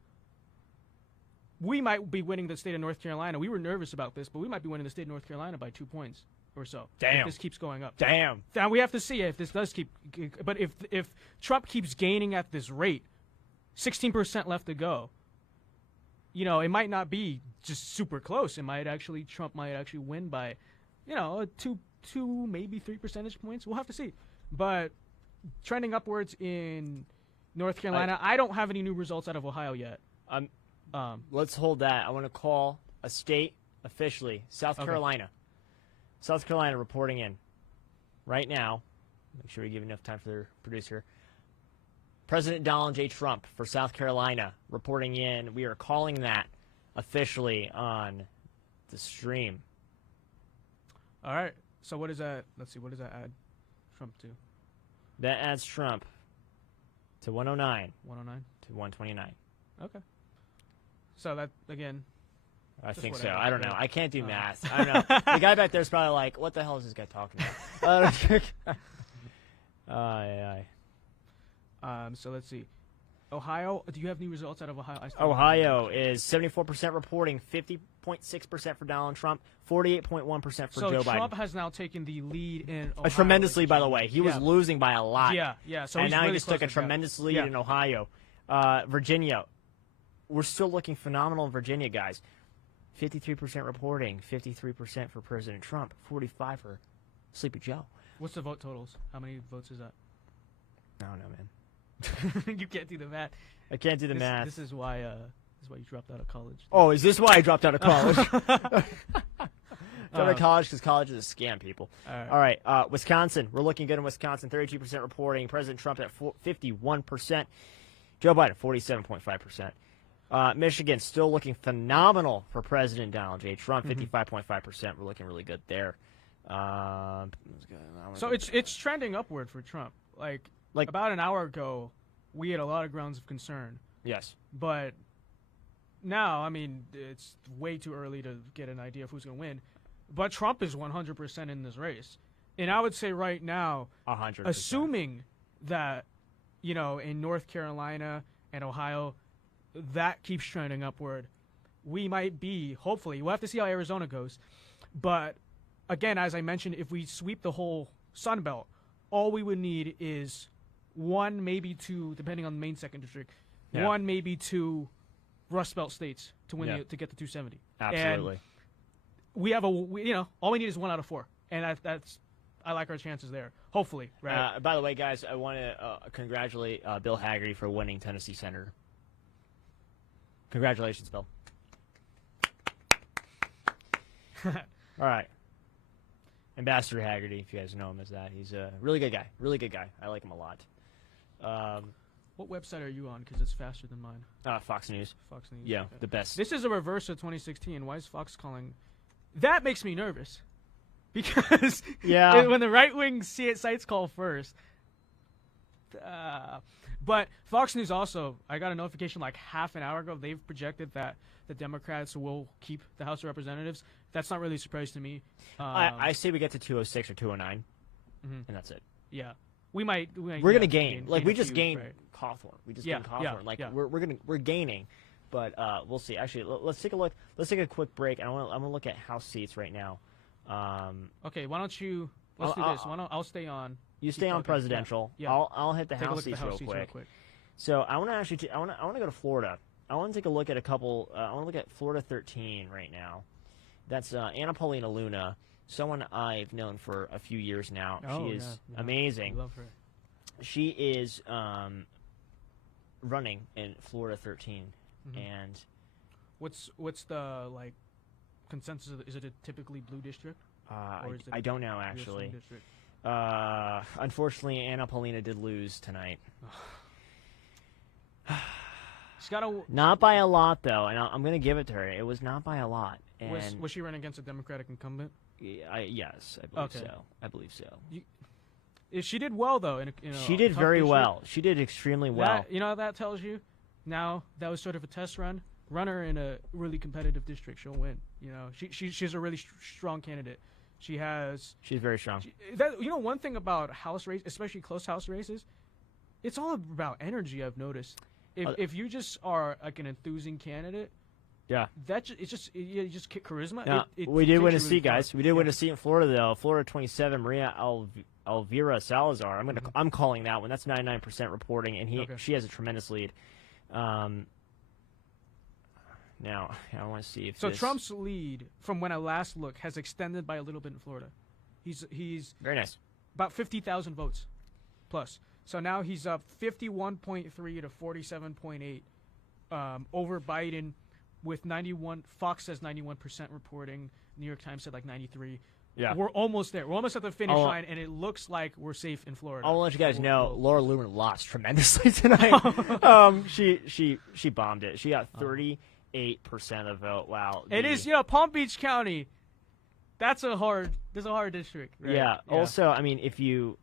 we might be winning the state of North Carolina. We were nervous about this, but we might be winning the state of North Carolina by 2 points or so. Damn. If this keeps going up. Damn. Now we have to see if this does keep. But if Trump keeps gaining at this rate, 16% left to go. It might not be just super close. Trump might actually win by, two, maybe 3 percentage points. We'll have to see. But trending upwards in North Carolina. I don't have any new results out of Ohio yet. Let's hold that. I want to call a state officially. South Carolina. South Carolina reporting in right now. Make sure we give enough time for their producer. President Donald J. Trump for South Carolina reporting in. We are calling that officially on the stream. All right. So what is that? Let's see. What does that add Trump to? That adds Trump to 109. 109? To 129. Okay. So that, again... I think so. I don't know. I can't do math. I don't know. The guy back there is probably like, what the hell is this guy talking about? So let's see. Ohio, do you have any results out of Ohio? Ohio is 74% reporting, 50.6% for Donald Trump, 48.1% for Joe Biden. So Trump has now taken the lead in Ohio. Tremendously, by the way. He was losing by a lot. Yeah. So and now really he just took a tremendous lead in Ohio. Virginia, we're still looking phenomenal in Virginia, guys. 53% reporting, 53% for President Trump, 45% for Sleepy Joe. What's the vote totals? How many votes is that? I don't know, man. You can't do the math. I can't do the math. This is why you dropped out of college. Oh, is this why I dropped out of college? Dropped out of college because college is a scam, people. All right. Wisconsin. We're looking good in Wisconsin. 32% reporting. President Trump at 51%. Joe Biden, 47.5%. Michigan still looking phenomenal for President Donald J. Trump, 55.5%. We're looking really good there. So it's trending upward for Trump. Like about an hour ago, we had a lot of grounds of concern. Yes. But now, I mean, it's way too early to get an idea of who's going to win. But Trump is 100% in this race. And I would say right now, 100%. assuming that, in North Carolina and Ohio, that keeps trending upward, we might be, hopefully, we'll have to see how Arizona goes. But again, as I mentioned, if we sweep the whole Sun Belt, all we would need is one, maybe two, depending on the main second district, one, maybe two Rust Belt states to win to get the 270. Absolutely. And we have all we need is 1 out of 4, and I like our chances there. Hopefully, right? By the way, guys, I want to congratulate Bill Hagerty for winning Tennessee Senator. Congratulations, Bill. All right. Ambassador Hagerty, if you guys know him as that. He's a really good guy. Really good guy. I like him a lot. What website are you on? Because it's faster than mine. Fox News. Fox News. Yeah, okay. the best. This is a reverse of 2016. Why is Fox calling? That makes me nervous. Because when the right-wing sites call first. But Fox News also, I got a notification like half an hour ago. They've projected that the Democrats will keep the House of Representatives. That's not really a surprise to me. I say we get to 206 or 209, and that's it. Yeah. We're going to gain. Like, we just gained Cawthorn. We just gained Cawthorn. Yeah, like, we're gaining. But we'll see. Actually, let's take a look. Let's take a quick break. And I'm gonna look at House seats right now. Okay, why don't you? Let's do this. I'll stay on. You stay on presidential. Yeah. I'll hit the House seats real quick. So I want to actually I want to go to Florida. I want to take a look at a couple. I want to look at Florida 13 right now. That's Anna Paulina Luna, someone I've known for a few years now. She is amazing. I love her. She is running in Florida 13, and what's the consensus? Is it a typically blue district? I don't know actually. Unfortunately, Anna Paulina did lose tonight. She's got not by a lot though, and I'm going to give it to her. It was not by a lot. And was she running against a Democratic incumbent? Yes, I believe so. I believe so. She did well though. She did very well. She did extremely well. That tells you. Now that was sort of a test run. Run her in a really competitive district, she'll win. She's a really strong candidate. She's very strong. One thing about House race, especially close House races, it's all about energy. I've noticed. If you just are like an enthusing candidate, you just kick charisma. Yeah, we did win a seat, guys. We did win a seat in Florida, though. Florida 27, Maria Elvira Salazar. I'm calling that one. That's 99% reporting, and she has a tremendous lead. Now, I want to see if Trump's lead from when I last looked has extended by a little bit in Florida. He's very nice. About 50,000 votes plus. So now he's up 51.3 to 47.8 over Biden with 91. Fox says 91% reporting. New York Times said like 93. Yeah. We're almost there. We're almost at the finish line, and it looks like we're safe in Florida. I'll let you guys know, Laura Loomer lost tremendously tonight. She bombed it. She got 38% of the vote. Wow. It is, Palm Beach County. That's a hard district. Right? Yeah. Also, I mean, if you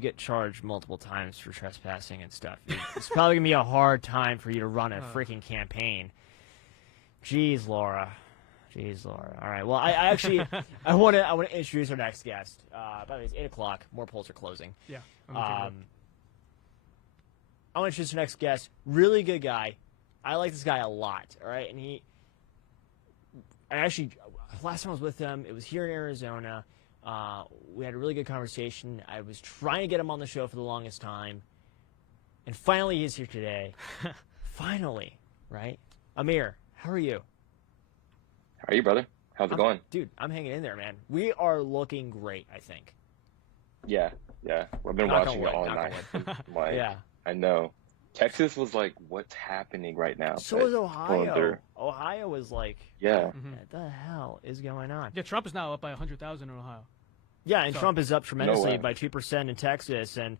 get charged multiple times for trespassing and stuff, it's probably gonna be a hard time for you to run a freaking campaign. Jeez, Laura. All right. Well, I actually I want to introduce our next guest. By the way, it's 8:00. More polls are closing. Yeah. I want to introduce our next guest. Really good guy. I like this guy a lot. All right, and last time I was with him, it was here in Arizona. We had a really good conversation. I was trying to get him on the show for the longest time, and finally he's here today. Finally, right? Amir, how are you? How are you, brother? How's it going? Dude, I'm hanging in there, man. We are looking great, I think. Yeah. We've been watching it all night. Yeah. I know. Texas was like, what's happening right now? So is Ohio. Ohio was like, what the hell is going on? Yeah, Trump is now up by 100,000 in Ohio. Yeah, and Trump is up tremendously by 2% in Texas, and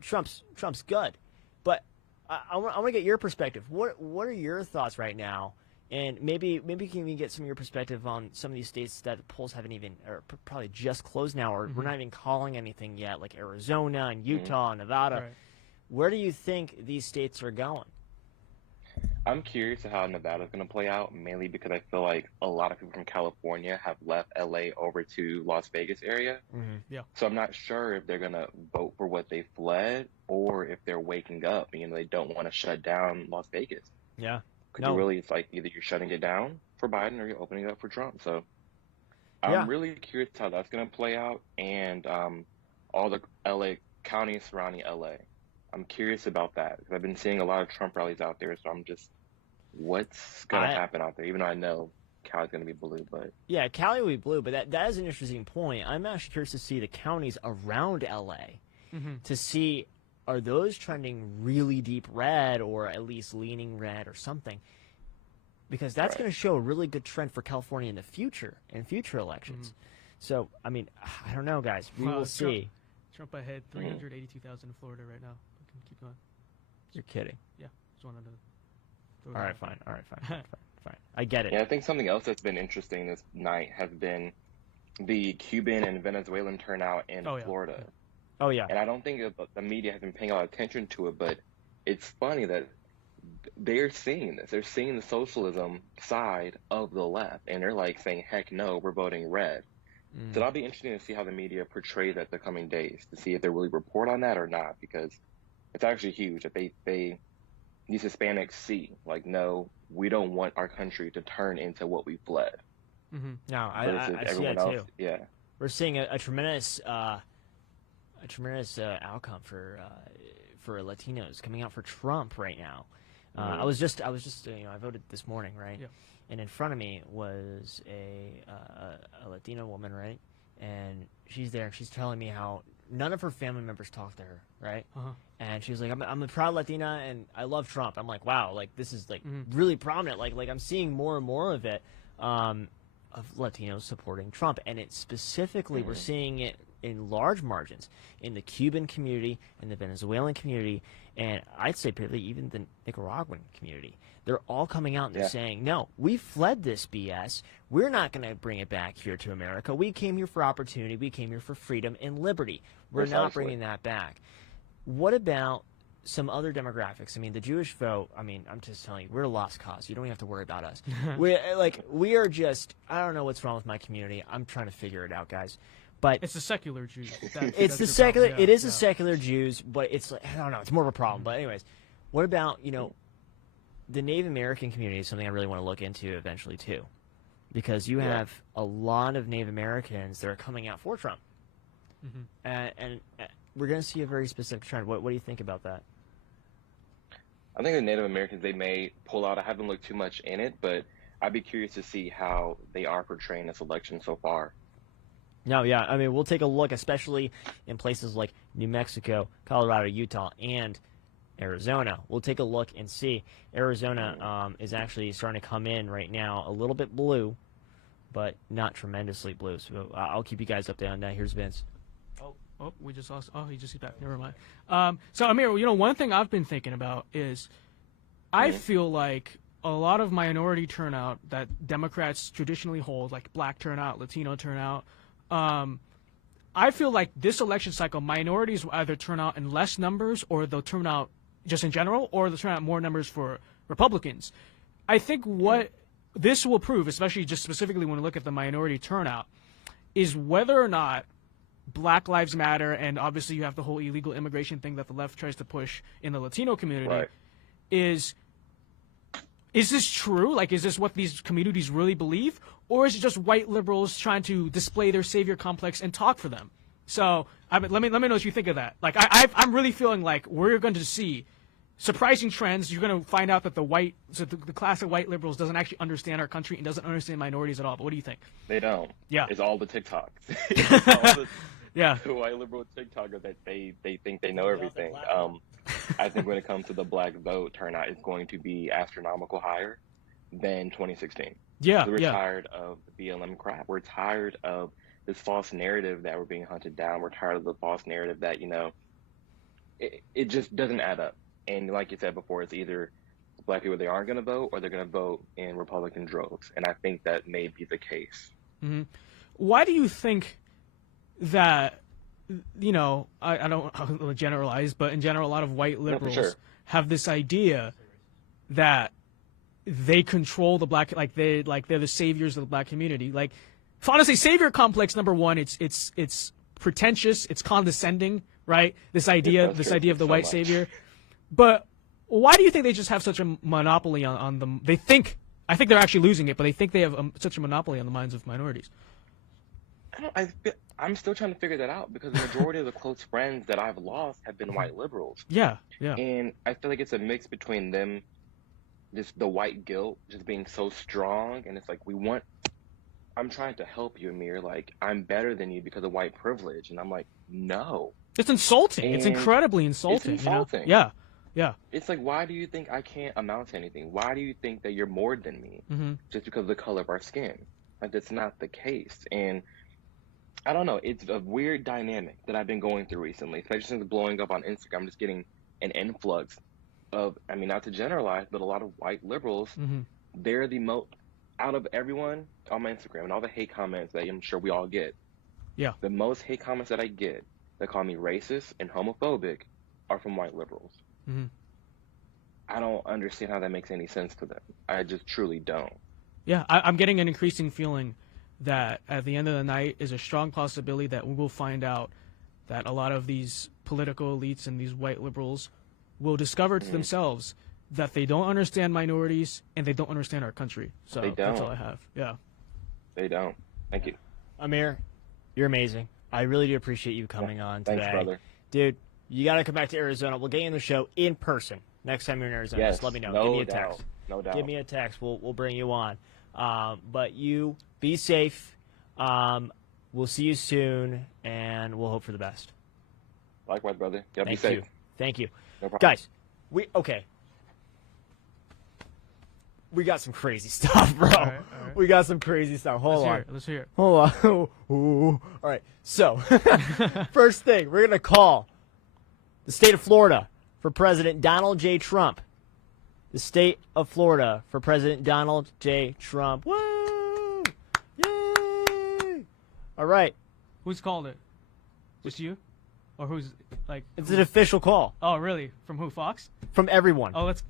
Trump's good. But I want to get your perspective. What are your thoughts right now? And maybe can we get some of your perspective on some of these states that the polls haven't even, or probably just closed now, or we're not even calling anything yet, like Arizona and Utah and Nevada. Right. Where do you think these states are going? I'm curious to how Nevada's going to play out, mainly because I feel like a lot of people from California have left LA over to Las Vegas area. Yeah. So I'm not sure if they're going to vote for what they fled or if they're waking up and they don't want to shut down Las Vegas. Yeah. Because really, it's like either you're shutting it down for Biden or you're opening it up for Trump. So I'm really curious how that's going to play out, and all the LA counties surrounding LA. I'm curious about that because I've been seeing a lot of Trump rallies out there. So I'm just, what's going to happen out there? Even though I know Cali's going to be blue, but yeah, Cali will be blue. But that is an interesting point. I'm actually curious to see the counties around LA to see, are those trending really deep red or at least leaning red or something? Because that's going to show a really good trend for California in the future, in future elections. So, I mean, I don't know, guys. We will see. Trump ahead 382,000 in Florida right now. We can keep going. You're kidding. Yeah. Just wanted to All right, fine. All right, fine. Fine. I get it. Yeah, I think something else that's been interesting this night has been the Cuban and Venezuelan turnout in Florida. Oh, yeah. And I don't think the media has been paying a lot of attention to it, but it's funny that they're seeing this. They're seeing the socialism side of the left, and they're like saying, heck no, we're voting red. So that'll be interesting to see how the media portray that the coming days, to see if they really report on that or not, because it's actually huge that these Hispanics see, like, no, we don't want our country to turn into what we fled. No, I see that too. Yeah. We're seeing a tremendous outcome for Latinos coming out for Trump right now. I was just I voted this morning, right? Yeah. And in front of me was a Latina woman, right? And she's there. She's telling me how none of her family members talk to her, right? And she was like, I'm a proud Latina, and I love Trump. I'm like, wow, like this is like really prominent. Like I'm seeing more and more of it, of Latinos supporting Trump, and it specifically we're seeing it in large margins in the Cuban community and the Venezuelan community, and I'd say probably even the Nicaraguan community. They're all coming out and they're saying, no, we fled this BS. We're not going to bring it back here to America. We came here for opportunity. We came here for freedom and liberty. We're not bringing that back. What about some other demographics? I mean, the Jewish vote, I mean, I'm just telling you, we're a lost cause. You don't even have to worry about us. We are just, I don't know what's wrong with my community. I'm trying to figure it out, guys. But it's the secular Jews. It's the secular. It is the secular Jews, but it's like, I don't know. It's more of a problem. But anyways, what about the Native American community is something I really want to look into eventually too, because you have a lot of Native Americans that are coming out for Trump, and we're going to see a very specific trend. What do you think about that? I think the Native Americans, they may pull out. I haven't looked too much in it, but I'd be curious to see how they are portraying this election so far. No, yeah. I mean, we'll take a look, especially in places like New Mexico, Colorado, Utah, and Arizona. We'll take a look and see. Arizona is actually starting to come in right now a little bit blue, but not tremendously blue. So I'll keep you guys updated on that. Here's Vince. Oh, we just lost. Oh, he just got back. Never mind. So, Amir, one thing I've been thinking about is I feel like a lot of minority turnout that Democrats traditionally hold, like black turnout, Latino turnout, I feel like this election cycle, minorities will either turn out in less numbers, or they'll turn out just in general, or they'll turn out more numbers for Republicans. I think what this will prove, especially just specifically when we look at the minority turnout, is whether or not Black Lives Matter, and obviously you have the whole illegal immigration thing that the left tries to push in the Latino community, is this true? Like, is this what these communities really believe? Or is it just white liberals trying to display their savior complex and talk for them? So let me know what you think of that. Like, I'm really feeling like we're going to see surprising trends. You're going to find out that the class of white liberals doesn't actually understand our country and doesn't understand minorities at all. But what do you think? They don't. Yeah. It's all the TikToks. The white liberal TikTokers that they think they know everything. I think when it comes to the black vote turnout, it's going to be astronomical higher than 2016. Yeah, we're tired of the BLM crap. We're tired of this false narrative that we're being hunted down. We're tired of the false narrative that, it just doesn't add up. And like you said before, it's either black people, they aren't going to vote, or they're going to vote in Republican droves. And I think that may be the case. Mm-hmm. Why do you think that, you know, I don't generalize, but in general, a lot of white liberals have this idea that they control the black, like they're the saviors of the black community. Like, honestly, savior complex, number one, it's pretentious, it's condescending, right? This idea of the white savior. But why do you think they just have such a monopoly on them? I think they're actually losing it, but they think they have such a monopoly on the minds of minorities. I'm still trying to figure that out, because the majority of the close friends that I've lost have been white liberals. Yeah. And I feel like it's a mix between them, just the white guilt, just being so strong, and it's like, I'm trying to help you, Amir. Like, I'm better than you because of white privilege, and I'm like, no. It's insulting. And it's incredibly insulting. It's insulting. You know? Yeah. It's like, why do you think I can't amount to anything? Why do you think that you're more than me just because of the color of our skin? Like, that's not the case. And I don't know. It's a weird dynamic that I've been going through recently, especially since blowing up on Instagram. I'm just getting an influx of, I mean, not to generalize, but a lot of white liberals. They're the most, out of everyone on my Instagram and all the hate comments that I'm sure we all get. Yeah. The most hate comments that I get that call me racist and homophobic are from white liberals. I don't understand how that makes any sense to them. I just truly don't. Yeah, I'm getting an increasing feeling that at the end of the night is a strong possibility that we will find out that a lot of these political elites and these white liberals will discover to themselves that they don't understand minorities and they don't understand our country. So that's all I have. Yeah. They don't. Thank you. Amir, you're amazing. I really do appreciate you coming on today. Thanks, brother. Dude, you got to come back to Arizona. We'll get you in the show in person next time you're in Arizona. Yes, just let me know. No Give me a doubt. text. No doubt. Give me a text. We'll bring you on. But you be safe. We'll see you soon, and we'll hope for the best. Likewise, brother. Yeah, be Thank safe. you. Thank you. No problem. Guys, we got some crazy stuff, bro. All right. We got some crazy stuff. Let's hear it. Hold on. Ooh. All right. So, first thing, we're going to call the state of Florida for President Donald J. Trump. The state of Florida for President Donald J. Trump. Woo! Yay! All right. Who's called it? Just you? Or who's, like... It's an official call. Oh, really? From who, Fox? From everyone. Oh, let's...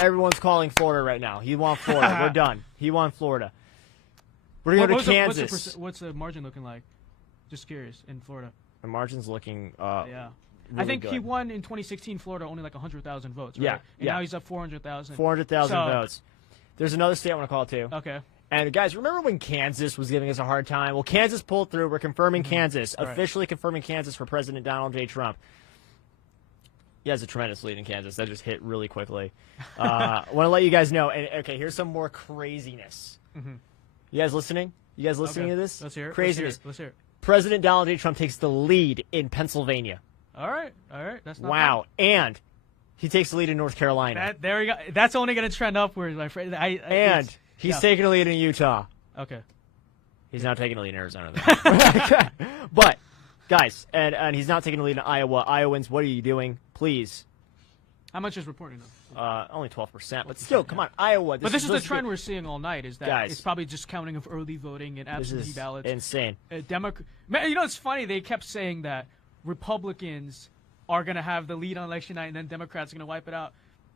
Everyone's calling Florida right now. He won Florida. We're done. He won Florida. We're going to go to Kansas. What's the margin looking like? Just curious, in Florida. The margin's looking yeah. really I think good. He won in 2016 Florida only like 100,000 votes, right? Yeah. And now he's up 400,000. 400,000 votes. There's another state I want to call, too. Okay. And, guys, remember when Kansas was giving us a hard time? Well, Kansas pulled through. We're confirming Kansas. Officially confirming Kansas for President Donald J. Trump. He has a tremendous lead in Kansas. That just hit really quickly. I want to let you guys know. And okay, here's some more craziness. You guys listening? You guys listening to this? Let's hear it. Craziness. Let's hear it. President Donald J. Trump takes the lead in Pennsylvania. All right. That's not wow. bad. And he takes the lead in North Carolina. There we go. That's only going to trend upwards, my friend. And he's taking the lead in Utah. Okay. He's not taking the lead in Arizona, though. But, guys, and he's not taking the lead in Iowa. Iowans, what are you doing? Please. How much is reporting, though? Only 12%. But still, come on, Iowa. This is the trend we're seeing all night, is that guys, it's probably just counting of early voting and absentee ballots. Insane. Man, you know, it's funny. They kept saying that Republicans are going to have the lead on election night and then Democrats are going to wipe it out.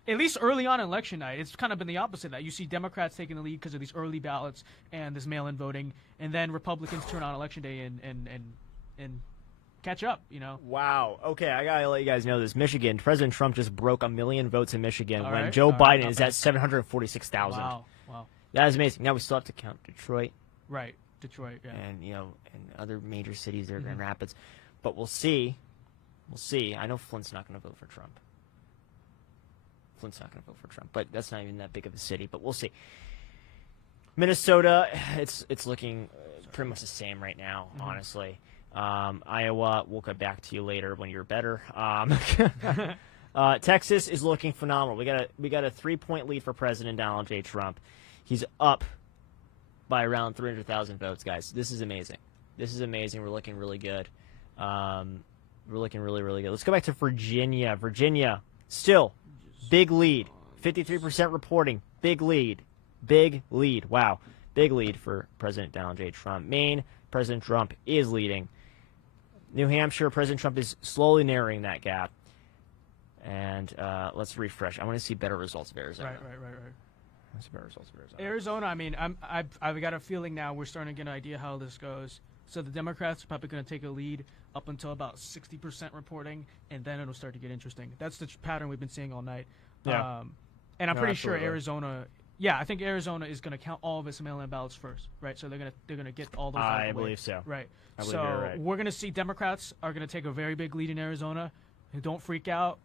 At least early on election night, it's kind of been the opposite of that. You see Democrats taking the lead because of these early ballots and this mail-in voting, and then Republicans turn on election day and catch up, you know. Wow. Okay, I gotta let you guys know this. Michigan, President Trump just broke 1 million votes in Michigan when Joe Biden is at 746,000. Wow. That is amazing. Now we still have to count Detroit. Right, Detroit, yeah. And, you know, and other major cities there, Grand Rapids. But we'll see. We'll see. I know Flint's not going to vote for Trump. But that's not even that big of a city. But we'll see. Minnesota, it's looking pretty much the same right now, honestly. Iowa, we'll get back to you later when you're better. Texas is looking phenomenal. We got a 3-point lead for President Donald J. Trump. He's up by around 300,000 votes, guys. This is amazing. We're looking really good. We're looking really, really good. Let's go back to Virginia. Virginia, still Big lead. 53% reporting. Big lead. Big lead. Wow. Big lead for President Donald J. Trump. Maine, President Trump is leading. New Hampshire, President Trump is slowly narrowing that gap. And let's refresh. I want to see better results of Arizona. Right. Let's see better results of Arizona. Arizona, I mean, I've got a feeling now we're starting to get an idea how this goes. So the Democrats are probably going to take a lead up until about 60% reporting, and then it'll start to get interesting. That's the pattern we've been seeing all night. Yeah. And I'm pretty sure absolutely. Arizona. Yeah, I think Arizona is going to count all of its mail-in ballots first, right? So they're gonna get all those. I believe so. Right. I believe so you're right. we're going to see Democrats are going to take a very big lead in Arizona. And don't freak out.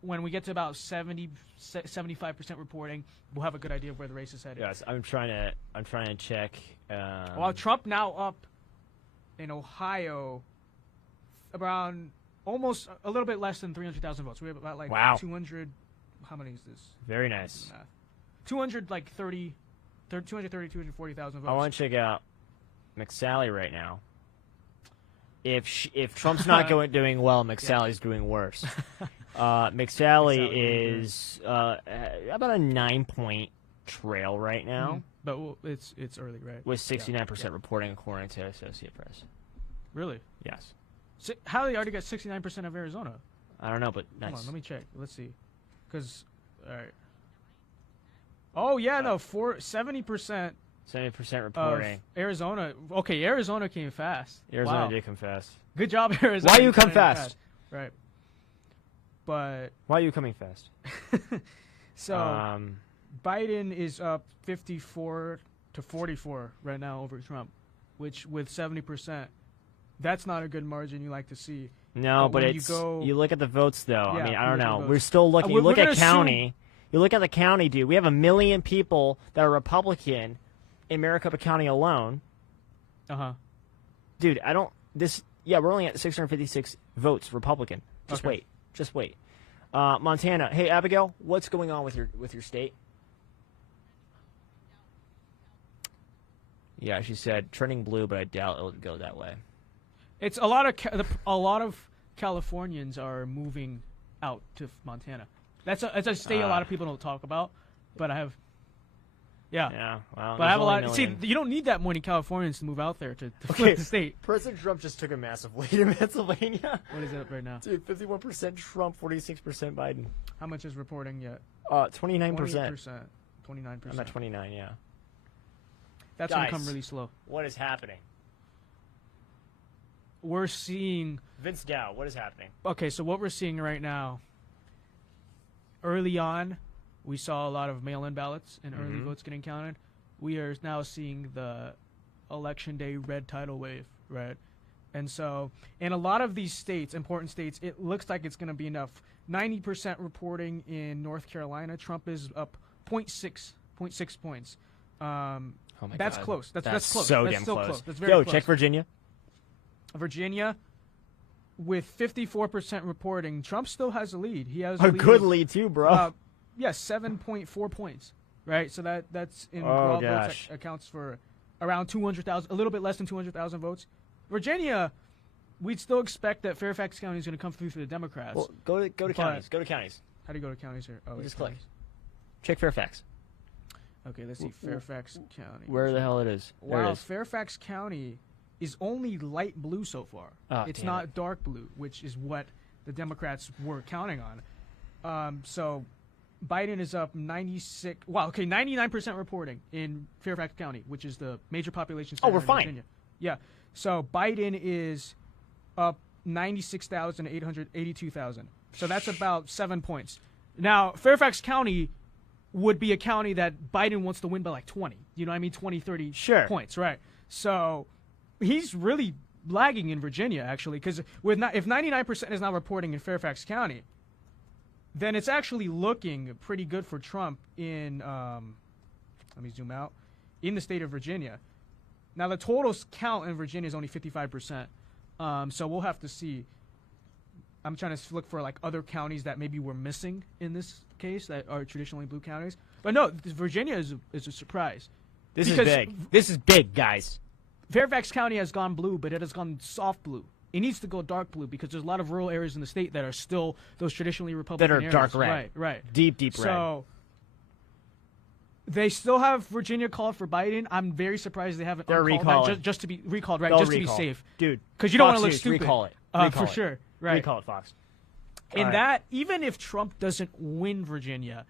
When we get to about 75% reporting, we'll have a good idea of where the race is headed. Yes, I'm trying to check. Well, Trump now up in Ohio around almost a little bit less than 300,000 votes. We have about like Wow. 200. How many is this? Very nice. 230, 240,000 votes. I want to check out McSally right now. If Trump's not doing well, McSally's doing worse. McSally is about a 9-point trail right now. But it's early, right? With 69% reporting according to Associated Press. Really? Yes. How do they already got 69% of Arizona? I don't know, but nice. Hold on, let me check. Let's see. Because, all right. Oh, yeah, no, 70%. 70% reporting. Arizona. Okay, Arizona came fast. Arizona did come fast. Good job, Arizona. Why you come fast? Right. But why are you coming fast? So Biden is up 54 to 44 right now over Trump, which with 70%, that's not a good margin you like to see. No, but you look at the votes though. Yeah, I mean, I don't know. votes. We're still looking. You We're look at gonna county. You look at the county, dude. We have 1 million people that are Republican in Maricopa County alone. Dude, I don't. Yeah, we're only at 656 votes Republican. Just wait. Montana. Hey, Abigail, what's going on with your state? Yeah, she said trending blue, but I doubt it'll go that way. It's a lot of Californians are moving out to Montana. That's a state a lot of people don't talk about, but I have. Yeah. Well, but I have a lot. See, you don't need that many Californians to move out there to flip the state. President Trump just took a massive lead in Pennsylvania. What is it right now? Dude, 51% Trump, 46% Biden. How much is reporting yet? 29%. 29%. I'm at 29. Yeah. That's going to come really slow. What is happening? We're seeing Vince Dow. What is happening? Okay, so what we're seeing right now. Early on, we saw a lot of mail-in ballots and early votes getting counted. We are now seeing the election day red tidal wave, right? And so in a lot of these states, important states, it looks like it's going to be enough. 90% reporting in North Carolina. Trump is up 0.6 points. That's God. Close. That's close. So that's damn still close. That's very close. Check Virginia. Virginia, with 54% reporting, Trump still has a lead. He has a good lead too, bro. 7.4 points, right? So that's in raw votes accounts for around 200,000, a little bit less than 200,000 votes. Virginia, we'd still expect that Fairfax County is going to come through for the Democrats. Well, go to counties. Go to counties. How do you go to counties here? Oh, just click. Check Fairfax. Okay, let's see. Fairfax County. Where the hell it is? Wow, Fairfax County is only light blue so far. It's not dark blue, which is what the Democrats were counting on. So Biden is up 99% reporting in Fairfax County, which is the major population center we're in fine. Virginia. Yeah. So Biden is up 96,000 to 882,000. So that's about 7 points. Now, Fairfax County would be a county that Biden wants to win by like 20. You know what I mean? 20, 30 points, right? So he's really lagging in Virginia, actually, because if 99% is now reporting in Fairfax County, then it's actually looking pretty good for Trump in, let me zoom out, in the state of Virginia. Now, the total count in Virginia is only 55%, so we'll have to see. I'm trying to look for like other counties that maybe we're missing in this case that are traditionally blue counties. But no, Virginia is a surprise. This is big. This is big, guys. Fairfax County has gone blue, but it has gone soft blue, it needs to go dark blue because there's a lot of rural areas in the state that are still those traditionally Republican that are areas. dark red. Right, right. Deep red. So they still have Virginia called for Biden. I'm very surprised they haven't They're recalling. that just to be recalled, right? They'll Just recall. to be safe. Dude. Because you don't want to look News, stupid. Recall it. For sure. Right. Recall it, Fox. And All right. that, even if Trump doesn't win Virginia,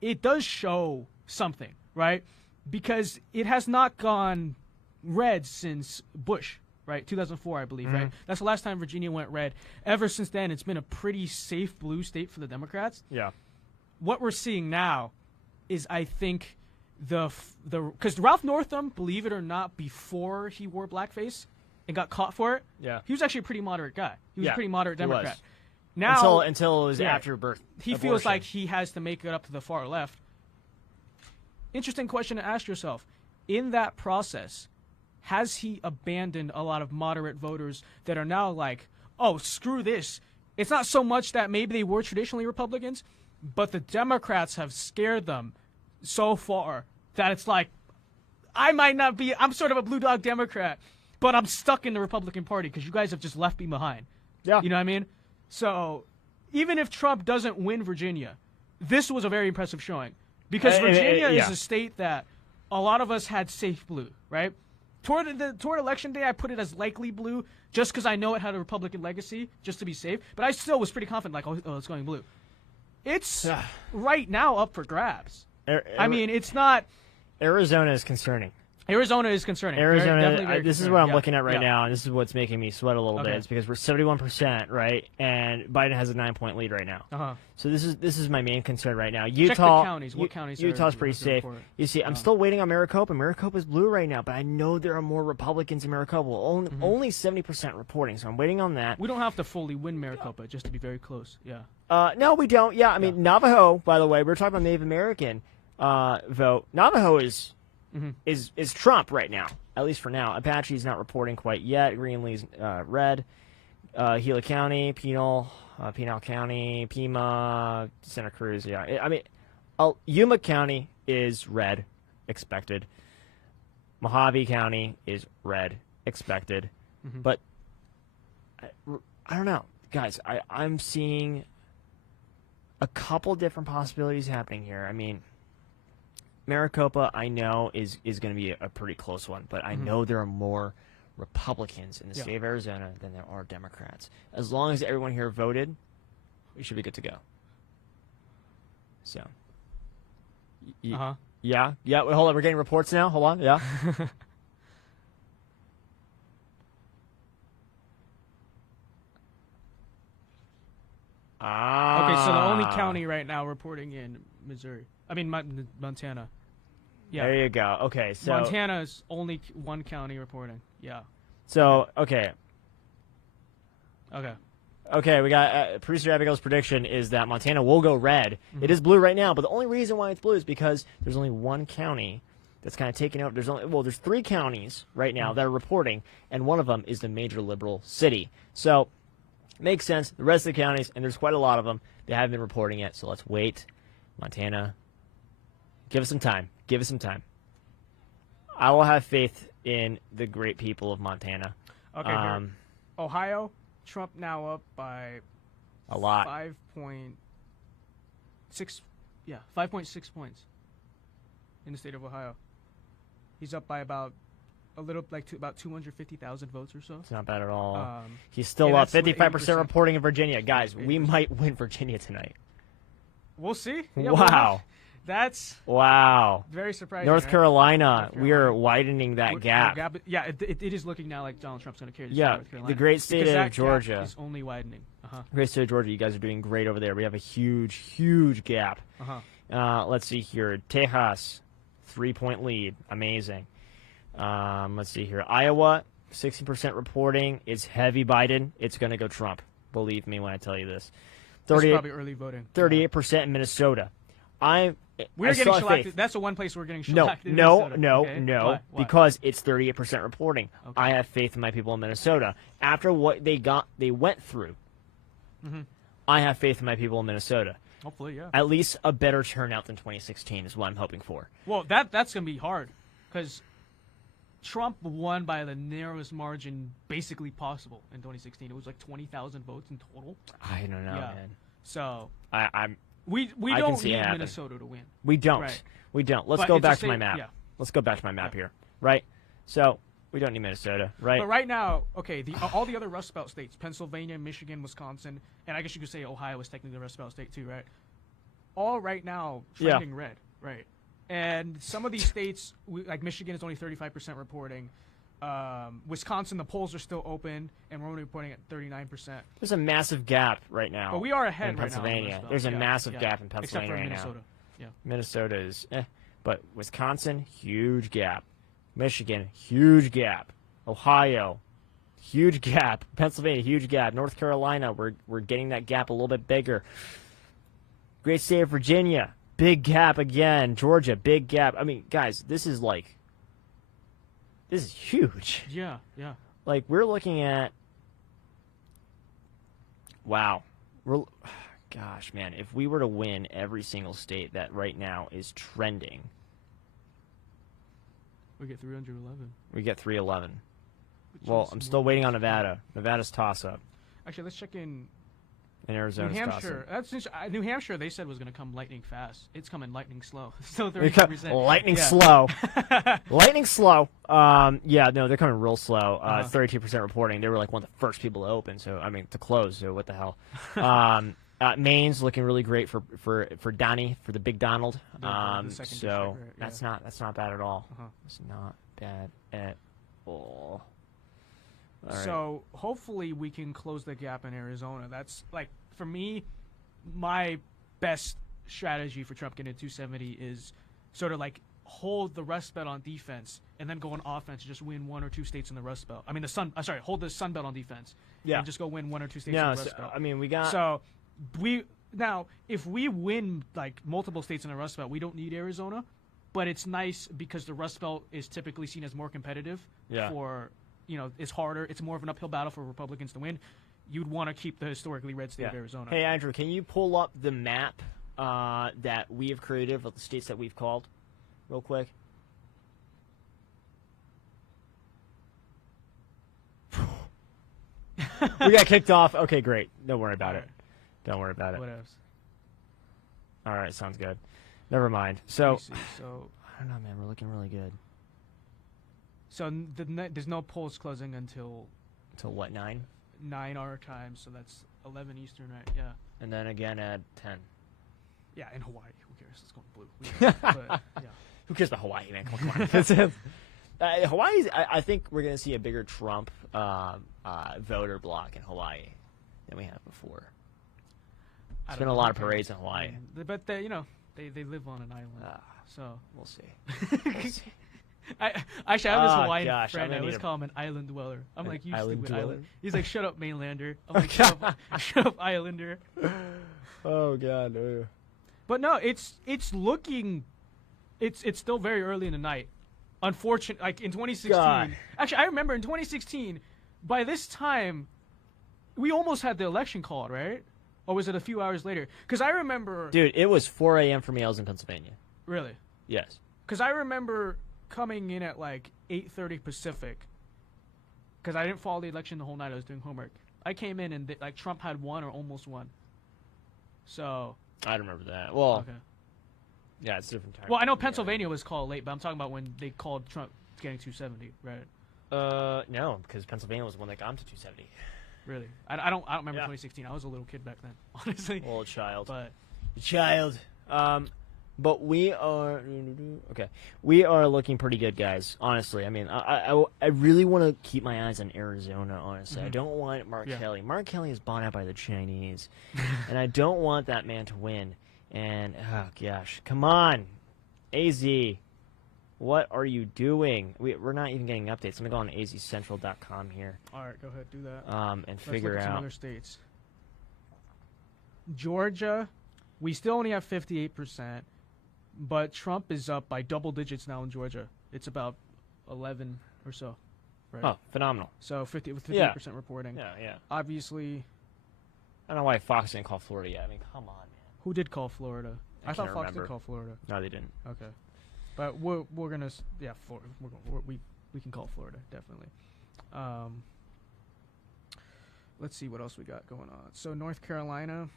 it does show something, right? Because it has not gone red since Bush, right? 2004, I believe, right? That's the last time Virginia went red. Ever since then, it's been a pretty safe blue state for the Democrats. Yeah. What we're seeing now is, I think, because Ralph Northam, believe it or not, before he wore blackface and got caught for it, he was actually a pretty moderate guy. He was a pretty moderate Democrat. Now, until it was after birth. He feels like he has to make it up to the far left. Interesting question to ask yourself. In that process, has he abandoned a lot of moderate voters that are now like, oh, screw this? It's not so much that maybe they were traditionally Republicans, but the Democrats have scared them so far that it's like, I'm sort of a blue dog Democrat, but I'm stuck in the Republican Party because you guys have just left me behind. Yeah. You know what I mean? So even if Trump doesn't win Virginia, this was a very impressive showing because Virginia is a state that a lot of us had safe blue, right? Toward election day, I put it as likely blue just because I know it had a Republican legacy, just to be safe. But I still was pretty confident, like, oh, it's going blue. It's right now up for grabs. I mean, it's not. Arizona is concerning. Arizona is concerning. Arizona, this is what I'm looking at right now, and this is what's making me sweat a little bit. It's because we're 71%, right? And Biden has a 9-point lead right now. So this is my main concern right now. Utah, check the counties. What counties? Utah's pretty safe. You see, I'm still waiting on Maricopa. Maricopa's blue right now, but I know there are more Republicans in Maricopa. Only 70% reporting, so I'm waiting on that. We don't have to fully win Maricopa, just to be very close. Yeah. No, we don't. Yeah, I mean Navajo. By the way, we're talking about Native American vote. Navajo is Trump right now, at least for now. Apache's not reporting quite yet. Greenlee's red. Gila County, Pinal County, Pima, Santa Cruz. Yeah, I mean, Yuma County is red, expected. Mojave County is red, expected. But I don't know, guys. I'm seeing a couple different possibilities happening here. I mean, Maricopa, I know, is going to be a pretty close one, but I know there are more Republicans in the state of Arizona than there are Democrats. As long as everyone here voted, we should be good to go. So, yeah. Wait, hold on, we're getting reports now. Hold on, yeah. Okay, so the only county right now reporting in Montana. Yeah. There you go. Okay, so Montana is only one county reporting. Yeah. So okay, we got producer Abigail's prediction is that Montana will go red. It is blue right now, but the only reason why it's blue is because there's only one county that's kind of taken over. There's 3 counties right now that are reporting, and one of them is the major liberal city. So makes sense. The rest of the counties, and there's quite a lot of them, they haven't been reporting yet. So let's wait. Montana, give us some time. Give us some time. I will have faith in the great people of Montana. Okay. Ohio, Trump now up by a lot. 5.6 points in the state of Ohio. He's up by about about 250,000 votes or so. It's not bad at all. He's still up 55% reporting in Virginia. Guys, we might win Virginia tonight. We'll see. Yeah, wow. That's very surprising. North Carolina, we are widening that gap. Yeah, it is looking now like Donald Trump's going to carry this North Carolina. The great state of Georgia gap is only widening. Great state of Georgia, you guys are doing great over there. We have a huge gap. Let's see here. Texas, 3-point lead. Amazing. Let's see here. Iowa, 60% reporting. It's heavy Biden. It's going to go Trump. Believe me when I tell you this. This is probably early voting. 38% in Minnesota. We're getting shellacked. That's the one place we're getting shellacked. No, Why? because it's 38% reporting. Okay. I have faith in my people in Minnesota. After what they went through, I have faith in my people in Minnesota. Hopefully, yeah. At least a better turnout than 2016 is what I'm hoping for. Well, that's going to be hard because Trump won by the narrowest margin basically possible in 2016. It was like 20,000 votes in total. I don't know, man. So we don't can see need it happen. Minnesota to win. We don't. Right. We don't. Let's But go it's a back to my state- map. yeah. Let's go back to my map here. Right. So we don't need Minnesota. Right. But right now, okay, all the other Rust Belt states, Pennsylvania, Michigan, Wisconsin, and I guess you could say Ohio is technically a Rust Belt state too, right? All right now trending red, right? And some of these states, like Michigan, is only 35% reporting. Wisconsin, the polls are still open, and we're only reporting at 39%. There's a massive gap right now. But we are ahead in right now. Pennsylvania. There's a massive gap in Pennsylvania right Minnesota. now. Yeah. Minnesota is, but Wisconsin, huge gap. Michigan, huge gap. Ohio, huge gap. Pennsylvania, huge gap. North Carolina, we're getting that gap a little bit bigger. Great state of Virginia, big gap again. Georgia, big gap. I mean, guys, this is huge. Yeah. Like, we're looking at, wow. Gosh, man, if we were to win every single state that right now is trending, we get 311. we get 311. Well, I'm still waiting on Nevada. Nevada's toss-up. Actually, let's check in And Arizona's New Hampshire. toss-up. New Hampshire, they said was going to come lightning fast. It's coming lightning slow. Still 30%. Lightning slow. Lightning slow. Yeah, no, they're coming real slow. 32% reporting. They were like one of the first people to open. So, I mean, to close. So, what the hell? Maine's looking really great for Donnie, for the Big Donald. The second So district, right? that's not bad at all. It's not bad at all. All right. So hopefully we can close the gap in Arizona. That's like, for me, my best strategy for Trump getting to 270 is sort of like hold the Rust Belt on defense and then go on offense and just win one or two states in the Rust Belt. I mean, hold the Sun Belt on defense. Yeah. And just go win one or two states in the Rust Belt. I mean, we got. So if we win like multiple states in the Rust Belt, we don't need Arizona, but it's nice because the Rust Belt is typically seen as more competitive. Yeah. It's harder. It's more of an uphill battle for Republicans to win. You'd want to keep the historically red state of Arizona. Hey, Andrew, can you pull up the map that we have created of the states that we've called real quick? We got kicked off. Okay, great. Don't worry about it. Don't worry about it. What else? All right, sounds good. Never mind. So, So I don't know, man. We're looking really good. So there's no polls closing until what, 9? 9 our time, so that's 11 Eastern, right? Yeah. And then again at 10. Yeah, in Hawaii. Who cares? It's going blue. But, yeah. Who cares about Hawaii, man? Come on. Hawaii's. I think we're going to see a bigger Trump voter block in Hawaii than we have before. There's been a lot of parades in Hawaii. But they live on an island, so we'll see. We'll see. I have this Hawaiian I'm friend. I gonna always need call him an island dweller. I'm like, you island stupid dweller? island. He's like, shut up, mainlander. I'm like, shut up, islander. Oh God. But no, it's looking, it's still very early in the night. Unfortunately, like in 2016. God. Actually, I remember in 2016. By this time, we almost had the election called, right? Or was it a few hours later? Because I remember. Dude, it was 4 a.m. for me. I was in Pennsylvania. Really? Yes. Because I remember coming in at like 8:30 Pacific. Because I didn't follow the election the whole night. I was doing homework. I came in and like Trump had won or almost won. So. I remember that. Well. Okay. Yeah, it's a different time. Well, I know Pennsylvania was called late, but I'm talking about when they called Trump getting 270, right? No, because Pennsylvania was the one that got him to 270. Really? I don't remember 2016. I was a little kid back then, honestly. Old child. But. Child. But we are okay. We are looking pretty good, guys. Honestly, I mean, I really want to keep my eyes on Arizona. Honestly, I don't want Mark Kelly. Mark Kelly is bought out by the Chinese, and I don't want that man to win. And oh gosh, come on, AZ, what are you doing? We're not even getting updates. I'm gonna go on azcentral.com here. All right, go ahead, do that. And Let's figure look at some out other states. Georgia, we still only have 58%, but Trump is up by double digits now in Georgia. It's about 11 or so. Right? Oh, phenomenal. So 58% reporting. Yeah. Obviously. I don't know why Fox didn't call Florida yet. I mean, come on, man. Who did call Florida? I thought can't Fox remember. did call Florida. No, they didn't. Okay. But we're gonna, Florida. we can call Florida, definitely. Let's see what else we got going on. So North Carolina,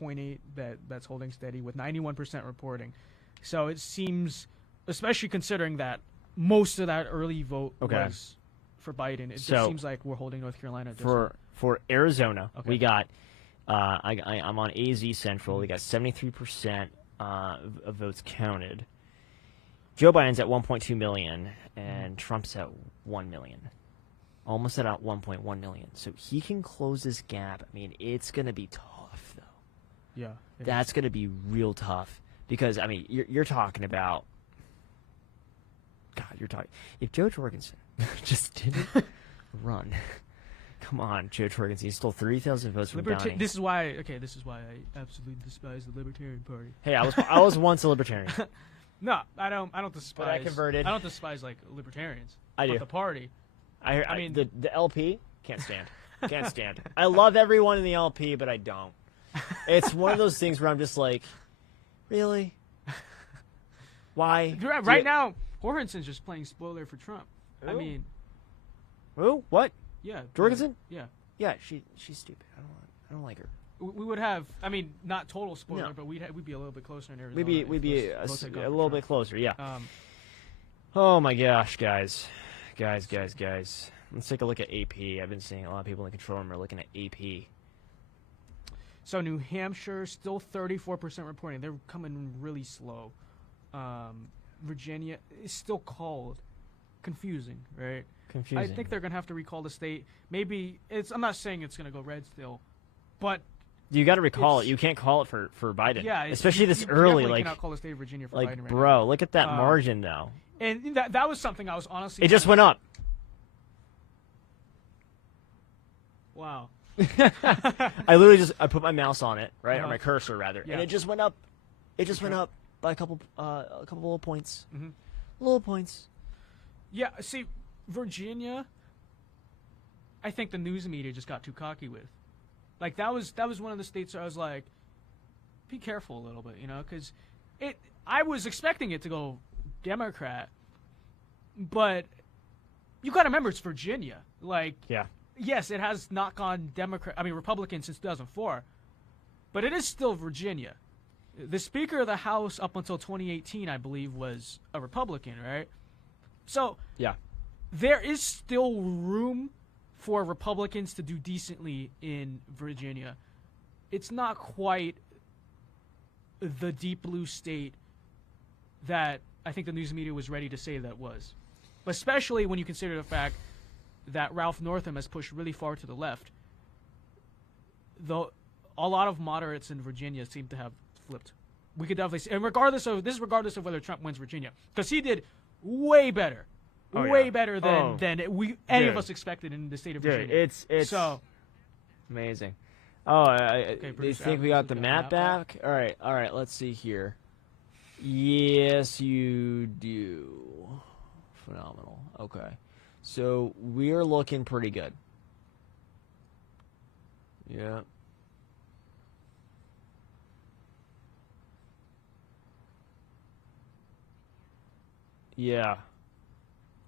0.8, that's holding steady with 91% reporting. So it seems, especially considering that most of that early vote was for Biden, it just seems like we're holding North Carolina. For Arizona, we got, I'm on AZ Central, we got 73% of votes counted. Joe Biden's at 1.2 million, and Trump's at 1 million. Almost at 1.1 million. So he can close this gap. I mean, it's going to be tough, though. Yeah. That's going to be real tough. Because, I mean, you're talking about... God, if Joe Jorgensen just didn't run... Come on, Joe Jorgensen. He stole 30,000 votes from Downey. This is why I absolutely despise the Libertarian Party. Hey, I was once a Libertarian. No, I don't despise... But I converted. I don't despise, like, libertarians. I do. The party. I mean, the LP, can't stand. Can't stand. I love everyone in the LP, but I don't. It's one of those things where I'm just like, really? Why? Right now, Jorgensen's just playing spoiler for Trump. Who? I mean... Who? What? Yeah. Jorgensen? Yeah. Yeah, she's stupid. I don't like her. We would have, I mean, not total spoiler, but we'd be a little bit closer in Arizona. We'd be a little bit closer, yeah. Oh my gosh, guys. Guys. Let's take a look at AP. I've been seeing a lot of people in the control room are looking at AP. So New Hampshire, still 34% reporting. They're coming really slow. Virginia is still called. Confusing, right? Confusing. I think they're going to have to recall the state. Maybe I'm not saying it's going to go red still, but you got to recall it. You can't call it for Biden. Yeah, especially this early. You like, cannot call the state of Virginia for like, Biden right bro, now. Look at that margin though. And that was something I was honestly. It just went up. Wow. I literally I put my mouse on it, right, or my cursor rather, yeah. and it just went up. It just went up by a couple little points. Mm-hmm. Little points. Yeah. See, Virginia. I think the news media just got too cocky with. Like that was one of the states where I was like, be careful a little bit, because I was expecting it to go Democrat, but you got to remember it's Virginia. Like, yeah. Yes, it has not gone Republican since 2004, but it is still Virginia. The Speaker of the House up until 2018, I believe, was a Republican, right? So yeah, there is still room for Republicans to do decently in Virginia. It's not quite the deep blue state that I think the news media was ready to say that was. Especially when you consider the fact that Ralph Northam has pushed really far to the left. Though a lot of moderates in Virginia seem to have flipped. We could definitely see, and regardless of whether Trump wins Virginia, because he did way better. Better than any of us expected in the state of Virginia. It's so amazing. Oh, they think we got the map back? All right, let's see here. Yes, you do. Phenomenal. Okay. So we're looking pretty good. Yeah.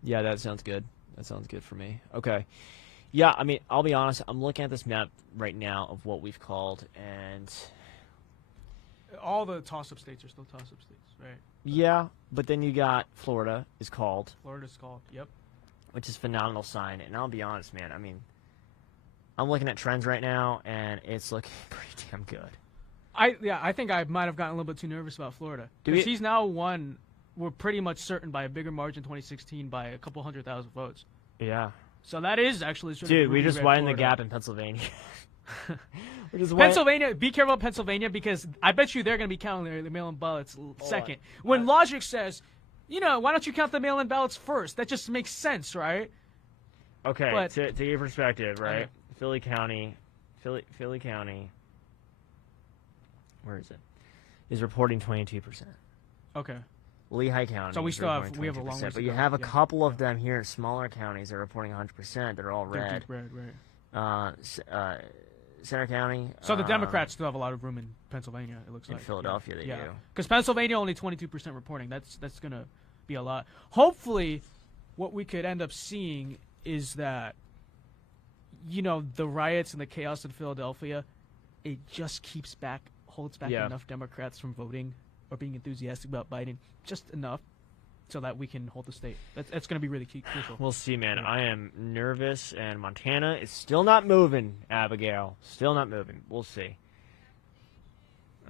Yeah, that sounds good. That sounds good for me. Okay. Yeah, I mean, I'll be honest. I'm looking at this map right now of what we've called, and all the toss-up states are still toss-up states, right? Yeah, but then you got Florida is called. Florida's called, yep. Which is a phenomenal sign. And I'll be honest, man. I mean, I'm looking at trends right now, and it's looking pretty damn good. I think I might have gotten a little bit too nervous about Florida. Because he's now won, we're pretty much certain, by a bigger margin 2016 by a couple 100,000 votes. Yeah. So that is actually... Dude, we just widened the gap in Pennsylvania. Pennsylvania, be careful of Pennsylvania, because I bet you they're going to be counting the mail-in ballots second. When logic says... why don't you count the mail-in ballots first? That just makes sense, right? Okay, but, to give perspective, right? Philly County, where is it? Is reporting 22%. Okay. Lehigh County. So we still have a long way to go. But you have a couple of them here in smaller counties that are reporting 100%. They're all red. They're deep red, right. Center County. So the Democrats still have a lot of room in Pennsylvania, it looks like. In Philadelphia, they do. Because Pennsylvania only 22% reporting. That's going to be a lot. Hopefully, what we could end up seeing is that, the riots and the chaos in Philadelphia, it just holds back enough Democrats from voting or being enthusiastic about Biden, just enough so that we can hold the state. That's going to be really crucial. We'll see, man. I am nervous, and Montana is still not moving, Abigail. Still not moving. We'll see.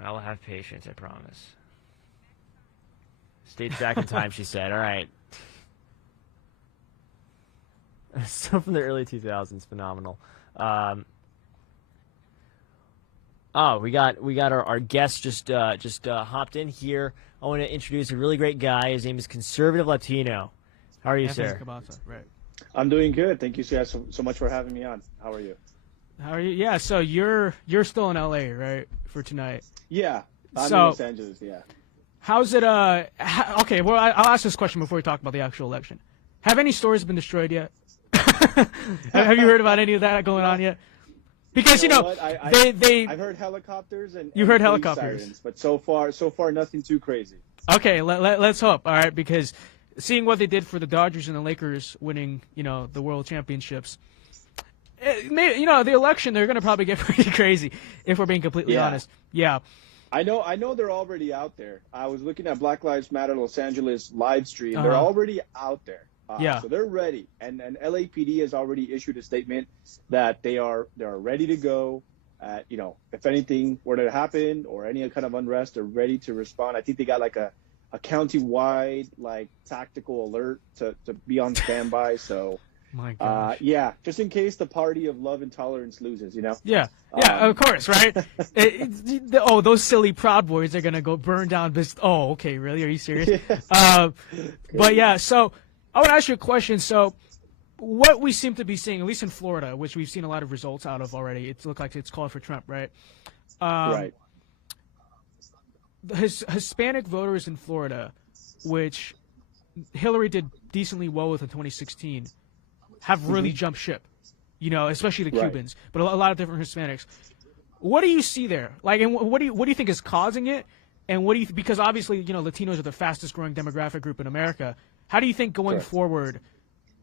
I'll have patience, I promise. State's back in time, she said. All right. Stuff from the early 2000s, phenomenal. We got our guest just hopped in here. I want to introduce a really great guy. His name is Conservative Latino. How are you, sir? Right. I'm doing good. Thank you so much for having me on. How are you? How are you? Yeah. So you're still in LA, right, for tonight? Yeah. I'm in Los Angeles. Yeah. How's it? Okay. Well, I'll ask this question before we talk about the actual election. Have any stores been destroyed yet? Have you heard about any of that going on yet? Because I've heard helicopters and you heard police helicopters, sirens, but so far nothing too crazy. Okay, let's hope. All right, because seeing what they did for the Dodgers and the Lakers winning, the World Championships, the election they're gonna probably get pretty crazy if we're being completely honest. Yeah. I know they're already out there. I was looking at Black Lives Matter Los Angeles live stream. They're already out there. So they're ready, and LAPD has already issued a statement that they are ready to go. If anything were to happen or any kind of unrest, they're ready to respond. I think they got like a county-wide tactical alert to be on standby. So, my gosh. just in case the party of love and tolerance loses, Yeah, of course, right? Those silly Proud Boys are gonna go burn down this. Oh, okay, really? Are you serious? But yeah, so. I want to ask you a question. So, what we seem to be seeing, at least in Florida, which we've seen a lot of results out of already, it looks like it's called for Trump, right? Right. The Hispanic voters in Florida, which Hillary did decently well with in 2016, have really jumped ship. Especially the Cubans, but a lot of different Hispanics. What do you see there? And what do you think is causing it? And what do you because obviously Latinos are the fastest growing demographic group in America. How do you think going forward,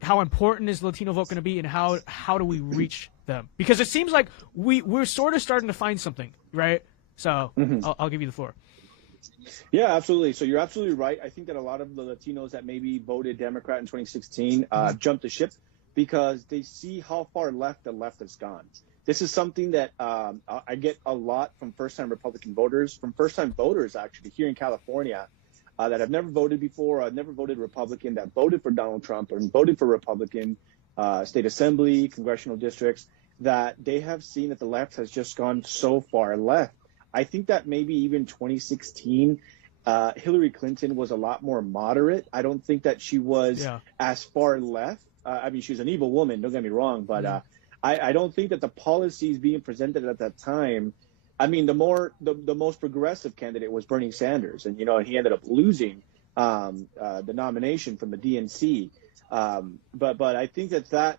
how important is the Latino vote going to be, and how do we reach them? Because it seems like we're sort of starting to find something, right? So I'll give you the floor. Yeah, absolutely. So you're absolutely right. I think that a lot of the Latinos that maybe voted Democrat in 2016 jumped the ship because they see how far left the left has gone. This is something that I get a lot from first-time Republican voters, from first-time voters actually here in California. That have never voted before, or never voted Republican, that voted for Donald Trump and voted for Republican state assembly, congressional districts, that they have seen that the left has just gone so far left. I think that maybe even 2016, Hillary Clinton was a lot more moderate. I don't think that she was as far left. She's an evil woman, don't get me wrong, but I don't think that the policies being presented at that time. The most progressive candidate was Bernie Sanders, and he ended up losing the nomination from the DNC. But I think that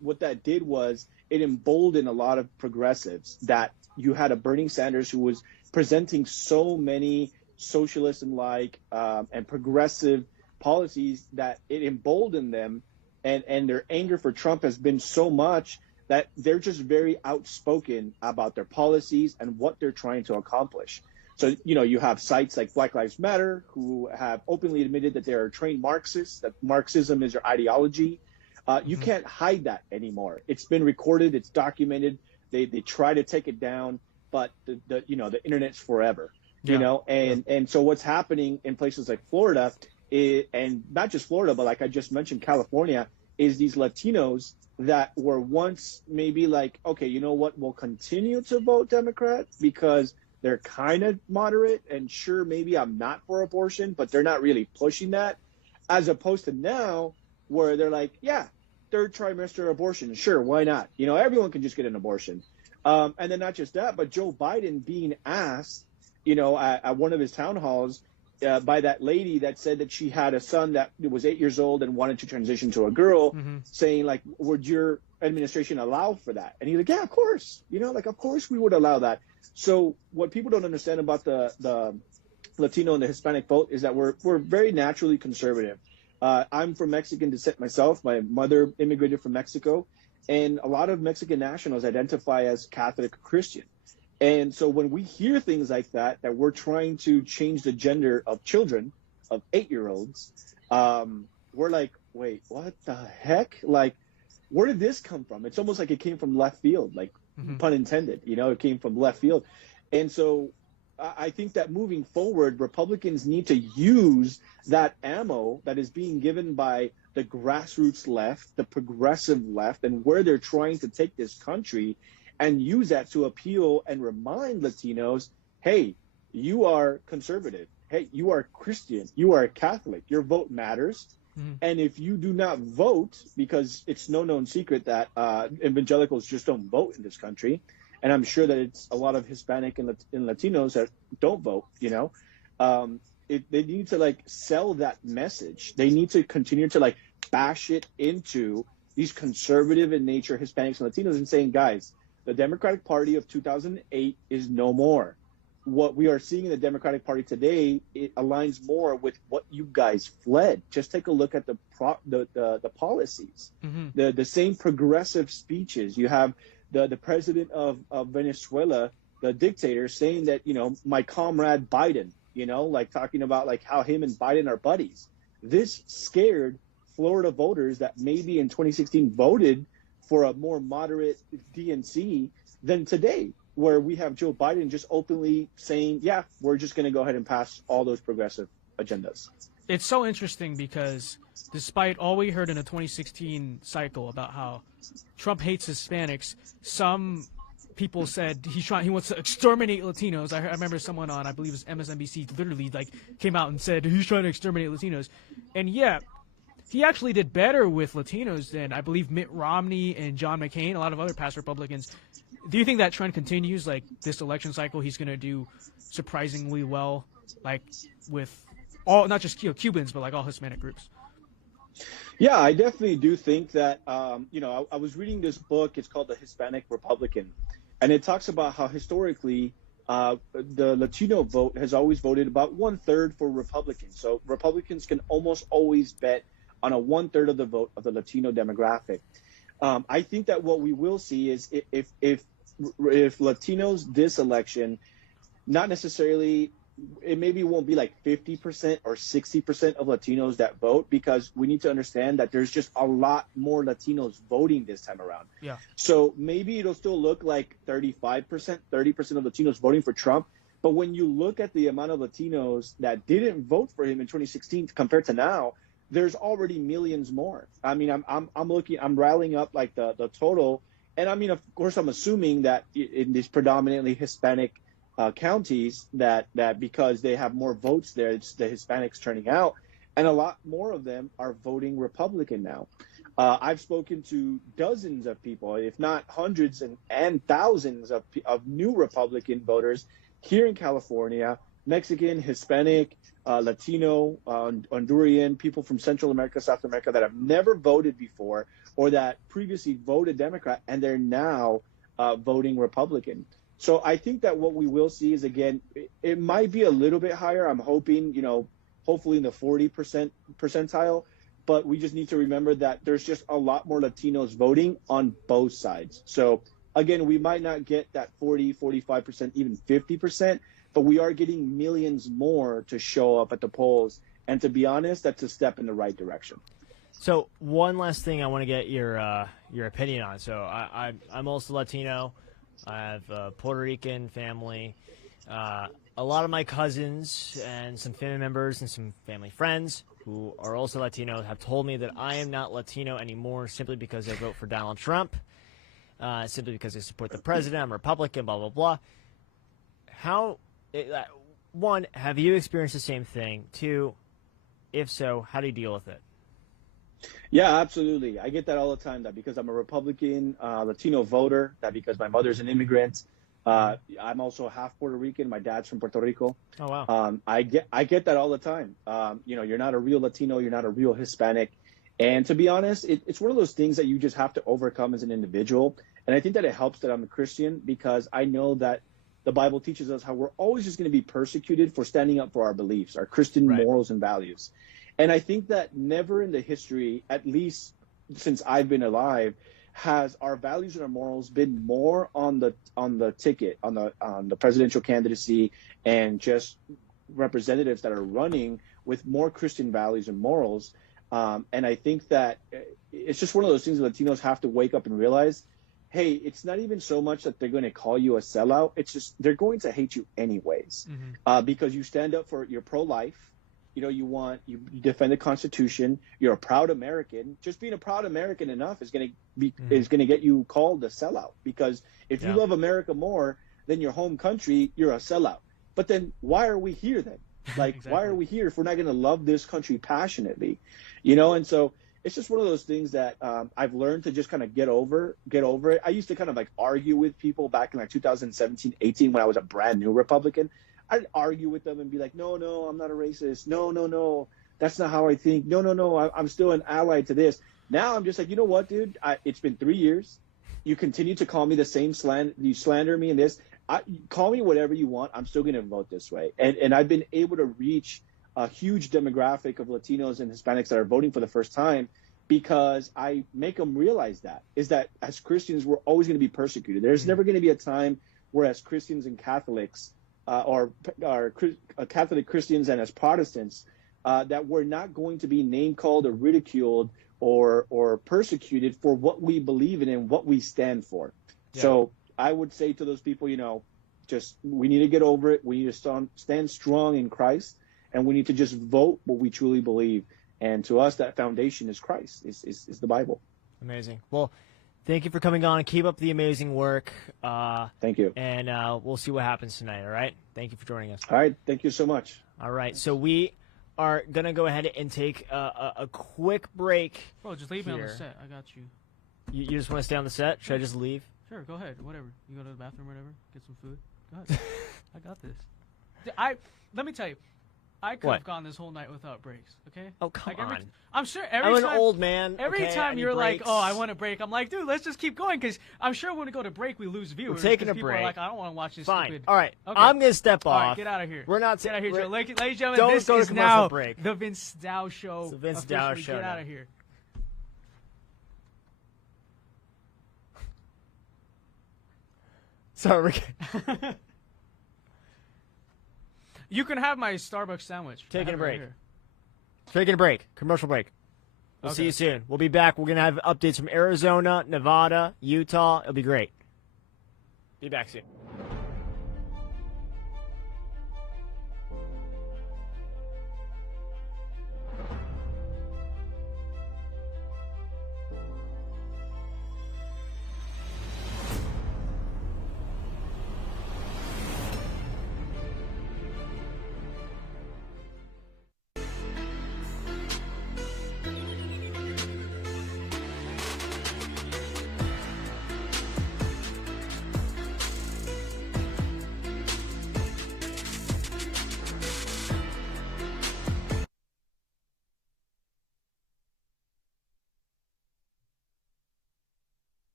what that did was it emboldened a lot of progressives. That you had a Bernie Sanders who was presenting so many socialist and progressive policies that it emboldened them, and their anger for Trump has been so much that they're just very outspoken about their policies and what they're trying to accomplish. So, you have sites like Black Lives Matter who have openly admitted that they're trained Marxists, that Marxism is their ideology. You can't hide that anymore. It's been recorded, it's documented. They try to take it down, but the internet's forever. And so what's happening in places like Florida and not just Florida, but like I just mentioned, California, is these Latinos that were once maybe okay, you know what, we'll continue to vote Democrat because they're kind of moderate, and sure, maybe I'm not for abortion, but they're not really pushing that, as opposed to now where they're like, yeah, third trimester abortion, sure, why not? Everyone can just get an abortion. And then not just that, but Joe Biden being asked, at one of his town halls, by that lady that said that she had a son that was 8 years old and wanted to transition to a girl, saying would your administration allow for that? And he's like, yeah, of course, of course we would allow that. So what people don't understand about the Latino and the Hispanic vote is that we're very naturally conservative. I'm from Mexican descent myself. My mother immigrated from Mexico, and a lot of Mexican nationals identify as Catholic or Christian. And so when we hear things like that we're trying to change the gender of children, of 8-year-olds, we're like, wait, what the heck? Like, where did this come from? It's almost like it came from left field, like pun intended, it came from left field. And so I think that moving forward, Republicans need to use that ammo that is being given by the grassroots left, the progressive left, and where they're trying to take this country, and use that to appeal and remind Latinos, hey, you are conservative. Hey, you are Christian. You are Catholic. Your vote matters. And if you do not vote, because it's no known secret that evangelicals just don't vote in this country, and I'm sure that it's a lot of Hispanic and Latinos that don't vote, they need to sell that message. They need to continue to bash it into these conservative in nature Hispanics and Latinos and saying, guys, the Democratic Party of 2008 is no more. What we are seeing in the Democratic Party today, it aligns more with what you guys fled. Just take a look at the policies, the same progressive speeches. You have the president of Venezuela, the dictator, saying that, my comrade Biden, talking about how him and Biden are buddies. This scared Florida voters that maybe in 2016 voted for a more moderate DNC than today, where we have Joe Biden just openly saying, yeah, we're just going to go ahead and pass all those progressive agendas. It's so interesting because despite all we heard in the 2016 cycle about how Trump hates Hispanics, some people said he wants to exterminate Latinos. I remember someone on, I believe it was MSNBC, literally came out and said he's trying to exterminate Latinos. And yeah, he actually did better with Latinos than, I believe, Mitt Romney and John McCain, a lot of other past Republicans. Do you think that trend continues? This election cycle, he's going to do surprisingly well, with all, not just Cubans, but all Hispanic groups? Yeah, I definitely do think that, I was reading this book. It's called The Hispanic Republican. And it talks about how historically the Latino vote has always voted about 1/3 for Republicans. So Republicans can almost always bet on a 1/3 of the vote of the Latino demographic. I think that what we will see is if Latinos this election, not necessarily, it maybe won't be 50% or 60% of Latinos that vote, because we need to understand that there's just a lot more Latinos voting this time around. Yeah. So maybe it'll still look like 35%, 30% of Latinos voting for Trump. But when you look at the amount of Latinos that didn't vote for him in 2016 compared to now, there's already millions more. I mean, I'm rallying up the total. And I mean, of course, I'm assuming that in these predominantly Hispanic counties that because they have more votes there, it's the Hispanics turning out, and a lot more of them are voting Republican now. I've spoken to dozens of people, if not hundreds and thousands of new Republican voters here in California, Mexican, Hispanic, Latino, Honduran, people from Central America, South America that have never voted before or that previously voted Democrat, and they're now voting Republican. So I think that what we will see is, again, it might be a little bit higher. I'm hoping, hopefully in the 40% percentile, but we just need to remember that there's just a lot more Latinos voting on both sides. So again, we might not get that 40, 45%, even 50%, but we are getting millions more to show up at the polls. And to be honest, that's a step in the right direction. So one last thing I want to get your opinion on. So I'm also Latino. I have a Puerto Rican family. A lot of my cousins and some family members and some family friends who are also Latino have told me that I am not Latino anymore simply because I vote for Donald Trump, simply because I support the president, I'm a Republican, blah, blah, blah. One, have you experienced the same thing? Two, if so, how do you deal with it? Yeah, absolutely. I get that all the time, that because I'm a Republican Latino voter, that because my mother's an immigrant. I'm also half Puerto Rican. My dad's from Puerto Rico. Oh, wow. I get that all the time. You're not a real Latino. You're not a real Hispanic. And to be honest, it's one of those things that you just have to overcome as an individual. And I think that it helps that I'm a Christian, because I know that the Bible teaches us how we're always just going to be persecuted for standing up for our beliefs, our Christian morals and values. And I think that never in the history, at least since I've been alive, has our values and our morals been more on the ticket, on the presidential candidacy, and just representatives that are running with more Christian values and morals. And I think that it's just one of those things that Latinos have to wake up and realize, hey, it's not even so much that they're going to call you a sellout. It's just they're going to hate you anyways, because you stand up for, you're pro-life. You defend the Constitution. You're a proud American. Just being a proud American enough is going to get you called a sellout. Because if you love America more than your home country, you're a sellout. But then why are we here then? Like, exactly. Why are we here if we're not going to love this country passionately? And so it's just one of those things that I've learned to just kind of get over it. I used to kind of like argue with people back in like 2017, 18 when I was a brand new Republican. I'd argue with them and be like, no, I'm not a racist. No, that's not how I think. No, I'm still an ally to this. Now I'm just like, you know what, dude? It's been 3 years. You continue to call me the same you slander me in this. Call me whatever you want. I'm still going to vote this way. And I've been able to reach a huge demographic of Latinos and Hispanics that are voting for the first time because I make them realize that as Christians, we're always going to be persecuted. There's never going to be a time where as Christians and Catholics or Catholic Christians and as Protestants, that we're not going to be name called or ridiculed or persecuted for what we believe in and what we stand for. Yeah. So I would say to those people, just we need to get over it. We need to stand strong in Christ, and we need to just vote what we truly believe. And to us, that foundation is Christ, is the Bible. Amazing. Well, thank you for coming on. Keep up the amazing work. Thank you. And we'll see what happens tonight, all right? Thank you for joining us. All right. Thank you so much. All right. So we are going to go ahead and take a quick break. Bro, just leave me on the set. I got you. You just want to stay on the set? Should I just leave? Sure, go ahead. Whatever. You go to the bathroom or whatever, get some food. Go ahead. I got this. Let me tell you, I could have gone this whole night without breaks, okay? Oh, come on. I'm sure I'm an old man. Every okay, time you're like, oh, I want a break, I'm like, dude, let's just keep going, because I'm sure when we go to break, we lose viewers. We're taking a people break. Are like, I don't want to watch this Fine. stupid. All right. Okay. I'm going to step off. All right, get out of here. We're not Get out of here, Joe. Ladies and gentlemen, don't this go is to commercial now break. the Vince Dow Show. It's the Vince Dow Show. Get out of here. Sorry. You can have my Starbucks sandwich. Taking a break. Taking a break. Commercial break. We'll see you soon. We'll be back. We're going to have updates from Arizona, Nevada, Utah. It'll be great. Be back soon.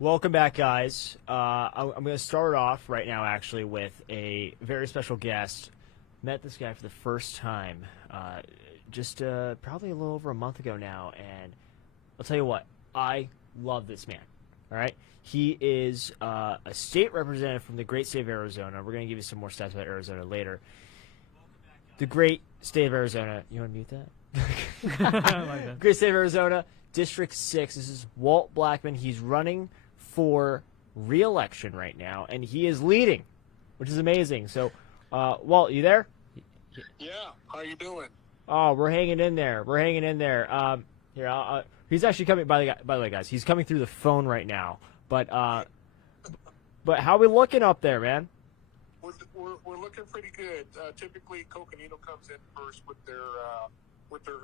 Welcome back, guys. I'm going to start off right now, actually, with a very special guest. Met this guy for the first time just probably a little over a month ago now, and I'll tell you what, I love this man. All right? He is a state representative from the great state of Arizona. We're going to give you some more stats about Arizona later. The great state of Arizona. You want to mute that? Great state of Arizona, District 6. This is Walt Blackman. He's running for re-election right now, and he is leading, which is amazing. So, Walt, you there? Yeah. How you doing? Oh, we're hanging in there. We're hanging in there. Here, he's actually coming. By the way, guys, he's coming through the phone right now. But how we looking up there, man? We're looking pretty good. Typically, Coconino comes in first with their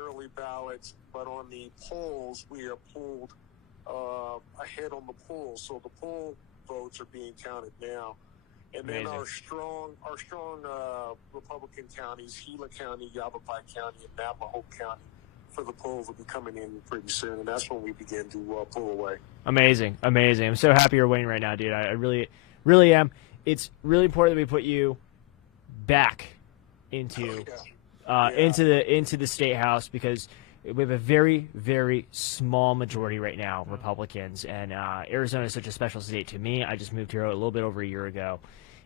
early ballots, but on the polls, we are pulled ahead on the polls. So the poll votes are being counted now. And then our strong Republican counties, Gila County, Yavapai County, and Navajo County, for the polls will be coming in pretty soon, and that's when we begin to pull away. Amazing. I'm so happy you're winning right now, dude. I really, really am. It's really important that we put you back into the state house, because we have a very, very small majority right now, Republicans, and Arizona is such a special state to me. I just moved here a little bit over a year ago,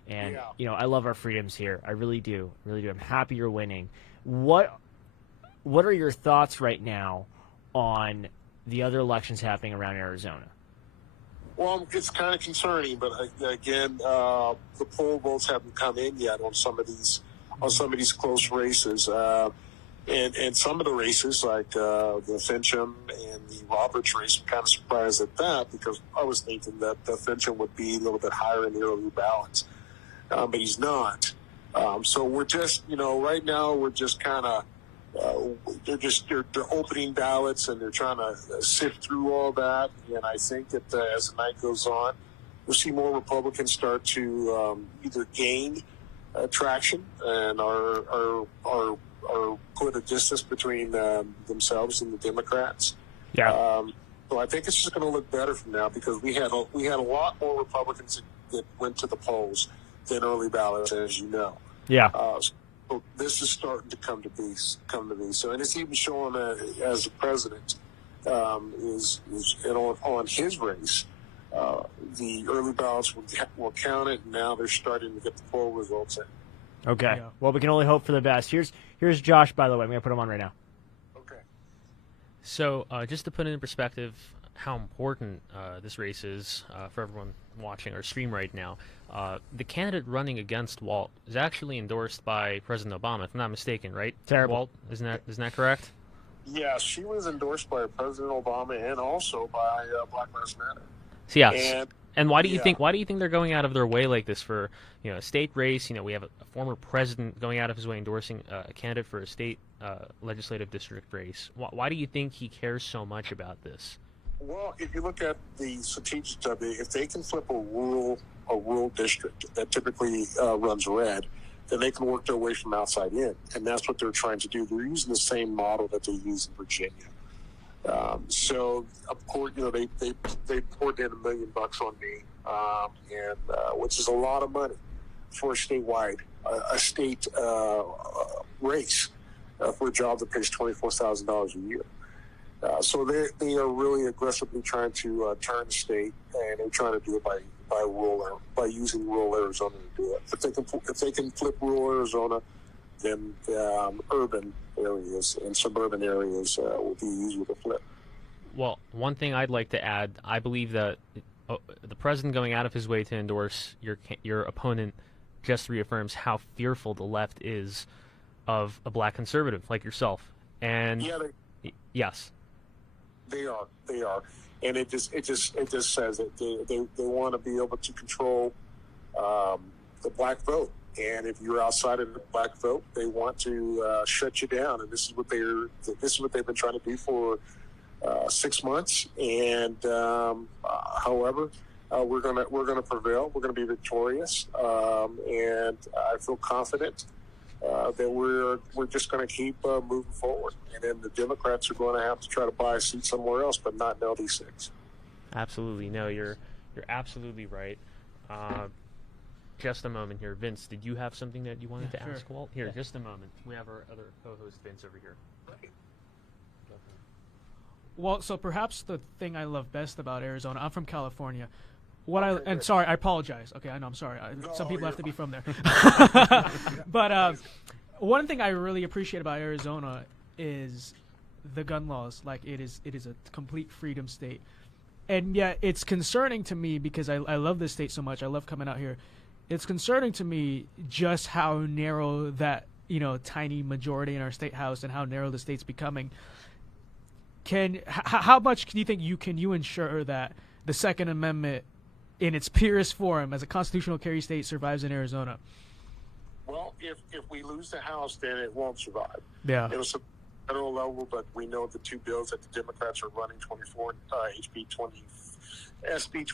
and I love our freedoms here. I really do, really do. I'm happy you're winning. What are your thoughts right now on the other elections happening around Arizona? Well, it's kind of concerning, but again, the poll votes haven't come in yet on some of these close races. And some of the races, like the Fincham and the Roberts race, I'm kind of surprised at that, because I was thinking that the Fincham would be a little bit higher in the early ballots, but he's not. So we're just, right now we're just kind of, they're opening ballots, and they're trying to sift through all that. And I think that as the night goes on, we'll see more Republicans start to either gain traction and are put a distance between themselves and the Democrats. Yeah. So I think it's just going to look better from now, because we had a lot more Republicans that went to the polls than early ballots, as you know. Yeah. So this is starting to come to be. So, and it's even showing as the president is on his race. The early ballots were counted, and now they're starting to get the poll results in. Okay. Yeah. Well, we can only hope for the best. Here's Josh, by the way. I'm going to put him on right now. Okay. So, just to put it in perspective how important this race is for everyone watching our stream right now, the candidate running against Walt is actually endorsed by President Obama, if I'm not mistaken, right? Terrible. Walt, isn't that correct? Yeah, she was endorsed by President Obama and also by Black Lives Matter. So, yes. And why do you think they're going out of their way like this for a state race? We have a former president going out of his way endorsing a candidate for a state legislative district race. Why do you think he cares so much about this? Well, if you look at the strategic of it, if they can flip a rural district that typically runs red, then they can work their way from outside in, and that's what they're trying to do. They're using the same model that they use in Virginia. So of course, they poured in $1 million on me, and which is a lot of money for a statewide, a state race for a job that pays $24,000 a year. So they are really aggressively trying to turn the state, and they're trying to do it by using rural Arizona to do it. If they can flip rural Arizona, then urban areas and suburban areas will be easier to flip. Well, one thing I'd like to add, I believe that the president going out of his way to endorse your opponent just reaffirms how fearful the left is of a black conservative like yourself. And yes, they are, and it just says that they want to be able to control the black vote. And if you're outside of the black vote, they want to shut you down. And this is what they've been trying to do for 6 months. And however, we're gonna prevail. We're gonna be victorious. And I feel confident that we're just gonna keep moving forward. And then the Democrats are going to have to try to buy a seat somewhere else, but not in LD6. Absolutely, no. You're You're absolutely right. Just a moment here. Vince, did you have something that you wanted to ask Walt? Here, just a moment. We have our other co-host, Vince, over here. Well, so perhaps the thing I love best about Arizona, I'm from California. Sorry, I apologize. Okay, I know, I'm sorry. Some people have to be from there. But one thing I really appreciate about Arizona is the gun laws. Like, it is a complete freedom state. And yet it's concerning to me because I love this state so much. I love coming out here. It's concerning to me just how narrow that, tiny majority in our state house and how narrow the state's becoming. How much do you think you ensure that the Second Amendment in its purest form as a constitutional carry state survives in Arizona? Well, if we lose the House, then it won't survive. Yeah. It was a federal level, but we know the two bills that the Democrats are running, SB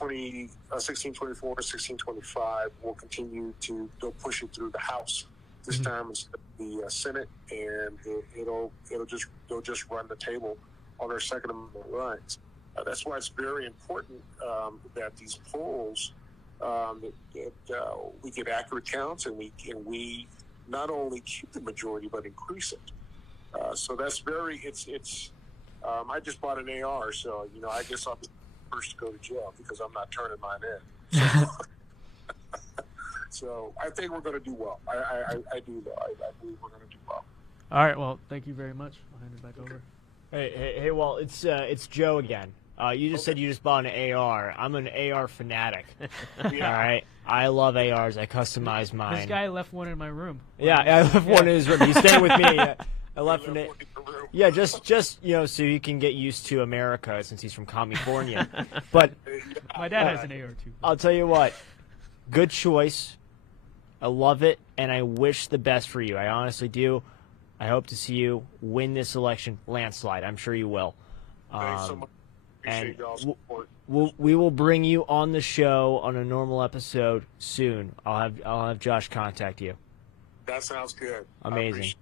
1624 and 1625, will continue to push it through the House this time instead of the Senate, and they'll just run the table on their Second Amendment rights. That's why it's very important that these polls that we get accurate counts and we not only keep the majority but increase it. So that's it's. I just bought an AR, so I guess I'll be the first to go to jail because I'm not turning mine in. So I think we're going to do well. I do though. I believe we're going to do well. All right. Well, thank you very much. I'll hand it back over. Hey, well, it's Joe again. You just said you just bought an AR. I'm an AR fanatic. All right, I love ARs. I customize mine. This guy left one in my room. Yeah, I left one in his room. He's staying with me. I left it. Yeah, just so he can get used to America since he's from California. But my dad has an AR too. I'll tell you what, good choice. I love it, and I wish the best for you. I honestly do. I hope to see you win this election landslide. I'm sure you will. Thanks so much. Appreciate y'all's support. We will bring you on the show on a normal episode soon. I'll have Josh contact you. That sounds good. Amazing.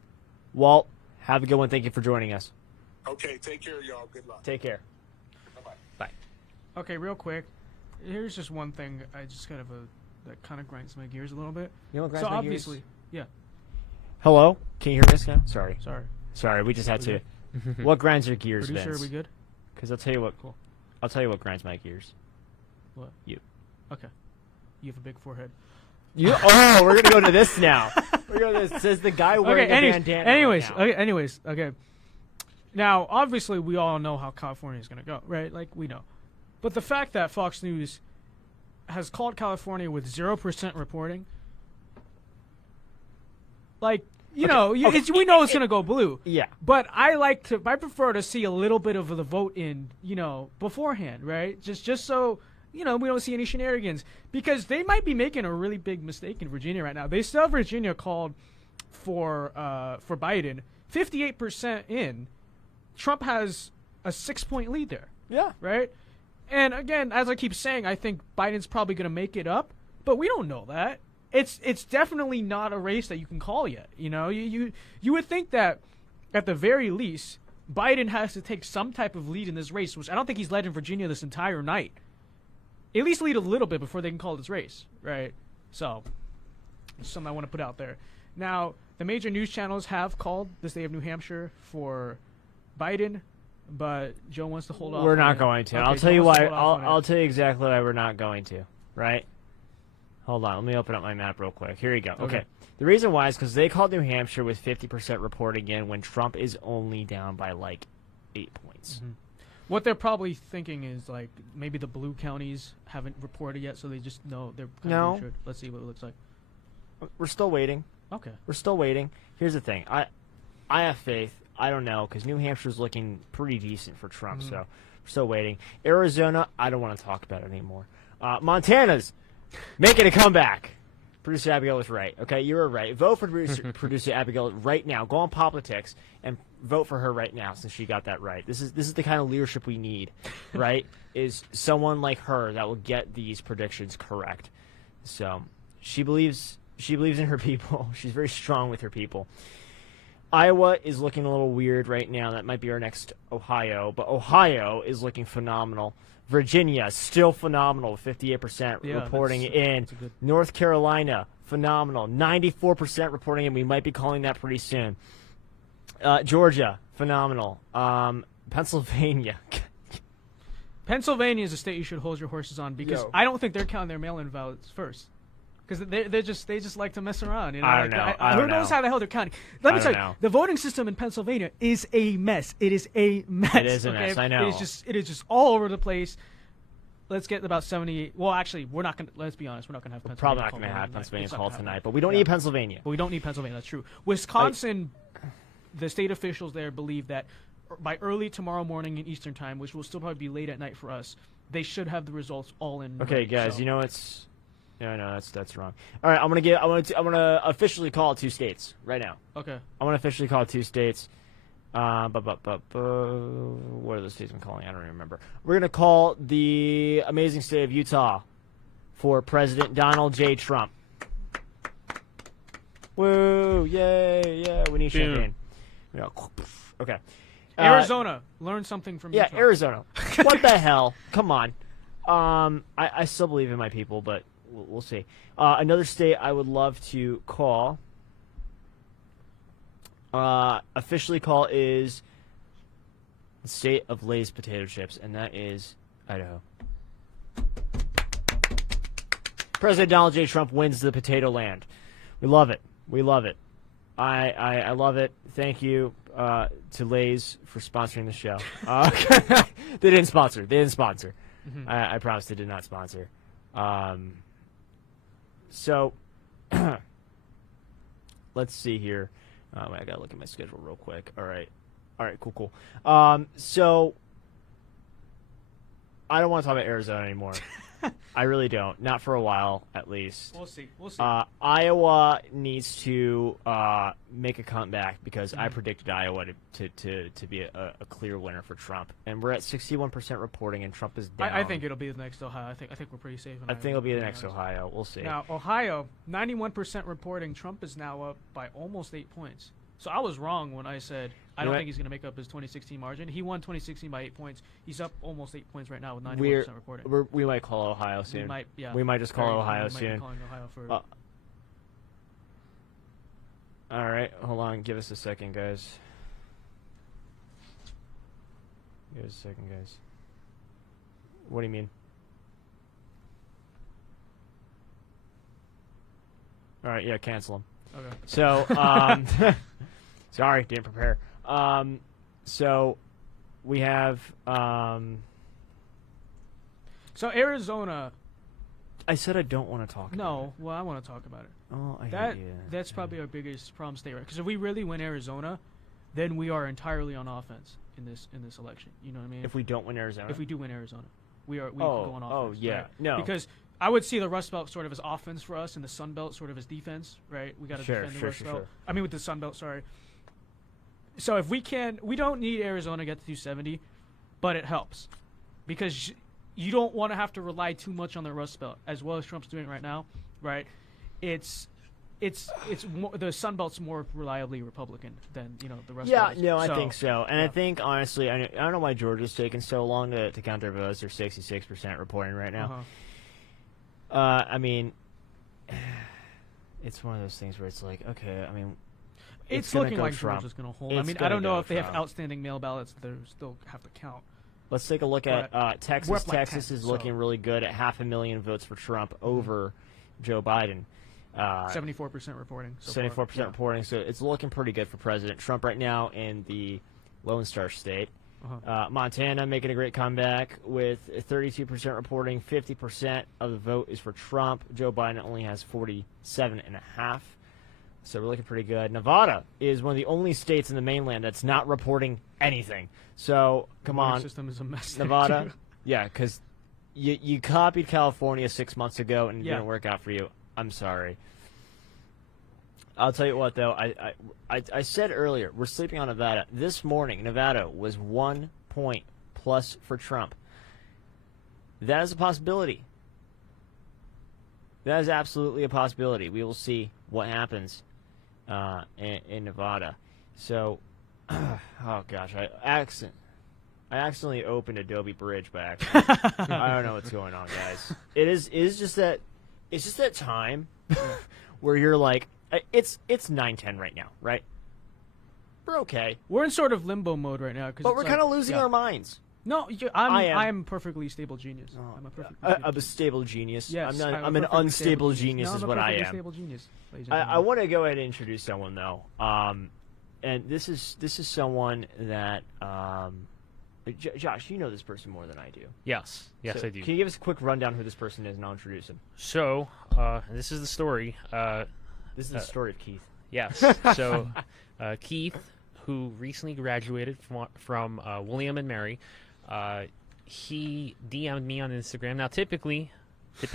Walt, have a good one. Thank you for joining us. Okay, take care, y'all. Good luck. Take care. Bye-bye. Bye. Okay, real quick. Here's just one thing. I just that kind of grinds my gears a little bit. You know what grinds my obviously, gears? Yeah. Hello? Can you hear us now? Sorry. Sorry. We just had to. What grinds your gears, Producer, Vince? are we good? Because I'll tell you what. Cool. I'll tell you what grinds my gears. What? You. Okay. You have a big forehead. Oh, we're gonna go to this now. We're going to this. Says the guy wearing a bandana. Anyways. Okay. Now, obviously, we all know how California is gonna go, right? Like, we know. But the fact that Fox News has called California with 0% reporting, like, we know it's going to go blue. Yeah. But I prefer to see a little bit of the vote in, beforehand, right? Just so, we don't see any shenanigans. Because they might be making a really big mistake in Virginia right now. They still have Virginia called for Biden. 58% in. Trump has a 6-point lead there. Yeah. Right? And again, as I keep saying, I think Biden's probably going to make it up. But we don't know that. It's definitely not a race that you can call yet. You would think that at the very least Biden has to take some type of lead in this race, which I don't think he's led in Virginia this entire night. At least lead a little bit before they can call this race, right? So, something I want to put out there. Now, the major news channels have called the state of New Hampshire for Biden, but Joe wants to hold off. We're not going to. Okay, I'll tell you why. I'll I'll tell you exactly why we're not going to. Right? Hold on. Let me open up my map real quick. Here you go. Okay. The reason why is because they called New Hampshire with 50% reporting in when Trump is only down by like 8 points. Mm-hmm. What they're probably thinking is like maybe the blue counties haven't reported yet, so they just know they're kind of insured. Let's see what it looks like. We're still waiting. Okay. We're still waiting. Here's the thing. I have faith. I don't know because New Hampshire's looking pretty decent for Trump, so we're still waiting. Arizona, I don't want to talk about it anymore. Montana's making a comeback. Producer Abigail was right. Okay, you were right. Vote for producer Abigail right now. Go on Politics and vote for her right now since she got that right. This is the kind of leadership we need, right? Is someone like her that will get these predictions correct. So she believes in her people. She's very strong with her people. Iowa is looking a little weird right now. That might be our next Ohio, but Ohio is looking phenomenal. Virginia, still phenomenal, 58% reporting in. North Carolina, phenomenal, 94% reporting in. We might be calling that pretty soon. Georgia, phenomenal. Pennsylvania. Pennsylvania is a state you should hold your horses on because I don't think they're counting their mail-in ballots first. Because they just like to mess around. You know? I don't know. Who knows how the hell they're counting? Let me tell you, the voting system in Pennsylvania is a mess. It is a mess. It is a mess. I know. It is just all over the place. Let's get about 78. Well, actually, we're not going to. Let's be honest. We're not going to have Pennsylvania. Probably not going to have Pennsylvania called tonight, but we don't need Pennsylvania. But we don't need Pennsylvania. That's true. Wisconsin, the state officials there believe that by early tomorrow morning in Eastern time, which will still probably be late at night for us, they should have the results all in. Okay, guys. So. You know it's. No, that's wrong. All right, I'm gonna officially call it 2 states right now. Okay. I'm gonna officially call it 2 states. What are the states I'm calling? I don't remember. We're gonna call the amazing state of Utah for President Donald J. Trump. Woo! Yay! Yeah, we need champagne. Yeah. Okay. Arizona, learn something from Utah. Yeah, Arizona. What the hell? Come on. I still believe in my people, but. We'll see. Another state I would love to call, officially call, is the state of Lay's potato chips, and that is Idaho. President Donald J. Trump wins the potato land. We love it. We love it. I love it. Thank you to Lay's for sponsoring the show. They didn't sponsor. Mm-hmm. I promise they did not sponsor. So, let's see here. I gotta look at my schedule real quick. All right, cool. So, I don't want to talk about Arizona anymore. I really don't. Not for a while, at least. We'll see. Iowa needs to make a comeback because I predicted Iowa to be a clear winner for Trump, and we're at 61% reporting, and Trump is down. I think it'll be the next Ohio. I think we're pretty safe. I think it'll be the next Ohio. We'll see. Now Ohio, 91% reporting. Trump is now up by almost 8 points. So I was wrong when I said I don't think he's going to make up his 2016 margin. He won 2016 by 8 points. He's up almost 8 points right now with 91% reporting. We might call Ohio soon. We might just call Ohio soon. Ohio all right, hold on. Give us a second, guys. Give us a second, guys. What do you mean? All right, yeah, cancel them. Okay. So, sorry, didn't prepare. So, we have. So Arizona. I said I don't want to talk. About it. Well, I want to talk about it. Oh, That's probably our biggest problem state, right? Because if we really win Arizona, then we are entirely on offense in this election. You know what I mean? If we don't win Arizona. If we do win Arizona, we go on offense. Oh yeah, right? no. Because I would see the Rust Belt sort of as offense for us, and the Sun Belt sort of as defense, right? We got to defend the Rust Belt. I mean, with the Sun Belt, sorry. So if we don't need Arizona to get to 270, but it helps because you don't want to have to rely too much on the Rust Belt, as well as Trump's doing right now, right? It's more, the Sun Belt's more reliably Republican than the Rust Belt. Yeah, no, I think so, and I think honestly, I don't know why Georgia's taking so long to count their votes. They're 66% reporting right now. I mean, it's one of those things where it's like, okay, I mean, it's looking like Georgia's going to hold. I mean, I don't know if they have outstanding mail ballots that they still have to count. Let's take a look at Texas. Texas is looking really good at 500,000 votes for Trump over Joe Biden. 74% reporting. 74% reporting, so it's looking pretty good for President Trump right now in the Lone Star State. Montana making a great comeback with 32% reporting. 50% of the vote is for Trump. Joe Biden only has 47.5%. So we're looking pretty good. Nevada is one of the only states in the mainland that's not reporting anything. So come on, the system is a mess. Nevada, yeah, because you copied California 6 months ago and it didn't work out for you. I'm sorry. I'll tell you what, though. I said earlier, we're sleeping on Nevada. This morning, Nevada was 1 point plus for Trump. That is a possibility. That is absolutely a possibility. We will see what happens in Nevada. So, oh gosh, I accidentally opened Adobe Bridge by accident. I don't know what's going on, guys. It is just that time where you're like, it's 9:10 right now, right? We're okay. We're in sort of limbo mode right now, but we're kind of losing our minds. No, I am a perfectly stable genius. Oh, I'm a perfectly I'm a stable genius. Yes, I'm an unstable genius, no, is what I am. Stable genius, I want to go ahead and introduce someone though, and this is someone that Josh, you know this person more than I do. Yes, So I do. Can you give us a quick rundown who this person is, and I'll introduce him? So, this is the story. This is the story of Keith. Yes. So, Keith, who recently graduated from William and Mary, he DM'd me on Instagram. Now, typically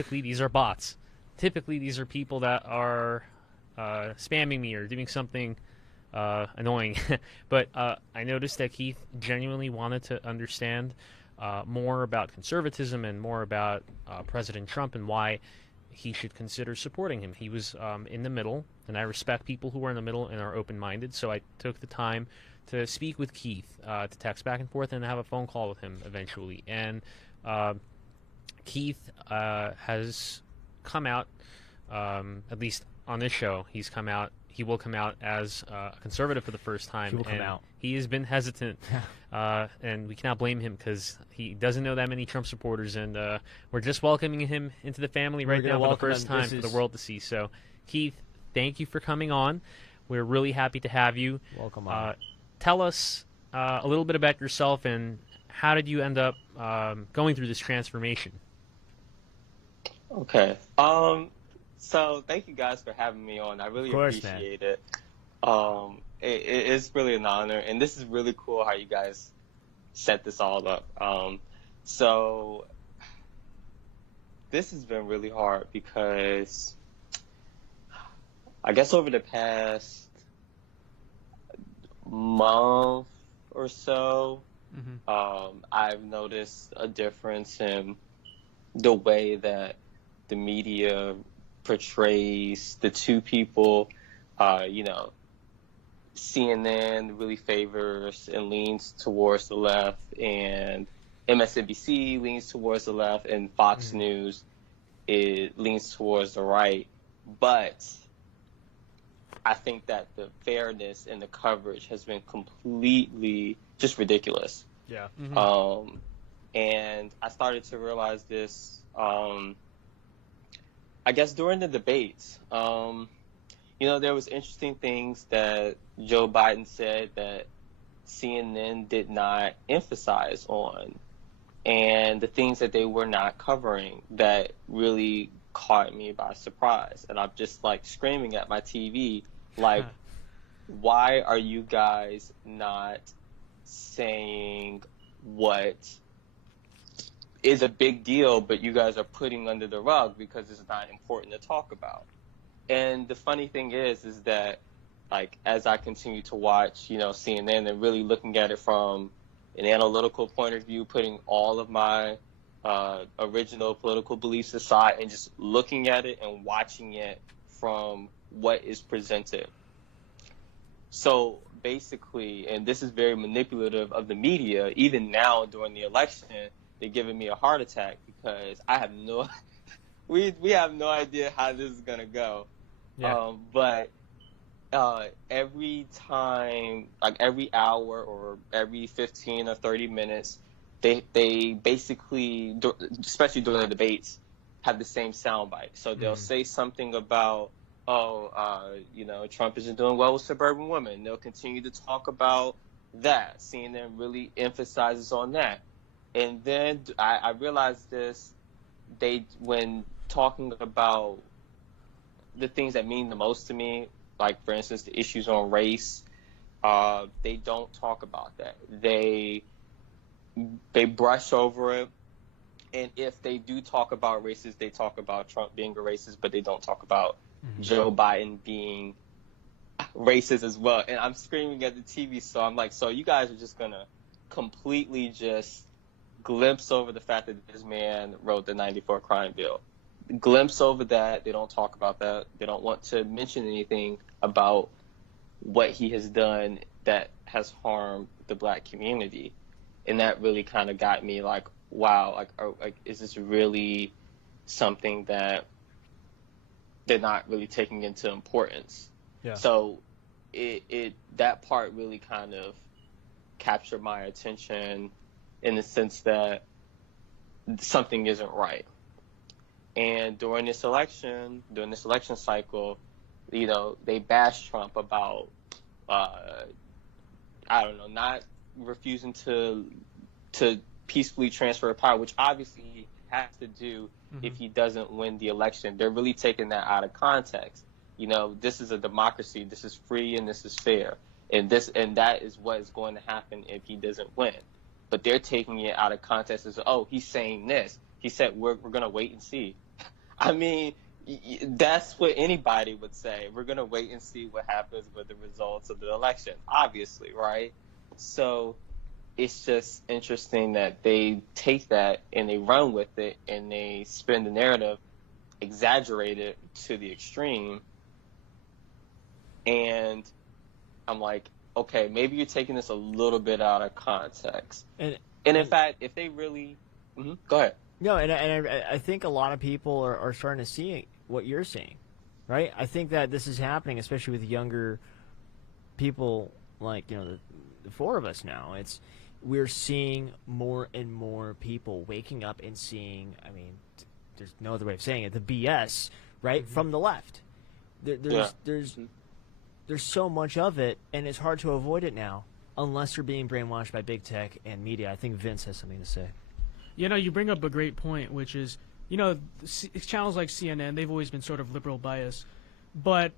these are bots. Typically, these are people that are spamming me or doing something annoying. But I noticed that Keith genuinely wanted to understand more about conservatism and more about President Trump and why he should consider supporting him. He was in the middle, and I respect people who are in the middle and are open-minded, so I took the time to speak with Keith, to text back and forth and have a phone call with him eventually. And Keith has come out, at least on this show, he will come out as a conservative for the first time. He will come out. He has been hesitant, and we cannot blame him because he doesn't know that many Trump supporters, and we're just welcoming him into the family right now for the first time for the world to see. So, Keith, thank you for coming on. We're really happy to have you. Welcome on. Tell us a little bit about yourself and how did you end up going through this transformation? Okay. So thank you guys for having me on. I really appreciate it. It's really an honor, and this is really cool how you guys set this all up. So this has been really hard because I guess over the past month or so, I've noticed a difference in the way that the media portrays the two people. CNN really favors and leans towards the left, and MSNBC leans towards the left, and Fox News leans towards the right. But I think that the fairness and the coverage has been completely just ridiculous. Yeah. And I started to realize this, I guess, during the debates. There was interesting things that Joe Biden said that CNN did not emphasize on, and the things that they were not covering that really caught me by surprise. And I'm just like screaming at my TV, like, why are you guys not saying what is a big deal, but you guys are putting under the rug because it's not important to talk about? And the funny thing is that, like, as I continue to watch, CNN and really looking at it from an analytical point of view, putting all of my original political beliefs aside and just looking at it and watching it from what is presented. So basically, and this is very manipulative of the media, even now during the election, they're giving me a heart attack because I have we have no idea how this is going to go. Yeah. But every time, like every hour or every 15 or 30 minutes, they basically, especially during the debates, have the same soundbite. So they'll say something about, Trump isn't doing well with suburban women. They'll continue to talk about that. CNN really emphasizes on that. And then I realized this, when talking about the things that mean the most to me, like, for instance, the issues on race, they don't talk about that. They brush over it. And if they do talk about races, they talk about Trump being a racist, but they don't talk about Joe Biden being racist as well. And I'm screaming at the TV, so I'm like, so you guys are just going to completely just glimpse over the fact that this man wrote the 94 crime bill. Glimpse over that. They don't talk about that. They don't want to mention anything about what he has done that has harmed the black community. and that really kind of got me like, wow, like is this really something that they're not really taking into importance? Yeah. So that part really kind of captured my attention in the sense that something isn't right. And during this election cycle, they bashed Trump about, I don't know, not refusing to peacefully transfer power, which obviously he has to do if he doesn't win the election. They're really taking that out of context. This is a democracy. This is free and this is fair. And that is what is going to happen if he doesn't win. But they're taking it out of context as, oh, he's saying this. He said we're going to wait and see. I mean, that's what anybody would say. We're going to wait and see what happens with the results of the election, obviously, right? So it's just interesting that they take that and they run with it and they spin the narrative, exaggerate it to the extreme. And I'm like, okay, maybe you're taking this a little bit out of context. And in fact, if they really... Go ahead. No, and I think a lot of people are starting to see what you're seeing, right? I think that this is happening, especially with younger people like, the four of us now. We're seeing more and more people waking up and seeing, I mean, there's no other way of saying it, the BS, right, from the left. There's so much of it, and it's hard to avoid it now, unless you're being brainwashed by big tech and media. I think Vince has something to say. You bring up a great point, which is, channels like CNN, they've always been sort of liberal bias, but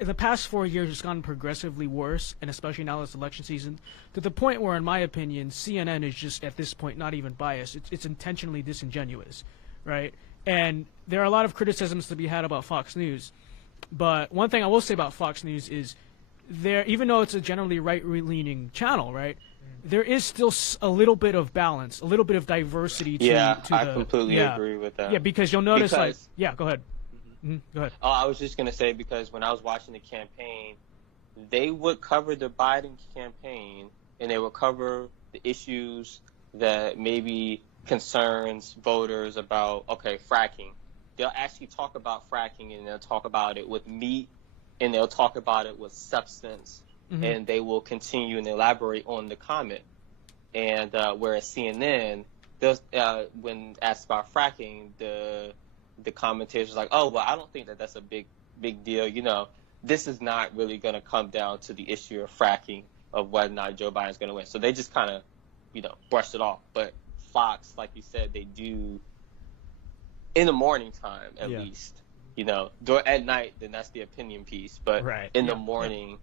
in the past 4 years, it's gotten progressively worse, and especially now this election season, to the point where, in my opinion, CNN is just, at this point, not even biased. It's intentionally disingenuous, right? And there are a lot of criticisms to be had about Fox News, but one thing I will say about Fox News is even though it's a generally right-leaning channel, right, there is still a little bit of balance, a little bit of diversity to I completely agree with that. Yeah, because you'll notice, go ahead. Go ahead. Oh, I was just going to say, because when I was watching the campaign, they would cover the Biden campaign, and they would cover the issues that maybe concerns voters about, fracking. They'll actually talk about fracking, and they'll talk about it with meat, and they'll talk about it with substance, and they will continue and elaborate on the comment. And whereas CNN, when asked about fracking, the commentators are like, oh, well, I don't think that's a big deal. This is not really going to come down to the issue of fracking, of whether or not Joe Biden's going to win. So they just kind of, brushed it off. But Fox, like you said, they do in the morning time, at least. At night, then that's the opinion piece. But in the morning,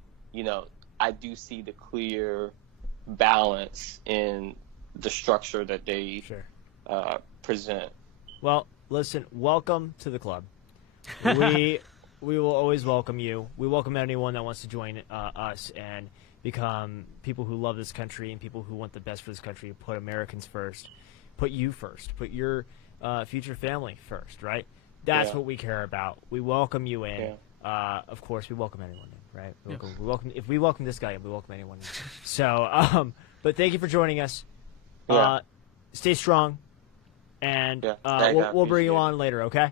I do see the clear balance in the structure that they present. Well, listen, welcome to the club. We will always welcome you. We welcome anyone that wants to join us and become people who love this country and people who want the best for this country, put Americans first, put you first, put your future family first, right? That's what we care about. We welcome you in. Of course, we welcome anyone in, right? We welcome if we welcome this guy, we welcome anyone in. So, but thank you for joining us. Stay strong, and we'll bring you on later, okay?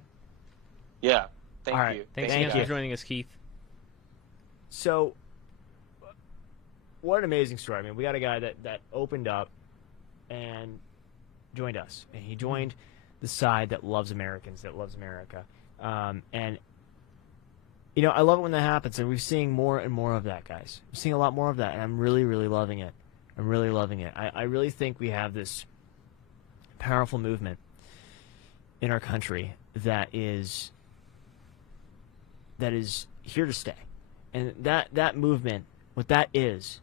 Yeah. Thank All right. you. Thanks again for joining us, Keith. So, what an amazing story. I mean, we got a guy that opened up and joined us, and he joined the side that loves Americans, that loves America. And, I love it when that happens, and we're seeing more and more of that, guys. We're seeing a lot more of that, and I'm really, really loving it. I'm really loving it. I really think we have this powerful movement in our country that is here to stay. And that movement, what that is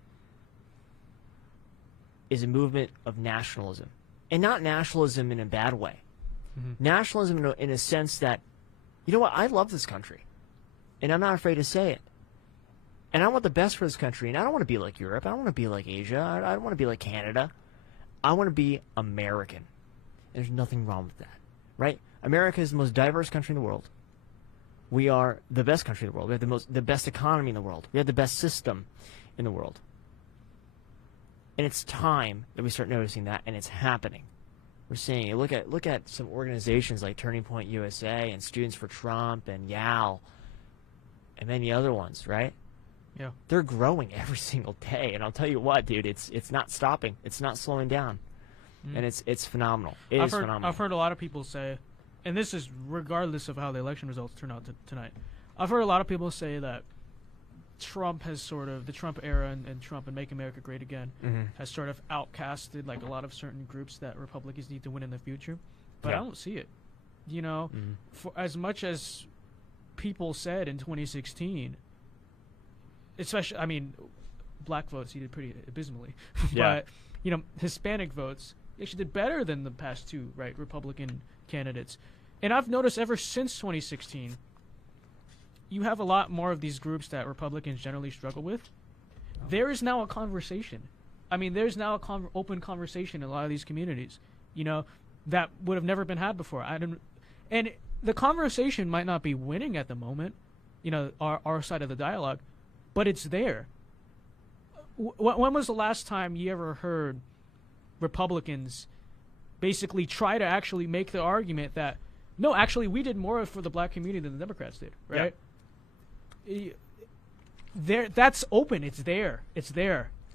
a movement of nationalism. And not nationalism in a bad way. Nationalism in a sense that, you know what, I love this country. And I'm not afraid to say it. And I want the best for this country. And I don't want to be like Europe. I don't want to be like Asia. I don't want to be like Canada. I want to be American. And there's nothing wrong with that, right? America is the most diverse country in the world. We are the best country in the world. We have the best economy in the world. We have the best system in the world. And it's time that we start noticing that, and it's happening. We're seeing it. Look at some organizations like Turning Point USA and Students for Trump and YAL and many other ones, right? Yeah. They're growing every single day, and I'll tell you what, dude, it's not stopping. It's not slowing down. And it's phenomenal. Phenomenal. I've heard a lot of people say, and this is regardless of how the election results turn out tonight. I've heard a lot of people say that Trump has sort of, the Trump era and Trump and Make America Great Again has sort of outcasted like a lot of certain groups that Republicans need to win in the future. But I don't see it. You know, for as much as people said in 2016, especially, I mean, black votes, he did pretty abysmally. But, you know, Hispanic votes, he actually did better than the past two, right, Republican candidates. And I've noticed ever since 2016, you have a lot more of these groups that Republicans generally struggle with. There is now a conversation. I mean, there's now a open conversation in a lot of these communities, you know, that would have never been had before. And the conversation might not be winning at the moment, you know, our side of the dialogue, but it's there. When was the last time you ever heard Republicans basically try to actually make the argument that, no, actually, we did more for the black community than the Democrats did, right? Yeah. That's open. It's there.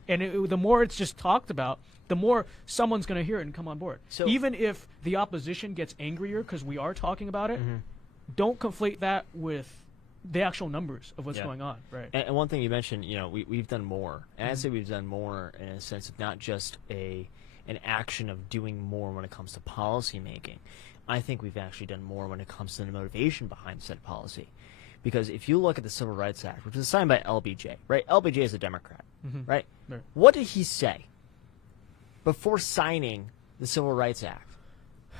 And the more it's just talked about, the more someone's going to hear it and come on board. So even if the opposition gets angrier because we are talking about it, don't conflate that with the actual numbers of what's going on. Right. And one thing you mentioned, you know, we've done more. And I'd say we've done more in a sense of not just an action of doing more when it comes to policy making. I think we've actually done more when it comes to the motivation behind said policy. Because if you look at the Civil Rights Act, which was signed by LBJ, right? LBJ is a Democrat, right? What did he say before signing the Civil Rights Act?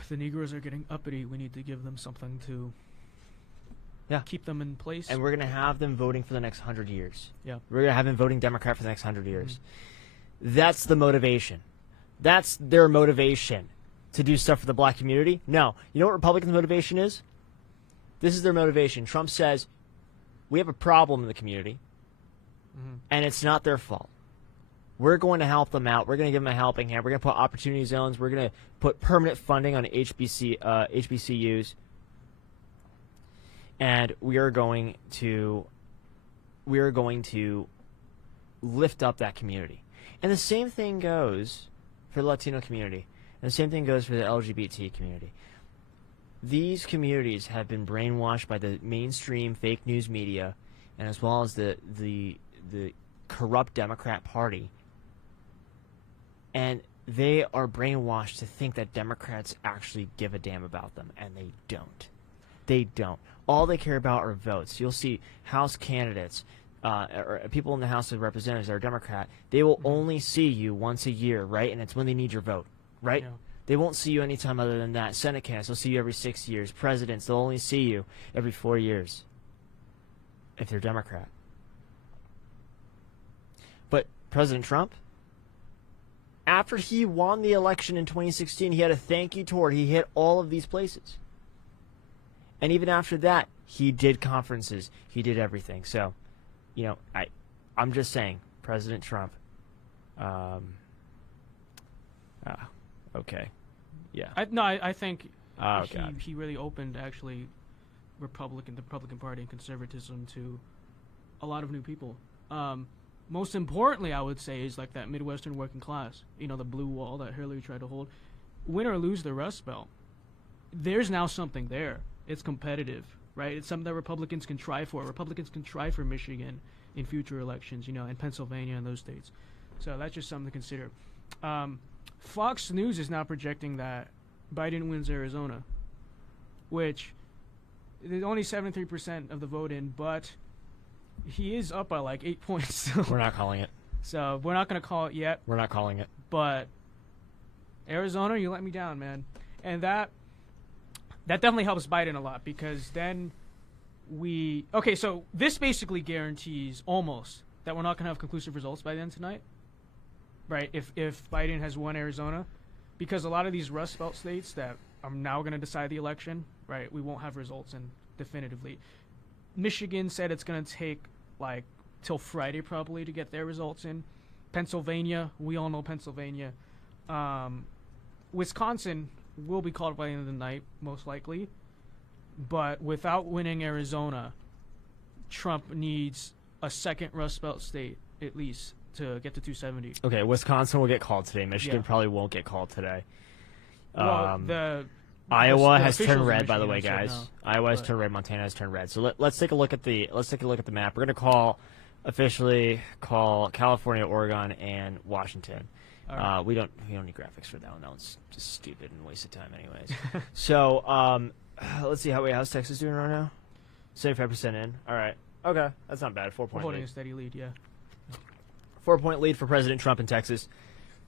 The Negroes are getting uppity. We need to give them something to keep them in place. And we're going to have them voting for the next 100 years. Yeah. We're going to have them voting Democrat for the next 100 years. That's the motivation. That's their motivation to do stuff for the black community. No. You know what Republicans' motivation is? This is their motivation. Trump says, we have a problem in the community, and it's not their fault. We're going to help them out. We're going to give them a helping hand. We're going to put opportunity zones. We're going to put permanent funding on HBCUs. And we are going to lift up that community. And the same thing goes for the Latino community. And the same thing goes for the LGBT community. These communities have been brainwashed by the mainstream fake news media, and as well as the corrupt Democrat Party. And they are brainwashed to think that Democrats actually give a damn about them, and they don't. They don't. All they care about are votes. You'll see House candidates, or people in the House of Representatives that are Democrat, they will only see you once a year, right? And it's when they need your vote, right? Yeah. They won't see you anytime other than that. Senate candidates, they'll see you every 6 years. Presidents, they'll only see you every 4 years if they're Democrat. But President Trump, after he won the election in 2016, he had a thank you tour. He hit all of these places. And even after that, he did conferences. He did everything. So, you know, I'm just saying, President Trump, okay. Yeah. I think God. he really opened actually the Republican Party and conservatism to a lot of new people. Most importantly, I would say, is like that Midwestern working class. You know, the blue wall that Hillary tried to hold. Win or lose the Rust Belt, there's now something there. It's competitive, right? It's something that Republicans can try for. Republicans can try for Michigan in future elections, you know, and Pennsylvania and those states. So that's just something to consider. Fox News is now projecting that Biden wins Arizona, which there's only 73% of the vote in, but he is up by like 8 points. We're not calling it. So we're not going to call it yet. We're not calling it. But Arizona, you let me down, man. And that definitely helps Biden a lot, because then okay, so this basically guarantees almost that we're not going to have conclusive results by then tonight. Right, if Biden has won Arizona, because a lot of these Rust Belt states that are now going to decide the election, right, we won't have results in definitively. Michigan said it's going to take like till Friday probably to get their results in. Pennsylvania, we all know Pennsylvania. Wisconsin will be called by the end of the night, most likely. But without winning Arizona, Trump needs a second Rust Belt state, at least, to get to 270. Okay, Wisconsin will get called today. Michigan probably won't get called today. Well, Iowa the has officials turned in red, by the way, Michigan guys. said no, Iowa has turned red. Montana has turned red. So let's take a look at the map. We're gonna officially call California, Oregon, and Washington. Right. We don't need graphics for that one. That one's just stupid and waste of time, anyways. So let's see how's Texas doing right now. 75% in. All right. Okay, that's not bad. 4 point holding lead. a steady lead, yeah. 4 point lead for President Trump in Texas.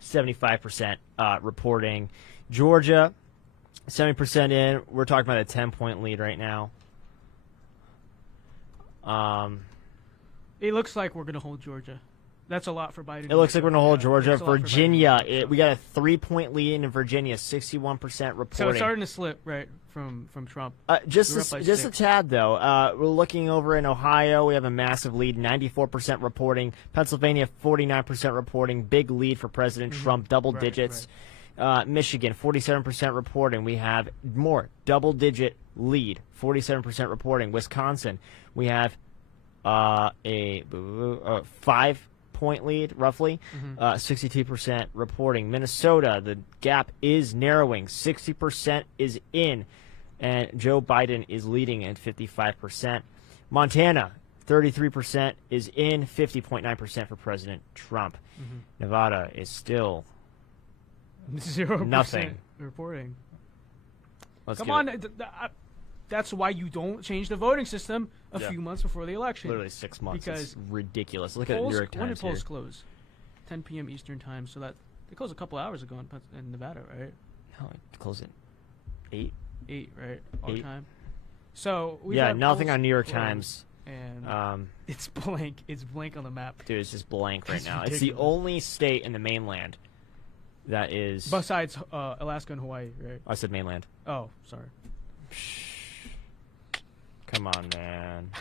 75% reporting. Georgia, 70% in. We're talking about a 10-point lead right now. It looks like we're going to hold Georgia. That's a lot for Biden. It looks like we're going to hold Georgia. Virginia, we got a 3-point lead in Virginia, 61% reporting. So it's starting to slip, right, from Trump. Just a tad, though. We're looking over in Ohio. We have a massive lead, 94% reporting. Pennsylvania, 49% reporting. Big lead for President Trump, double digits. Right. Michigan, 47% reporting. We have more, double-digit lead, 47% reporting. Wisconsin, we have a 5-point lead, roughly, 62% reporting. Minnesota, the gap is narrowing, 60% is in, and Joe Biden is leading at 55%. Montana, 33% is in, 50.9% for President Trump. Nevada is still 0% nothing reporting. Come on, that's why you don't change the voting system a few months before the election. Literally 6 months. Because it's ridiculous. Look at New York Times. When did polls here. close? 10 p.m. Eastern time. So that they closed a couple hours ago in Nevada, right? No, it closed at 8. 8, right? All time. So we nothing on New York Times. And it's blank. It's blank on the map. Dude, it's just blank right now. Ridiculous. It's the only state in the mainland that is. Besides Alaska and Hawaii, right? I said mainland. Oh, sorry. Come on, man.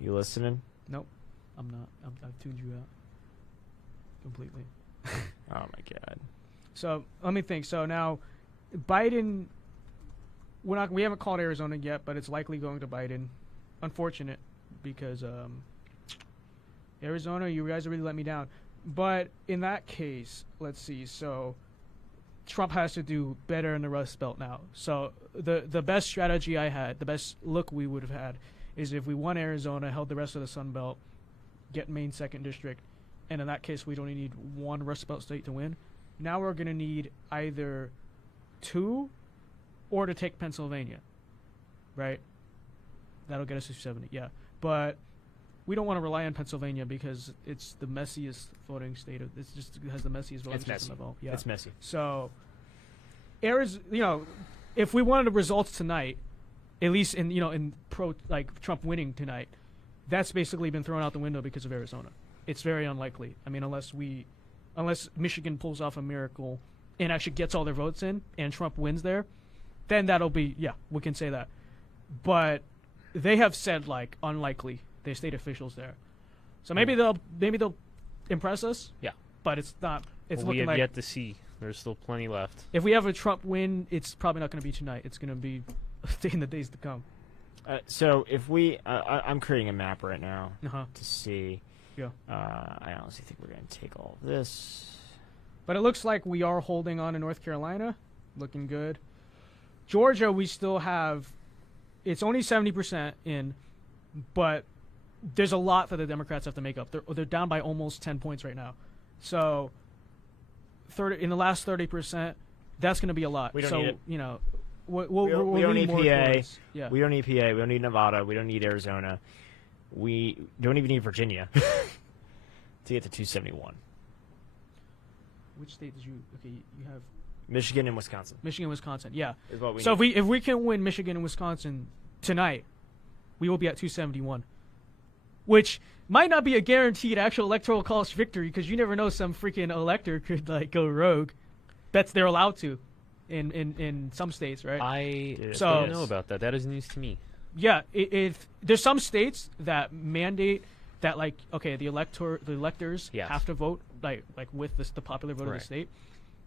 You listening? Nope, I'm not. I've tuned you out completely. Oh my god. So let me think. So now, Biden. We haven't called Arizona yet, but it's likely going to Biden. Unfortunate, because Arizona, you guys really let me down. But in that case, let's see. So Trump has to do better in the Rust Belt now. So the best strategy I had, the best look we would have had, is if we won Arizona, held the rest of the Sun Belt, get Maine 2nd District, and in that case we only need one Rust Belt state to win. Now we're going to need either 2 or to take Pennsylvania, right? That'll get us to 70, yeah. But we don't want to rely on Pennsylvania because it's the messiest voting state. It has the messiest voting system of all. Yeah. It's messy. So, if we wanted the results tonight, at least in Trump winning tonight, that's basically been thrown out the window because of Arizona. It's very unlikely. I mean, unless Michigan pulls off a miracle and actually gets all their votes in and Trump wins there, then that'll be, we can say that. But they have said unlikely. They state officials there, so maybe they'll impress us. Yeah, but it's not. It's we looking have like yet to see. There's still plenty left. If we have a Trump win, it's probably not going to be tonight. It's going to be in the days to come. So if we, I'm creating a map right now to see. Yeah. I honestly think we're going to take all of this. But it looks like we are holding on to North Carolina, looking good. Georgia, we still have. It's only 70% in, but there's a lot that the Democrats have to make up. They're down by almost 10 points right now. So, in the last 30%, that's going to be a lot. We don't need it. We don't need PA. Yeah. We don't need PA. We don't need Nevada. We don't need Arizona. We don't even need Virginia to get to 271. Which state did you? Okay, you have Michigan and Wisconsin. Michigan, Wisconsin. Yeah. Is what we so need. if we can win Michigan and Wisconsin tonight, we will be at 271. Which might not be a guaranteed actual electoral college victory because you never know, some freaking elector could go rogue. That's they're allowed to, in some states, right? I don't know about that. That is news to me. Yeah, if there's some states that mandate that like the electors Yes. have to vote like with the popular vote of the state.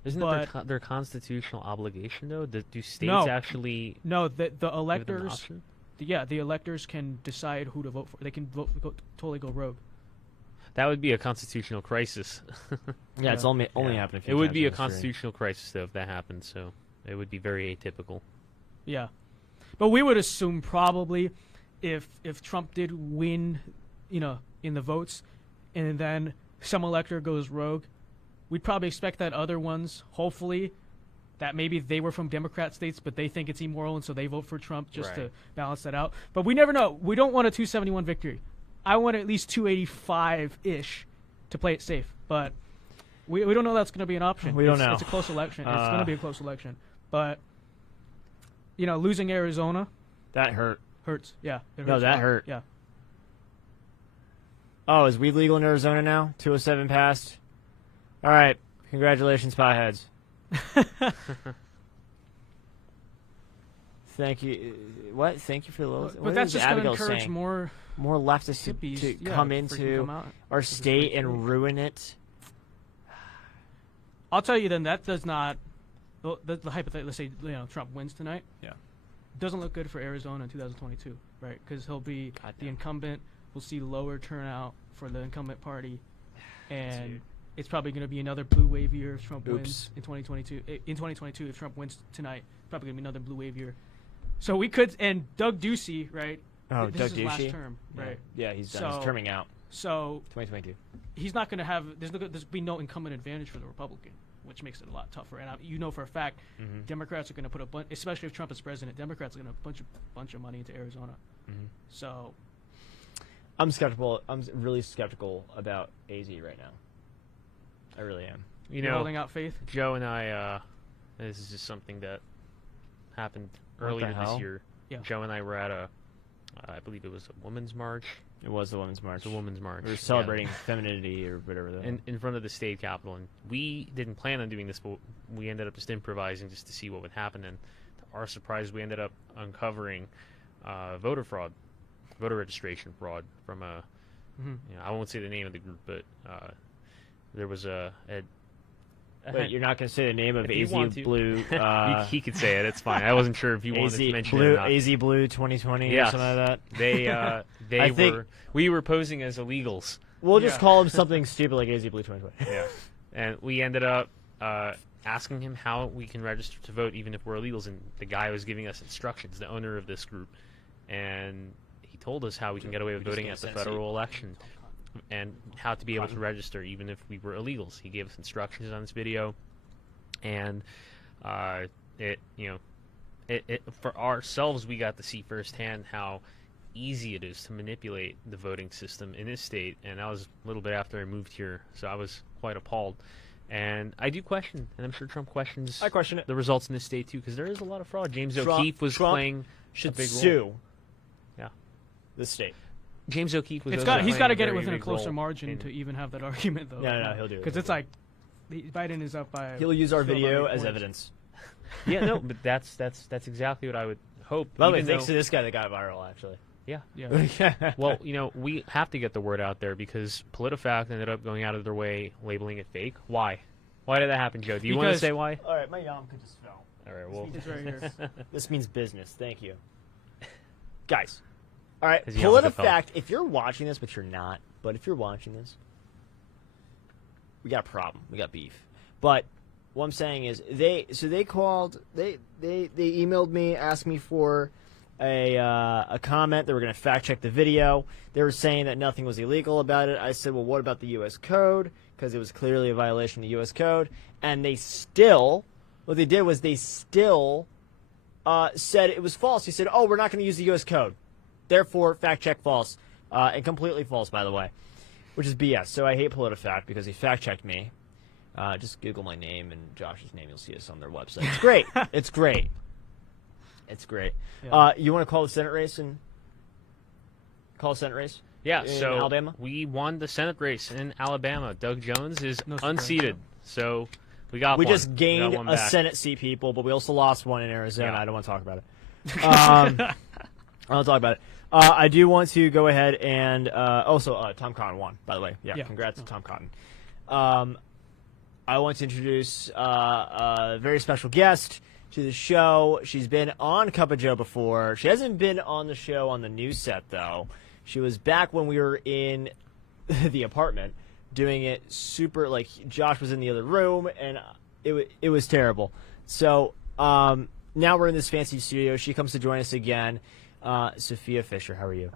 Isn't it their constitutional obligation though? Do states actually? No, the give them an electors. option? The electors can decide who to vote for. They can totally go rogue. That would be a constitutional crisis. Yeah, it's only happened a few It would times be in a history. constitutional crisis though if that happened. So it would be very atypical. Yeah, but we would assume probably if Trump did win, in the votes, and then some elector goes rogue, we'd probably expect that other ones, hopefully, that maybe they were from Democrat states, but they think it's immoral, and so they vote for Trump just to balance that out. But we never know. We don't want a 271 victory. I want at least 285-ish to play it safe. But we don't know that's going to be an option. We don't know. It's a close election. It's going to be a close election. But, losing Arizona. That hurts. Yeah. It No, hurts a that lot. hurt. Yeah. Oh, is weed legal in Arizona now? 207 passed. All right. Congratulations, potheads. Thank you. What? Thank you for the little. But that's just going to encourage more leftists hippies to come into our state and ruin it. I'll tell you then, that does not. The hypothetical. Let's say Trump wins tonight. Yeah. Doesn't look good for Arizona in 2022, right? Because he'll be the incumbent. We'll see lower turnout for the incumbent party, and it's probably going to be another blue wave year if Trump wins in 2022. In 2022, if Trump wins tonight, probably going to be another blue wave year. So we could, and Doug Ducey, right? Oh, this Doug is his last Ducey? term, right? Yeah, he's done. He's terming out. So 2022. He's not going to have. There's be no incumbent advantage for the Republican, which makes it a lot tougher. And for a fact, Democrats are going to put a bunch, especially if Trump is president. Democrats are going to put a bunch of money into Arizona. So I'm skeptical. I'm really skeptical about AZ right now. I really am. You're holding out faith. Joe and I. This is just something that happened earlier this year. Yeah. Joe and I were at I believe it was a women's march. It was the women's march. The women's march. We were celebrating femininity or whatever. In front of the state capitol, and we didn't plan on doing this, but we ended up just improvising just to see what would happen. And to our surprise, we ended up uncovering voter registration fraud from a. I won't say the name of the group, but there was Wait, you're not going to say the name of AZ Blue? He could say it. It's fine. I wasn't sure if you wanted to mention it or not. AZ Blue 2020 or something like that. We were posing as illegals. We'll just call him something stupid like AZ Blue 2020. Yeah, and we ended up asking him how we can register to vote even if we're illegals, and the guy was giving us instructions, the owner of this group, and he told us how we can get away with voting at the federal election and how to be able to register even if we were illegals. He gave us instructions on this video, and for ourselves, we got to see firsthand how easy it is to manipulate the voting system in this state, and that was a little bit after I moved here, so I was quite appalled. And I do question, and I'm sure Trump questions the results in this state too, because there is a lot of fraud. James O'Keefe was playing a big role. Yeah, the state. James O'Keefe was. He's got to get it within a closer margin to even have that argument, though. No, he'll do it. Because it's like Biden is up by. He'll use our video as evidence. Yeah, no, but that's exactly what I would hope. By the way, thanks to this guy that got viral, actually. Yeah. Well, we have to get the word out there because PolitiFact ended up going out of their way labeling it fake. Why? Why did that happen, Joe? Do you want to say why? All right, my yarmulke just fell. All right, well, it's right here. This means business. Thank you, guys. All right, His yarmulke PolitiFact. If you're watching this, but you're not, but if you're watching this, we got a problem. We got beef. But what I'm saying is, they emailed me, asked me for a comment. They were going to fact check the video. They were saying that nothing was illegal about it. I said, well, what about the U.S. Code? Because it was clearly a violation of the U.S. Code. And what they did was they still said it was false. He said, oh, we're not going to use the U.S. Code. Therefore, fact check false. And completely false, by the way, which is BS. So I hate PolitiFact because he fact checked me. Just Google my name and Josh's name. You'll see us on their website. It's great. It's great. It's great. Yeah. You want to call the Senate race Yeah, in so Alabama? we won the Senate race in Alabama. Doug Jones is unseated, so we got We one. just gained one a back. Senate seat, people, but we also lost one in Arizona. Yeah. I don't want to talk about it. I don't want to talk about it. I do want to go ahead and also Tom Cotton won, by the way. Yeah. Congrats to Tom Cotton. I want to introduce a very special guest to the show. She's been on Cup of Joe before. She hasn't been on the show on the news set, though. She was back when we were in the apartment doing it super, like, Josh was in the other room, and it was terrible. So now we're in this fancy studio. She comes to join us again. Sophia Fisher, how are you?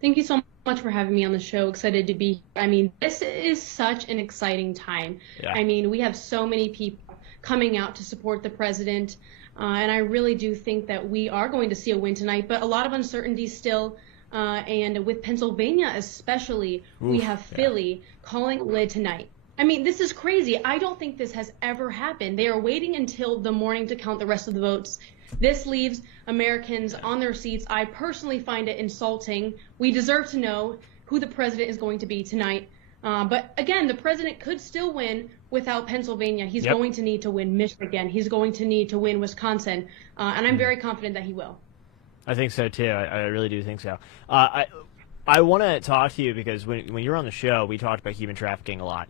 Thank you so much for having me on the show. Excited to be here. I mean, this is such an exciting time. Yeah. I mean, we have so many people coming out to support the president, and I really do think that we are going to see a win tonight, but a lot of uncertainty still, and with Pennsylvania especially, we have Philly calling a lid tonight. I mean, this is crazy. I don't think this has ever happened. They are waiting until the morning to count the rest of the votes. This leaves Americans on their seats. I personally find it insulting. We deserve to know who the president is going to be tonight. But again, the president could still win without Pennsylvania. He's going to need to win Michigan. He's going to need to win Wisconsin. And I'm very confident that he will. I think so, too. I really do think so. I want to talk to you because when you were on the show, we talked about human trafficking a lot.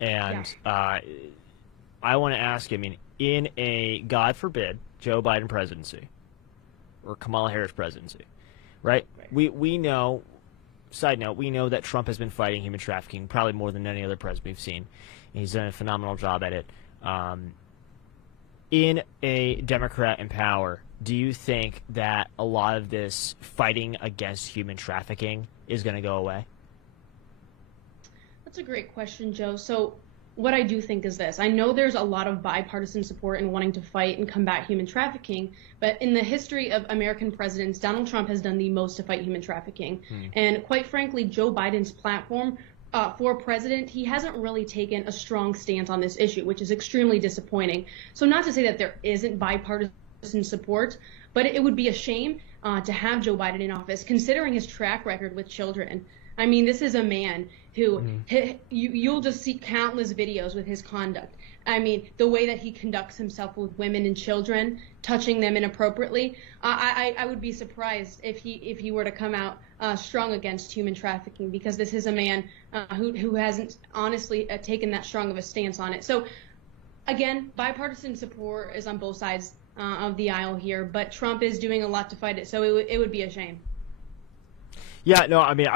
And I want to ask you, I mean, in a, God forbid, Joe Biden presidency or Kamala Harris presidency, right? We know, side note, we know that Trump has been fighting human trafficking probably more than any other president we've seen. He's done a phenomenal job at it. In a Democrat in power, do you think that a lot of this fighting against human trafficking is going to go away? That's a great question, Joe. So what I do think is this. I know there's a lot of bipartisan support in wanting to fight and combat human trafficking, but in the history of American presidents, Donald Trump has done the most to fight human trafficking. And quite frankly, Joe Biden's platform for president, he hasn't really taken a strong stance on this issue, which is extremely disappointing. So not to say that there isn't bipartisan support, but it would be a shame to have Joe Biden in office, considering his track record with children. I mean, this is a man who you'll just see countless videos with his conduct. I mean, the way that he conducts himself with women and children, touching them inappropriately. I would be surprised if he were to come out strong against human trafficking, because this is a man who hasn't honestly taken that strong of a stance on it. So, again, bipartisan support is on both sides of the aisle here, but Trump is doing a lot to fight it, so it would be a shame. Yeah, no, I mean,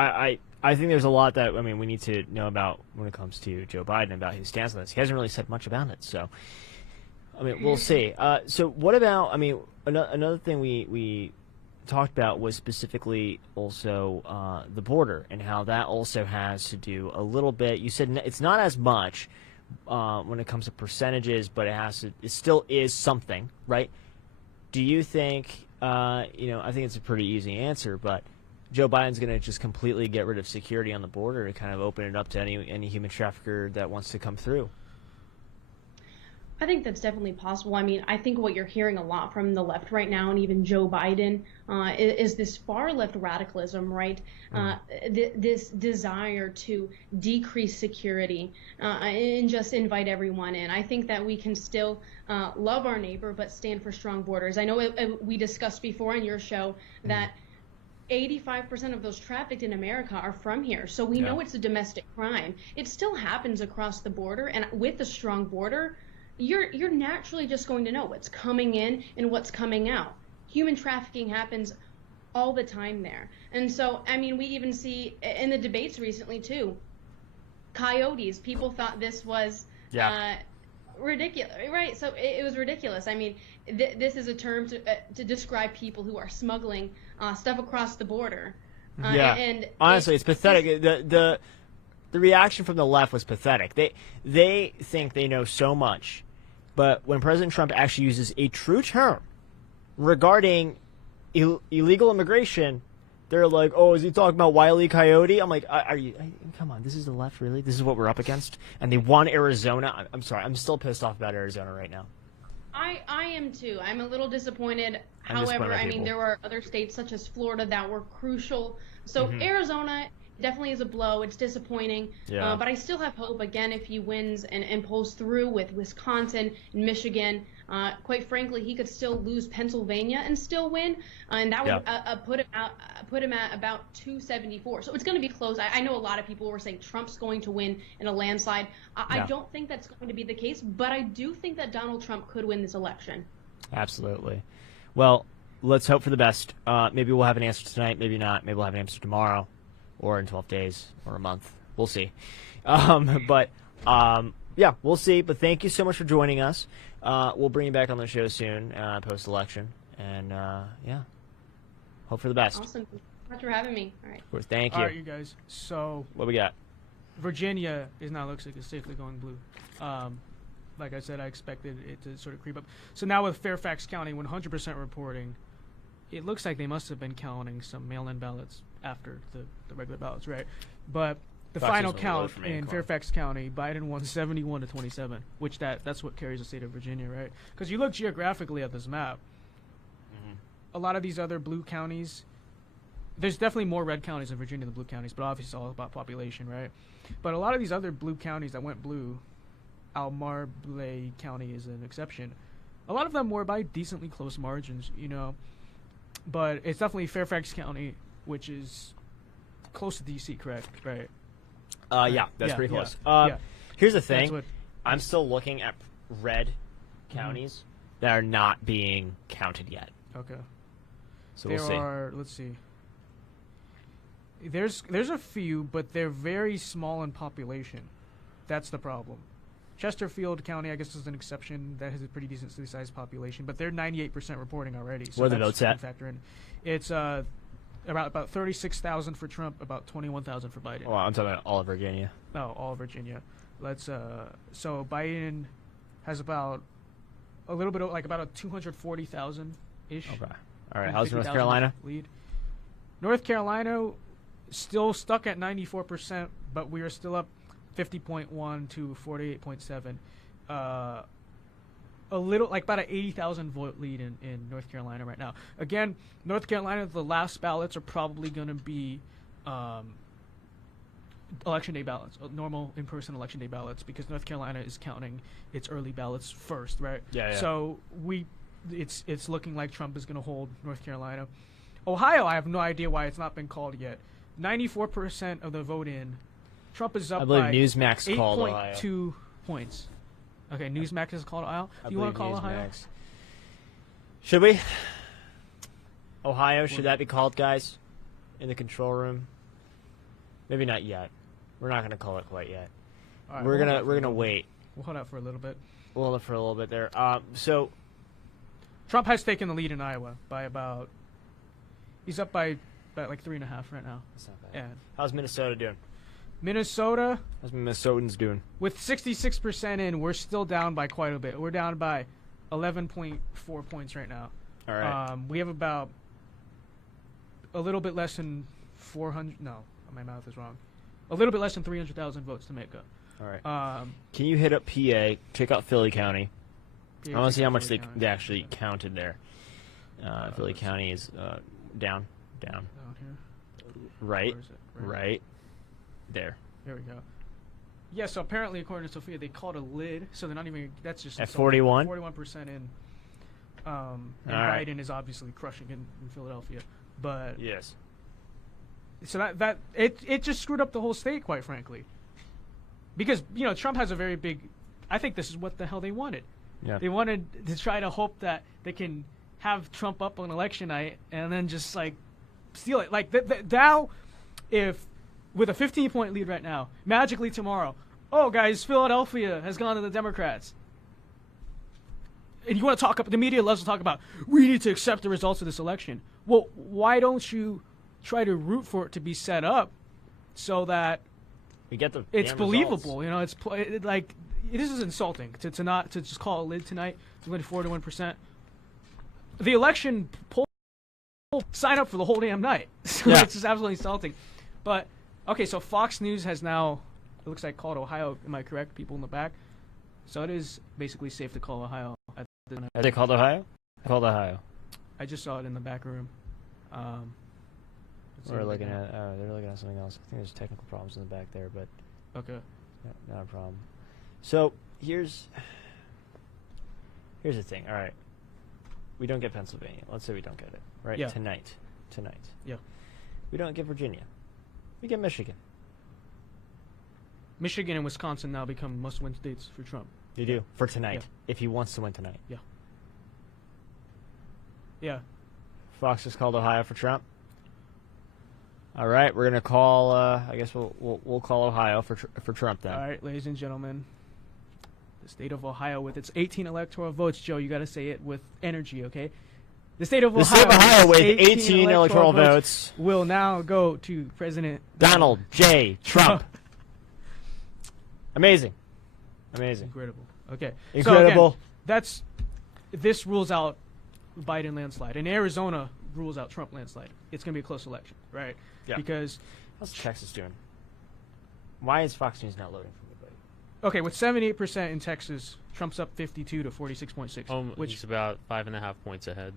I think there's a lot that, I mean, we need to know about when it comes to Joe Biden, about his stance on this. He hasn't really said much about it, so, I mean, we'll see. So what about, I mean, another thing we talked about was specifically also the border and how that also has to do a little bit. You said it's not as much when it comes to percentages, but it still is something, right? Do you think, I think it's a pretty easy answer, but Joe Biden's going to just completely get rid of security on the border to kind of open it up to any human trafficker that wants to come through? I think that's definitely possible. I mean, I think what you're hearing a lot from the left right now, and even Joe Biden, is this far left radicalism, right? This desire to decrease security and just invite everyone in. I think that we can still love our neighbor, but stand for strong borders. I know we discussed before on your show that 85% of those trafficked in America are from here. So we know it's a domestic crime. It still happens across the border, and with a strong border, you're naturally just going to know what's coming in and what's coming out. Human trafficking happens all the time there. And so, I mean, we even see in the debates recently too, coyotes. People thought this was ridiculous, right? So it was ridiculous. I mean, this is a term to describe people who are smuggling stuff across the border. And honestly, it's pathetic. The reaction from the left was pathetic. They think they know so much, but when President Trump actually uses a true term regarding illegal immigration, they're like, "Oh, is he talking about Wile E. Coyote?" I'm like, come on, this is the left, really? This is what we're up against? And they won Arizona. I'm sorry, I'm still pissed off about Arizona right now. I am too. I'm a little disappointed. However, I mean, there were other states such as Florida that were crucial. So Arizona definitely is a blow. It's disappointing. But I still have hope, again, if he wins and pulls through with Wisconsin and Michigan. Quite frankly, he could still lose Pennsylvania and still win, and that would put him at about 274. So it's going to be close. I know a lot of people were saying Trump's going to win in a landslide. I don't think that's going to be the case, but I do think that Donald Trump could win this election. Absolutely. Well, let's hope for the best. Maybe we'll have an answer tonight. Maybe not. Maybe we'll have an answer tomorrow, or in 12 days, or a month. We'll see. Yeah, we'll see. But thank you so much for joining us. We'll bring you back on the show soon, post-election. And, hope for the best. Awesome. Thank you so much for having me. All right. Of course, thank you. All right, you guys. So what we got? Virginia looks like it's safely going blue. Like I said, I expected it to sort of creep up. So now with Fairfax County 100% reporting, it looks like they must have been counting some mail-in ballots after the regular ballots, right? But the final count in Fairfax County, Biden won 71-27, which that's what carries the state of Virginia, right? Because you look geographically at this map, a lot of these other blue counties, there's definitely more red counties in Virginia than blue counties, but obviously it's all about population, right? But a lot of these other blue counties that went blue, Almarble County is an exception. A lot of them were by decently close margins, but it's definitely Fairfax County, which is close to D.C., correct? Right. Yeah, that's pretty close. Yeah. Here's the thing. I'm still looking at red counties that are not being counted yet. Okay. So we'll see. Let's see. There's a few, but they're very small in population. That's the problem. Chesterfield County, I guess, is an exception. That has a pretty decently sized population, but they're 98% reporting already. So what are the votes at? Factor in. It's about 36,000 for Trump, about 21,000 for Biden. Well, I'm talking about all of Virginia. Oh, all of Virginia. So Biden has about a little bit of, like, about a 240,000 ish. Okay. All right. How's North Carolina? Lead. North Carolina still stuck at 94%, but we are still up 50.1 to 48.7. A little, like about an 80,000 vote lead in North Carolina right now. Again, North Carolina, the last ballots are probably going to be election day ballots, normal in-person election day ballots, because North Carolina is counting its early ballots first, right? Yeah. So it's looking like Trump is going to hold North Carolina. Ohio, I have no idea why it's not been called yet. 94% of the vote in. Trump is up by I believe Newsmax called Ohio. 8.2 points. Okay, Newsmax has called Ohio. Do you want to call Ohio? Should we? Ohio, should that be called, guys? In the control room? Maybe not yet. We're not going to call it quite yet. All right, we're gonna wait. We'll hold out for a little bit. We'll hold it for a little bit there. So Trump has taken the lead in Iowa by about. He's up by about like 3.5 right now. That's not bad. Yeah. How's Minnesota doing? Minnesota. How's Minnesotans doing? With 66% in, we're still down by quite a bit. We're down by 11.4 points right now. All right. We have about a little bit less than 400. No, my mouth is wrong. A little bit less than 300,000 votes to make up. All right. Can you hit up PA? Check out Philly County. I want to see how much they actually counted there. Philly County is down. Down here. Right. Right. There. There we go. Yeah, so apparently, according to Sophia, they called a lid, so they're not even. That's just at 41. 41% in. And right. Biden is obviously crushing in Philadelphia, but yes. So that it just screwed up the whole state, quite frankly. Because Trump has a very big. I think this is what the hell they wanted. Yeah. They wanted to try to hope that they can have Trump up on election night and then just like steal it. Like now, if with a 15-point lead right now, magically tomorrow, oh guys, Philadelphia has gone to the Democrats. And you want to talk about, the media loves to talk about, we need to accept the results of this election. Well, why don't you try to root for it to be set up so that we get the it's believable? Results. Like this is insulting to just call a lid tonight. It's only 41%. The election poll sign up for the whole damn night. So it's just absolutely insulting. But okay, so Fox News has now, it looks like, called Ohio. Am I correct? People in the back. So it is basically safe to call Ohio. Have they called Ohio? Called Ohio. I just saw it in the back room. We're looking at. They're looking at something else. I think there's technical problems in the back there, but okay, not a problem. So here's Here's the thing. All right, we don't get Pennsylvania. Let's say we don't get it. Right. Yeah. Tonight. Yeah. We don't get Virginia. We get Michigan. Michigan and Wisconsin now become must-win states for Trump. You do for tonight, if he wants to win tonight. Yeah. Yeah. Fox just called Ohio for Trump. All right, we're gonna call. I guess we'll call Ohio for Trump then. All right, ladies and gentlemen, the state of Ohio with its 18 electoral votes. Joe, you got to say it with energy, okay? The state of Ohio with 18 electoral votes will now go to President Donald J. Trump. Amazing. Incredible. Okay. Incredible. So again, this rules out Biden landslide, and Arizona rules out Trump landslide. It's going to be a close election, right? Yeah. Because how's Texas doing? Why is Fox News not loading for me, buddy? Okay, with 78% in Texas, Trump's up 52 to 46.6. Which is about 5.5 points ahead.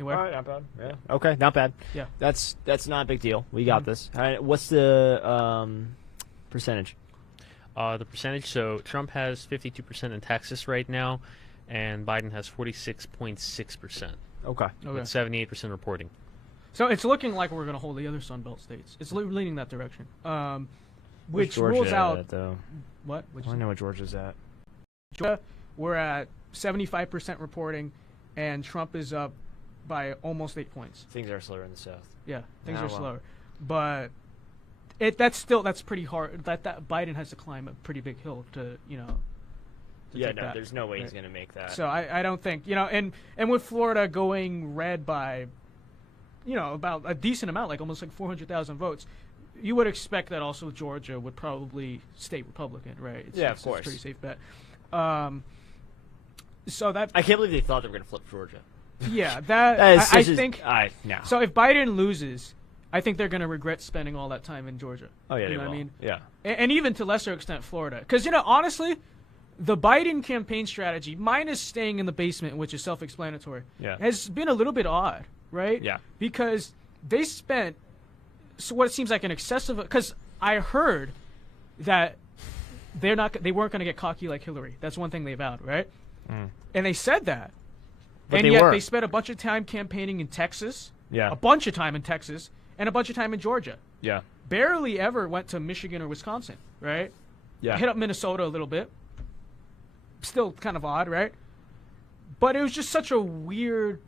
All right, not bad. Yeah. Okay, not bad. Yeah. That's not a big deal. We got this. All right, what's the percentage? The percentage, so Trump has 52% in Texas right now, and Biden has 46.6%. Okay. With 78% reporting. So it's looking like we're going to hold the other Sun Belt states. It's leaning that direction. Which rules out... At, though? What? I don't know what Georgia's at. Georgia, we're at 75% reporting, and Trump is up by almost 8 points. Things are slower in the South. Yeah, things are slower. But that's pretty hard. That Biden has to climb a pretty big hill to take that. There's no way he's going to make that. So I don't think, and with Florida going red by, about a decent amount, like almost like 400,000 votes, you would expect that also Georgia would probably stay Republican, right? Of course. It's a pretty safe bet. So that I can't believe they thought they were going to flip Georgia. Yeah, I think. No. So if Biden loses, I think they're going to regret spending all that time in Georgia. Oh yeah, you know what I mean? Yeah. And even to lesser extent Florida, because honestly, the Biden campaign strategy, minus staying in the basement, which is self-explanatory, has been a little bit odd, right? Yeah. Because they spent what seems like an excessive. Because I heard that they weren't going to get cocky like Hillary. That's one thing they vowed, right? And they said that. But and yet they spent a bunch of time campaigning in Texas. Yeah. A bunch of time in Texas and a bunch of time in Georgia. Yeah. Barely ever went to Michigan or Wisconsin, right? Yeah. Hit up Minnesota a little bit. Still kind of odd, right? But it was just such a weird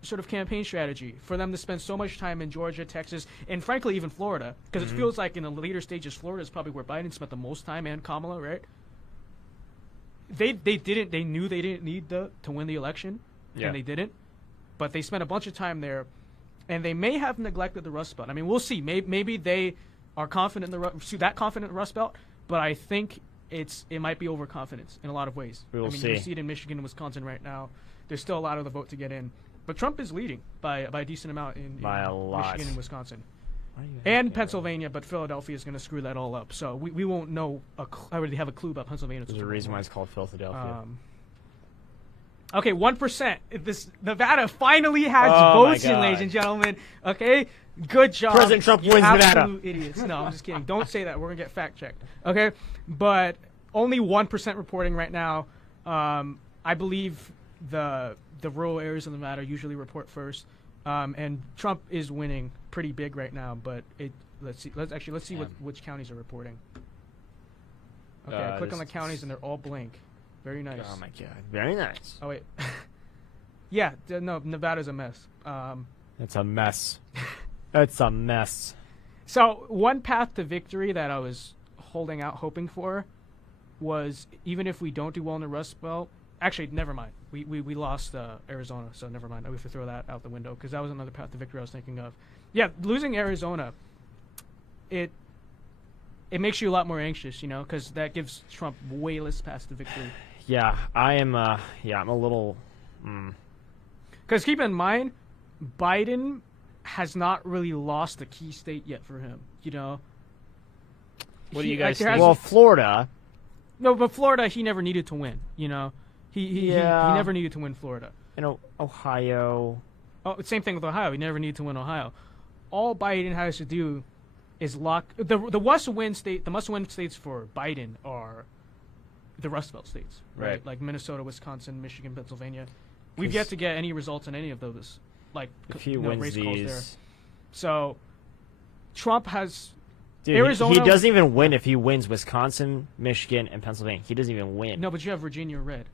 sort of campaign strategy for them to spend so much time in Georgia, Texas, and frankly even Florida, because it feels like in the later stages Florida is probably where Biden spent the most time, and Kamala, right? They knew they didn't need to win the election, and they didn't, but they spent a bunch of time there, and they may have neglected the Rust Belt. I mean, we'll see. Maybe they are confident in the Rust Belt, but I think it might be overconfidence in a lot of ways. We see it in Michigan and Wisconsin right now. There's still a lot of the vote to get in, but Trump is leading by a decent amount in Michigan and Wisconsin. And Pennsylvania, but Philadelphia is going to screw that all up. So we won't know. I already have a clue about Pennsylvania. There's a reason why it's called Philadelphia. Okay, 1%. This Nevada finally has votes in, ladies and gentlemen. Okay, good job. President Trump wins Nevada. Idiots. No, I'm just kidding. Don't say that. We're gonna get fact checked. Okay, but only 1% reporting right now. I believe the rural areas of Nevada usually report first, and Trump is winning pretty big right now. But let's see which counties are reporting. Okay, I click on the counties and they're all blank. Very nice. Oh my god, very nice. Oh wait, yeah, no, Nevada's a mess. It's a mess. It's a mess. So one path to victory that I was holding out, hoping for, was even if we don't do well in the Rust Belt. Actually, never mind. We lost Arizona, so never mind. We have to throw that out the window because that was another path to victory I was thinking of. Yeah, losing Arizona, it makes you a lot more anxious, because that gives Trump way less paths to victory. Yeah, I'm a little. Because keep in mind, Biden has not really lost a key state yet for him. What do you guys think? Well, Florida. No, but Florida, he never needed to win. He never needed to win Florida. Ohio. Oh, same thing with Ohio. He never needed to win Ohio. All Biden has to do is lock the must-win states for Biden are the Rust Belt states, Right. Like Minnesota, Wisconsin, Michigan, Pennsylvania. We've yet to get any results in any of those, like if he wins race calls there. these, So Trump has dude, Arizona. he doesn't even win if he wins Wisconsin, Michigan, and Pennsylvania. He doesn't even win. No, but you have Virginia red.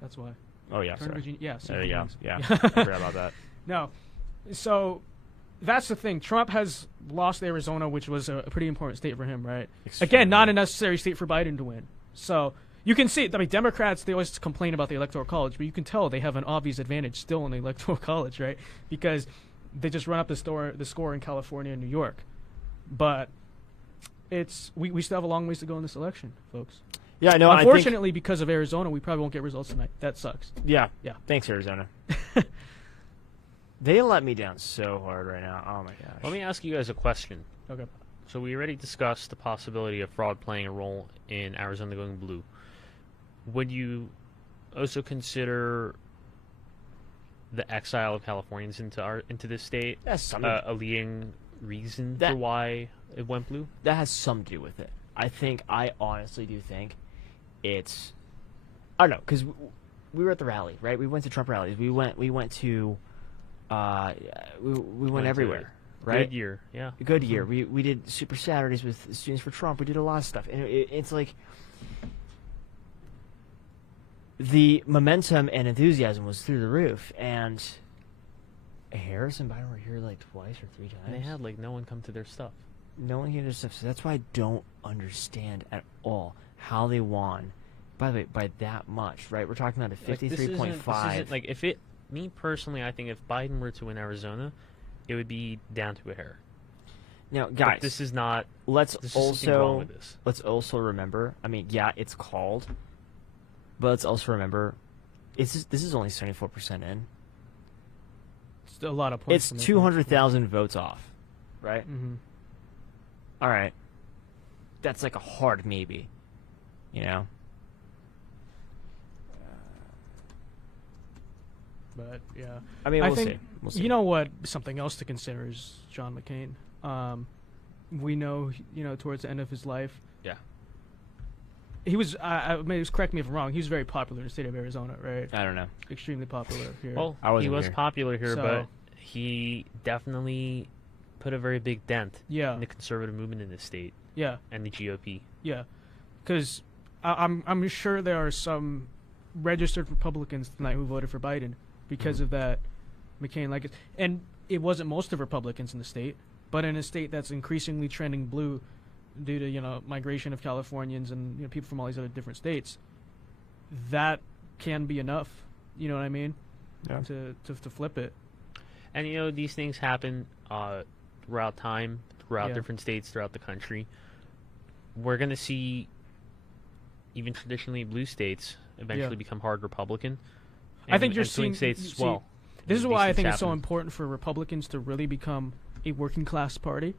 That's why. Oh yeah, Turn sorry. Virginia. Yeah. So There he you go. wins. Yeah, I forgot about that. No, so that's the thing. Trump has lost Arizona, which was a pretty important state for him, right? Again, not a necessary state for Biden to win. So you can see, I mean, Democrats, they always complain about the Electoral College, but you can tell they have an obvious advantage still in the Electoral College, right? Because they just run up the score in California and New York. But we still have a long ways to go in this election, folks. Yeah, no. Unfortunately, because of Arizona, we probably won't get results tonight. That sucks. Yeah. Yeah. Thanks, Arizona. They let me down so hard right now. Oh my gosh. Let me ask you guys a question. Okay. So we already discussed the possibility of fraud playing a role in Arizona going blue. Would you also consider the exile of Californians into this state a leading reason for why it went blue? That has something to do with it. I honestly do think it's, I don't know, because we were at the rally, right? We went to Trump rallies. We went to, we went everywhere, right? Good year, yeah. Good year. We did Super Saturdays with Students for Trump. We did a lot of stuff, and it's like the momentum and enthusiasm was through the roof, and Harris and Biden were here like twice or three times. And they had like no one come to their stuff. No one came to their stuff, so that's why I don't understand at all how they won. By the way, by that much, right? We're talking about a 53.5. Like, if it, me personally, I think if Biden were to win Arizona, it would be down to a hair. Now, guys, but this is not. Let's there's something wrong with this. Let's also remember. I mean, yeah, it's called, but let's also remember, this is only 74% in. It's a lot of points. It's 200,000 votes off, right? Mm-hmm. All right, that's like a hard maybe, you know. But yeah, I mean, we'll think, see. We'll see. You know what? Something else to consider is John McCain. We know, towards the end of his life, yeah, he was. Correct me if I'm wrong. He was very popular in the state of Arizona, right? I don't know. Extremely popular here. Well, he was popular here, but he definitely put a very big dent in the conservative movement in the state. Yeah, and the GOP. Yeah, because I'm sure there are some registered Republicans tonight who voted for Biden because of that McCain and it wasn't most of Republicans in the state, but in a state that's increasingly trending blue due to migration of Californians and people from all these other different states, that can be enough, you know what I mean? Yeah. To flip it. And these things happen throughout time, throughout different states, throughout the country. We're going to see even traditionally blue states eventually become hard Republican. I think you're swing seeing states as well. This is why I think it's so important for Republicans to really become a working class party.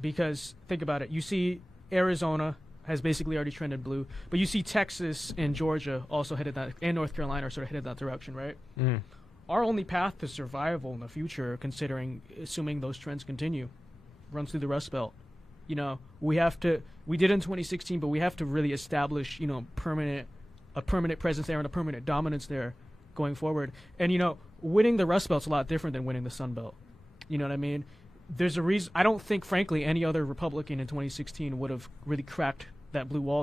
Because think about it, you see Arizona has basically already trended blue, but you see Texas and Georgia also headed that, and North Carolina are sort of headed that direction, right? Mm. Our only path to survival in the future, assuming those trends continue, runs through the Rust Belt. We did in 2016, but we have to really establish, a permanent presence there and a permanent dominance there going forward. And, winning the Rust Belt's a lot different than winning the Sun Belt. You know what I mean? There's a reason. I don't think, frankly, any other Republican in 2016 would have really cracked that blue wall the